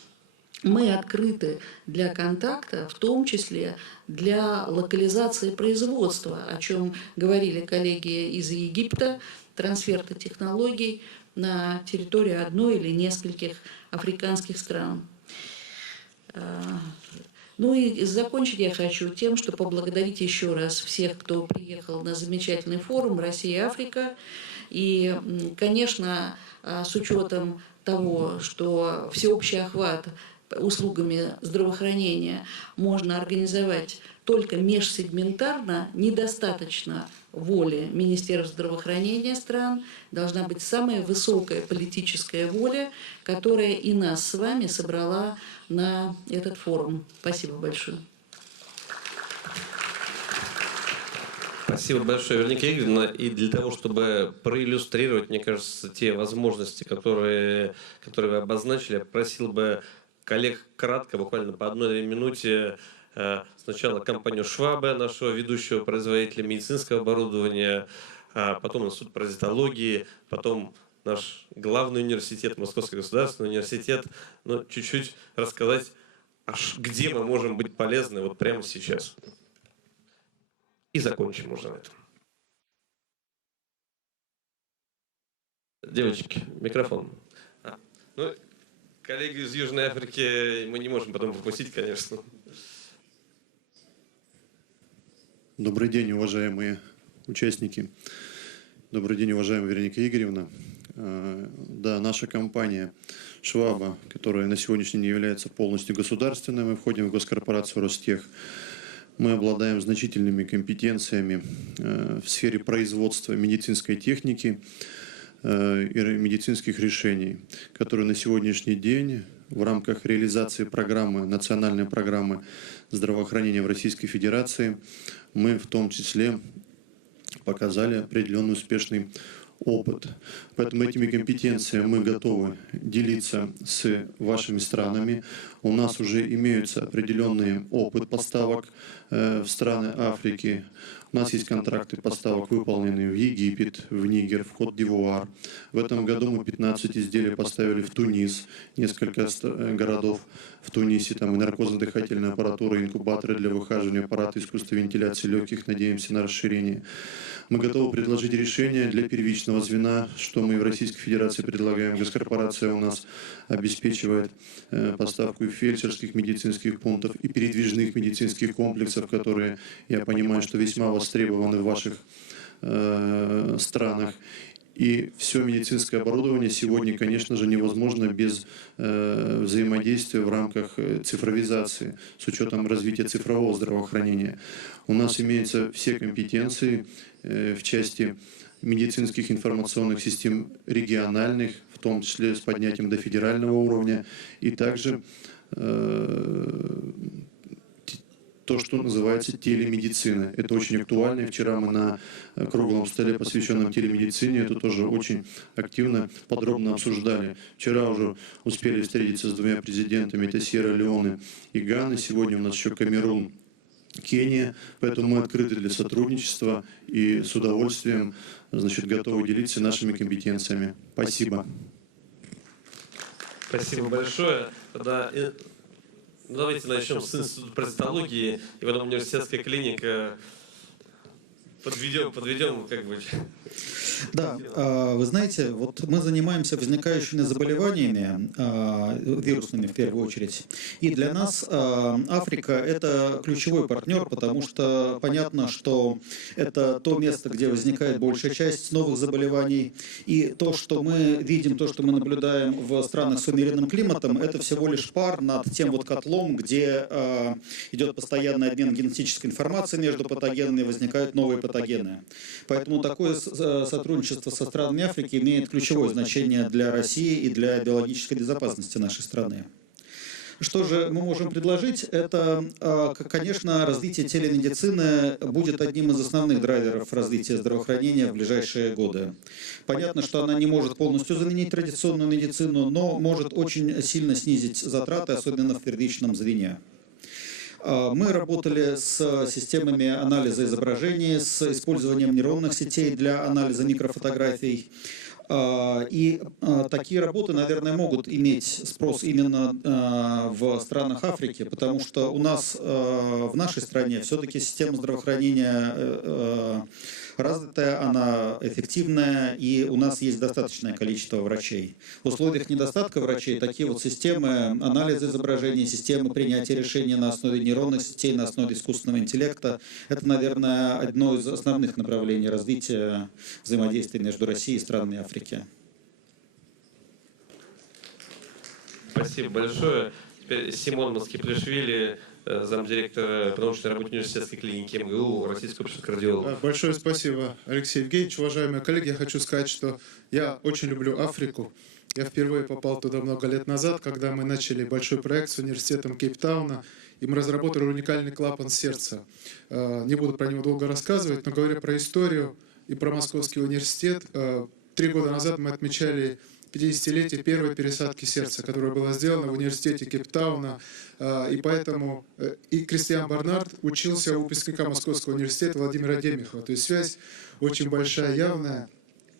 Мы открыты для контакта, в том числе для локализации производства, о чем говорили коллеги из Египта, трансферта технологий на территории одной или нескольких африканских стран. Ну и закончить я хочу тем, что поблагодарить еще раз всех, кто приехал на замечательный форум «Россия-Африка». И, конечно, с учетом того, что всеобщий охват услугами здравоохранения можно организовать только межсегментарно, недостаточно воли Министерства здравоохранения стран, должна быть самая высокая политическая воля, которая и нас с вами собрала на этот форум. Спасибо большое. Спасибо большое, Вероника Игоревна. И для того, чтобы проиллюстрировать, мне кажется, те возможности, которые вы обозначили, я просил бы коллег кратко, буквально по 1-2 минуте, сначала компанию Швабе, нашего ведущего производителя медицинского оборудования, потом Институт паразитологии, потом наш главный университет, Московский государственный университет, но чуть-чуть рассказать, где мы можем быть полезны вот прямо сейчас. И закончим уже на этом. Девочки, микрофон. Ну, коллеги из Южной Африки мы не можем потом пропустить, конечно. Добрый день, уважаемые участники. Добрый день, уважаемая Вероника Игоревна. Да, наша компания «Шваба», которая на сегодняшний день является полностью государственной, мы входим в госкорпорацию «Ростех». Мы обладаем значительными компетенциями в сфере производства медицинской техники и медицинских решений, которые на сегодняшний день в рамках реализации программы, национальной программы здравоохранения в Российской Федерации мы в том числе показали определенный успешный опыт. Поэтому этими компетенциями мы готовы делиться с вашими странами. У нас уже имеются определенный опыт поставок в страны Африки. У нас есть контракты поставок, выполненные в Египет, в Нигер, в Кот-д'Ивуар. В этом году мы 15 изделий поставили в Тунис, несколько городов в Тунисе, там и наркозно-дыхательная аппаратура, инкубаторы для выхаживания, аппараты искусственной вентиляции легких, надеемся на расширение. Мы готовы предложить решение для первичного звена, что мы в Российской Федерации предлагаем. Госкорпорация у нас обеспечивает поставку и фельдшерских медицинских пунктов, и передвижных медицинских комплексов, которые, я понимаю, что весьма востребованы в ваших странах. И все медицинское оборудование сегодня, конечно же, невозможно без взаимодействия в рамках цифровизации, с учетом развития цифрового здравоохранения. У нас имеются все компетенции в части медицинских информационных систем региональных, в том числе с поднятием до федерального уровня, и также то, что называется телемедицина. Это очень актуально. И вчера мы на круглом столе, посвященном телемедицине, это тоже очень активно, подробно обсуждали. Вчера уже успели встретиться с двумя президентами, это Сьерра-Леоне и Ганы. Сегодня у нас еще Камерун, Кения. Поэтому мы открыты для сотрудничества и с удовольствием, значит, готовы делиться нашими компетенциями. Спасибо. Спасибо большое. Давайте начнем с Института паразитологии и потом университетская клиника. Подведем как бы. Да, вы знаете, вот мы занимаемся возникающими заболеваниями, вирусными в первую очередь. И для нас Африка – это ключевой партнер, потому что понятно, что это то место, где возникает большая часть новых заболеваний. И то, что мы видим, то, что мы наблюдаем в странах с умеренным климатом, это всего лишь пар над тем вот котлом, где идет постоянный обмен генетической информацией между патогенами, возникают новые патогены. Поэтому такое сотрудничество со странами Африки имеет ключевое значение для России и для биологической безопасности нашей страны. Что же мы можем предложить? Это, конечно, развитие телемедицины будет одним из основных драйверов развития здравоохранения в ближайшие годы. Понятно, что она не может полностью заменить традиционную медицину, но может очень сильно снизить затраты, особенно в первичном звене. Мы работали с системами анализа изображений, с использованием нейронных сетей для анализа микрофотографий. И такие работы, наверное, могут иметь спрос именно в странах Африки, потому что у нас в нашей стране все-таки система здравоохранения развитая, она эффективная, и у нас есть достаточное количество врачей. В условиях недостатка врачей такие вот системы анализа изображений, системы принятия решений на основе нейронных сетей, на основе искусственного интеллекта – это, наверное, одно из основных направлений развития взаимодействия между Россией и странами Африки. Спасибо большое. Теперь Симон Маскиплишвили, замдиректора по научной работе университетской клиники МГУ, Российского общества кардиологов. Большое спасибо, Алексей Евгеньевич. Уважаемые коллеги, я хочу сказать, что я очень люблю Африку. Я впервые попал туда много лет назад, когда мы начали большой проект с университетом Кейптауна, и мы разработали уникальный клапан сердца. Не буду про него долго рассказывать, но говоря про историю и про Московский университет, 3 года назад мы отмечали 50-летие первой пересадки сердца, которая была сделана в университете Кейптауна. И поэтому и Кристиан Барнард учился у выпускника Московского университета Владимира Демихова. То есть связь очень большая, явная.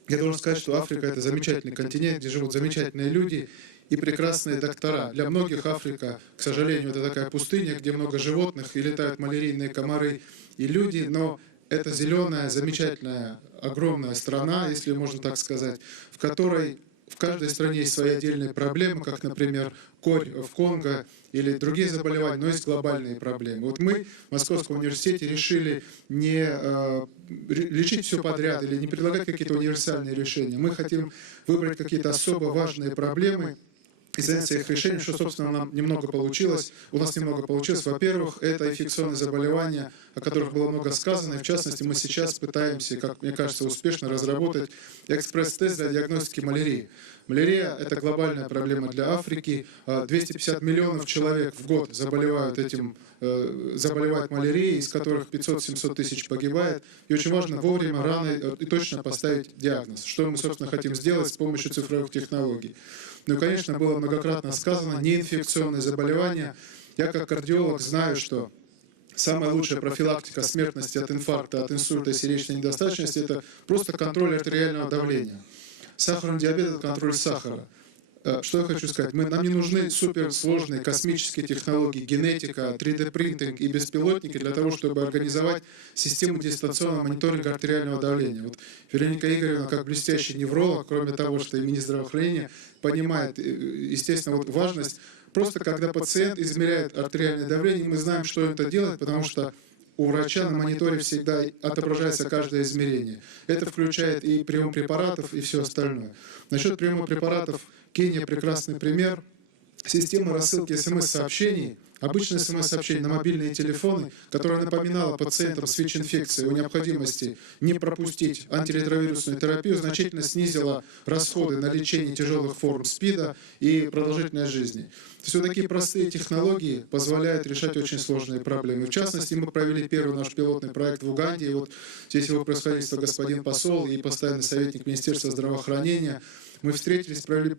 Я должен сказать, что Африка – это замечательный континент, где живут замечательные люди и прекрасные доктора. Для многих Африка, к сожалению, это такая пустыня, где много животных и летают малярийные комары и люди, но это зеленая, замечательная, огромная страна, если можно так сказать, в которой в каждой стране есть свои отдельные проблемы, как, например, корь в Конго или другие заболевания, но есть глобальные проблемы. Вот мы в Московском университете решили не лечить все подряд или не предлагать какие-то универсальные решения. Мы хотим выбрать какие-то особо важные проблемы и заняться их решением, что, собственно, нам немного получилось. У нас немного получилось. Во-первых, это инфекционные заболевания, о которых было много сказано. И, в частности, мы сейчас пытаемся, как мне кажется, успешно разработать экспресс-тест для диагностики малярии. Малярия – это глобальная проблема для Африки. 250 миллионов человек в год заболевают малярией, из которых 500-700 тысяч погибает. И очень важно вовремя, рано и точно поставить диагноз, что мы, собственно, хотим сделать с помощью цифровых технологий. Ну и, конечно, было многократно сказано, неинфекционные заболевания. Я как кардиолог знаю, что самая лучшая профилактика смертности от инфаркта, от инсульта и сердечной недостаточности – это просто контроль артериального давления. Сахарный диабет – это контроль сахара. Что я хочу сказать? Нам не нужны суперсложные космические технологии, генетика, 3D-принтинг и беспилотники для того, чтобы организовать систему дистанционного мониторинга артериального давления. Вот Вероника Игоревна, как блестящий невролог, кроме того, что и министр здравоохранения, понимает, естественно, вот важность. Просто когда пациент измеряет артериальное давление, мы знаем, что это делать, потому что у врача на мониторе всегда отображается каждое измерение. Это включает и прием препаратов, и все остальное. Насчет приема препаратов, Кения прекрасный пример. Система рассылки СМС-сообщений, обычное СМС-сообщение на мобильные телефоны, которое напоминало пациентам с ВИЧ-инфекцией о необходимости не пропустить антиретровирусную терапию, значительно снизила расходы на лечение тяжелых форм СПИДа и продолжительность жизни. То есть вот такие простые технологии позволяют решать очень сложные проблемы. В частности, мы провели первый наш пилотный проект в Уганде. И вот здесь его превосходительство господин посол и постоянный советник Министерства здравоохранения. Мы встретились, провели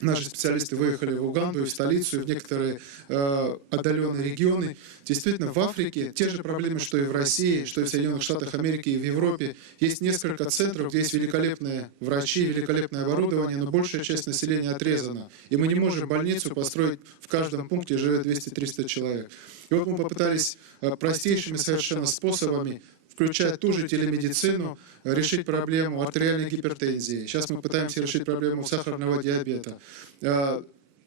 наши специалисты выехали в Уганду, и в столицу, и в некоторые отдаленные регионы. Действительно, в Африке те же проблемы, что и в России, что и в Соединенных Штатах Америки, и в Европе. Есть несколько центров, где есть великолепные врачи, великолепное оборудование, но большая часть населения отрезана. И мы не можем больницу построить, в каждом пункте живет 200-300 человек. И вот мы попытались простейшими совершенно способами, включая ту же телемедицину, решить проблему артериальной гипертензии. Сейчас мы пытаемся решить проблему сахарного диабета.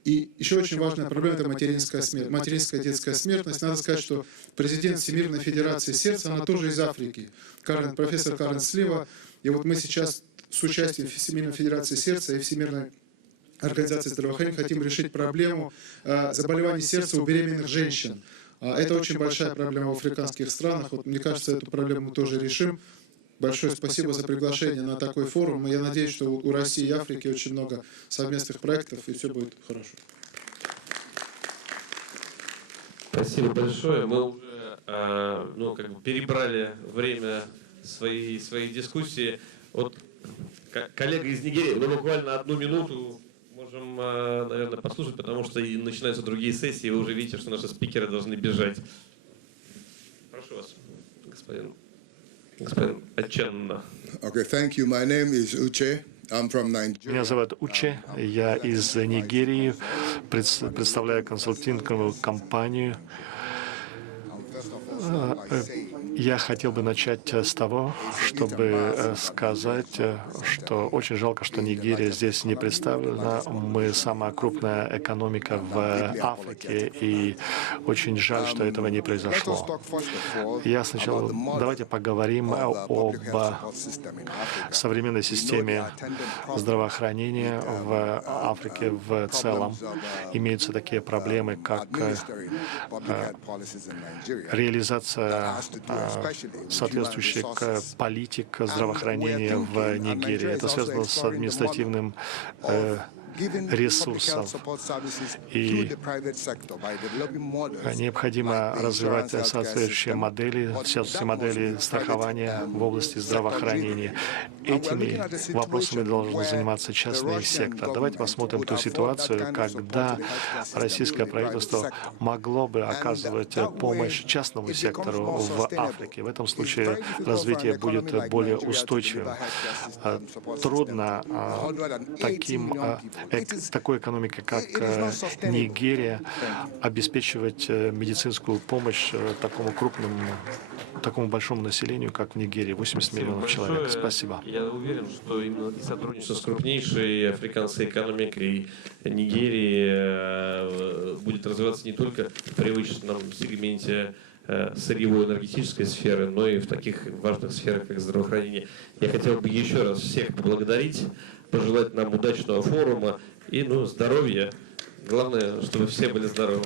И еще очень важная проблема – это материнская смерть, материнская детская смертность. Надо сказать, что президент Всемирной Федерации сердца, она тоже из Африки, профессор Карен Слива. И вот мы сейчас с участием Всемирной Федерации сердца и Всемирной организации здравоохранения хотим решить проблему заболеваний сердца у беременных женщин. Это очень большая проблема в африканских странах. Вот, мне кажется, эту проблему мы тоже решим. Большое спасибо за приглашение на такой форум. И я надеюсь, что у России и Африки очень много совместных проектов, и все будет хорошо. Спасибо большое. Мы уже перебрали время своей дискуссии. Вот коллега из Нигерии, мы буквально 1 минуту можем, наверное, послушать, потому что и начинаются другие сессии, вы уже видите, что наши спикеры должны бежать. Прошу вас, господин Аченна. Okay, thank you. My name is Uche. I'm from Nigeria. Меня зовут Уче, я из Нигерии, представляю консалтинговую компанию. Я хотел бы начать с того, чтобы сказать, что очень жалко, что Нигерия здесь не представлена. Мы самая крупная экономика в Африке, и очень жаль, что этого не произошло. Я сначала давайте поговорим об современной системе здравоохранения в Африке в целом. Имеются такие проблемы, как реализация соответствующих политик здравохранения в Нигерии. Это связано с административным ресурсов. И необходимо развивать соответствующие модели страхования в области здравоохранения. Этими вопросами должен заниматься частный сектор. Давайте посмотрим ту ситуацию, когда российское правительство могло бы оказывать помощь частному сектору в Африке. В этом случае развитие будет более устойчивым. Трудно таким такой экономикой, как Нигерия, обеспечивать медицинскую помощь такому большому населению, как в Нигерии, 80 миллионов человек. Спасибо. Я уверен, что именно и сотрудничество с крупнейшей африканской экономикой Нигерии будет развиваться не только в привычном сегменте сырьевой энергетической сферы, но и в таких важных сферах, как здравоохранение. Я хотел бы еще раз всех поблагодарить, пожелать нам удачного форума и здоровья. Главное, чтобы все были здоровы.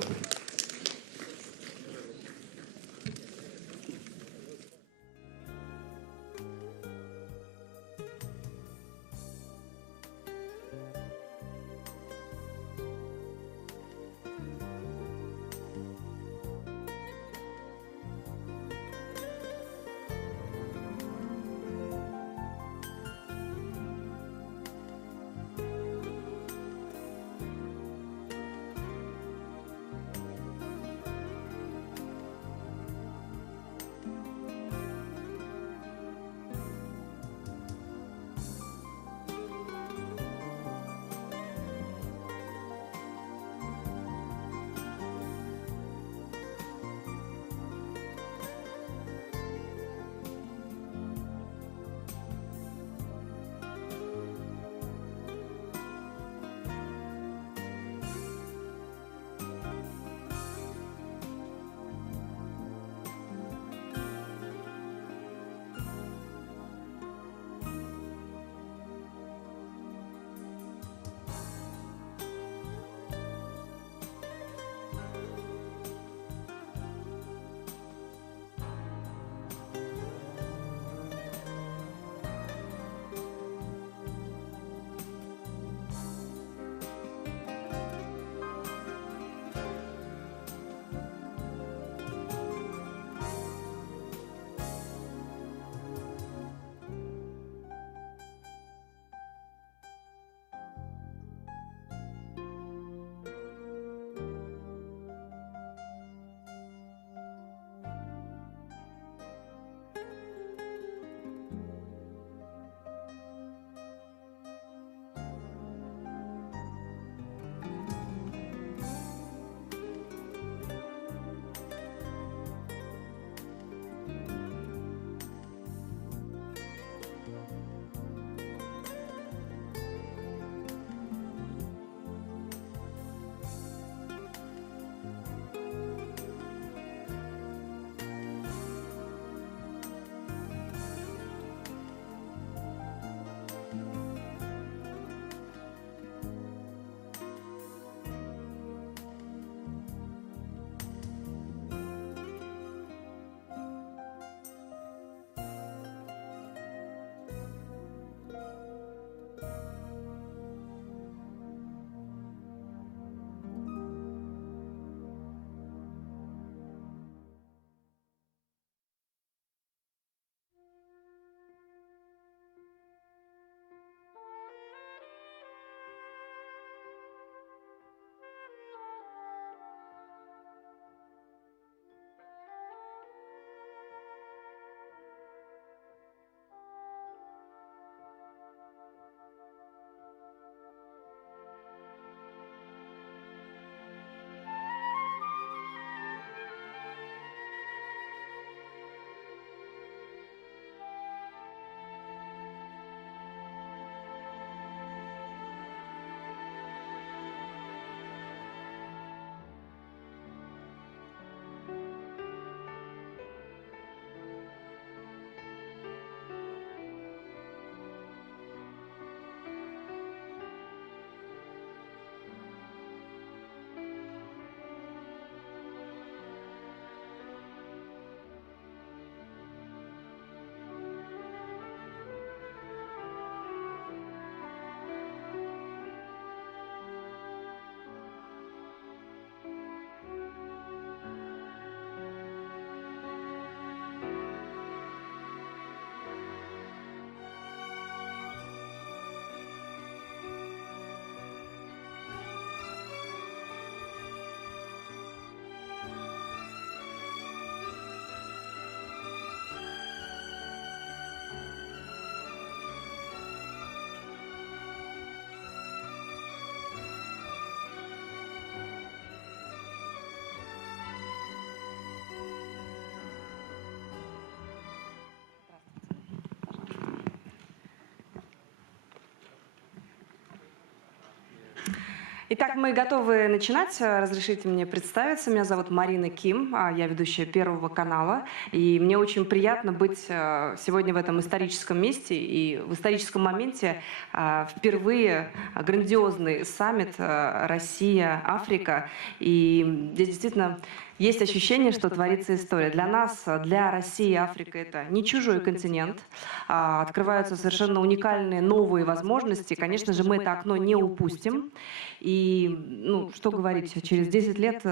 Итак, мы готовы начинать. Разрешите мне представиться. Меня зовут Марина Ким, я ведущая Первого канала. И мне очень приятно быть сегодня в этом историческом месте. И в историческом моменте впервые грандиозный саммит Россия-Африка. И здесь действительно есть ощущение, что творится история. Для нас, для России, Африка — это не чужой континент. Открываются совершенно уникальные новые возможности. Конечно же, мы это окно не упустим. И, ну, что говорить, через 10 лет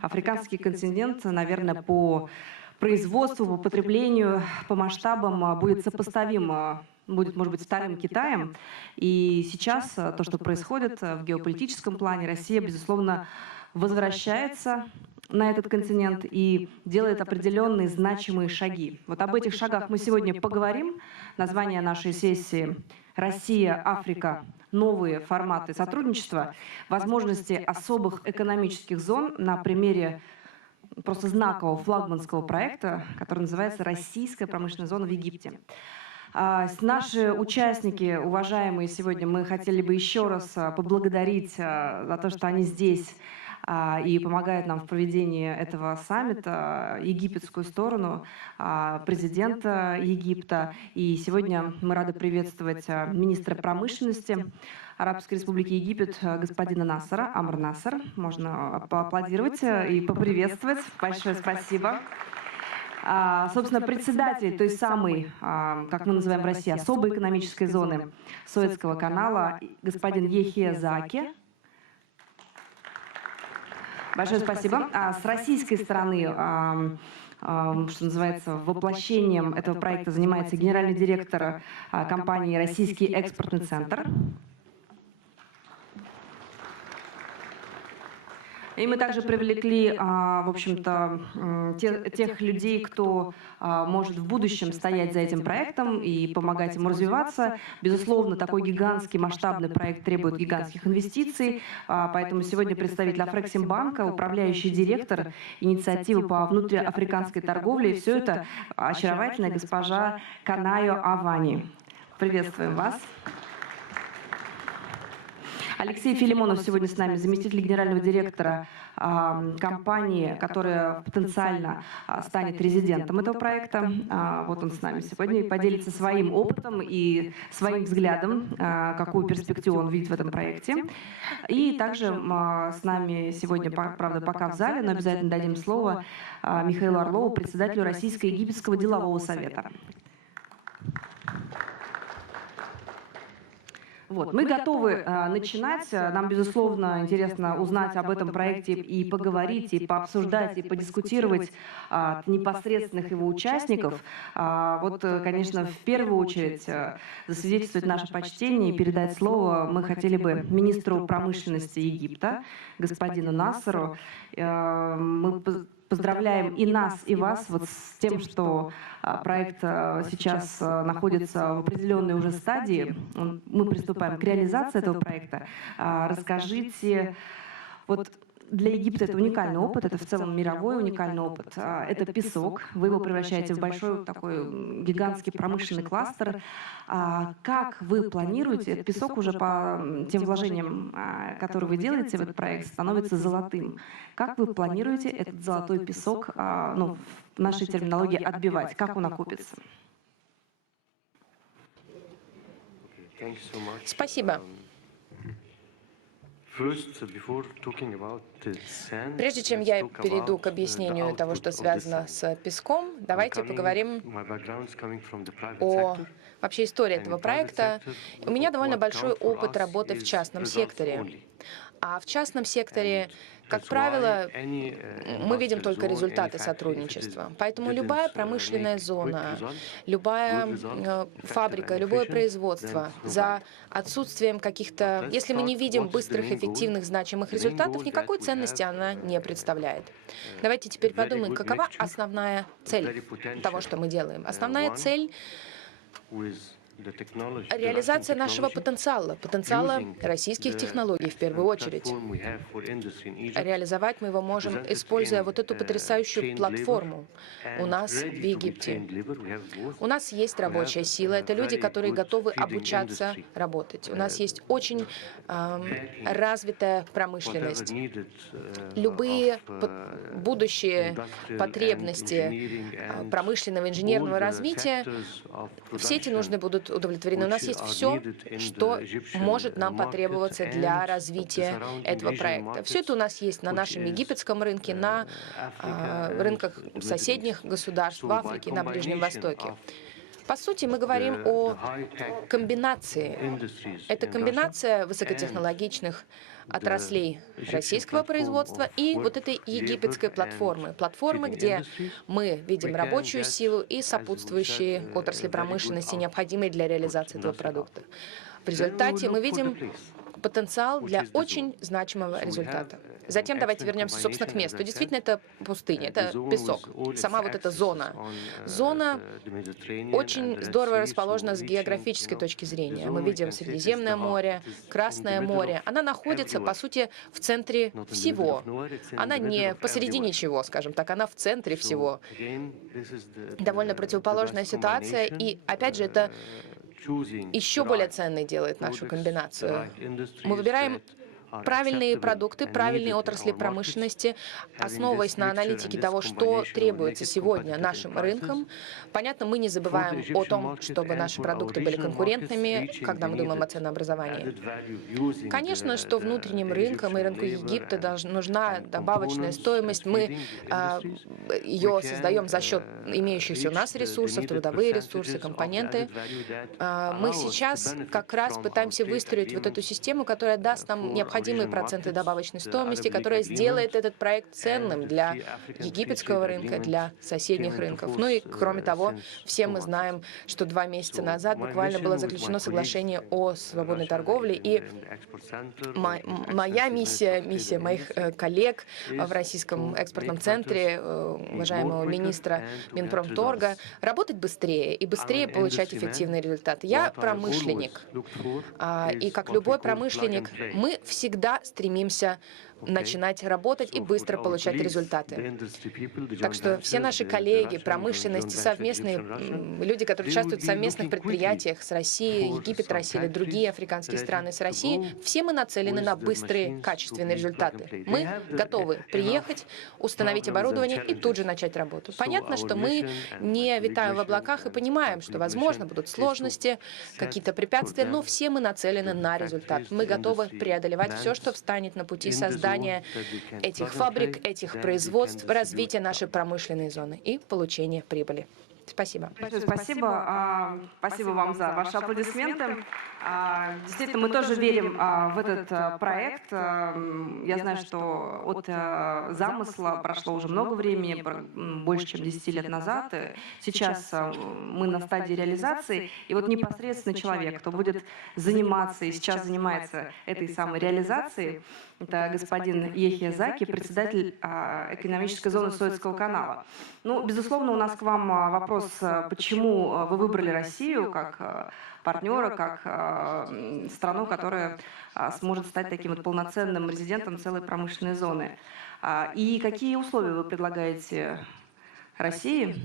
африканский континент, наверное, по производству, по потреблению, по масштабам будет сопоставим, будет, может быть, вторым Китаем. И сейчас то, что происходит в геополитическом плане, Россия, безусловно, возвращается на этот континент и делает определенные значимые шаги. Вот об этих шагах мы сегодня поговорим. Название нашей сессии «Россия, Африка. Новые форматы сотрудничества. Возможности особых экономических зон» на примере просто знакового флагманского проекта, который называется «Российская промышленная зона в Египте». Наши участники, уважаемые, сегодня мы хотели бы еще раз поблагодарить за то, что они здесь и помогает нам в проведении этого саммита, египетскую сторону, президента Египта. И сегодня мы рады приветствовать министра промышленности Арабской Республики Египет господина Насара, Амр Насар. Можно поаплодировать и поприветствовать. Большое спасибо. Собственно, председатель той самой, как мы называем в России, особой экономической зоны Суэцкого канала, господин Ехия Заки. Большое спасибо. С российской стороны, что называется, воплощением этого проекта занимается генеральный директор компании «Российский экспортный центр». И мы также привлекли, в общем-то, тех людей, кто может в будущем стоять за этим проектом и помогать ему развиваться. Безусловно, такой гигантский масштабный проект требует гигантских инвестиций, поэтому сегодня представитель Афрексимбанка, управляющий директор инициативы по внутриафриканской торговле, и все это очаровательная госпожа Канайо Авани. Приветствуем вас. Алексей Филимонов сегодня с нами, заместитель генерального директора компании, которая потенциально станет резидентом этого проекта. Вот он с нами сегодня и поделится своим опытом и своим взглядом, какую перспективу он видит в этом проекте. И также с нами сегодня, правда, пока в зале, но обязательно дадим слово Михаилу Орлову, председателю Российско-Египетского делового совета. Вот. Мы готовы начинать. Нам, безусловно, интересно узнать об этом проекте и поговорить, и пообсуждать, и подискутировать от непосредственных его участников. Вот, конечно, в первую очередь засвидетельствовать наше почтение и передать слово мы хотели бы министру промышленности Египта, господину Насару. Мы поздравляем и нас, и вас вот с тем, что проект сейчас находится в определенной уже стадии. Мы приступаем к реализации этого проекта. Расскажите, вот для Египта это уникальный опыт, это в целом мировой уникальный опыт. Это песок, вы его превращаете в большой такой гигантский промышленный кластер. Как вы планируете, этот песок уже по тем вложениям, которые вы делаете в этот проект, становится золотым. Как вы планируете этот золотой песок, ну, в нашей терминологии, отбивать? Как он окупится? Спасибо. Прежде чем я перейду к объяснению того, что связано с песком, давайте поговорим о вообще истории этого проекта. У меня довольно большой опыт работы в частном секторе. А в частном секторе, как правило, мы видим только результаты сотрудничества. Поэтому любая промышленная зона, любая фабрика, любое производство за отсутствием каких-то... Если мы не видим быстрых, эффективных, значимых результатов, никакой ценности она не представляет. Давайте теперь подумаем, какова основная цель того, что мы делаем. Основная цель реализация нашего потенциала, потенциала российских технологий в первую очередь. Реализовать мы его можем, используя вот эту потрясающую платформу у нас в Египте. У нас есть рабочая сила, это люди, которые готовы обучаться работать. У нас есть очень развитая промышленность. Любые будущие потребности промышленного инженерного развития, все эти нужды будут удовлетворены. У нас есть все, что может нам потребоваться для развития этого проекта. Все это у нас есть на нашем египетском рынке, на рынках соседних государств в Африке, на Ближнем Востоке. По сути, мы говорим о комбинации. Это комбинация высокотехнологичных отраслей российского производства и вот этой египетской платформы. Платформы, где мы видим рабочую силу и сопутствующие отрасли промышленности, необходимые для реализации этого продукта. В результате мы видим потенциал для очень значимого результата. Затем давайте вернемся, собственно, к месту. Действительно, это пустыня, это песок. Сама вот эта зона. Зона очень здорово расположена с географической точки зрения. Мы видим Средиземное море, Красное море. Она находится, по сути, в центре всего. Она не посередине чего, скажем так, она в центре всего. Довольно противоположная ситуация, и, опять же, это еще более ценной делает нашу комбинацию. Мы выбираем правильные продукты, правильные отрасли промышленности, основываясь на аналитике того, что требуется сегодня нашим рынкам. Понятно, мы не забываем о том, чтобы наши продукты были конкурентными, когда мы думаем о ценообразовании. Конечно, что внутренним рынкам и рынку Египта нужна добавочная стоимость. Мы ее создаем за счет имеющихся у нас ресурсов, трудовые ресурсы, компоненты. Мы сейчас как раз пытаемся выстроить вот эту систему, которая даст нам необходимые проценты добавочной стоимости, которая сделает этот проект ценным для египетского рынка, для соседних рынков. Ну и, кроме того, все мы знаем, что 2 месяца назад буквально было заключено соглашение о свободной торговле, и моя миссия моих коллег в Российском экспортном центре, уважаемого министра Минпромторга, работать быстрее и быстрее получать эффективные результаты. Я промышленник, и как любой промышленник, мы всегда стремимся начинать работать и быстро получать результаты. Так что все наши коллеги, промышленности, совместные люди, которые участвуют в совместных предприятиях с Россией, Египет, Россия или другие африканские страны с Россией, все мы нацелены на быстрые, качественные результаты. Мы готовы приехать, установить оборудование и тут же начать работу. Понятно, что мы не витаем в облаках и понимаем, что, возможно, будут сложности, какие-то препятствия, но все мы нацелены на результат. Мы готовы преодолевать все, что встанет на пути создания этих фабрик, этих производств, развития нашей промышленной зоны и получения прибыли. Спасибо. Спасибо. Спасибо вам за ваши аплодисменты. Действительно, мы тоже верим в этот проект. Я знаю, что от замысла прошло уже много времени, больше, чем 10 лет назад. Сейчас мы на стадии реализации. И вот непосредственно человек, кто будет заниматься и сейчас занимается этой самой реализацией, это господин Ехия Заки, председатель экономической зоны Суэцкого канала. Ну, безусловно, у нас к вам вопрос, почему вы выбрали Россию как партнера, как страну, которая сможет стать таким вот полноценным резидентом целой промышленной зоны. И какие условия вы предлагаете России?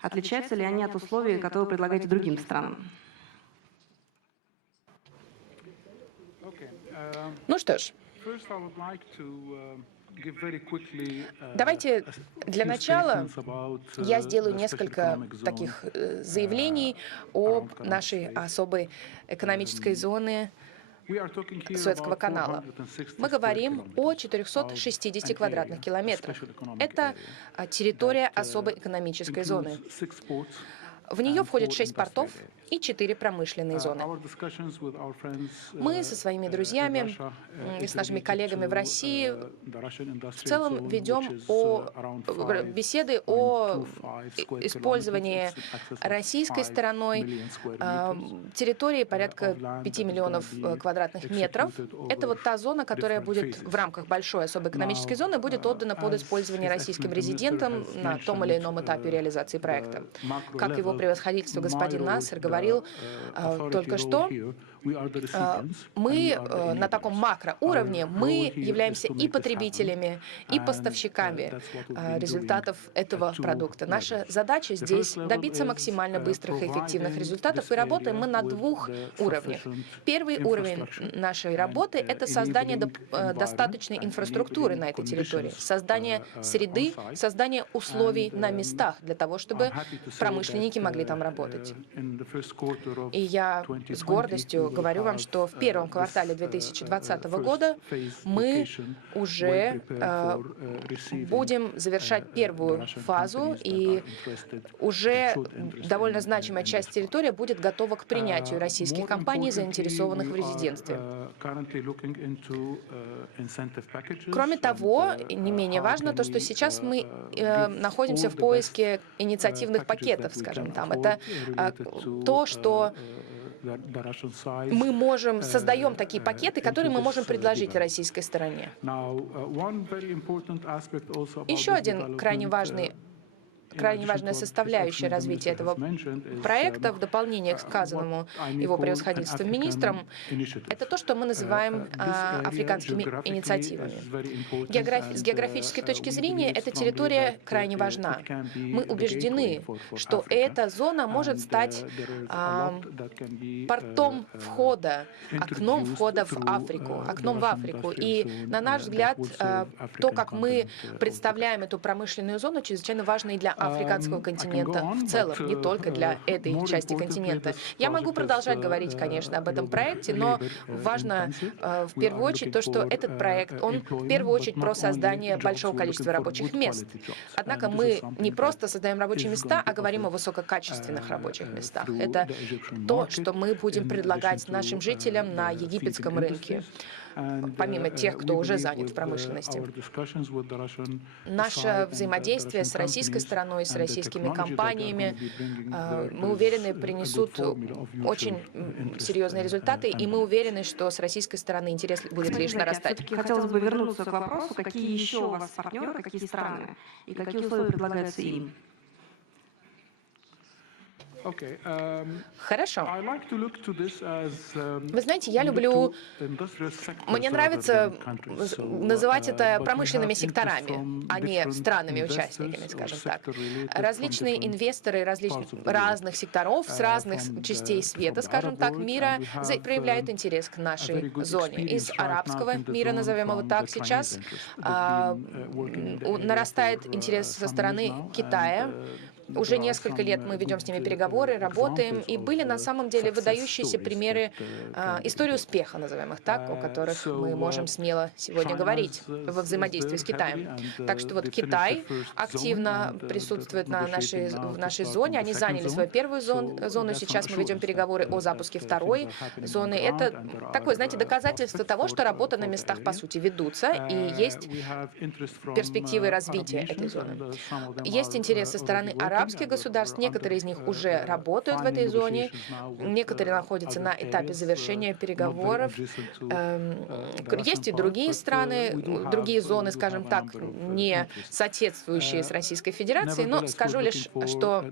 Отличаются ли они от условий, которые вы предлагаете другим странам? Ну что ж, давайте для начала я сделаю несколько таких заявлений об нашей особой экономической зоне Суэцкого канала. Мы говорим о 460 квадратных километрах. Это территория особой экономической зоны. В нее входит 6 портов и 4 промышленные зоны. Мы со своими друзьями и с нашими коллегами в России в целом ведем беседы о использовании российской стороной территории порядка 5 миллионов квадратных метров. Это вот та зона, которая будет в рамках большой особой экономической зоны, будет отдана под использование российским резидентам на том или ином этапе реализации проекта. Как его превосходительство господин Насер говорил только что, мы на таком макроуровне, мы являемся и потребителями, и поставщиками результатов этого продукта. Наша задача здесь добиться максимально быстрых и эффективных результатов, и работаем мы на двух уровнях. Первый уровень нашей работы — это создание достаточной инфраструктуры на этой территории, создание среды, создание условий на местах для того, чтобы промышленники могли там работать. И я с гордостью говорю вам, что в первом квартале 2020 года мы уже будем завершать первую фазу, и уже довольно значимая часть территории будет готова к принятию российских компаний, заинтересованных в резидентстве. Кроме того, не менее важно то, что сейчас мы находимся в поиске инициативных пакетов, скажем там. Это то, что мы создаем такие пакеты, которые мы можем предложить российской стороне. Еще один крайне важная составляющая развития этого проекта, в дополнение к сказанному его превосходительством министром, это то, что мы называем африканскими инициативами. С географической точки зрения эта территория крайне важна. Мы убеждены, что эта зона может стать портом входа, окном входа в Африку. И, на наш взгляд, то, как мы представляем эту промышленную зону, чрезвычайно важно и для африканского континента в целом, не только для этой части континента. Я могу продолжать говорить, конечно, об этом проекте, но важно в первую очередь то, что этот проект, он в первую очередь про создание большого количества рабочих мест. Однако мы не просто создаем рабочие места, а говорим о высококачественных рабочих местах. Это то, что мы будем предлагать нашим жителям на египетском рынке, помимо тех, кто уже занят в промышленности. Наше взаимодействие с российской стороной, с российскими компаниями, мы уверены, принесут очень серьезные результаты, и мы уверены, что с российской стороны интерес будет лишь нарастать. Хотелось бы вернуться к вопросу, какие еще у вас партнеры, какие страны, и какие условия предлагаются им? Хорошо. Вы знаете, мне нравится называть это промышленными секторами, а не странами-участниками, скажем так. Различные инвесторы разных секторов, с разных частей света, скажем так, мира проявляют интерес к нашей зоне. Из арабского мира, назовем его так, сейчас нарастает интерес со стороны Китая. Уже несколько лет мы ведем с ними переговоры, работаем, и были на самом деле выдающиеся примеры истории успеха, назовем их так, о которых мы можем смело сегодня говорить во взаимодействии с Китаем. Так что вот Китай активно присутствует в нашей зоне, они заняли свою первую зону, сейчас мы ведем переговоры о запуске второй зоны. Это такое, знаете, доказательство того, что работа на местах, по сути, ведутся, и есть перспективы развития этой зоны. Есть интерес со стороны арабских государств, некоторые из них уже работают в этой зоне, некоторые находятся на этапе завершения переговоров. Есть и другие страны, другие зоны, скажем так, не соседствующие с Российской Федерацией, но скажу лишь, что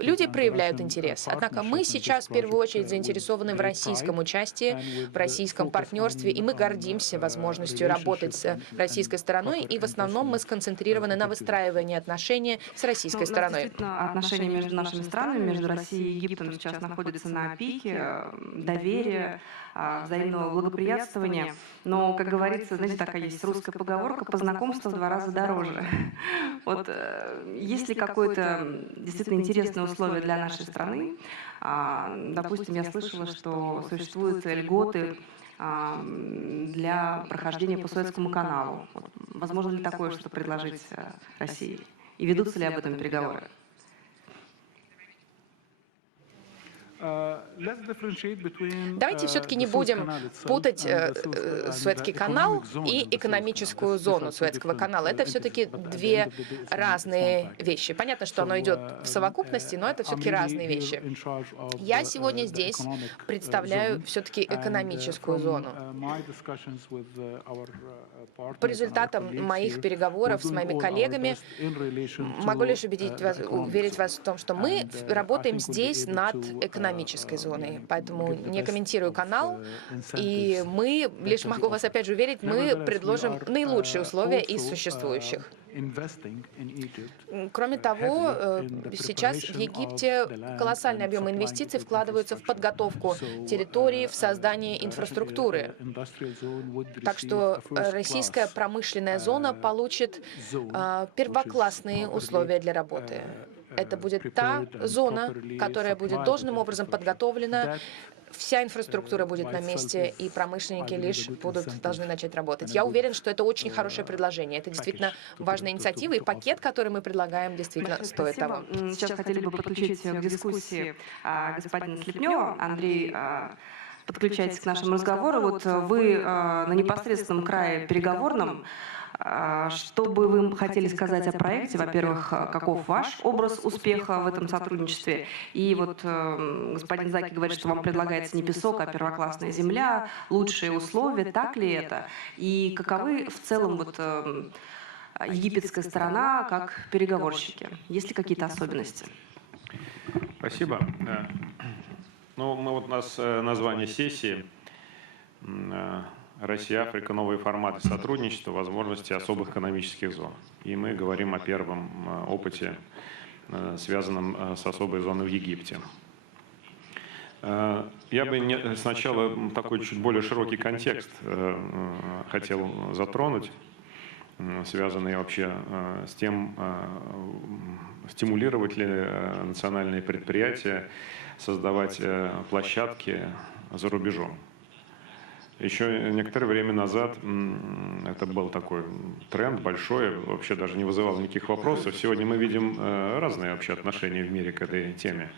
люди проявляют интерес. Однако мы сейчас в первую очередь заинтересованы в российском участии, в российском партнерстве, и мы гордимся возможностью работать с российской стороной, и в основном мы сконцентрированы на выстраивании отношений с российской стороной. Действительно, отношения между нашими странами, между Россией и Египтом сейчас находятся на пике доверия, взаимного благоприятствования. Но, как говорится, знаете, такая есть русская поговорка: по знакомству в 2 раза дороже. Вот есть ли какое-то действительно интересное условие для нашей страны? Допустим, я слышала, что существуют льготы для прохождения по Суэцкому каналу. Возможно ли такое, что предложить России? И ведутся ли об этом переговоры? Давайте все-таки не будем путать Суэцкий канал и экономическую зону Суэцкого канала. Это все-таки две разные вещи. Понятно, что оно идет в совокупности, но это все-таки разные вещи. Я сегодня здесь представляю все-таки экономическую зону. По результатам моих переговоров с моими коллегами могу лишь уверить вас в том, что мы работаем здесь над экономической зоной. Поэтому не комментирую канал, и мы, лишь могу вас опять же уверить, мы предложим наилучшие условия из существующих. Кроме того, сейчас в Египте колоссальный объем инвестиций вкладываются в подготовку территории, в создание инфраструктуры. Так что российская промышленная зона получит первоклассные условия для работы. Это будет та зона, которая будет должным образом подготовлена, вся инфраструктура будет на месте, и промышленники лишь должны начать работать. Я уверен, что это очень хорошее предложение. Это действительно важная инициатива, и пакет, который мы предлагаем, действительно стоит того. Сейчас хотели бы подключить к дискуссии господина Слепнева. Андрей, подключайтесь к нашему разговору. Вот вы на непосредственном крае переговорном. Что бы вы хотели сказать о проекте? Во-первых, каков ваш образ успеха в этом сотрудничестве? И вот господин Заки говорит, что вам предлагается не песок, а первоклассная земля, лучшие условия. Так ли это? И каковы в целом вот египетская сторона как переговорщики? Есть ли какие-то особенности? Спасибо. Ну, у нас название сессии «Россия, Африка. Новые форматы сотрудничества, возможности особых экономических зон». И мы говорим о первом опыте, связанном с особой зоной в Египте. Я бы сначала такой чуть более широкий контекст хотел затронуть, связанный вообще с тем, стимулировать ли национальные предприятия, создавать площадки за рубежом. Еще некоторое время назад это был такой тренд большой, вообще даже не вызывал никаких вопросов. Сегодня мы видим разные вообще отношения в мире к этой теме.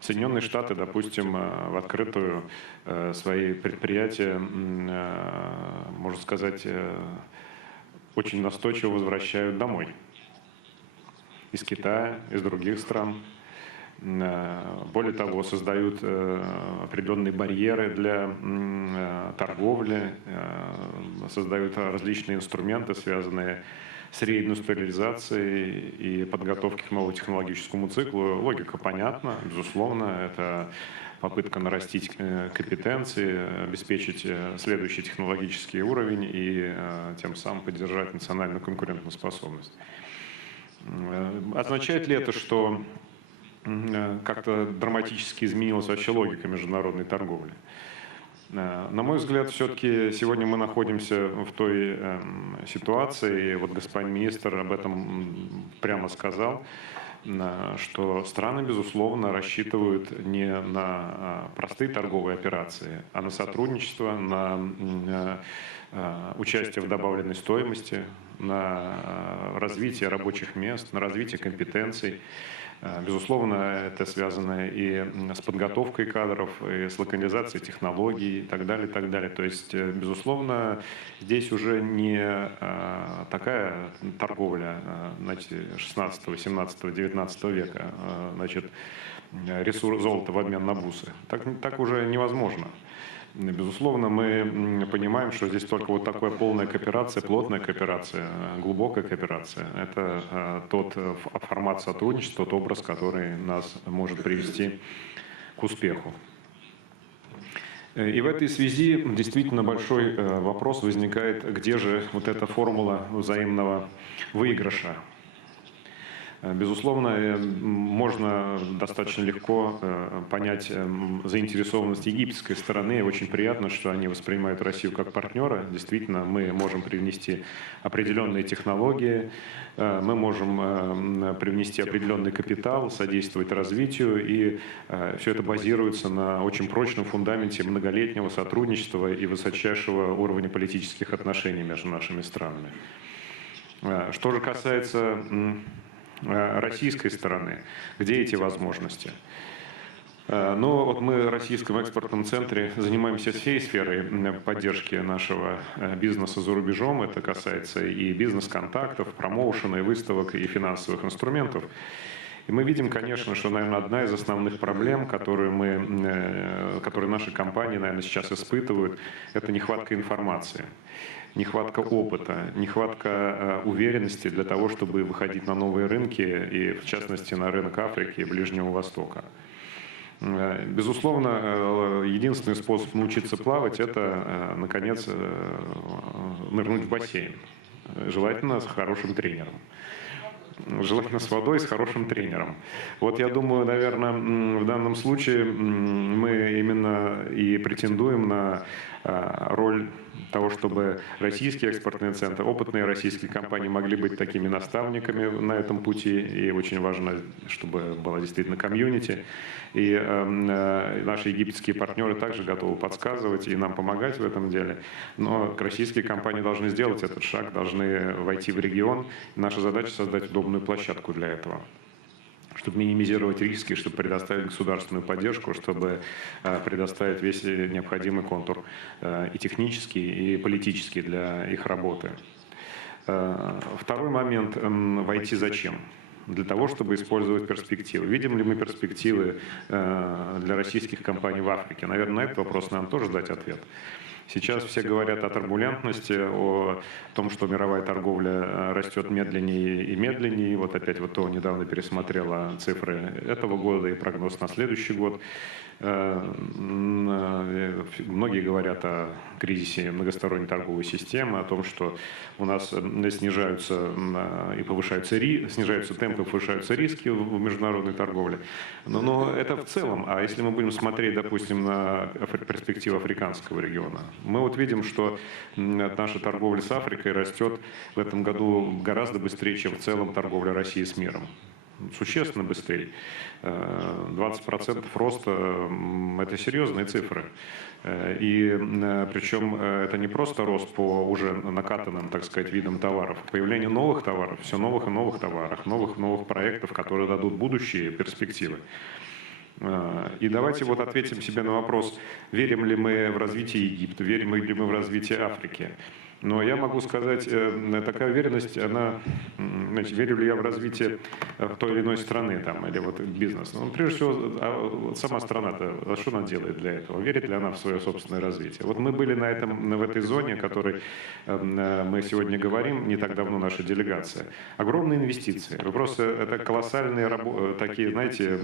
Соединенные Штаты, допустим, в открытую свои предприятия, можно сказать, очень настойчиво возвращают домой. Из Китая, из других стран. Более того, создают определенные барьеры для торговли, создают различные инструменты, связанные с реиндустриализацией и подготовкой к новому технологическому циклу. Логика понятна, безусловно, это попытка нарастить компетенции, обеспечить следующий технологический уровень и тем самым поддержать национальную конкурентоспособность. Означает ли это, что как-то драматически изменилась вообще логика международной торговли? На мой взгляд, все-таки сегодня мы находимся в той ситуации, и вот господин министр об этом прямо сказал, что страны, безусловно, рассчитывают не на простые торговые операции, а на сотрудничество, на участие в добавленной стоимости, на развитие рабочих мест, на развитие компетенций. Безусловно, это связано и с подготовкой кадров, и с локализацией технологий и так далее, и так далее. То есть, безусловно, здесь уже не такая торговля 16, 17, 19 века, значит, ресурс золота в обмен на бусы. Так уже невозможно. Безусловно, мы понимаем, что здесь только вот такая полная кооперация, плотная кооперация, глубокая кооперация. Это тот формат сотрудничества, тот образ, который нас может привести к успеху. И в этой связи действительно большой вопрос возникает, где же вот эта формула взаимного выигрыша. Безусловно, можно достаточно легко понять заинтересованность египетской стороны. Очень приятно, что они воспринимают Россию как партнера. Действительно, мы можем привнести определенные технологии, мы можем привнести определенный капитал, содействовать развитию. И все это базируется на очень прочном фундаменте многолетнего сотрудничества и высочайшего уровня политических отношений между нашими странами. Что же касается российской стороны, где эти возможности? Но вот мы в Российском экспортном центре занимаемся всей сферой поддержки нашего бизнеса за рубежом. Это касается и бизнес-контактов, промоушена, и выставок, и финансовых инструментов. И мы видим, конечно, что, наверное, одна из основных проблем, которые наши компании, наверное, сейчас испытывают, это нехватка информации, нехватка опыта, нехватка уверенности для того, чтобы выходить на новые рынки, и в частности на рынок Африки и Ближнего Востока. Безусловно, единственный способ научиться плавать – это, наконец, нырнуть в бассейн, желательно с хорошим тренером. Желательно с водой, с хорошим тренером. Вот я думаю, наверное, в данном случае мы именно и претендуем на роль того, чтобы российские экспортные центры, опытные российские компании могли быть такими наставниками на этом пути. И очень важно, чтобы была действительно комьюнити. И наши египетские партнеры также готовы подсказывать и нам помогать в этом деле. Но российские компании должны сделать этот шаг, должны войти в регион. Наша задача — создать удобную площадку для этого, чтобы минимизировать риски, чтобы предоставить государственную поддержку, чтобы предоставить весь необходимый контур и технический, и политический для их работы. Второй момент – войти зачем? Для того, чтобы использовать перспективы. Видим ли мы перспективы для российских компаний в Африке? Наверное, на этот вопрос нам тоже дать ответ. Сейчас все говорят о турбулентности, о том, что мировая торговля растет медленнее и медленнее. Вот опять вот ТО недавно пересмотрела цифры этого года и прогноз на следующий год. Многие говорят о кризисе многосторонней торговой системы, о том, что у нас снижаются и снижаются темпы, повышаются риски в международной торговле. Но это в целом. А если мы будем смотреть, допустим, на перспективу африканского региона, мы вот видим, что наша торговля с Африкой растет в этом году гораздо быстрее, чем в целом торговля России с миром. Существенно быстрее. 20% роста – это серьезные цифры. И причем это не просто рост по уже накатанным, так сказать, видам товаров. Появление новых товаров, все новых и новых товаров, новых проектов, которые дадут будущие перспективы. И давайте вот ответим себе на вопрос, верим ли мы в развитие Египта, верим ли мы в развитие Африки. Но я могу сказать, такая уверенность, она, значит, верю ли я в развитие той или иной страны там, или вот бизнеса. Ну, прежде всего, сама страна-то, что она делает для этого? Верит ли она в свое собственное развитие? Вот мы были в этой зоне, о которой мы сегодня говорим, не так давно наша делегация. Огромные инвестиции. Просто это колоссальные такие, знаете,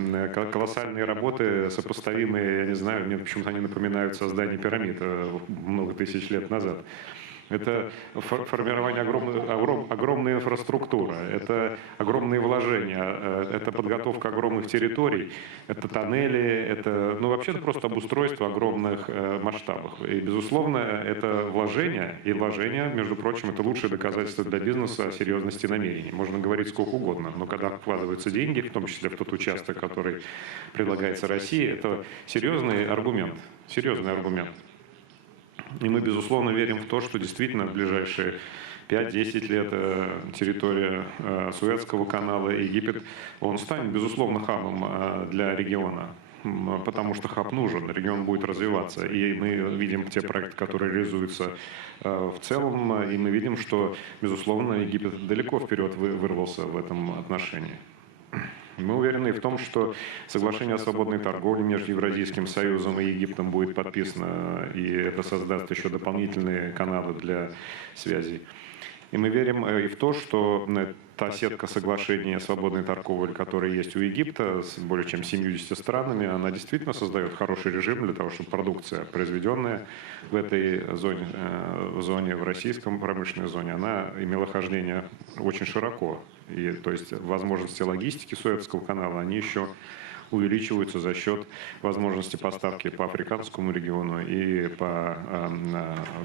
колоссальные работы, сопоставимые, я не знаю, мне почему-то они напоминают создание пирамид много тысяч лет назад. Это формирование огромной инфраструктуры, это огромные вложения, это подготовка огромных территорий, это тоннели, это, ну, вообще-то просто обустройство огромных масштабов. И, безусловно, это вложения, и вложения, между прочим, это лучшее доказательство для бизнеса серьезности намерений. Можно говорить сколько угодно, но когда вкладываются деньги, в том числе в тот участок, который предлагается России, это серьезный аргумент, серьезный аргумент. И мы, безусловно, верим в то, что действительно в ближайшие 5-10 лет территория Суэцкого канала и Египет, он станет, безусловно, хабом для региона, потому что хаб нужен, регион будет развиваться. И мы видим те проекты, которые реализуются в целом, и мы видим, что, безусловно, Египет далеко вперед вырвался в этом отношении. Мы уверены в том, что соглашение о свободной торговле между Евразийским союзом и Египтом будет подписано, и это создаст еще дополнительные каналы для связи. И мы верим и в то, что та сетка соглашений о свободной торговле, которая есть у Египта с более чем 70 странами, она действительно создает хороший режим для того, чтобы продукция, произведенная в этой зоне, в российском промышленной зоне, она имела хождение очень широко. И, то есть возможности логистики Суэцкого канала, они еще увеличиваются за счет возможности поставки по африканскому региону и по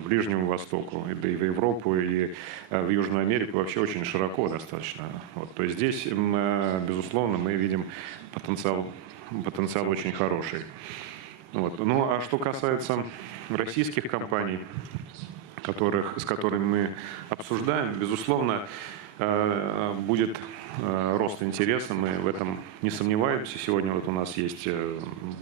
Ближнему Востоку, и в Европу, и в Южную Америку вообще очень широко достаточно. Вот. То есть здесь, безусловно, мы видим потенциал очень хороший. Вот. Ну а что касается российских компаний, с которыми мы обсуждаем, безусловно, будет рост интереса, мы в этом не сомневаемся. Сегодня вот у нас есть,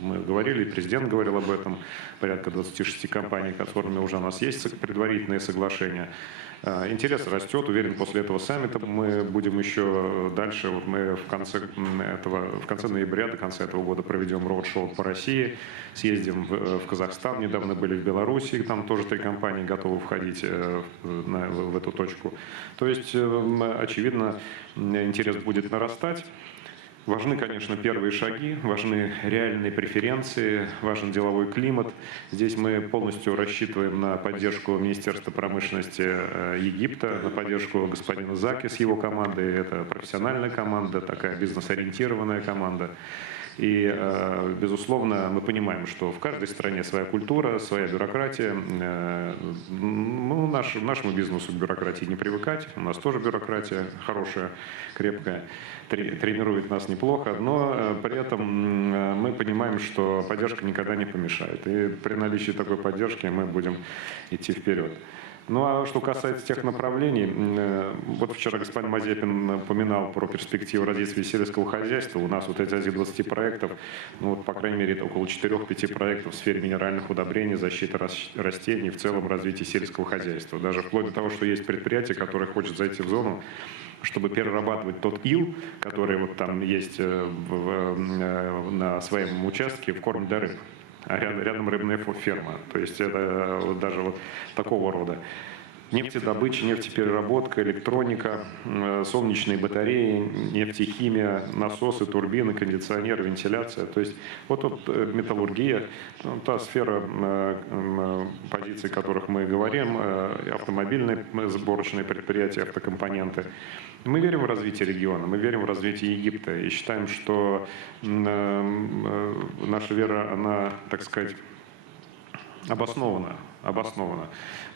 мы говорили, президент говорил об этом, порядка 26 компаний, с которыми уже у нас есть предварительные соглашения. Интерес растет, уверен, после этого саммита мы будем еще дальше, вот мы в конце ноября, до конца этого года проведем роуд-шоу по России, съездим в Казахстан, недавно были в Беларуси, там тоже 3 компании готовы входить в эту точку. То есть, очевидно, интерес будет нарастать. Важны, конечно, первые шаги, важны реальные преференции, важен деловой климат. Здесь мы полностью рассчитываем на поддержку Министерства промышленности Египта, на поддержку господина Заки с его командой. Это профессиональная команда, такая бизнес-ориентированная команда. И, безусловно, мы понимаем, что в каждой стране своя культура, своя бюрократия. Ну, нашему бизнесу к бюрократии не привыкать. У нас тоже бюрократия хорошая, крепкая, тренирует нас неплохо. Но при этом мы понимаем, что поддержка никогда не помешает. И при наличии такой поддержки мы будем идти вперед. Ну а что касается тех направлений, вот вчера господин Мазепин упоминал про перспективы развития сельского хозяйства. У нас вот эти 20 проектов, ну вот, по крайней мере, около 4-5 проектов в сфере минеральных удобрений, защиты растений, в целом развития сельского хозяйства. Даже вплоть до того, что есть предприятие, которое хочет зайти в зону, чтобы перерабатывать тот ил, который вот там есть на своем участке, в корм для рыб. А рядом рыбная ферма. То есть это вот даже вот такого рода. Нефтедобыча, нефтепереработка, электроника, солнечные батареи, нефтехимия, насосы, турбины, кондиционеры, вентиляция. То есть вот металлургия, та сфера позиций, о которых мы говорим, автомобильные сборочные предприятия, автокомпоненты. Мы верим в развитие региона, мы верим в развитие Египта и считаем, что наша вера, она, так сказать, обоснована.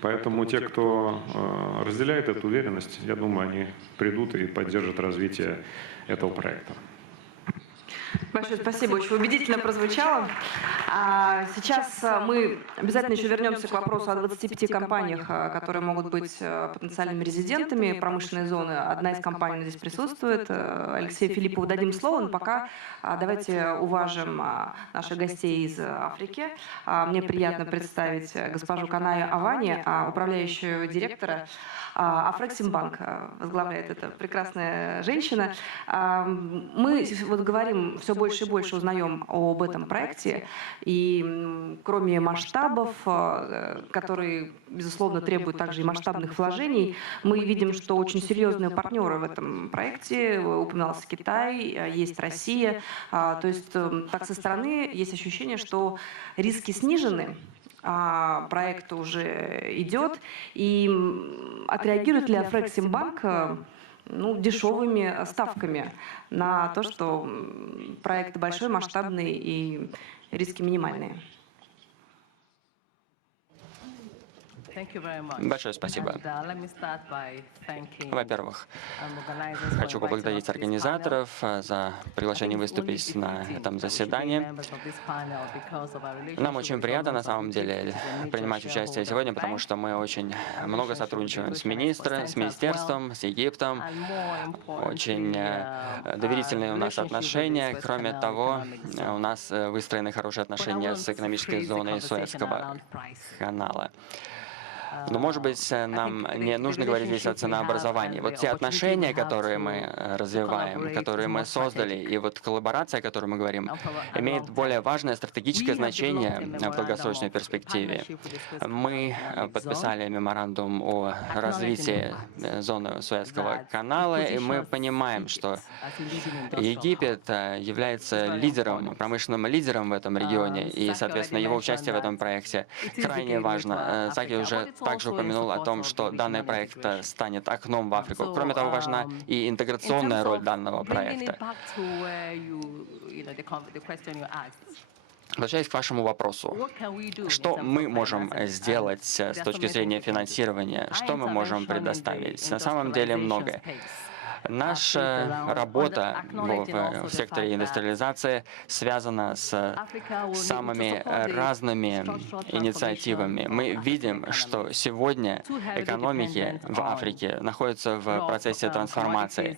Поэтому те, кто разделяет эту уверенность, я думаю, они придут и поддержат развитие этого проекта. Большое спасибо, очень убедительно прозвучало. Сейчас мы обязательно еще вернемся к вопросу о 25 компаниях, которые могут быть потенциальными резидентами промышленной зоны. Одна из компаний здесь присутствует. Алексею Филиппову дадим слово, но пока давайте уважим наших гостей из Африки. Мне приятно представить госпожу Канаю Авани, управляющую директора Афрексимбанк, возглавляет эта прекрасная женщина. Мы вот говорим, все больше и больше узнаем об этом проекте, и кроме масштабов, которые, безусловно, требуют также и масштабных вложений, мы видим, что очень серьезные партнеры в этом проекте. Упоминался Китай, есть Россия. То есть так со стороны есть ощущение, что риски снижены, проект уже идет, и отреагирует ли Афрексимбанк дешевыми ставками на то, что проект большой, масштабный и риски минимальные? Большое спасибо. Во-первых, хочу поблагодарить организаторов за приглашение выступить на этом заседании. Нам очень приятно, на самом деле, принимать участие сегодня, потому что мы очень много сотрудничаем с министерством, с Египтом. Очень доверительные у нас отношения. Кроме того, у нас выстроены хорошие отношения с экономической зоной Суэцкого канала. Но, может быть, нам не нужно говорить здесь о ценообразовании. Вот те отношения, которые мы развиваем, которые мы создали, и вот коллаборация, о которой мы говорим, имеет более важное стратегическое значение в долгосрочной перспективе. Мы подписали меморандум о развитии зоны Суэцкого канала, и мы понимаем, что Египет является лидером, промышленным лидером в этом регионе, и, соответственно, его участие в этом проекте крайне важно. Заки уже также упомянул о том, что данный проект станет окном в Африку. Кроме того, важна и интеграционная роль данного проекта. Возвращаясь к вашему вопросу, что мы можем сделать с точки зрения финансирования, что мы можем предоставить? На самом деле многое. Наша работа в секторе индустриализации связана с самыми разными инициативами. Мы видим, что сегодня экономики в Африке находятся в процессе трансформации.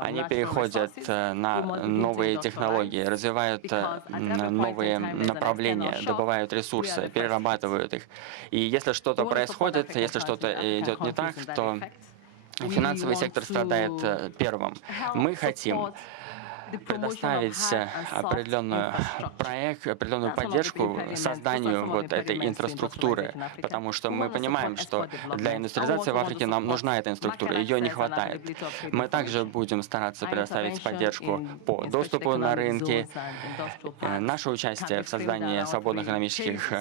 Они переходят на новые технологии, развивают новые направления, добывают ресурсы, перерабатывают их. И если что-то происходит, если что-то идет не так, то финансовый сектор страдает первым. Мы хотим предоставить определенную поддержку созданию вот этой инфраструктуры, потому что мы понимаем, что для индустриализации в Африке нам нужна эта инфраструктура, ее не хватает. Мы также будем стараться предоставить поддержку по доступу на рынки. Наше участие в создании свободных экономических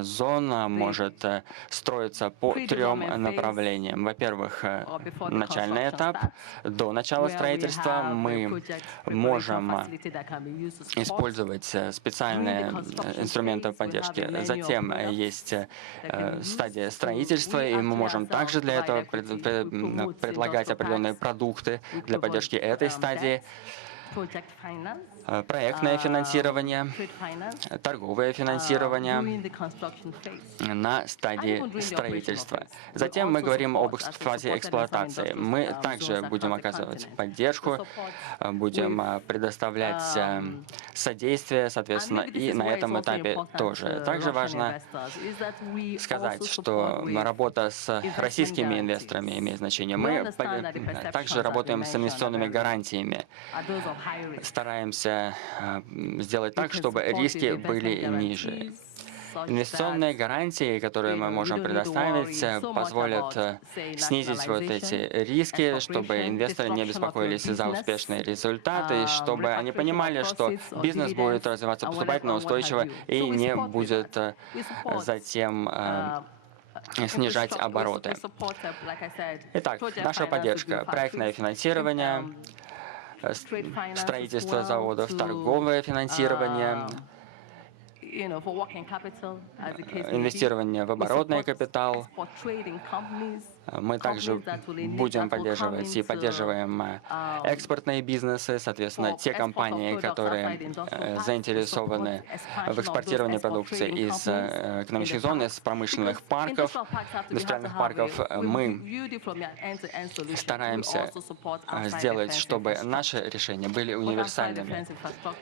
зон может строиться по 3 направлениям. Во-первых, начальный этап. До начала строительства мы можем использовать специальные инструменты поддержки. Затем есть стадия строительства, и мы можем также для этого предлагать определенные продукты для поддержки этой стадии. Проектное финансирование, торговое финансирование на стадии строительства. Затем мы говорим об фазе эксплуатации. Мы также будем оказывать поддержку, будем предоставлять содействие, соответственно, и на этом этапе тоже. Также важно сказать, что работа с российскими инвесторами имеет значение. Мы также работаем с инвестиционными гарантиями, стараемся сделать так, чтобы риски были ниже. Инвестиционные гарантии, которые мы можем предоставить, позволят снизить вот эти риски, чтобы инвесторы не беспокоились за успешные результаты, чтобы они понимали, что бизнес будет развиваться поступательно, устойчиво и не будет затем снижать обороты. Итак, наша поддержка, проектное финансирование, строительство заводов, торговое финансирование, инвестирование в оборотный капитал. Мы также будем поддерживать и поддерживаем экспортные бизнесы, соответственно, те компании, которые заинтересованы в экспортировании продукции из экономических зон, из промышленных парков, индустриальных парков. Мы стараемся сделать, чтобы наши решения были универсальными,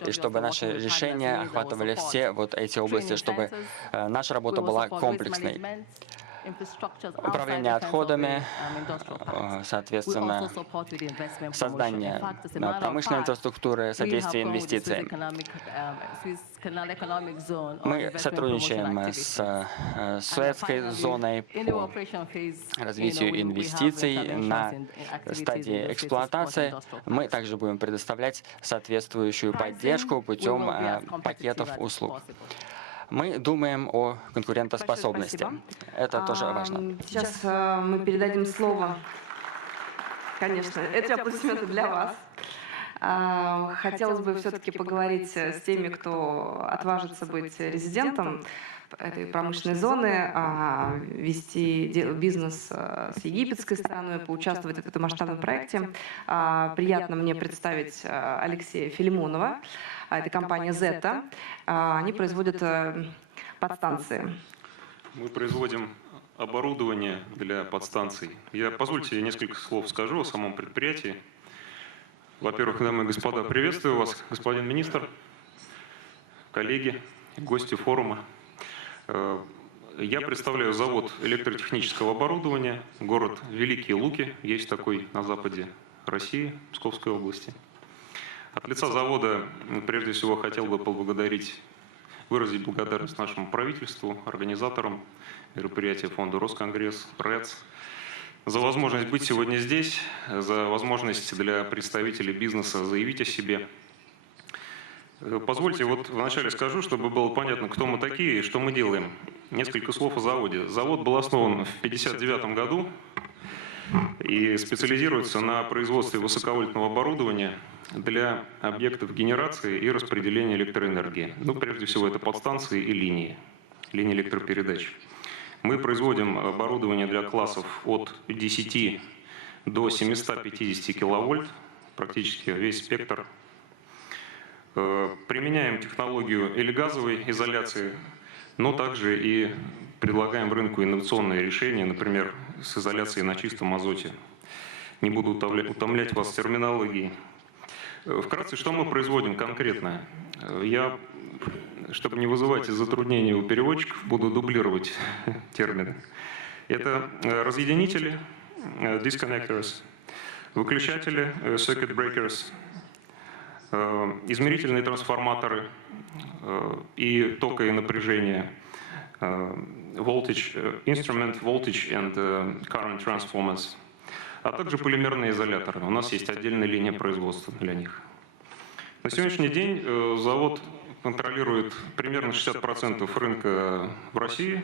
и чтобы наши решения охватывали все вот эти области, чтобы наша работа была комплексной. Управление отходами, соответственно, создание промышленной инфраструктуры, содействие инвестициям. Мы сотрудничаем с Суэцкой зоной по развитию инвестиций на стадии эксплуатации. Мы также будем предоставлять соответствующую поддержку путем пакетов услуг. Мы думаем о конкурентоспособности. Это тоже важно. Сейчас мы передадим слово. Конечно, эти аплодисменты для вас. Хотелось бы все-таки поговорить с теми, кто отважится быть резидентом этой промышленной зоны, вести бизнес с египетской стороной, поучаствовать в этом масштабном проекте. Приятно мне представить Алексея Филимонова. Это компания Zeta. Они производят подстанции. Мы производим оборудование для подстанций. Позвольте, я несколько слов скажу о самом предприятии. Во-первых, дамы и господа, приветствую вас, господин министр, коллеги, гости форума. Я представляю завод электротехнического оборудования, город Великие Луки, есть такой на западе России, Псковской области. От лица завода, прежде всего, хотел бы выразить благодарность нашему правительству, организаторам мероприятия фонда Росконгресс, РЭЦ, за возможность быть сегодня здесь, за возможность для представителей бизнеса заявить о себе. Позвольте, вот вначале скажу, чтобы было понятно, кто мы такие и что мы делаем. Несколько слов о заводе. Завод был основан в 1959 году и специализируется на производстве высоковольтного оборудования для объектов генерации и распределения электроэнергии. Ну, прежде всего, это подстанции и линии электропередач. Мы производим оборудование для классов от 10 до 750 киловольт, практически весь спектр. Применяем технологию или газовой изоляции, но также и предлагаем рынку инновационные решения, например, с изоляцией на чистом азоте. Не буду утомлять вас терминологией. Вкратце, что мы производим конкретно? Я, чтобы не вызывать затруднений у переводчиков, буду дублировать термины. Это разъединители, disconnectors, выключатели, circuit breakers, измерительные трансформаторы и тока и напряжения, voltage, instrument voltage and current transformers, а также полимерные изоляторы. У нас есть отдельная линия производства для них. На сегодняшний день завод контролирует примерно 60% рынка в России.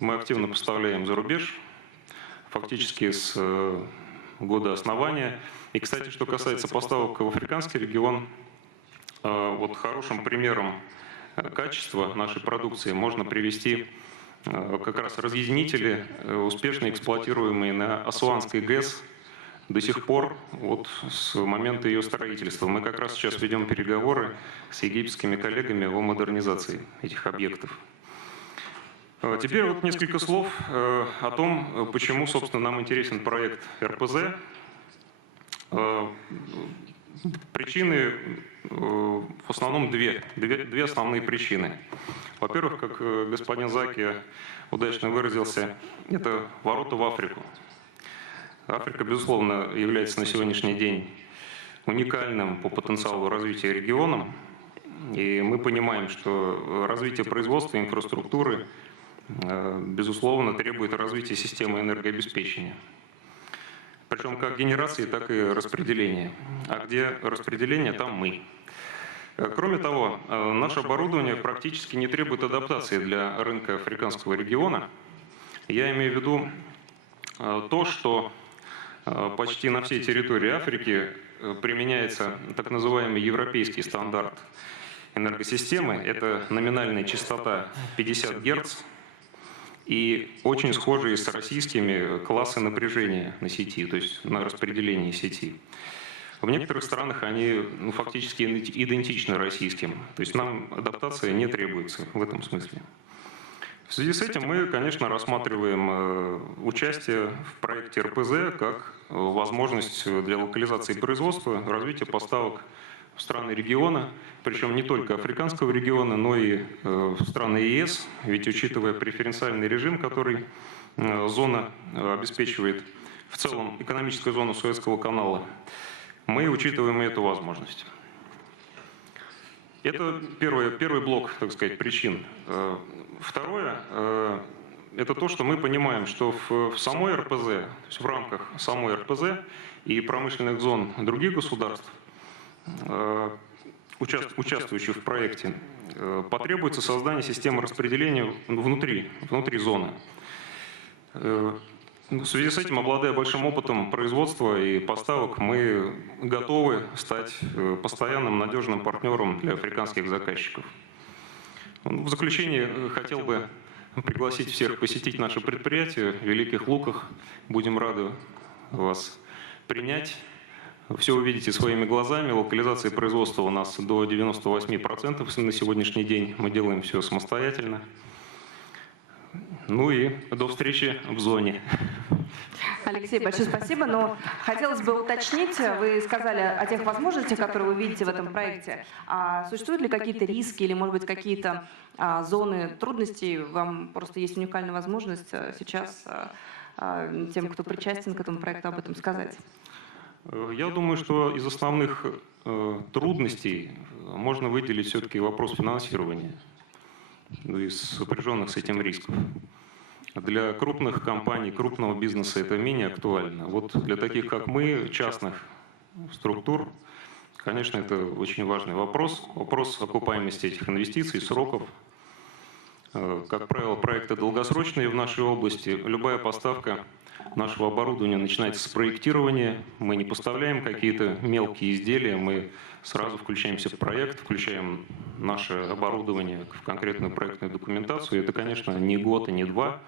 Мы активно поставляем за рубеж, фактически с года основания. И, кстати, что касается поставок в африканский регион, вот хорошим примером качества нашей продукции можно привести как раз разъединители, успешно эксплуатируемые на Асуанской ГЭС до сих пор, вот с момента ее строительства. Мы как раз сейчас ведем переговоры с египетскими коллегами о модернизации этих объектов. Теперь вот несколько слов о том, почему, собственно, нам интересен проект РПЗ. Причины в основном две основные причины. Во-первых, как господин Заки удачно выразился, это ворота в Африку. Африка, безусловно, является на сегодняшний день уникальным по потенциалу развития регионом. И мы понимаем, что развитие производства, инфраструктуры, безусловно, требует развития системы энергообеспечения. Причем как генерации, так и распределения. А где распределение, там мы. Кроме того, наше оборудование практически не требует адаптации для рынка африканского региона. Я имею в виду то, что почти на всей территории Африки применяется так называемый европейский стандарт энергосистемы. Это номинальная частота 50 Гц. И очень схожие с российскими классы напряжения на сети, то есть на распределении сети. В некоторых странах они фактически идентичны российским, то есть нам адаптация не требуется в этом смысле. В связи с этим мы, конечно, рассматриваем участие в проекте РПЗ как возможность для локализации производства, развития поставок в страны региона, причем не только африканского региона, но и в страны ЕС, ведь учитывая преференциальный режим, который зона обеспечивает в целом экономическую зону Суэцкого канала, мы учитываем и эту возможность. Это первый блок, так сказать, причин. Второе – это то, что мы понимаем, что в самой РПЗ, то есть в рамках самой РПЗ и промышленных зон других государств, участвующих в проекте, потребуется создание системы распределения внутри зоны. В связи с этим, обладая большим опытом производства и поставок, мы готовы стать постоянным надежным партнером для африканских заказчиков. В заключение хотел бы пригласить всех посетить наше предприятие в Великих Луках. Будем рады вас принять. Все увидите своими глазами. Локализация производства у нас до 98% на сегодняшний день. Мы делаем все самостоятельно. Ну и до встречи в зоне. Алексей, большое спасибо. Но хотелось бы уточнить, вы сказали о тех возможностях, которые вы видите в этом проекте. А существуют ли какие-то риски или, может быть, какие-то зоны трудностей? Вам просто есть уникальная возможность сейчас тем, кто причастен к этому проекту, об этом сказать. Я думаю, что из основных трудностей можно выделить все-таки вопрос финансирования, из сопряженных с этим рисков. Для крупных компаний, крупного бизнеса это менее актуально. Вот для таких, как мы, частных структур, конечно, это очень важный вопрос. Вопрос окупаемости этих инвестиций, сроков. Как правило, проекты долгосрочные в нашей области. Любая поставка нашего оборудования начинается с проектирования. Мы не поставляем какие-то мелкие изделия, мы сразу включаемся в проект, включаем наше оборудование в конкретную проектную документацию. Это, конечно, не год и не два.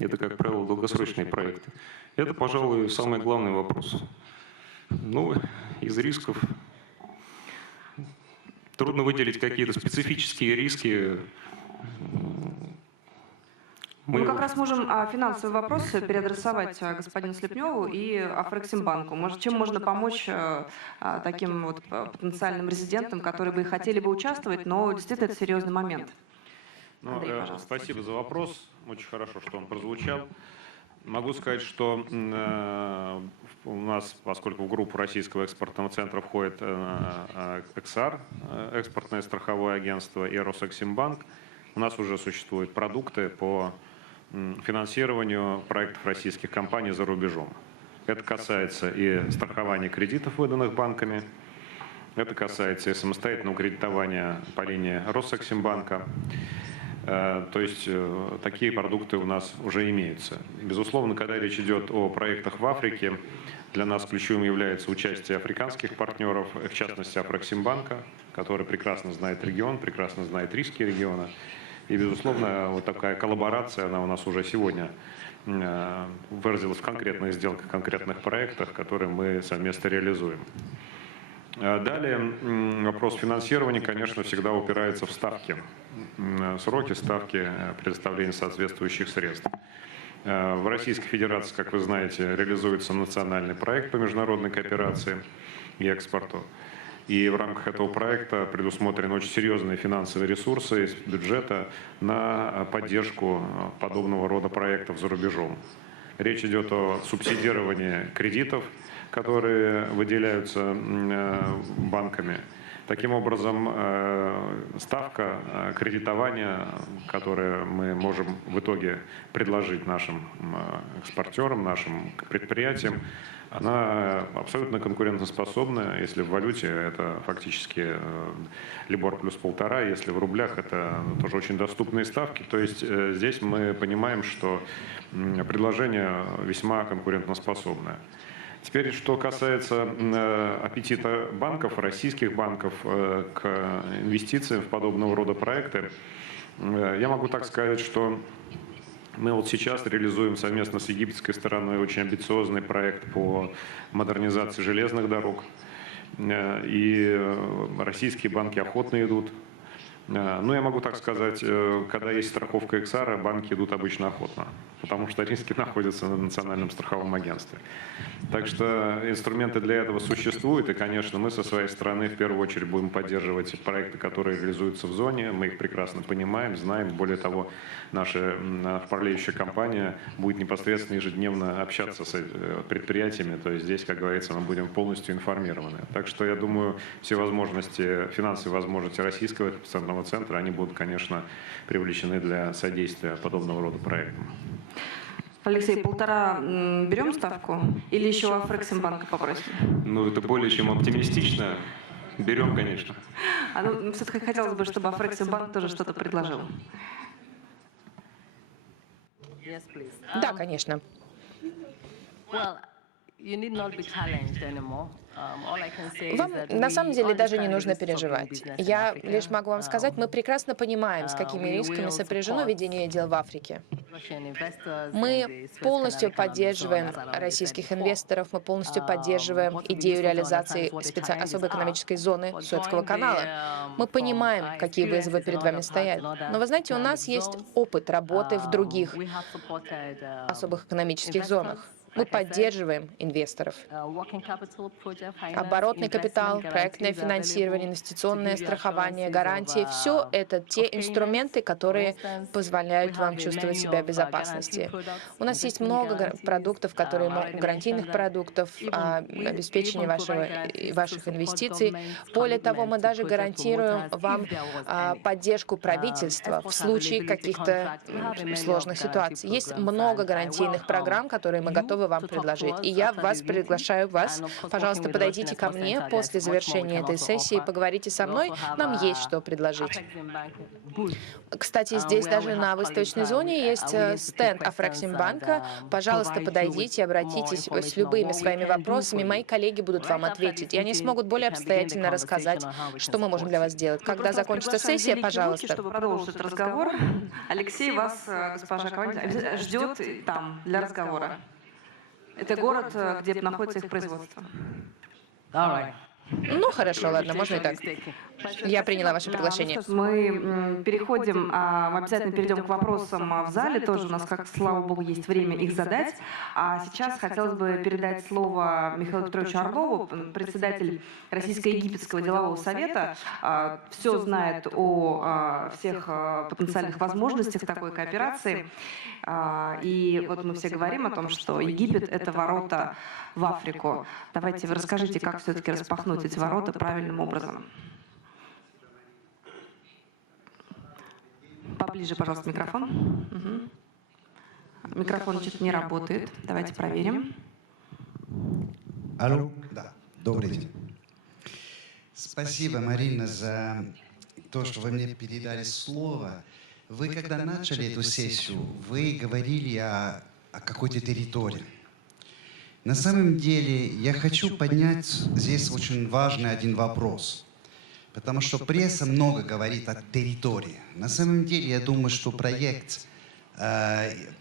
Это, как правило, долгосрочные проекты. Это, пожалуй, самый главный вопрос. Ну, из рисков трудно выделить какие-то специфические риски. Мы как раз можем финансовый вопрос переадресовать господину Слепневу и Афрексимбанку. Может, чем можно помочь таким вот потенциальным резидентам, которые бы и хотели бы участвовать, но действительно это серьезный момент. Андрей, спасибо за вопрос. Очень хорошо, что он прозвучал. Могу сказать, что у нас, поскольку в группу Российского экспортного центра входит ЭКСАР, экспортное страховое агентство, и Росэксимбанк, у нас уже существуют продукты по финансированию проектов российских компаний за рубежом. Это касается и страхования кредитов, выданных банками, это касается и самостоятельного кредитования по линии Росэксимбанка. То есть такие продукты у нас уже имеются. Безусловно, когда речь идет о проектах в Африке, для нас ключевым является участие африканских партнеров, в частности Афрексимбанка, который прекрасно знает регион, прекрасно знает риски региона. И, безусловно, вот такая коллаборация, она у нас уже сегодня выразилась в конкретных сделках, конкретных проектах, которые мы совместно реализуем. Далее вопрос финансирования, конечно, всегда упирается в ставки, сроки, ставки предоставления соответствующих средств. В Российской Федерации, как вы знаете, реализуется национальный проект по международной кооперации и экспорту. И в рамках этого проекта предусмотрены очень серьезные финансовые ресурсы из бюджета на поддержку подобного рода проектов за рубежом. Речь идет о субсидировании кредитов, которые выделяются банками. Таким образом, ставка кредитования, которую мы можем в итоге предложить нашим экспортерам, нашим предприятиям, она абсолютно конкурентоспособная. Если в валюте это фактически либор плюс 1,5, если в рублях это тоже очень доступные ставки. То есть здесь мы понимаем, что предложение весьма конкурентоспособное. Теперь, что касается аппетита банков, российских банков к инвестициям в подобного рода проекты, я могу так сказать, что мы вот сейчас реализуем совместно с египетской стороной очень амбициозный проект по модернизации железных дорог. И российские банки охотно идут. Ну, я могу так сказать, когда есть страховка ЭКСАРа, банки идут обычно охотно, потому что риски находятся на национальном страховом агентстве. Так что инструменты для этого существуют, и, конечно, мы со своей стороны в первую очередь будем поддерживать проекты, которые реализуются в зоне. Мы их прекрасно понимаем, знаем. Более того, наша управляющая компания будет непосредственно ежедневно общаться с предприятиями, то есть здесь, как говорится, мы будем полностью информированы. Так что, я думаю, все возможности, финансовые возможности российского экспортного центра, они будут, конечно, привлечены для содействия подобного рода проектам. Алексей, 1,5 берем ставку или еще Афрексимбанка попросим? Ну, это более чем оптимистично. Берем, конечно. Ну, все-таки хотелось бы, чтобы Афрексимбанк тоже что-то предложил. Да, конечно. Вам на самом деле даже не нужно переживать. Я лишь могу вам сказать, мы прекрасно понимаем, с какими рисками сопряжено ведение дел в Африке. Мы полностью поддерживаем российских инвесторов, мы полностью поддерживаем идею реализации особой экономической зоны Суэцкого канала. Мы понимаем, какие вызовы перед вами стоят. Но вы знаете, у нас есть опыт работы в других особых экономических зонах. Мы поддерживаем инвесторов. Оборотный капитал, проектное финансирование, инвестиционное страхование, гарантии – все это те инструменты, которые позволяют вам чувствовать себя в безопасности. У нас есть много продуктов, гарантийных продуктов, обеспечения ваших инвестиций. Более того, мы даже гарантируем вам поддержку правительства в случае каких-то сложных ситуаций. Есть много гарантийных программ, которые мы готовы бы вам предложить. И я приглашаю вас. Пожалуйста, подойдите ко мне после завершения этой сессии, поговорите со мной. Нам есть что предложить. Кстати, здесь даже на выставочной зоне есть стенд Афрексимбанка. Пожалуйста, подойдите, обратитесь с любыми своими вопросами. Мои коллеги будут вам ответить, и они смогут более обстоятельно рассказать, что мы можем для вас сделать. Когда закончится сессия, пожалуйста. Чтобы продолжить разговор, Алексей вас, госпожа Коваль, ждет там для разговора. Это город, где находится их производство. Ну, хорошо, ладно, можно и так. Я приняла ваше приглашение. Мы переходим, мы обязательно перейдем к вопросам в зале. Тоже у нас, как слава богу, есть время их задать. А сейчас хотелось бы передать слово Михаилу Петровичу Орлову, председатель Российско-Египетского делового совета. Все знает о всех потенциальных возможностях такой кооперации. И вот мы все говорим о том, что Египет — это ворота в Африку. Давайте вы расскажите, как все-таки распахнуть эти ворота правильным образом. Поближе, пожалуйста, микрофон. Угу. Микрофон что-то не работает. Давайте проверим. Алло, да, добрый день. Спасибо, Марина, за то, что вы мне передали слово. Вы, когда начали эту сессию, вы говорили о какой-то территории. На самом деле, я хочу поднять здесь очень важный один вопрос. Потому что пресса много говорит о территории. На самом деле, я думаю, что проект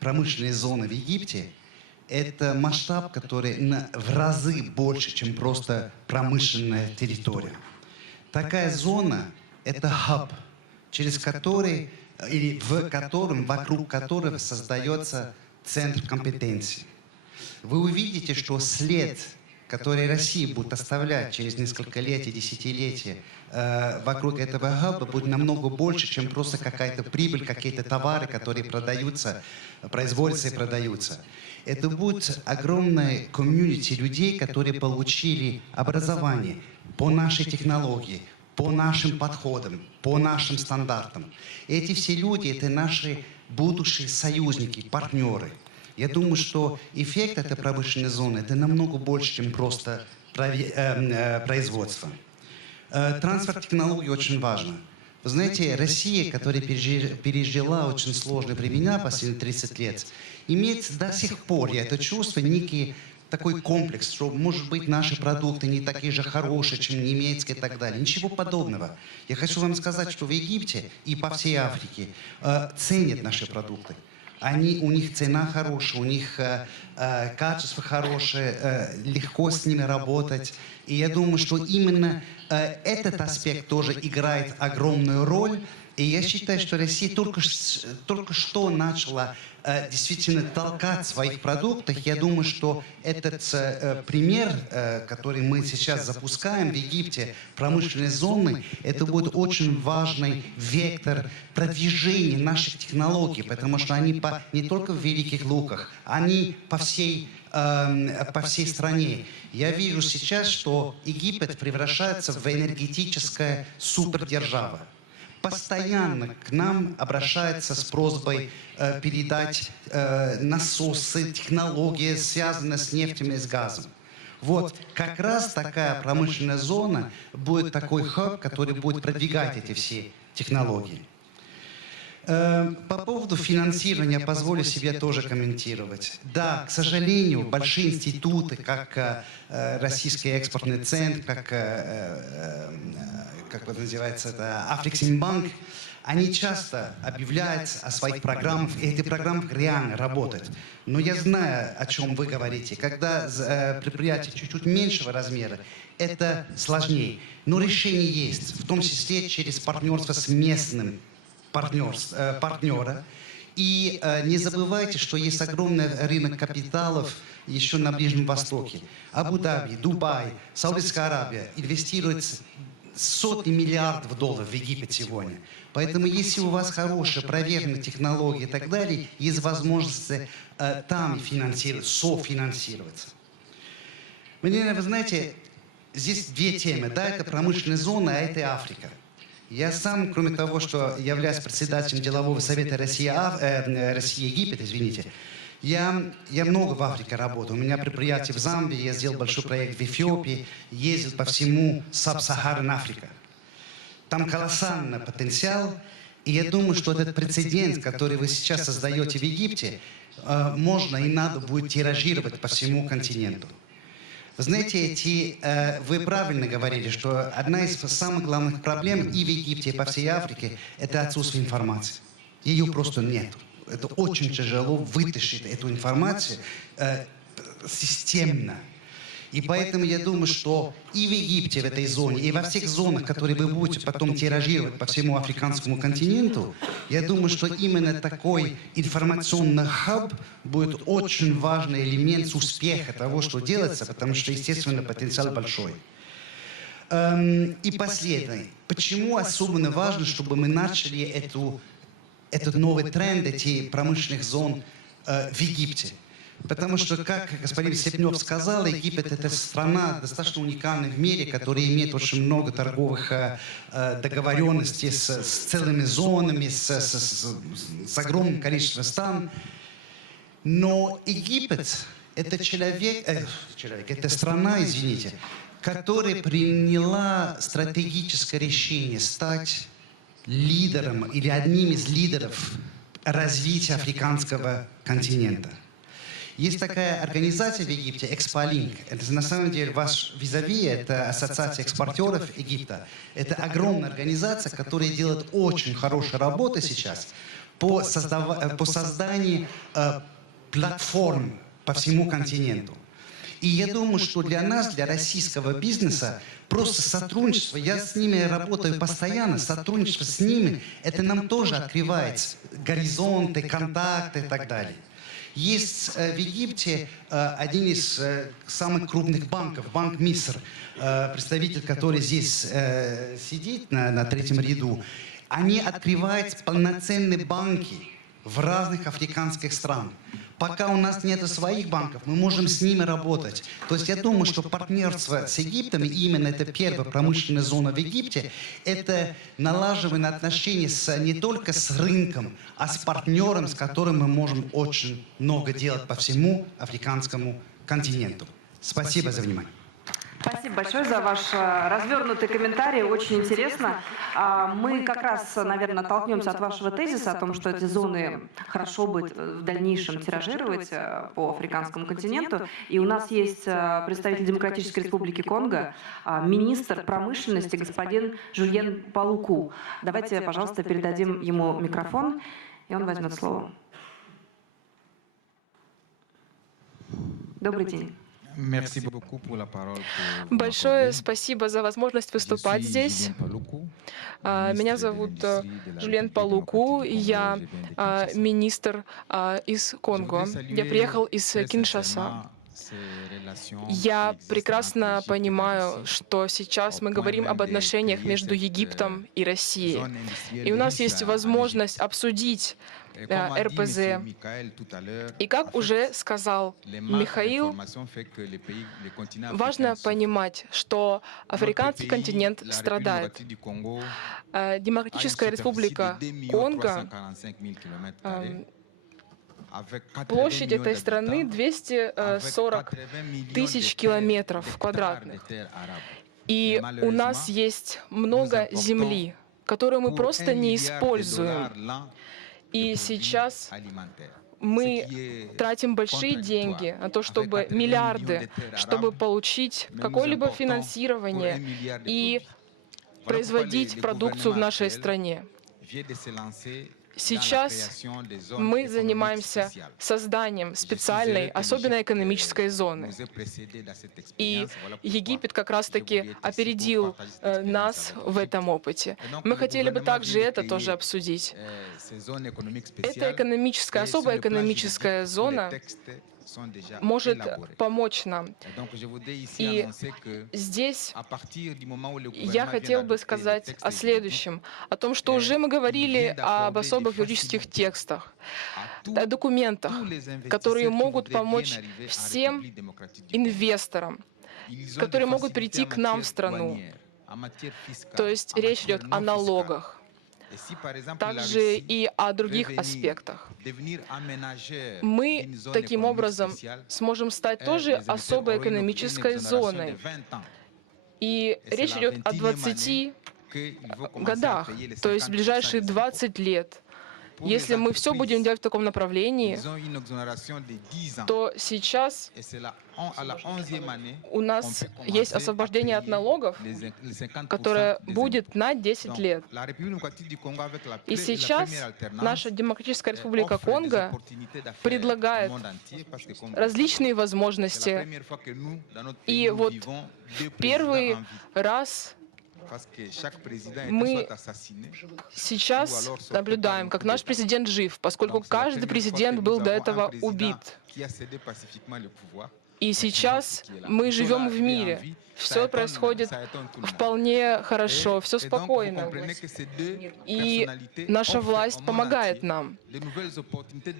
промышленной зоны в Египте — это масштаб, который в разы больше, чем просто промышленная территория. Такая зона — это хаб, через который, или в котором, вокруг которого создается центр компетенции. Вы увидите, что след, который Россия будет оставлять через несколько лет и десятилетия вокруг этого хаба, будет намного больше, чем просто какая-то прибыль, какие-то товары, которые продаются, производятся и продаются. Это будет огромное комьюнити людей, которые получили образование по нашей технологии, по нашим подходам, по нашим стандартам. Эти все люди — это наши будущие союзники, партнеры. Я думаю, что эффект этой промышленной зоны — это намного больше, чем просто производство. Трансфер технологий очень важен. Вы знаете, Россия, которая пережила очень сложные времена последние 30 лет, имеет до сих пор, я это чувствую, некий такой комплекс, что, может быть, наши продукты не такие же хорошие, чем немецкие и так далее. Ничего подобного. Я хочу вам сказать, что в Египте и по всей Африке ценят наши продукты. У них цена хорошая, у них качество хорошее, легко с ними работать. И я думаю, что именно этот аспект тоже играет огромную роль. И я считаю, что Россия только что начала действительно толкать в своих продуктах. Я думаю, что этот пример, который мы сейчас запускаем в Египте, промышленной зоны, это будет очень важный вектор продвижения наших технологий, потому что они не только в Великих Луках, они по всей стране. Я вижу сейчас, что Египет превращается в энергетическую супердержаву. Постоянно к нам обращается с просьбой передать насосы, технологии, связанные с нефтью и с газом. Вот как раз такая промышленная зона будет такой хаб, который будет продвигать эти все технологии. По поводу финансирования позволю себе тоже комментировать. Да, к сожалению, большие институты, как Российский экспортный центр, как это называется, это Афрексимбанк, они часто объявляют о своих программах, и эти программы реально работают. Но я знаю, о чем вы говорите. Когда предприятие чуть-чуть меньшего размера, это сложнее. Но решение есть, в том числе через партнерство с местным партнера. И не забывайте, что есть огромный рынок капиталов еще на Ближнем Востоке. Абу-Даби, Дубай, Саудовская Аравия инвестируют сотни миллиардов долларов в Египет сегодня. Поэтому если у вас хорошие, проверенные технологии и так далее, есть возможность там софинансироваться. Вы знаете, здесь две темы. Да, это промышленная зона, а это Африка. Я сам, кроме того, что являюсь председателем делового совета Россия-Египет, Я много в Африке работаю. У меня предприятие в Замбии, я сделал большой проект в Эфиопии, ездил по всему Саб-Сахарной Африке. Там колоссальный потенциал, и я думаю, что этот прецедент, который вы сейчас создаете в Египте, можно и надо будет тиражировать по всему континенту. Вы знаете, вы правильно говорили, что одна из самых главных проблем и в Египте, и по всей Африке – это отсутствие информации. Ее просто нет. Это очень тяжело вытащить эту информацию системно. И поэтому я думаю, что и в Египте, в этой зоне, и во всех зонах, которые вы будете потом тиражировать по всему африканскому континенту, я думаю, что именно такой информационный хаб будет очень важный элемент успеха того, что делается, потому что, естественно, потенциал большой. И последнее. Почему особенно важно, чтобы мы начали этот новый тренд, эти промышленных зон в Египте? Потому что, как господин Степнев сказал, Египет — это страна достаточно уникальная в мире, которая имеет очень много торговых договоренностей с целыми зонами, с огромным количеством стран. Но Египет — это это страна, извините, которая приняла стратегическое решение стать лидером или одним из лидеров развития африканского континента. Есть такая организация в Египте, Эксполинк. Это на самом деле ваш визави, это Ассоциация экспортеров Египта. Это огромная организация, которая делает очень хорошую работу сейчас по созданию платформ по всему континенту. И я думаю, что для нас, для российского бизнеса, просто сотрудничество, я с ними работаю постоянно, сотрудничество с ними, это нам тоже открывает горизонты, контакты и так далее. Есть в Египте один из самых крупных банков, банк Миср, представитель, который здесь сидит на третьем ряду. Они открывают полноценные банки в разных африканских странах. Пока у нас нет своих банков, мы можем с ними работать. То есть я думаю, что партнерство с Египтом, и именно это первая промышленная зона в Египте, это налаживание отношений не только с рынком, а с партнером, с которым мы можем очень много делать по всему африканскому континенту. Спасибо за внимание. Спасибо большое за ваш развернутый комментарий, очень интересно. Мы как раз, наверное, оттолкнемся от вашего тезиса о том, что эти зоны хорошо будет в дальнейшем тиражировать по африканскому континенту. И у нас есть представитель Демократической Республики Конго, министр промышленности господин Жюльен Палуку. Давайте, пожалуйста, передадим ему микрофон, и он возьмет слово. Добрый день. Большое спасибо за возможность выступать здесь. Меня зовут Жюльен Палуку, я министр из Конго. Я приехал из Киншаса. Я прекрасно понимаю, что сейчас мы говорим об отношениях между Египтом и Россией. И у нас есть возможность обсудить РПЗ. И как уже сказал Михаил, важно понимать, что африканский континент страдает. Демократическая Республика Конго, площадь этой страны 240 тысяч километров квадратных. И у нас есть много земли, которую мы просто не используем. И сейчас мы тратим большие деньги на то, чтобы миллиарды, чтобы получить какое-либо финансирование и производить продукцию в нашей стране. Сейчас мы занимаемся созданием специальной, особенной экономической зоны. И Египет как раз-таки опередил нас в этом опыте. Мы хотели бы также это тоже обсудить. Эта особая экономическая зона может помочь нам. И здесь я хотел бы сказать о следующем, о том, что уже мы говорили об особых юридических текстах, о документах, которые могут помочь всем инвесторам, которые могут прийти к нам в страну. То есть речь идет о налогах. также и о других аспектах. Мы таким образом сможем стать тоже особой экономической зоной. И речь идет о 20 годах, то есть в ближайшие 20 лет. Если мы все будем делать в таком направлении, то сейчас у нас есть освобождение от налогов, которое будет на 10 лет. И сейчас наша Демократическая Республика Конго предлагает различные возможности. И вот первый раз мы сейчас наблюдаем, как наш президент жив, поскольку каждый президент был до этого убит. И сейчас мы живем в мире. Все происходит вполне хорошо, все спокойно. И наша власть помогает нам.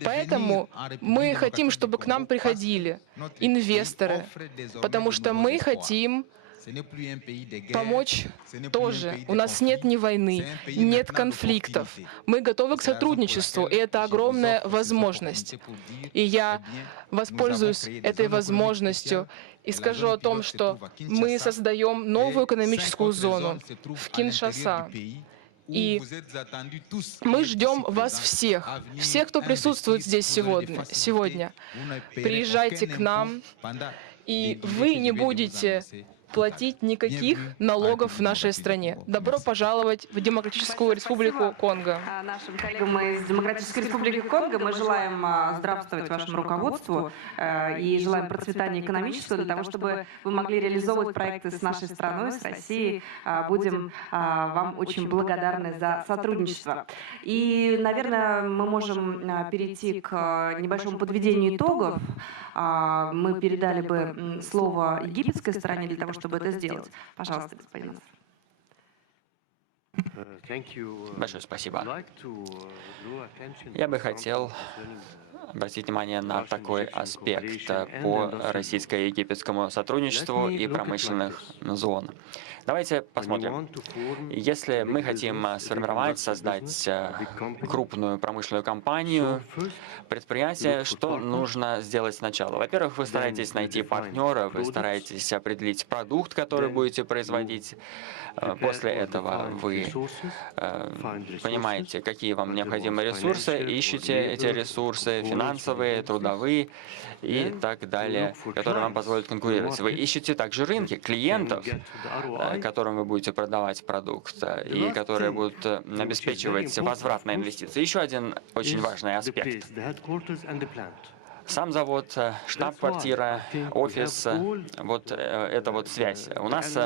Поэтому мы хотим, чтобы к нам приходили инвесторы, потому что мы хотим помочь тоже. У нас нет ни войны, нет конфликтов. Мы готовы к сотрудничеству, и это огромная возможность. И я воспользуюсь этой возможностью и скажу о том, что мы создаем новую экономическую зону в Киншаса. И мы ждем вас всех, кто присутствует здесь сегодня. Приезжайте к нам, и вы не будете платить никаких налогов в нашей стране. Добро пожаловать в Демократическую Республику Конго. Нашим коллегам из Демократической Республики Конго мы желаем здравствовать вашему руководству и желаем процветания экономического для того, чтобы вы могли реализовывать проекты с нашей страной, с Россией. Будем вам очень благодарны за сотрудничество. И, наверное, мы можем перейти к небольшому подведению итогов. Мы передали бы слово египетской стороне для того, чтобы это сделать. Пожалуйста, господин Наср. Большое спасибо. Я бы хотел обратить внимание на такой аспект по российско-египетскому сотрудничеству и промышленных зон. Давайте посмотрим. Если мы хотим сформировать, создать крупную промышленную компанию, предприятие, что нужно сделать сначала? Во-первых, вы стараетесь найти партнера, вы стараетесь определить продукт, который будете производить. После этого вы понимаете, какие вам необходимы ресурсы, ищете эти ресурсы, финансовые, трудовые и так далее, которые вам позволят конкурировать. Вы ищете также рынки, клиентов, которым вы будете продавать продукт, и которые будут обеспечивать возврат на инвестиции. Еще один очень важный аспект. Сам завод, штаб-квартира, офис, вот это вот связь. У нас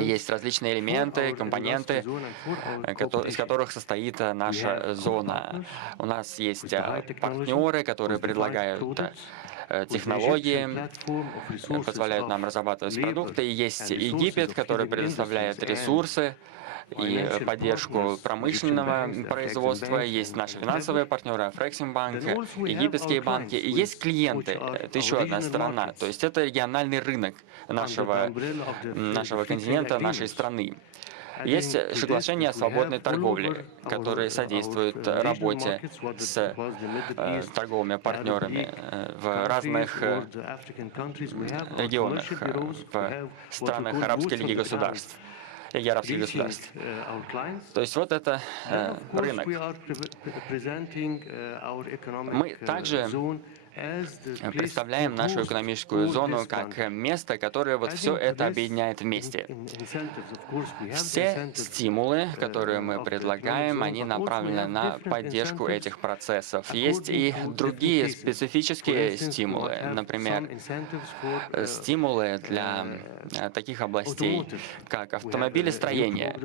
есть различные элементы, компоненты, из которых состоит наша зона. У нас есть партнеры, которые предлагают технологии, позволяют нам разрабатывать продукты. И есть Египет, который предоставляет ресурсы и поддержку промышленного производства. Есть наши финансовые партнеры, Афрексимбанк, египетские банки. И есть клиенты. Это еще одна сторона. То есть это региональный рынок нашего континента, нашей страны. Есть соглашение о свободной торговле, которые содействуют работе с торговыми партнерами в разных регионах, в странах Арабской лиги государств. И арабских государств. То есть вот это рынок. Мы также представляем нашу экономическую зону как место, которое вот все это объединяет вместе. Все стимулы, которые мы предлагаем, они направлены на поддержку этих процессов. Есть и другие специфические стимулы, например, стимулы для таких областей, как автомобилестроение.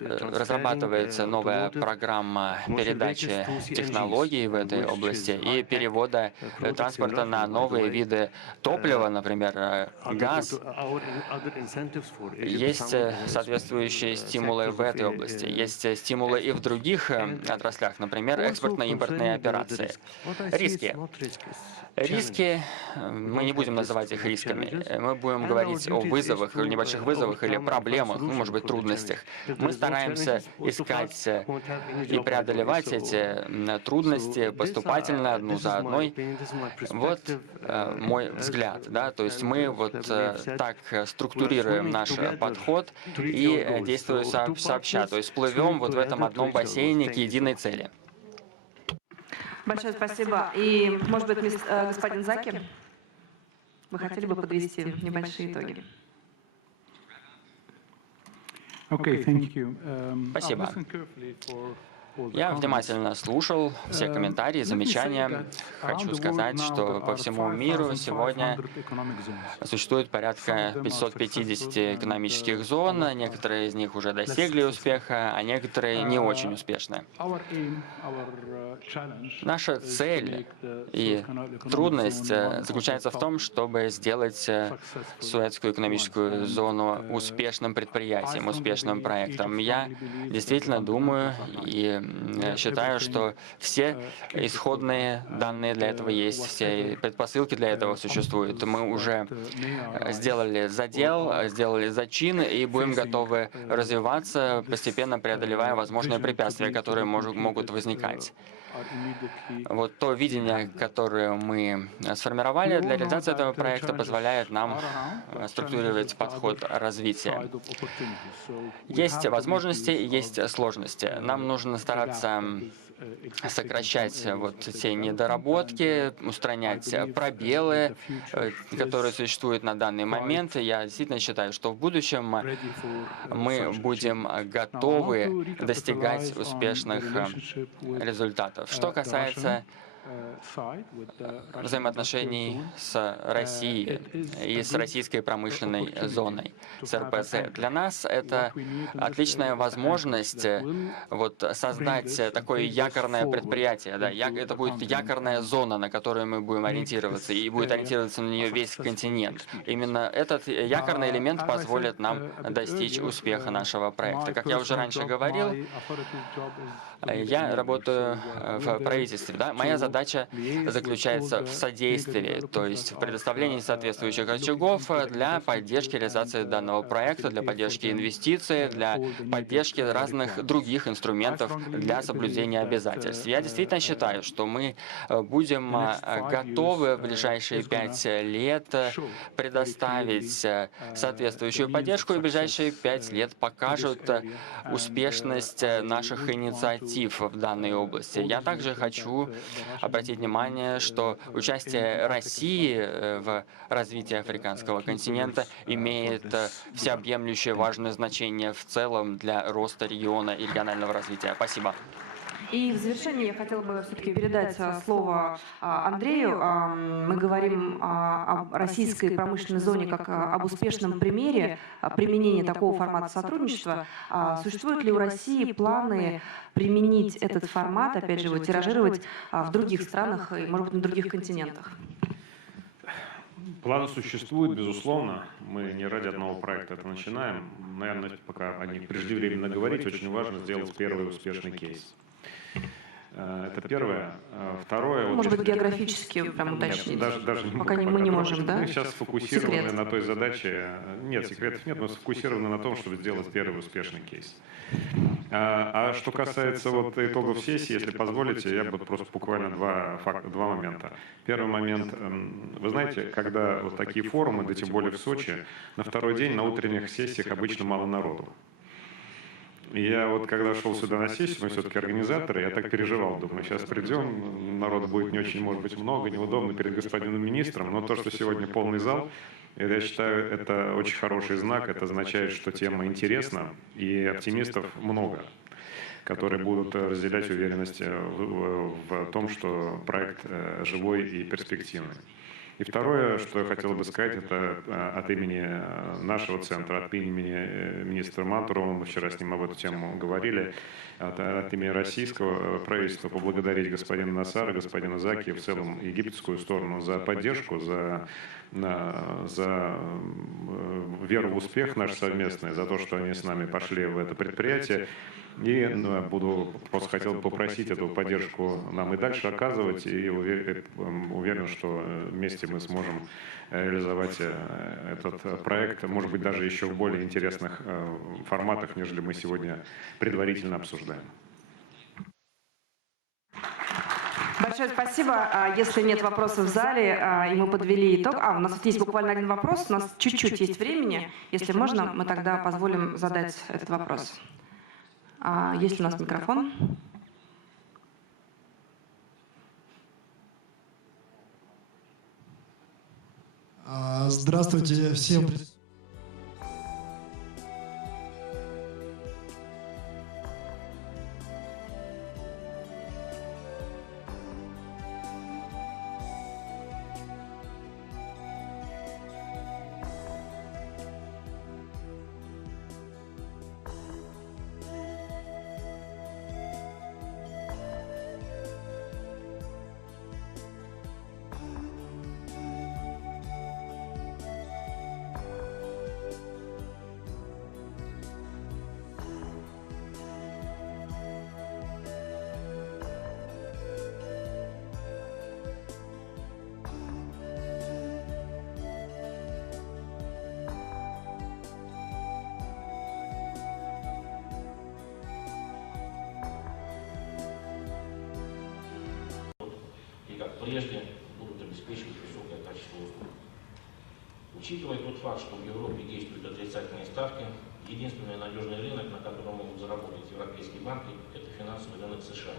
Разрабатывается новая программа передачи технологий в этой области и перевода транспорта на новые виды топлива, например, газ. Есть соответствующие стимулы в этой области. Есть стимулы и в других отраслях, например, экспортно-импортные операции. Риски. Риски, мы не будем называть их рисками, мы будем говорить о вызовах, о небольших вызовах или проблемах, ну, может быть, трудностях. Мы стараемся искать и преодолевать эти трудности поступательно, одну за одной. Вот мой взгляд, да, то есть мы вот так структурируем наш подход и действуем сообща, то есть плывем вот в этом одном бассейне к единой цели. Большое спасибо. И, может быть, господин Заки, вы хотели бы подвести небольшие итоги? Спасибо. Я внимательно слушал все комментарии, замечания. Хочу сказать, что по всему миру сегодня существует порядка 550 экономических зон. Некоторые из них уже достигли успеха, а некоторые не очень успешны. Наша цель и трудность заключается в том, чтобы сделать Суэцкую экономическую зону успешным предприятием, успешным проектом. Я действительно думаю и считаю, что все исходные данные для этого есть, все предпосылки для этого существуют. Мы уже сделали задел, сделали зачин и будем готовы развиваться, постепенно преодолевая возможные препятствия, которые могут возникать. Вот то видение, которое мы сформировали для реализации этого проекта, позволяет нам структурировать подход развития. Есть возможности, есть сложности. Нам нужно стараться сокращать вот те недоработки, устранять пробелы, которые существуют на данный момент. Я действительно считаю, что в будущем мы будем готовы достигать успешных результатов. Что касается взаимоотношений с Россией и с российской промышленной зоной, с РПЗ. Для нас это отличная возможность вот создать такое якорное предприятие. Да, это будет якорная зона, на которую мы будем ориентироваться, и будет ориентироваться на нее весь континент. Именно этот якорный элемент позволит нам достичь успеха нашего проекта. Как я уже раньше говорил, я работаю в правительстве. Да? Моя задача заключается в содействии, то есть в предоставлении соответствующих рычагов для поддержки реализации данного проекта, для поддержки инвестиций, для поддержки разных других инструментов для соблюдения обязательств. Я действительно считаю, что мы будем готовы в ближайшие 5 лет предоставить соответствующую поддержку, и в ближайшие 5 лет покажут успешность наших инициатив в данной области. Я также хочу обратить внимание, что участие России в развитии африканского континента имеет всеобъемлющее важное значение в целом для роста региона и регионального развития. Спасибо. И в завершение я хотела бы все-таки передать слово Андрею. Мы говорим о российской промышленной зоне как об успешном примере применения такого формата сотрудничества. Существуют ли у России планы применить этот формат, опять же, его тиражировать в других странах и, может быть, на других континентах? Планы существуют, безусловно. Мы не ради одного проекта это начинаем. Наверное, пока о них преждевременно говорить, очень важно сделать первый успешный кейс. Это первое. Второе... Может быть, географически прям уточнить? Даже пока мы не можем, да? Мы сейчас сфокусированы на той задаче... Нет, секретов нет, мы сфокусированы на том, чтобы сделать первый успешный кейс. А что касается вот итогов сессии, если позволите, я бы просто буквально два момента. Первый момент. Вы знаете, когда вот такие форумы, да тем более в Сочи, на второй день на утренних сессиях обычно мало народу. И я вот когда шел сюда на сессию, мы все-таки организаторы, я так переживал, думаю, сейчас придем, народу будет не очень, может быть, много, неудобно перед господином министром, но то, что сегодня полный зал, я считаю, это очень хороший знак, это означает, что тема интересна и оптимистов много, которые будут разделять уверенность в том, что проект живой и перспективный. И второе, что я хотел бы сказать, это от имени нашего центра, от имени министра Мантурова, мы вчера с ним об эту тему говорили, от имени российского правительства поблагодарить господина Насара, господина Заки, в целом египетскую сторону за поддержку, за веру в успех наш совместный, за то, что они с нами пошли в это предприятие. И просто хотел бы попросить эту поддержку нам и дальше оказывать, и уверен, что вместе мы сможем реализовать этот проект, может быть, даже еще в более интересных форматах, нежели мы сегодня предварительно обсуждаем. Большое спасибо. Если нет вопросов в зале, и мы подвели итог... у нас есть буквально один вопрос, у нас чуть-чуть есть времени. Если можно, мы тогда позволим задать этот вопрос. Есть ли у нас микрофон? Здравствуйте всем. Прежде будут обеспечивать высокое качество услуг. Учитывая тот факт, что в Европе действуют отрицательные ставки, единственный надежный рынок, на котором могут заработать европейские банки, это финансовый рынок США.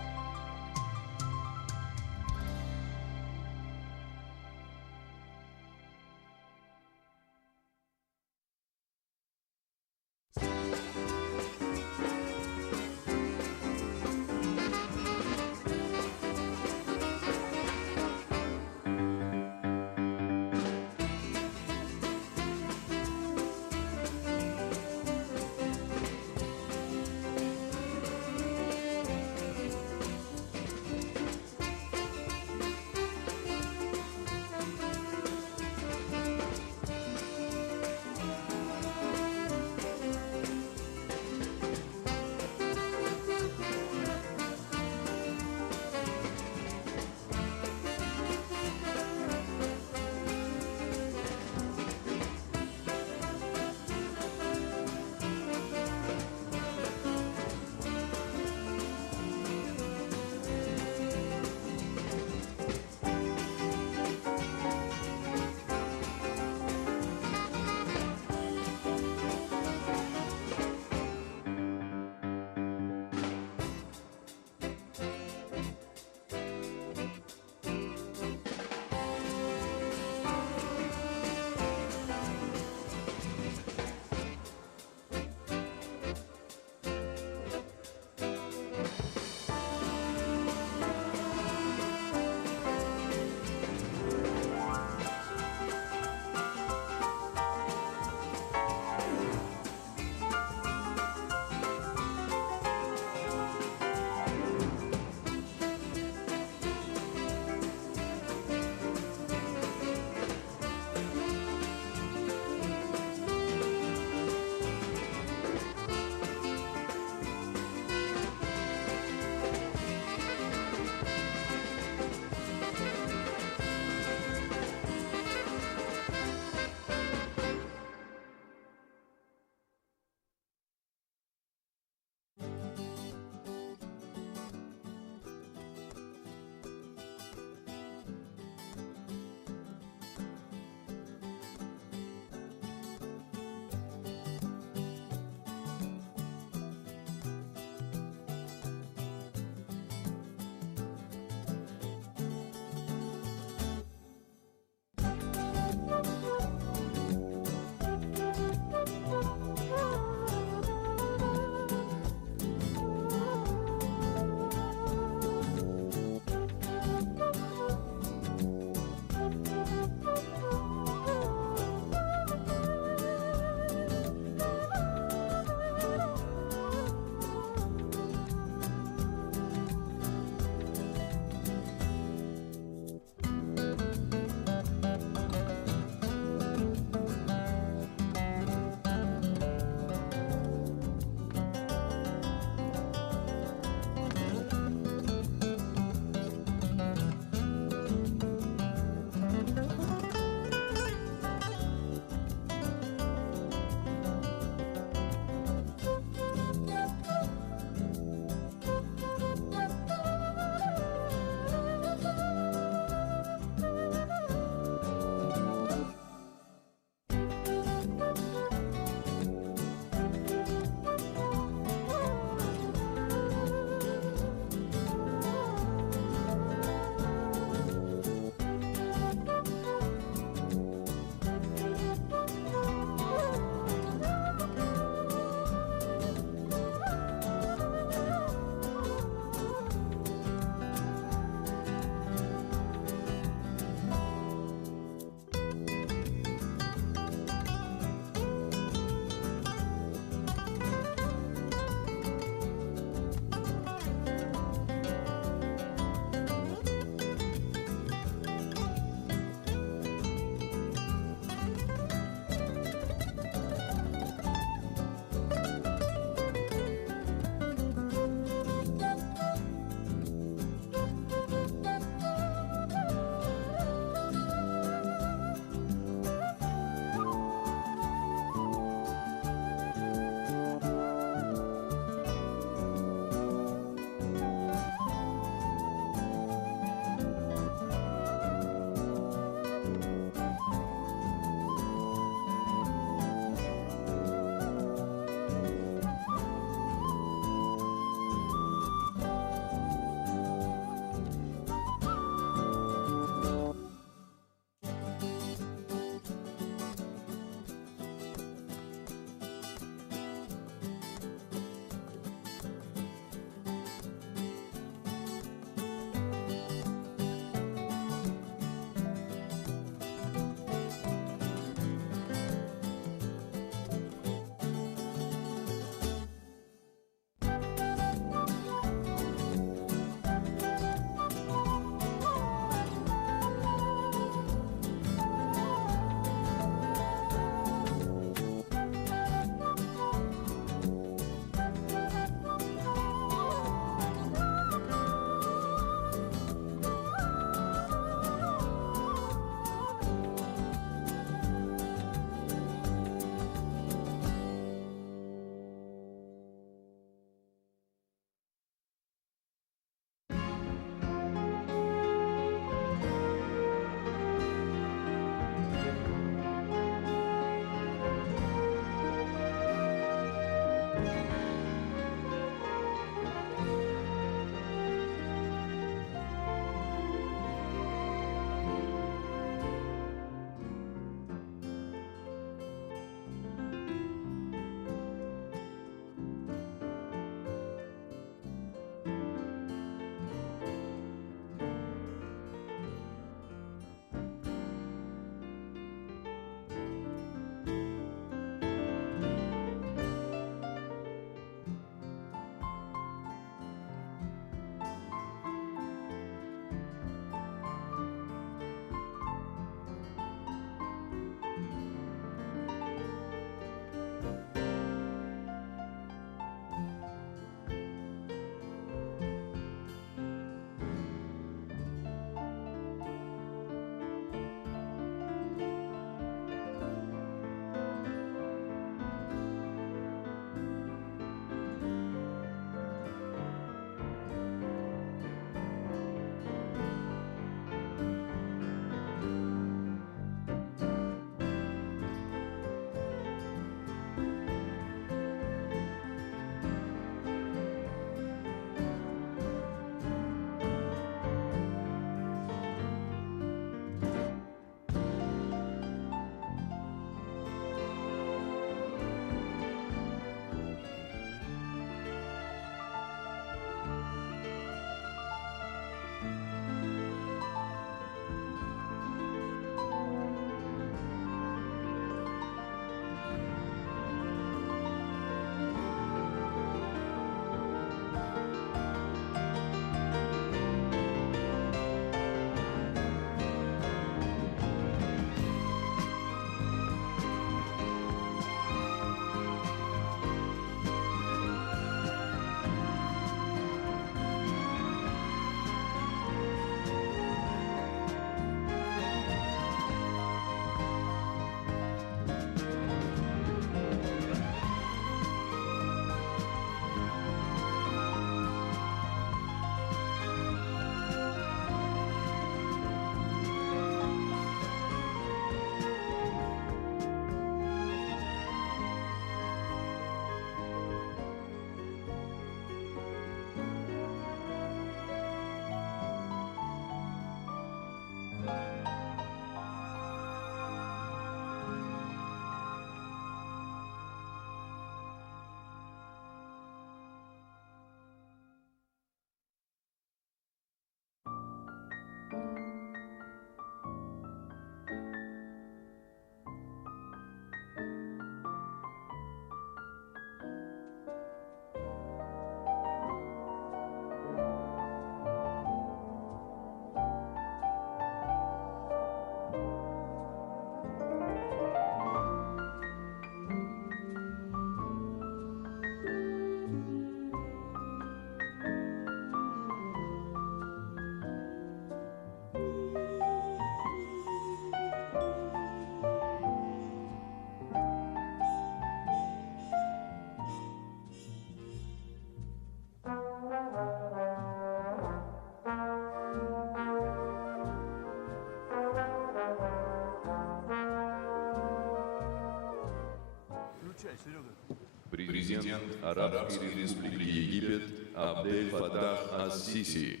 президент Арабской Республики Египет Абдель Фаттах ас-Сиси.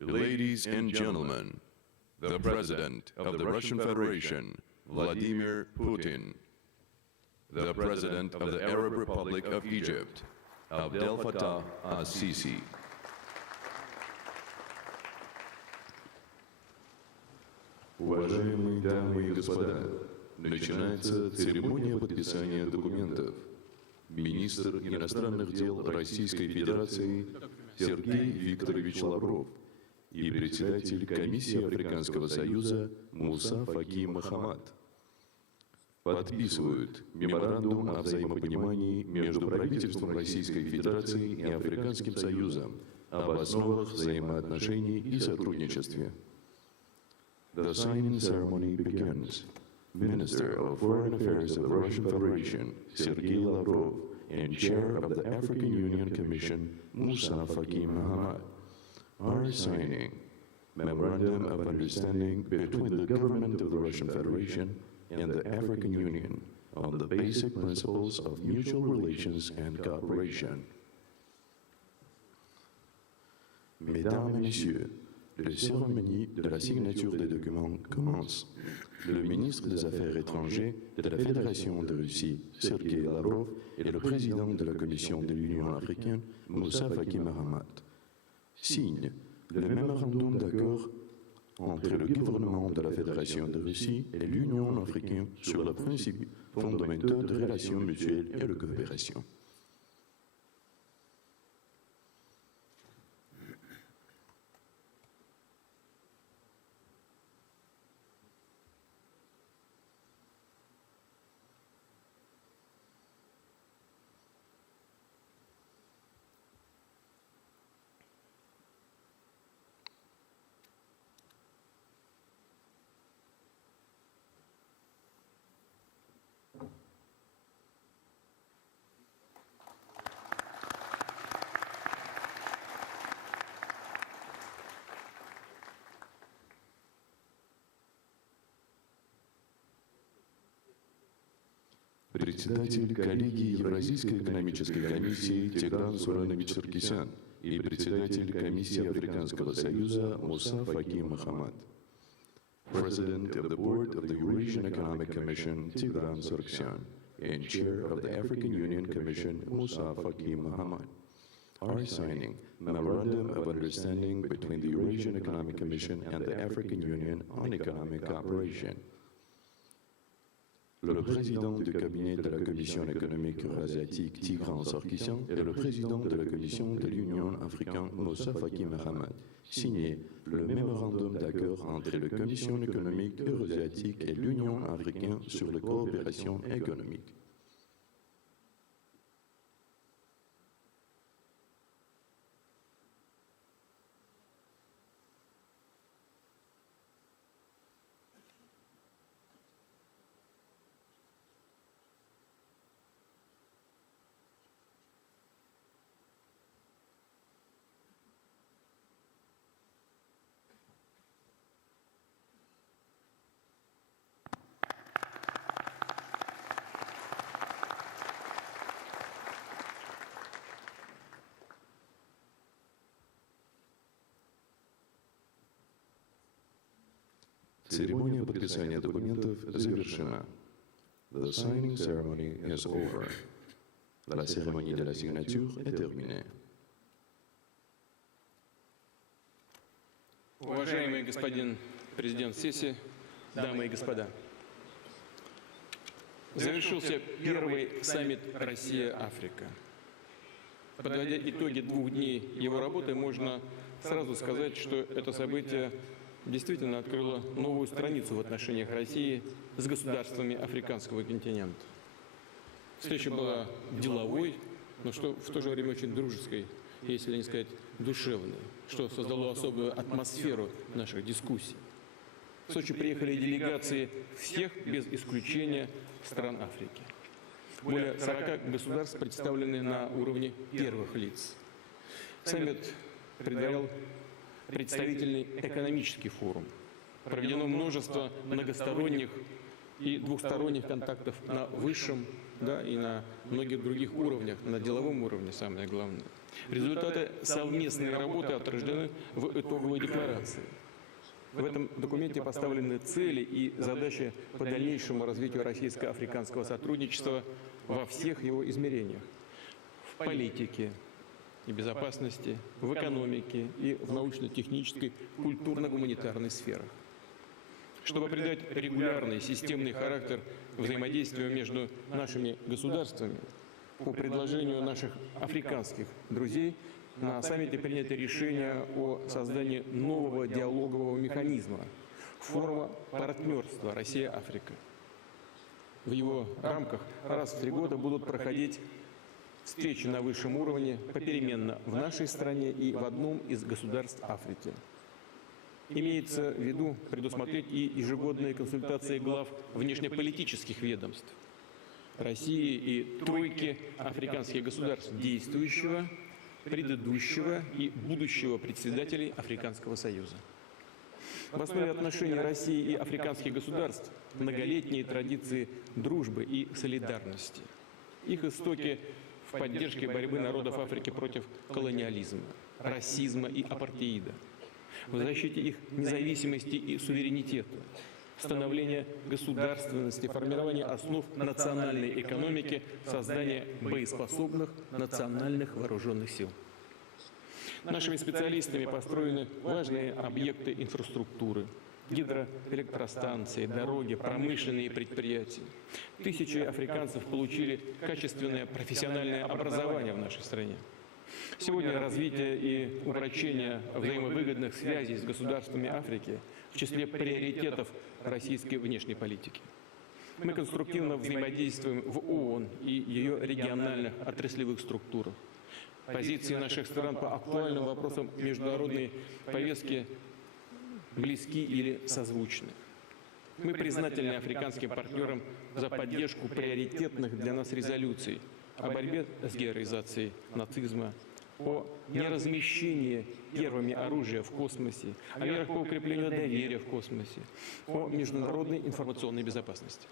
Ladies and gentlemen, the President of the Russian Federation, Vladimir Putin. The President of the Arab Republic of Egypt, Abdel Fattah al-Sisi. Уважаемые дамы и господа, начинается церемония подписания документов. Министр иностранных дел Российской Федерации Сергей Викторович Лавров и председатель Комиссии Африканского Союза Муса Факи Мохаммад подписывают меморандум о взаимопонимании между правительством Российской Федерации и Африканским Союзом об основах взаимоотношений и сотрудничестве. The signing ceremony begins. Minister of Foreign Affairs of the Russian Federation, Sergei Lavrov, and Chair of the African Union Commission, Moussa Faki Mahamat, are signing Memorandum of Understanding between the government of the Russian Federation and the African Union on the basic principles of mutual relations and cooperation. Mesdames et Messieurs, la cérémonie de la signature des documents commence. Le ministre des Affaires étrangères de la Fédération de Russie, Sergei Lavrov, et le président de la Commission de l'Union africaine, Moussa Faki Mahamat, signent le mémorandum d'accord entre le gouvernement de la Fédération de Russie et l'Union africaine sur le principe fondamental de relations mutuelles et de coopération. Председатель коллегии Евразийской экономической комиссии Тигран Суранович Саркисян и председатель комиссии Африканского союза Муса Факи Мохаммад. President of the Board of the Eurasian Economic Commission Tigran Sargsyan and Chair of the African Union Commission Moussa Faki Mahamat are signing Memorandum of Understanding between the Eurasian Economic Commission and the African Union on economic cooperation. Le président du cabinet de la Commission économique eurasiatique Tigran Sarkisyan et le président de la Commission de l'Union africaine Moussa Faki Mahamat signé le mémorandum d'accord entre la Commission économique eurasiatique et l'Union africaine sur la coopération économique. Церемония подписания документов завершена. The signing ceremony is over. La cérémonie de la signature est terminée. Уважаемый господин президент Сиси, дамы и господа, завершился первый саммит Россия-Африка. Подводя итоги 2 дней его работы, можно сразу сказать, что это событие действительно открыло новую страницу в отношениях России с государствами африканского континента. Встреча была деловой, но что в то же время очень дружеской, если не сказать душевной, что создало особую атмосферу наших дискуссий. В Сочи приехали делегации всех, без исключения, стран Африки. Более 40 государств представлены на уровне первых лиц. Саммит предварял представительный экономический форум. Проведено множество многосторонних и двухсторонних контактов на высшем, да, и на многих других уровнях, на деловом уровне самое главное. Результаты совместной работы отражены в итоговой декларации. В этом документе поставлены цели и задачи по дальнейшему развитию российско-африканского сотрудничества во всех его измерениях. В политике и безопасности, в экономике и в научно-технической, культурно-гуманитарной сферах. Чтобы придать регулярный, системный характер взаимодействию между нашими государствами, по предложению наших африканских друзей, на саммите принято решение о создании нового диалогового механизма, форума партнерства Россия-Африка. В его рамках раз в 3 года будут проходить встречи на высшем уровне попеременно в нашей стране и в одном из государств Африки. Имеется в виду предусмотреть и ежегодные консультации глав внешнеполитических ведомств России и тройки африканских государств действующего, предыдущего и будущего председателей Африканского союза. В основе отношений России и африканских государств многолетние традиции дружбы и солидарности. Их истоки в поддержке борьбы народов Африки против колониализма, расизма и апартеида, в защите их независимости и суверенитета, становления государственности, формирования основ национальной экономики, создания боеспособных национальных вооруженных сил. Нашими специалистами построены важные объекты инфраструктуры, гидроэлектростанции, дороги, промышленные предприятия. Тысячи африканцев получили качественное профессиональное образование в нашей стране. Сегодня развитие и упрочение взаимовыгодных связей с государствами Африки в числе приоритетов российской внешней политики. Мы конструктивно взаимодействуем в ООН и ее региональных отраслевых структурах. Позиции наших стран по актуальным вопросам международной повестки близки или созвучны. Мы признательны африканским партнерам за поддержку приоритетных для нас резолюций о борьбе с героизацией нацизма, о неразмещении первыми оружия в космосе, о мерах по укреплению доверия в космосе, о международной информационной безопасности.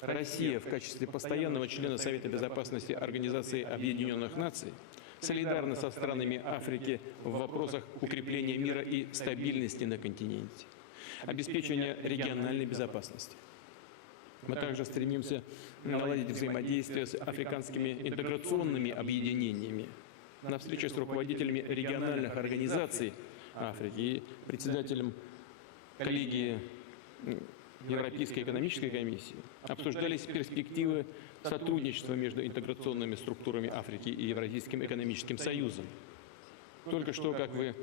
Россия в качестве постоянного члена Совета безопасности Организации Объединенных Наций солидарна со странами Африки в вопросах укрепления мира и стабильности на континенте, обеспечения региональной безопасности. Мы также стремимся наладить взаимодействие с африканскими интеграционными объединениями. На встрече с руководителями региональных организаций Африки и председателем коллегии Европейской экономической комиссии обсуждались перспективы сотрудничества между интеграционными структурами Африки и Евразийским экономическим союзом. Только что, как вы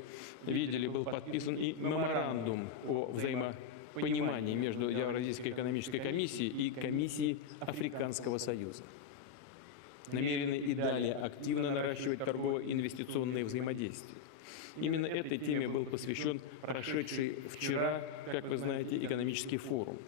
видели, был подписан и меморандум о взаимопонимании между Евразийской экономической комиссией и Комиссией Африканского союза. Намерены и далее активно наращивать торгово-инвестиционные взаимодействия. Именно этой теме был посвящен прошедший вчера, как вы знаете, экономический форум.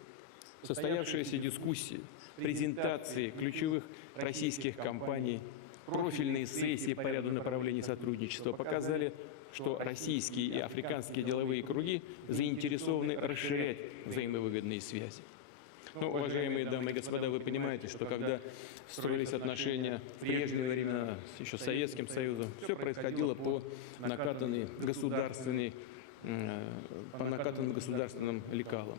Состоявшиеся дискуссии, презентации ключевых российских компаний, профильные сессии по ряду направлений сотрудничества показали, что российские и африканские деловые круги заинтересованы расширять взаимовыгодные связи. Но, уважаемые дамы и господа, вы понимаете, что когда строились отношения в прежние времена еще с Советским Союзом, все происходило по накатанным государственным лекалам.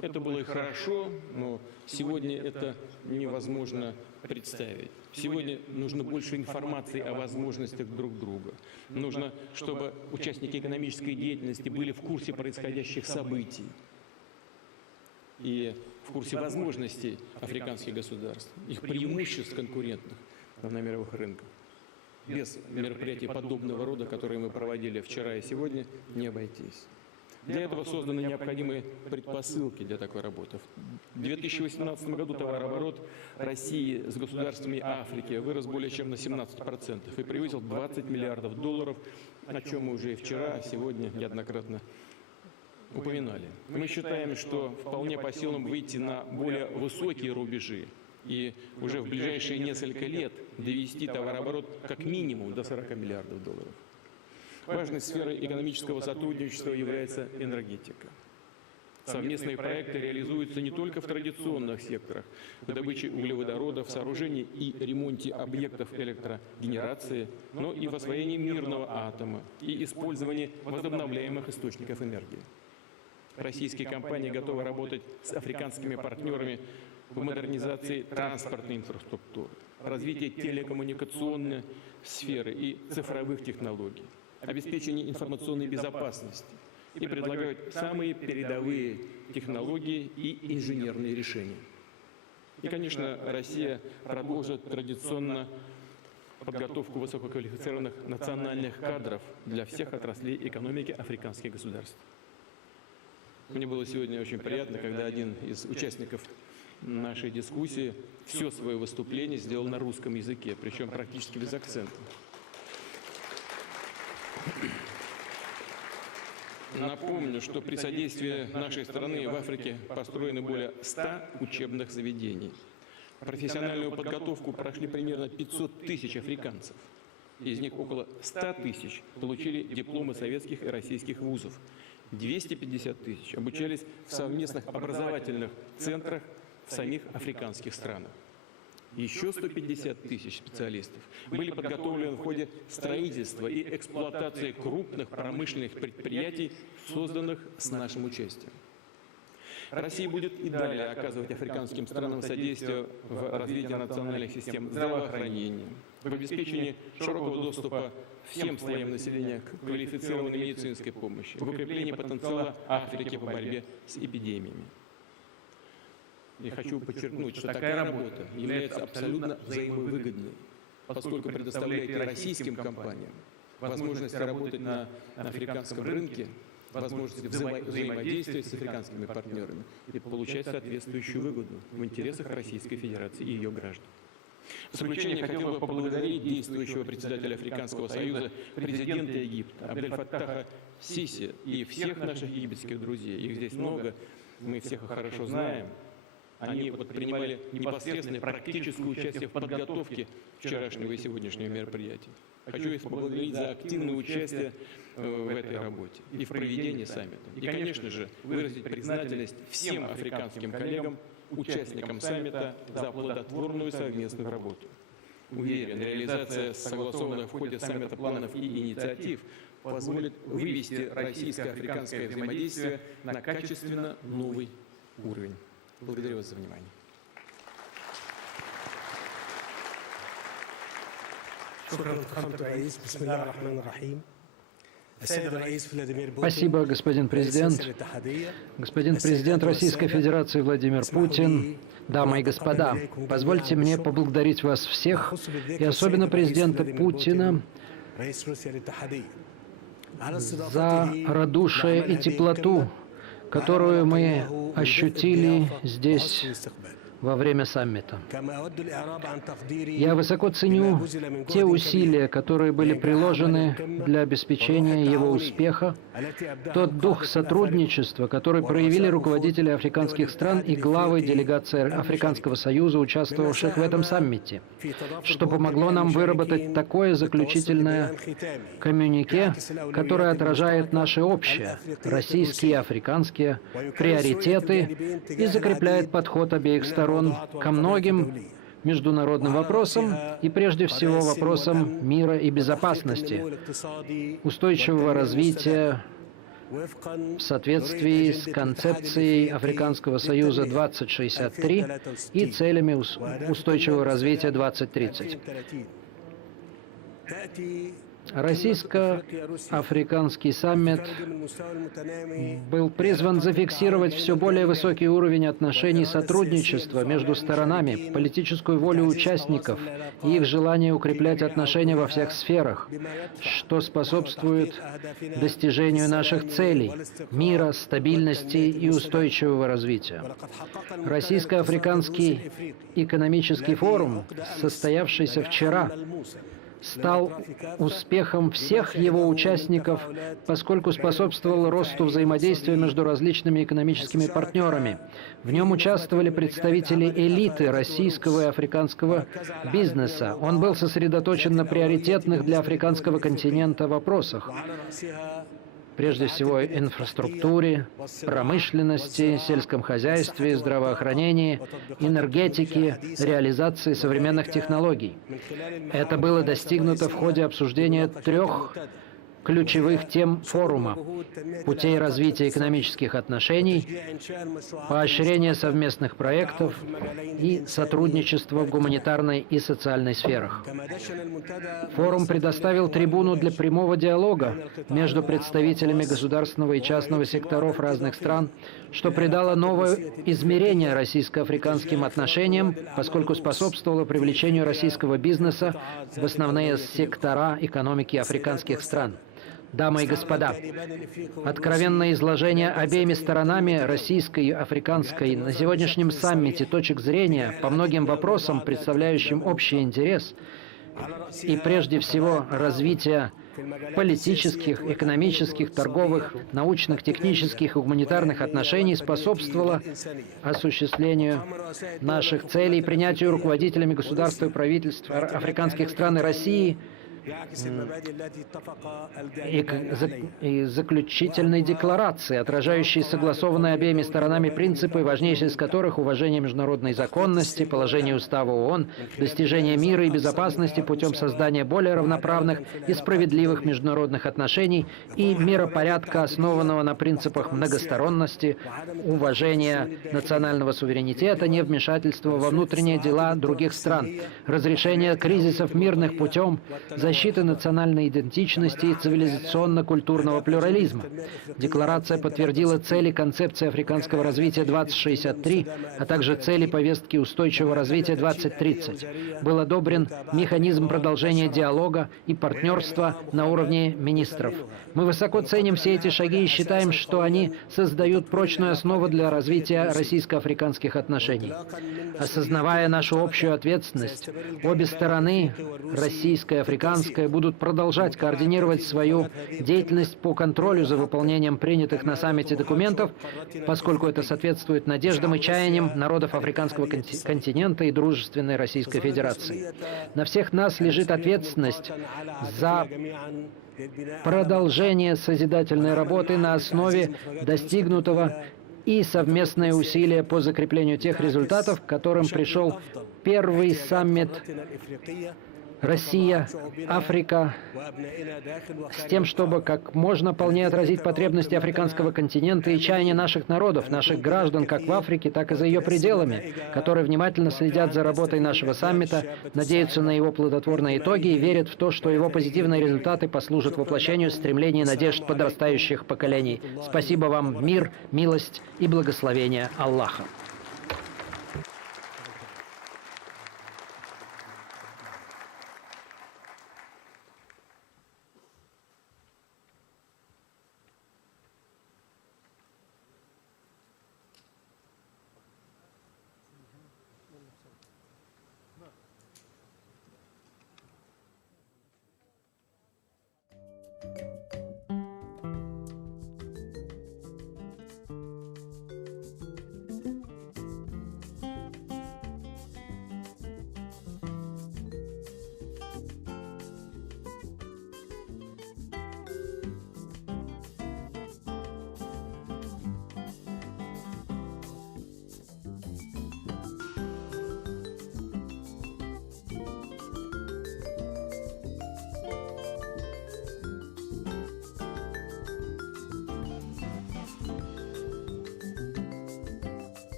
Это было и хорошо, но сегодня это невозможно представить. Сегодня нужно больше информации о возможностях друг друга. Нужно, чтобы участники экономической деятельности были в курсе происходящих событий и в курсе возможностей африканских государств, их преимуществ конкурентных на мировых рынках. Без мероприятий подобного рода, которые мы проводили вчера и сегодня, не обойтись. Для этого созданы необходимые предпосылки для такой работы. В 2018 году товарооборот России с государствами Африки вырос более чем на 17% и превысил $20 миллиардов, о чем мы уже и вчера, а сегодня неоднократно упоминали. Мы считаем, что вполне по силам выйти на более высокие рубежи и уже в ближайшие несколько лет довести товарооборот как минимум до $40 миллиардов. Важной сферой экономического сотрудничества является энергетика. Совместные проекты реализуются не только в традиционных секторах, в добыче углеводородов, сооружении и ремонте объектов электрогенерации, но и в освоении мирного атома и использовании возобновляемых источников энергии. Российские компании готовы работать с африканскими партнерами в модернизации транспортной инфраструктуры, развитии телекоммуникационной сферы и цифровых технологий, обеспечении информационной безопасности и предлагают самые передовые технологии и инженерные решения. И, конечно, Россия продолжит традиционно подготовку высококвалифицированных национальных кадров для всех отраслей экономики африканских государств. Мне было сегодня очень приятно, когда один из участников нашей дискуссии все свое выступление сделал на русском языке, причем практически без акцента. Напомню, что при содействии нашей страны в Африке построены более 100 учебных заведений. Профессиональную подготовку прошли примерно 500 тысяч африканцев. Из них около 100 тысяч получили дипломы советских и российских вузов. 250 тысяч обучались в совместных образовательных центрах в самих африканских странах. Еще 150 тысяч специалистов были подготовлены в ходе строительства и эксплуатации крупных промышленных предприятий, созданных с нашим участием. Россия будет и далее оказывать африканским странам содействие в развитии национальных систем здравоохранения, в обеспечении широкого доступа всем слоям населения к квалифицированной медицинской помощи, в укреплении потенциала Африки по борьбе с эпидемиями. Я хочу подчеркнуть, что такая работа является абсолютно взаимовыгодной, поскольку предоставляет и российским компаниям возможность работать на африканском рынке, возможность взаимодействия с африканскими партнерами и получать соответствующую выгоду в интересах Российской Федерации и ее граждан. В заключение хотел бы поблагодарить действующего председателя Африканского союза, президента Египта Абдель-Фаттаха Сиси и всех наших египетских друзей. Их здесь много, мы всех их хорошо знаем. Они принимали непосредственное практическое участие в подготовке вчерашнего и сегодняшнего мероприятия. Хочу их поблагодарить за активное участие в этой работе и в проведении саммита. И, конечно же, выразить признательность всем африканским коллегам, участникам саммита за плодотворную совместную работу. Уверен, реализация согласованных в ходе саммита планов и инициатив позволит вывести российско-африканское взаимодействие на качественно новый уровень. Благодарю вас за внимание. Спасибо, господин президент. Господин президент Российской Федерации Владимир Путин, дамы и господа, позвольте мне поблагодарить вас всех, и особенно президента Путина, за радушие и теплоту, которую мы ощутили здесь во время саммита. Я высоко ценю те усилия, которые были приложены для обеспечения его успеха, тот дух сотрудничества, который проявили руководители африканских стран и главы делегации Африканского союза, участвовавших в этом саммите, что помогло нам выработать такое заключительное коммюнике, которое отражает наши общие, российские и африканские, приоритеты и закрепляет подход обеих сторон ко многим международным вопросам и прежде всего вопросам мира и безопасности, устойчивого развития в соответствии с концепцией Африканского союза 2063 и целями устойчивого развития 2030. Российско-африканский саммит был призван зафиксировать все более высокий уровень отношений сотрудничества между сторонами, политическую волю участников и их желание укреплять отношения во всех сферах, что способствует достижению наших целей – мира, стабильности и устойчивого развития. Российско-африканский экономический форум, состоявшийся вчера, стал успехом всех его участников, поскольку способствовал росту взаимодействия между различными экономическими партнерами. В нем участвовали представители элиты российского и африканского бизнеса. Он был сосредоточен на приоритетных для африканского континента вопросах. прежде всего инфраструктуре, промышленности, сельском хозяйстве, здравоохранении, энергетике, реализации современных технологий. Это было достигнуто в ходе обсуждения 3 ключевых тем форума: путей развития экономических отношений, поощрения совместных проектов и сотрудничества в гуманитарной и социальной сферах. Форум предоставил трибуну для прямого диалога между представителями государственного и частного секторов разных стран, что придало новое измерение российско-африканским отношениям, поскольку способствовало привлечению российского бизнеса в основные сектора экономики африканских стран. Дамы и господа, откровенное изложение обеими сторонами, российской и африканской, на сегодняшнем саммите точек зрения по многим вопросам, представляющим общий интерес, и прежде всего развитие политических, экономических, торговых, научных, технических и гуманитарных отношений способствовало осуществлению наших целей и принятию руководителями государств и правительств африканских стран и России и заключительной декларации, отражающей согласованные обеими сторонами принципы, важнейшие из которых уважение международной законности, положение Устава ООН, достижение мира и безопасности путем создания более равноправных и справедливых международных отношений и миропорядка, основанного на принципах многосторонности, уважения национального суверенитета, невмешательства во внутренние дела других стран, разрешения кризисов мирных путем, защиты национальной идентичности и цивилизационно-культурного плюрализма. Декларация подтвердила цели концепции африканского развития 2063, а также цели повестки устойчивого развития 2030. Был одобрен механизм продолжения диалога и партнерства на уровне министров. Мы высоко ценим все эти шаги и считаем, что они создают прочную основу для развития российско-африканских отношений. Осознавая нашу общую ответственность, обе стороны, российская и африканская, будут продолжать координировать свою деятельность по контролю за выполнением принятых на саммите документов, поскольку это соответствует надеждам и чаяниям народов африканского континента и дружественной Российской Федерации. На всех нас лежит ответственность за продолжение созидательной работы на основе достигнутого и совместные усилия по закреплению тех результатов, к которым пришел первый саммит Россия, Африка, с тем, чтобы как можно полнее отразить потребности африканского континента и чаяния наших народов, наших граждан, как в Африке, так и за ее пределами, которые внимательно следят за работой нашего саммита, надеются на его плодотворные итоги и верят в то, что его позитивные результаты послужат воплощению стремлений и надежд подрастающих поколений. Спасибо вам, мир, милость и благословение Аллаха.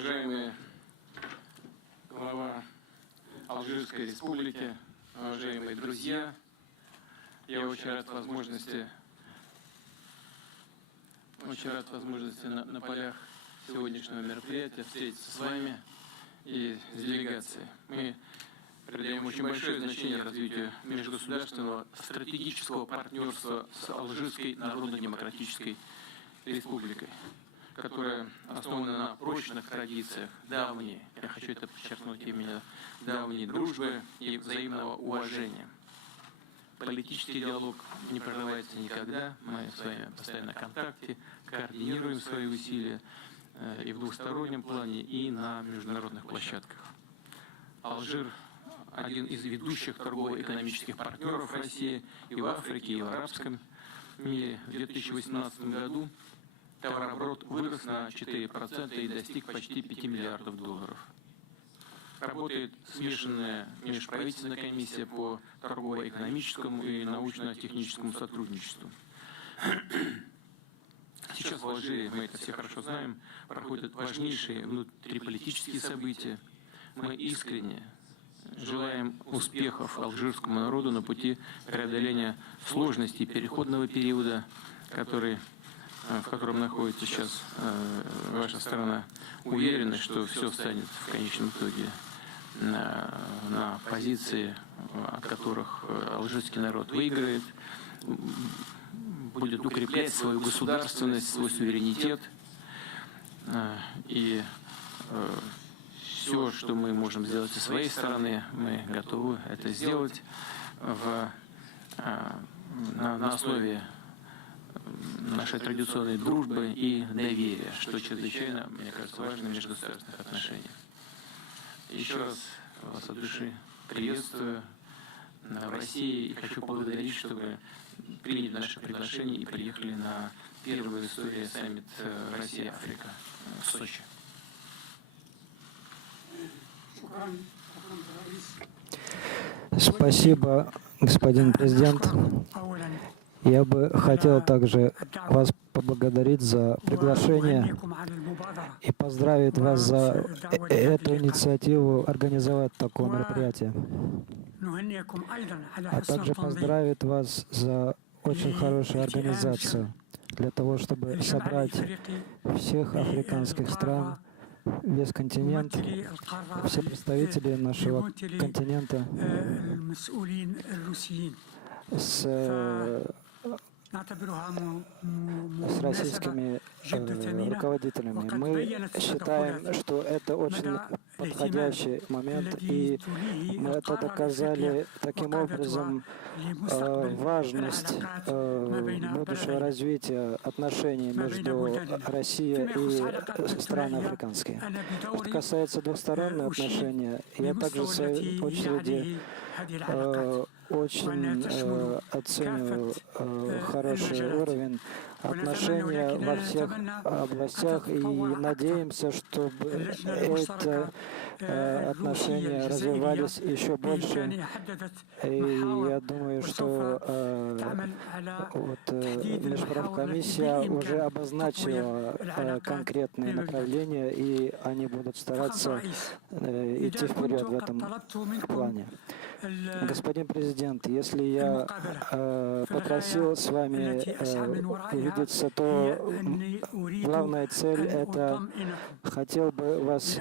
уважаемый глава Алжирской республики, уважаемые друзья, я очень рад возможности на полях сегодняшнего мероприятия встретиться с вами и с делегацией. Мы придаем очень большое значение развитию межгосударственного стратегического партнерства с Алжирской Народно-Демократической Республикой, которая основана на прочных традициях давней, я хочу это подчеркнуть, именно давней дружбы и взаимного уважения. Политический диалог не прерывается никогда, мы с вами постоянно в контакте, координируем свои усилия и в двустороннем плане, и на международных площадках. Алжир – один из ведущих торгово-экономических партнеров России и в Африке, и в арабском мире. В 2018 году товарооборот вырос на 4% и достиг почти 5 миллиардов долларов. Работает смешанная межправительственная комиссия по торгово-экономическому и научно-техническому сотрудничеству. Сейчас в Алжире, мы это все хорошо знаем, проходят важнейшие внутриполитические события. Мы искренне желаем успехов алжирскому народу на пути преодоления сложностей переходного периода, в котором находится сейчас ваша страна. Уверены, что все встанет в конечном итоге на позиции, от которых алжирский народ выиграет, будет укреплять свою государственность, свой суверенитет. И все, что мы можем сделать со своей стороны, мы готовы это сделать на основе нашей традиционной дружбы и доверия, что чрезвычайно, мне кажется, важно в межгосударственных отношениях. Еще раз вас от души приветствую в России и хочу поблагодарить, что вы приняли наше приглашение и приехали на первый в истории саммит Россия-Африка в Сочи. Спасибо, господин президент. Я бы хотел также вас поблагодарить за приглашение и поздравить вас за эту инициативу организовать такое мероприятие. А также поздравить вас за очень хорошую организацию для того, чтобы собрать всех африканских стран, весь континент, все представители нашего континента с российскими руководителями. Мы считаем, что это очень подходящий момент, и мы это доказали таким образом важность будущего развития отношений между Россией и странами африканскими. Что касается двусторонних отношений, я также в своей очереди очень оцениваю хороший уровень отношения во всех областях и надеемся, чтобы эти отношения развивались еще больше. И я думаю, что Межправкомиссия уже обозначила конкретные направления, и они будут стараться идти вперед в этом плане. Господин президент, если я попросил с вами увидеться, то главная цель — это хотел бы вас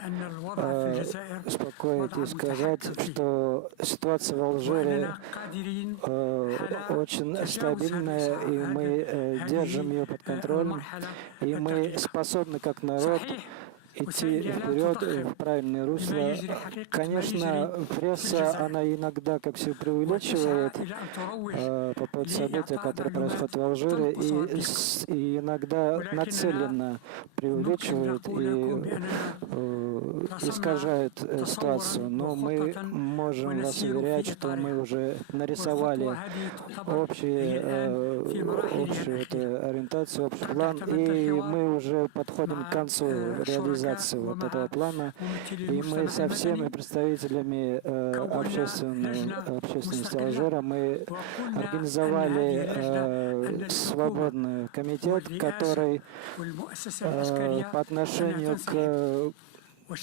успокоить и сказать, что ситуация в Алжире очень стабильная, и мы держим ее под контролем, и мы способны как народ идти вперед в правильное русло. Конечно, пресса, она иногда как все преувеличивает по поводу событий, которые происходят в Алжире, и иногда нацеленно преувеличивает и искажает ситуацию. Но мы можем вас уверять, что мы уже нарисовали общую ориентацию, общий план, и мы уже подходим к концу реализации вот этого плана, и мы со всеми представителями общественности Алжира мы организовали свободный комитет, который по отношению к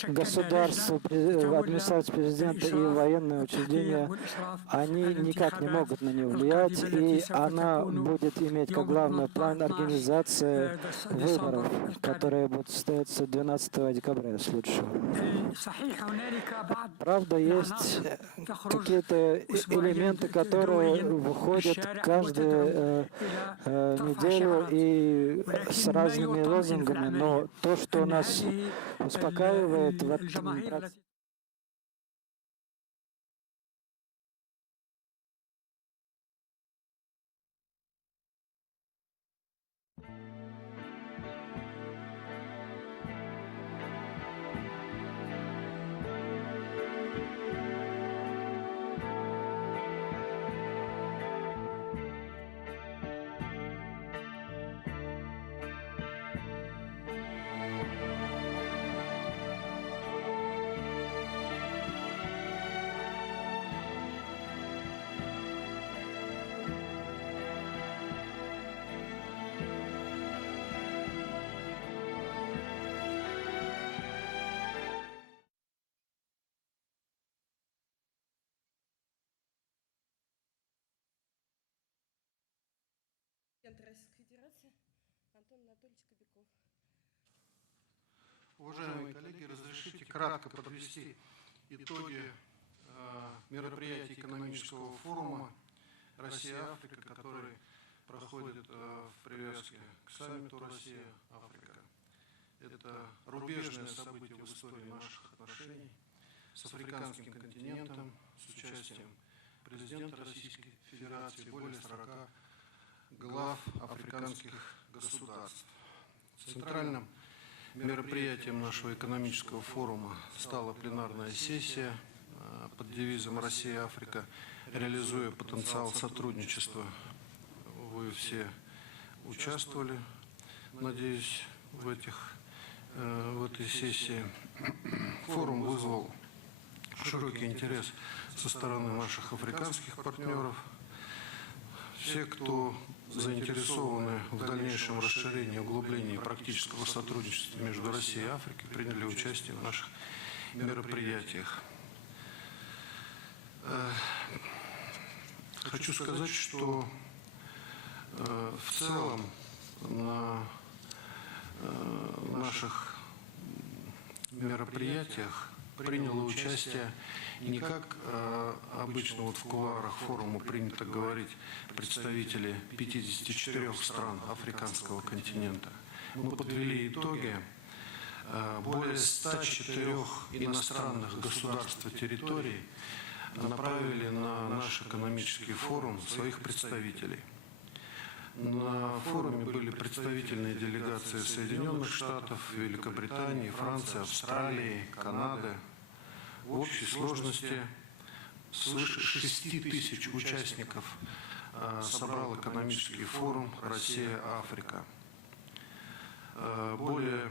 государство, администрация президента и военные учреждения, они никак не могут на нее влиять, и она будет иметь как главный план организация выборов, которые будут состояться 12 декабря следующего. Правда, есть какие-то элементы, которые выходят каждую неделю и с разными лозунгами, но то, что нас успокаивает в этом процессе. Российской Федерации Антон Анатольевич Кобяков. Уважаемые коллеги, разрешите кратко подвести итоги мероприятий экономического форума «Россия-Африка», который проходит в привязке к саммиту «Россия-Африка». Это рубежное событие в истории наших отношений с африканским континентом, с участием президента Российской Федерации, более 40 глав африканских государств. Центральным мероприятием нашего экономического форума стала пленарная сессия под девизом «Россия-Африка», реализуя потенциал сотрудничества. Вы все участвовали, надеюсь, в этой сессии. Форум вызвал широкий интерес со стороны наших африканских партнеров. Все, кто заинтересованы в дальнейшем расширении и углублении практического сотрудничества между Россией и Африкой, приняли участие в наших мероприятиях. Хочу сказать, что в целом на наших мероприятиях приняло участие не как обычно в кулуарах форума принято говорить представители 54 стран африканского континента. Мы подвели итоги. Более 104 иностранных государств и территорий направили на наш экономический форум своих представителей. На форуме были представительные делегации Соединенных Штатов, Великобритании, Франции, Австралии, Канады. В общей сложности свыше 6 тысяч участников собрал экономический форум «Россия-Африка». Более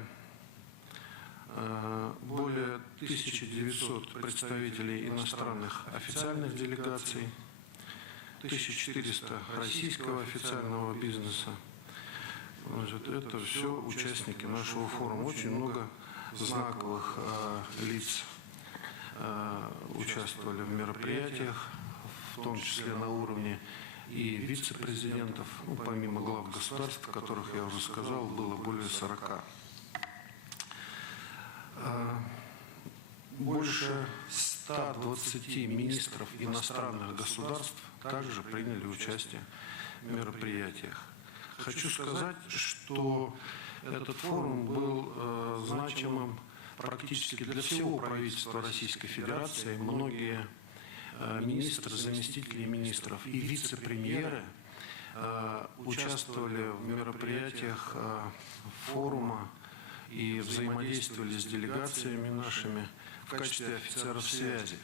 1900 представителей иностранных официальных делегаций, 1400 российского официального бизнеса. Значит, это все участники нашего форума. Очень много знаковых лиц участвовали в мероприятиях, в том числе на уровне и вице-президентов, помимо глав государств, о которых я уже сказал, было более 40. Больше 120 министров иностранных государств также приняли участие в мероприятиях. Хочу сказать, что этот форум был значимым практически для всего правительства Российской Федерации. Многие министры, заместители министров и вице-премьеры участвовали в мероприятиях форума и взаимодействовали с делегациями нашими в качестве офицеров связи.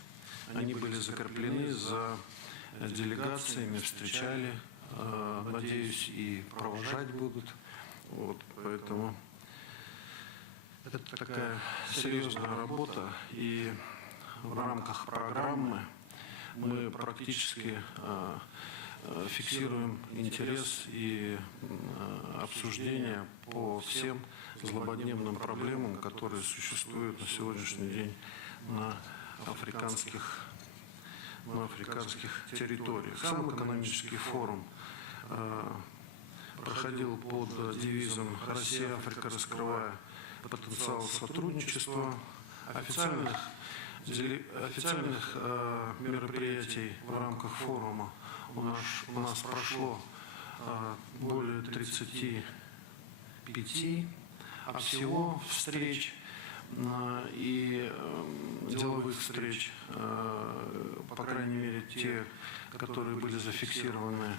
Они были закреплены за делегациями, встречали, надеюсь, и провожать будут. Вот, поэтому это такая серьезная работа, и в рамках программы мы практически фиксируем интерес и обсуждение по всем злободневным проблемам, которые существуют на сегодняшний день на африканских территориях. Сам экономический форум проходил под девизом «Россия, Африка, раскрывая потенциал сотрудничества». Официальных мероприятий в рамках форума у нас прошло более 35, а всего встреч и деловых встреч, по крайней мере, те, которые были зафиксированы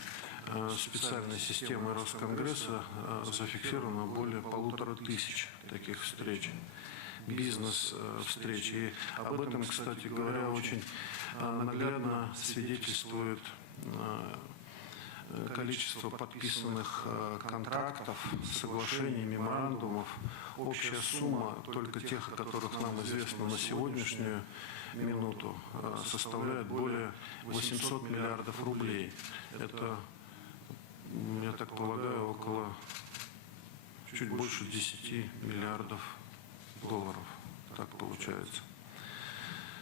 специальной системой Росконгресса, зафиксировано более 1500 таких встреч, бизнес-встреч. И об этом, кстати говоря, очень наглядно свидетельствует количество подписанных контрактов, соглашений, меморандумов. Общая сумма только тех, о которых нам известно на сегодняшнюю минуту, составляет более 800 миллиардов рублей. Это, я так полагаю, около чуть больше 10 миллиардов долларов. Так получается.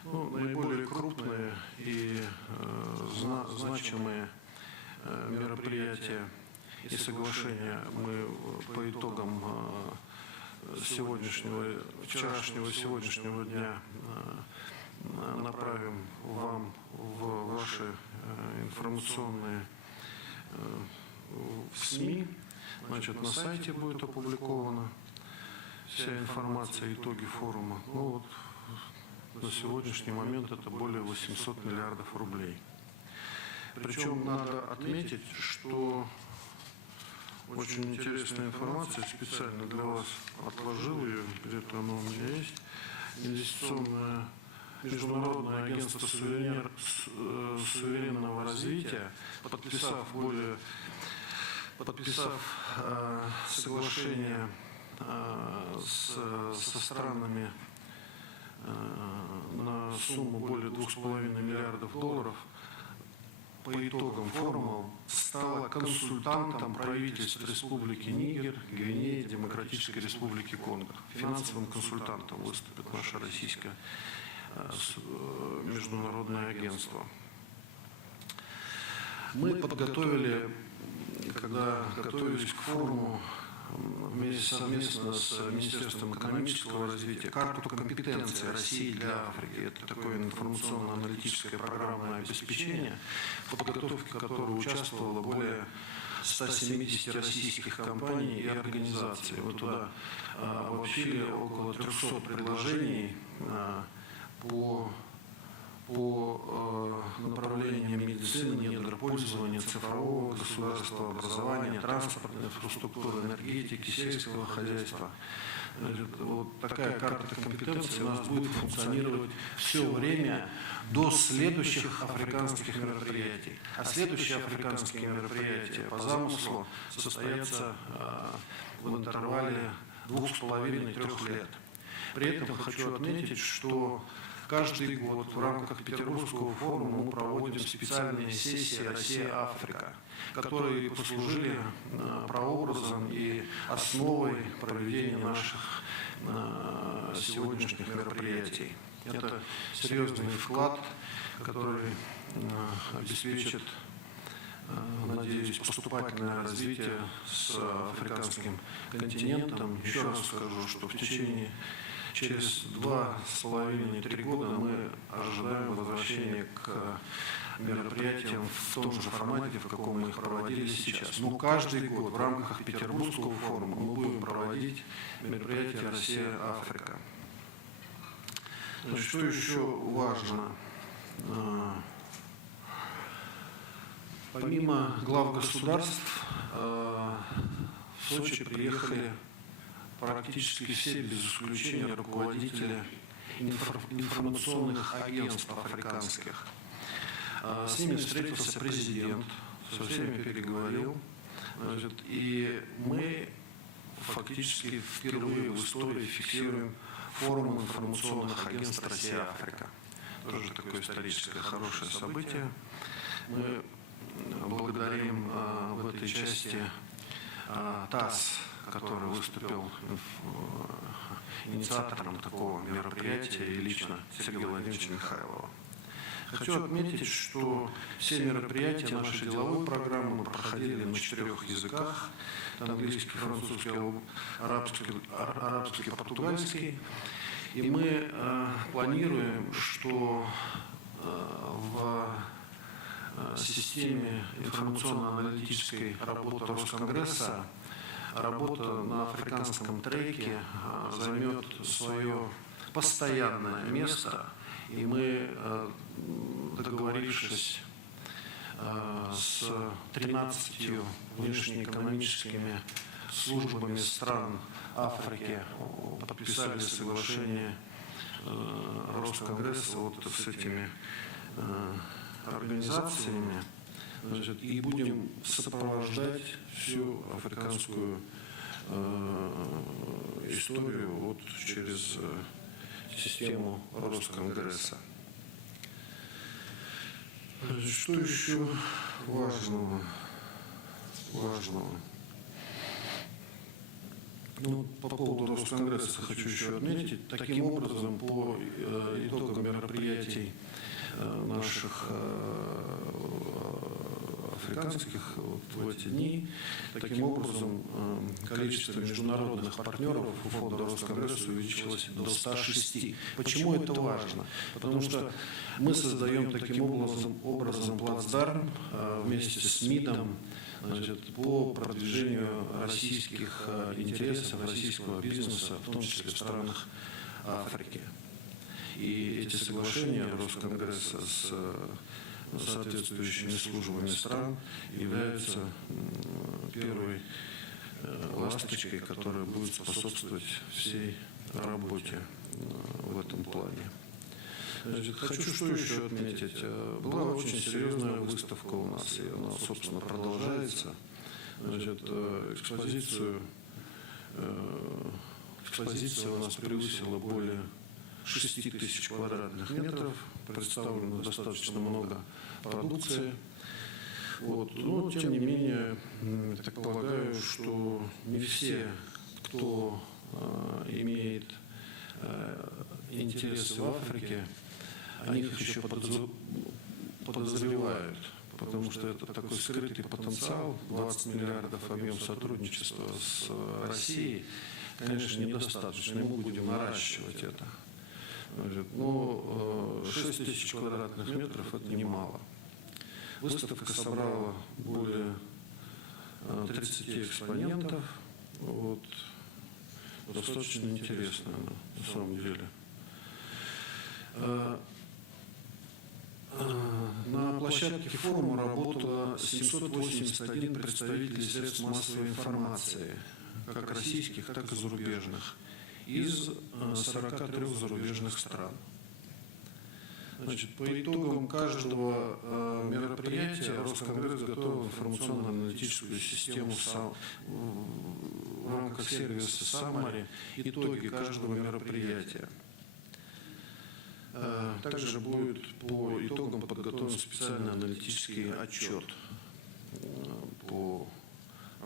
Ну, наиболее крупные и значимые мероприятия и соглашения мы по итогам вчерашнего и сегодняшнего дня направим вам в ваши информационные СМИ. Значит, на сайте будет опубликована вся информация, итоги форума. Ну вот, на сегодняшний момент это более 800 миллиардов рублей. Причем надо отметить, что очень интересная информация, специально для вас отложил ее, где-то она у меня есть. Инвестиционное международное агентство суверенного развития, подписав соглашение со странами на сумму более 2,5 миллиардов долларов, по итогам форума стала консультантом правительств Республики Нигер, Гвинеи, Демократической Республики Конго. Финансовым консультантом выступит наше российское международное агентство. Мы подготовили, когда готовились к форуму, совместно с Министерством экономического развития, карту компетенций России для Африки. Это такое информационно-аналитическое программное обеспечение, в подготовке которого участвовало более 170 российских компаний и организаций. Мы туда обобщили около 300 предложений по направлениям медицины, недропользования, цифрового государства, образования, транспортной инфраструктуры, энергетики, сельского хозяйства. Вот такая карта компетенций у нас будет функционировать все время до следующих африканских мероприятий. А следующие африканские мероприятия по замыслу состоятся в интервале 2,5–3 лет. При этом хочу отметить, что каждый год в рамках Петербургского форума мы проводим специальные сессии «Россия-Африка», которые послужили прообразом и основой проведения наших сегодняшних мероприятий. Это серьезный вклад, который обеспечит, надеюсь, поступательное развитие с африканским континентом. Еще раз скажу, что через 2,5–3 года мы ожидаем возвращения к мероприятиям в том же формате, в каком мы их проводили сейчас. Но каждый год в рамках Петербургского форума мы будем проводить мероприятия «Россия-Африка». Что еще важно? Помимо глав государств в Сочи приехали практически все, без исключения, руководители информационных агентств африканских. С ними встретился президент, со всеми переговорил. И мы фактически впервые в истории фиксируем форум информационных агентств «Россия-Африка». Тоже такое историческое хорошее событие. Мы благодарим в этой части ТАСС, который выступил инициатором такого мероприятия, и лично Сергея Владимировича Михайлова. Хочу отметить, что все мероприятия нашей деловой программы проходили на 4 языках: английский, французский, арабский, португальский. И мы планируем, что в системе информационно-аналитической работы Росконгресса работа на африканском треке займет свое постоянное место. И мы, договорившись с 13 внешнеэкономическими службами стран Африки, подписали соглашение Росконгресса вот с этими организациями, значит, и будем сопровождать всю африканскую историю вот через систему Росконгресса. Что еще важного? Ну, по поводу Росконгресса хочу еще отметить. Таким образом, по итогам мероприятий наших африканских вот в эти дни, таким образом количество международных партнеров у фонда Росконгресса увеличилось до 106. Почему это важно? Потому что мы создаем таким образом плацдарм вместе с МИДом, значит, по продвижению российских интересов, российского бизнеса, в том числе в странах Африки. И эти соглашения Росконгресса с соответствующими службами стран являются первой ласточкой, которая будет способствовать всей работе в этом плане. Значит, хочу что еще отметить. Была очень серьезная выставка у нас, и она, собственно, продолжается. Значит, экспозиция у нас превысила более 6 тысяч квадратных метров, представлено достаточно много продукции. Вот. Но, тем не менее, я так полагаю, что не все, кто имеет интересы в Африке, они их еще подозревают, потому что это такой скрытый потенциал, 20 миллиардов объем сотрудничества с Россией, конечно, недостаточно, и мы будем наращивать это. Но 6 тысяч квадратных метров – это немало. Выставка собрала более 30 экспонентов. Вот. Достаточно интересно она, на самом деле. На площадке форума работало 781 представителей средств массовой информации, как российских, так и зарубежных, из 43 зарубежных стран. Значит, по итогам каждого мероприятия Росконгресс готовил информационно-аналитическую систему в рамках сервиса Summary, итоги каждого мероприятия. Также будет по итогам подготовлен специальный аналитический отчет по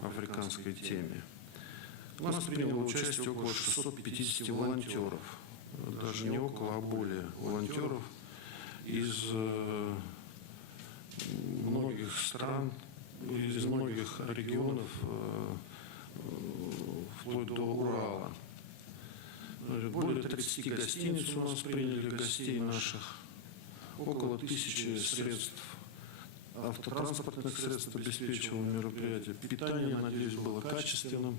африканской теме. У нас приняло участие около 650 волонтеров, даже не около, а более волонтеров из многих стран, из многих регионов, вплоть до Урала. Более 30 гостиниц у нас приняли гостей наших, около 1000 средств, автотранспортных средств обеспечивало мероприятие. Питание, надеюсь, было качественным.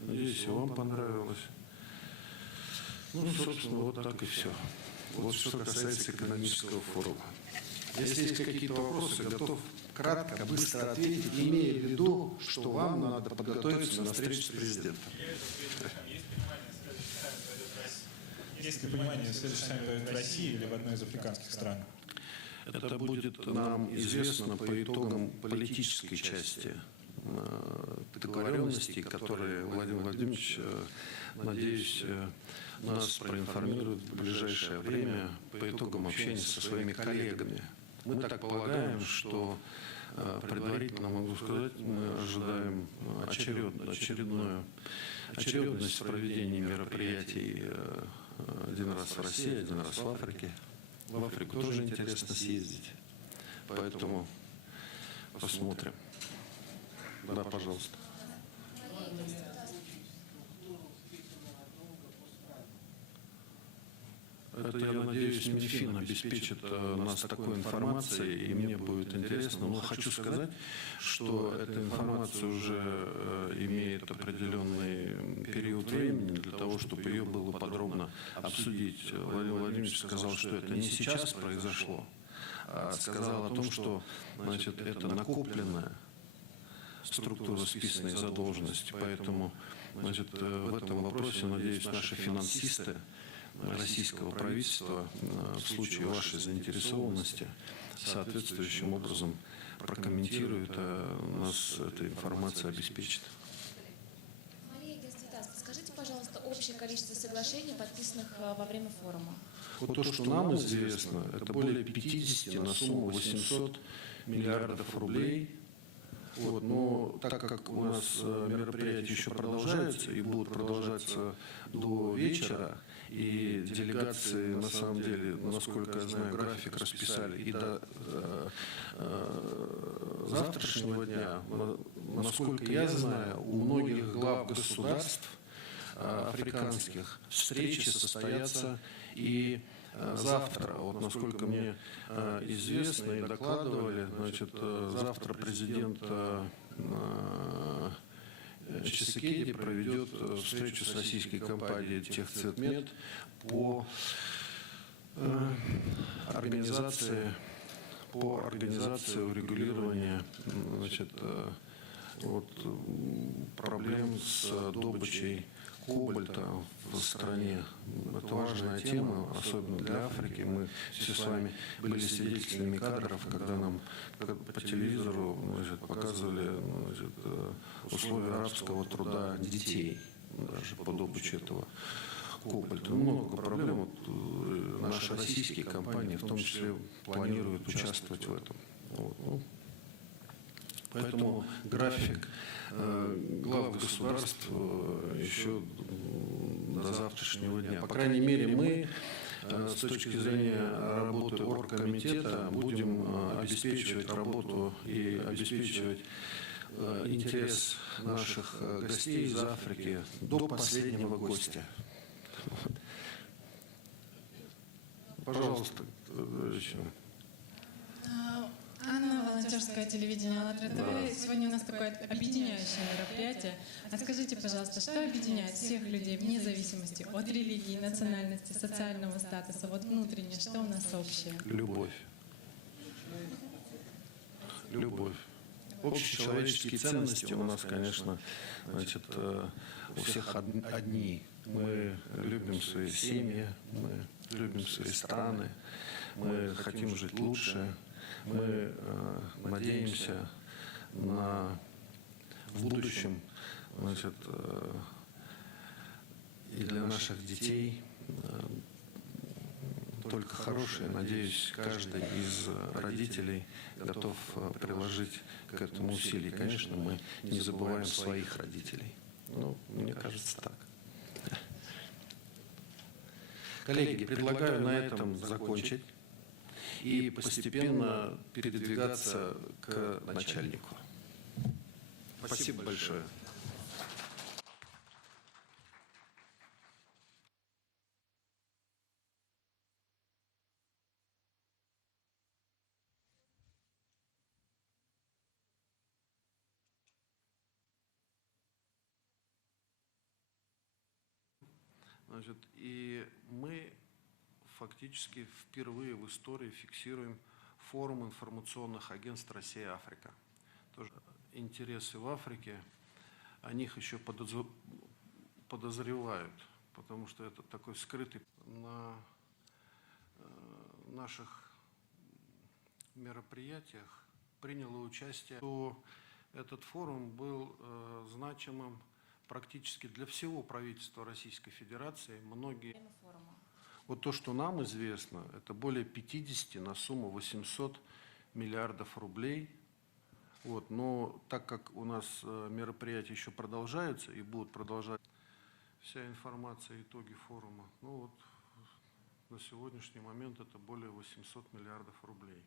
Надеюсь, и вам понравилось. Ну, собственно, вот так и все. Вот что касается экономического форума. Если есть какие-то вопросы, готов кратко, быстро ответить, имея в виду, что вам надо подготовиться на встречу с президентом. Есть ли понимание, следующий саммит в России или в одной из африканских стран? Это будет нам известно по итогам политической части договоренностей, которые Владимир Владимирович, надеюсь, нас проинформирует в ближайшее время по итогам общения со своими коллегами. Мы так полагаем, что Предварительно могу сказать, мы ожидаем очередность проведения мероприятий один раз в России, один раз в Африке. В Африку тоже интересно съездить, поэтому посмотрим. Да, пожалуйста. Это, я надеюсь, Минфин обеспечит нас такой информацией, и мне будет интересно. Но хочу сказать, что эта информация уже имеет определенный период времени для того, чтобы ее было подробно обсудить. Владимир Владимирович сказал, что это не сейчас произошло, а сказал о том, что, значит, это накопленная структура списанной задолженности. Поэтому, значит, в этом вопросе, надеюсь, наши финансисты российского правительства в случае вашей заинтересованности соответствующим образом прокомментируют, а нас эта информация обеспечит. Мария Герститас, скажите, пожалуйста, общее количество соглашений, подписанных во время форума. Вот то, что нам известно, это более 50 на сумму 800 миллиардов рублей. Вот, но так как у нас мероприятия еще продолжаются и будут продолжаться до вечера, и делегации, на самом деле, насколько я знаю, график расписали и до завтрашнего дня, насколько я знаю, у многих глав государств африканских встречи состоятся и завтра. Вот насколько мне известно и докладывали, значит, завтра президент Чисекеди проведет встречу с российской компанией Техцветмет по организации урегулирования, значит, вот, проблем с добычей кобальта в стране. Это важная тема, особенно для Африки. Мы все с вами были свидетелями кадров, когда нам по телевизору, значит, показывали, значит, условия рабского труда детей, даже по добыче этого кобальта. Много проблем. Вот, наши российские компании в том числе планируют участвовать в этом. Вот, ну. Поэтому график глав государств еще до завтрашнего дня. По крайней мере, мы с точки зрения работы оргкомитета будем обеспечивать работу и обеспечивать интерес наших гостей из Африки до последнего гостя. Пожалуйста, еще. Анна, волонтерское телевидение АЛЛАТРА ТВ. Сегодня у нас такое объединяющее мероприятие. А скажите, пожалуйста, что объединяет всех людей вне зависимости от религии, национальности, социального статуса, вот внутренне, что у нас общее? Любовь. Любовь. Общечеловеческие ценности у нас, конечно, значит, у всех одни. Мы любим свои семьи, мы любим свои страны, мы хотим жить лучше. Мы надеемся на в будущем, значит, и для наших детей только хорошее. Надеюсь, каждый из родителей готов приложить к этому усилия. Конечно, мы не забываем своих родителей. Ну, мне кажется, так. Коллеги, предлагаю на этом закончить и постепенно передвигаться к начальнику. Спасибо большое. Значит, и мы фактически впервые в истории фиксируем форум информационных агентств «Россия-Африка». Тоже интересы в Африке, о них еще подозревают, потому что это такой скрытый. На наших мероприятиях приняло участие, то этот форум был значимым практически для всего правительства Российской Федерации. Многие... Вот то, что нам известно, это более 50 на сумму 800 миллиардов рублей Вот, но так как у нас мероприятия еще продолжаются и будут продолжать, вся информация, итоги форума, ну вот на сегодняшний момент это более 800 миллиардов рублей.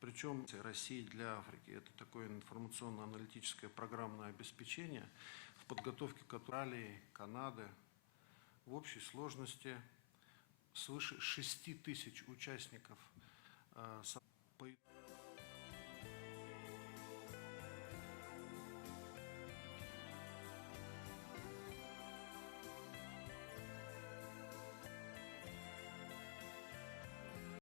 Причем России для Африки это такое информационно-аналитическое программное обеспечение, в подготовке Австралии, Канады в общей сложности свыше 6 тысяч участников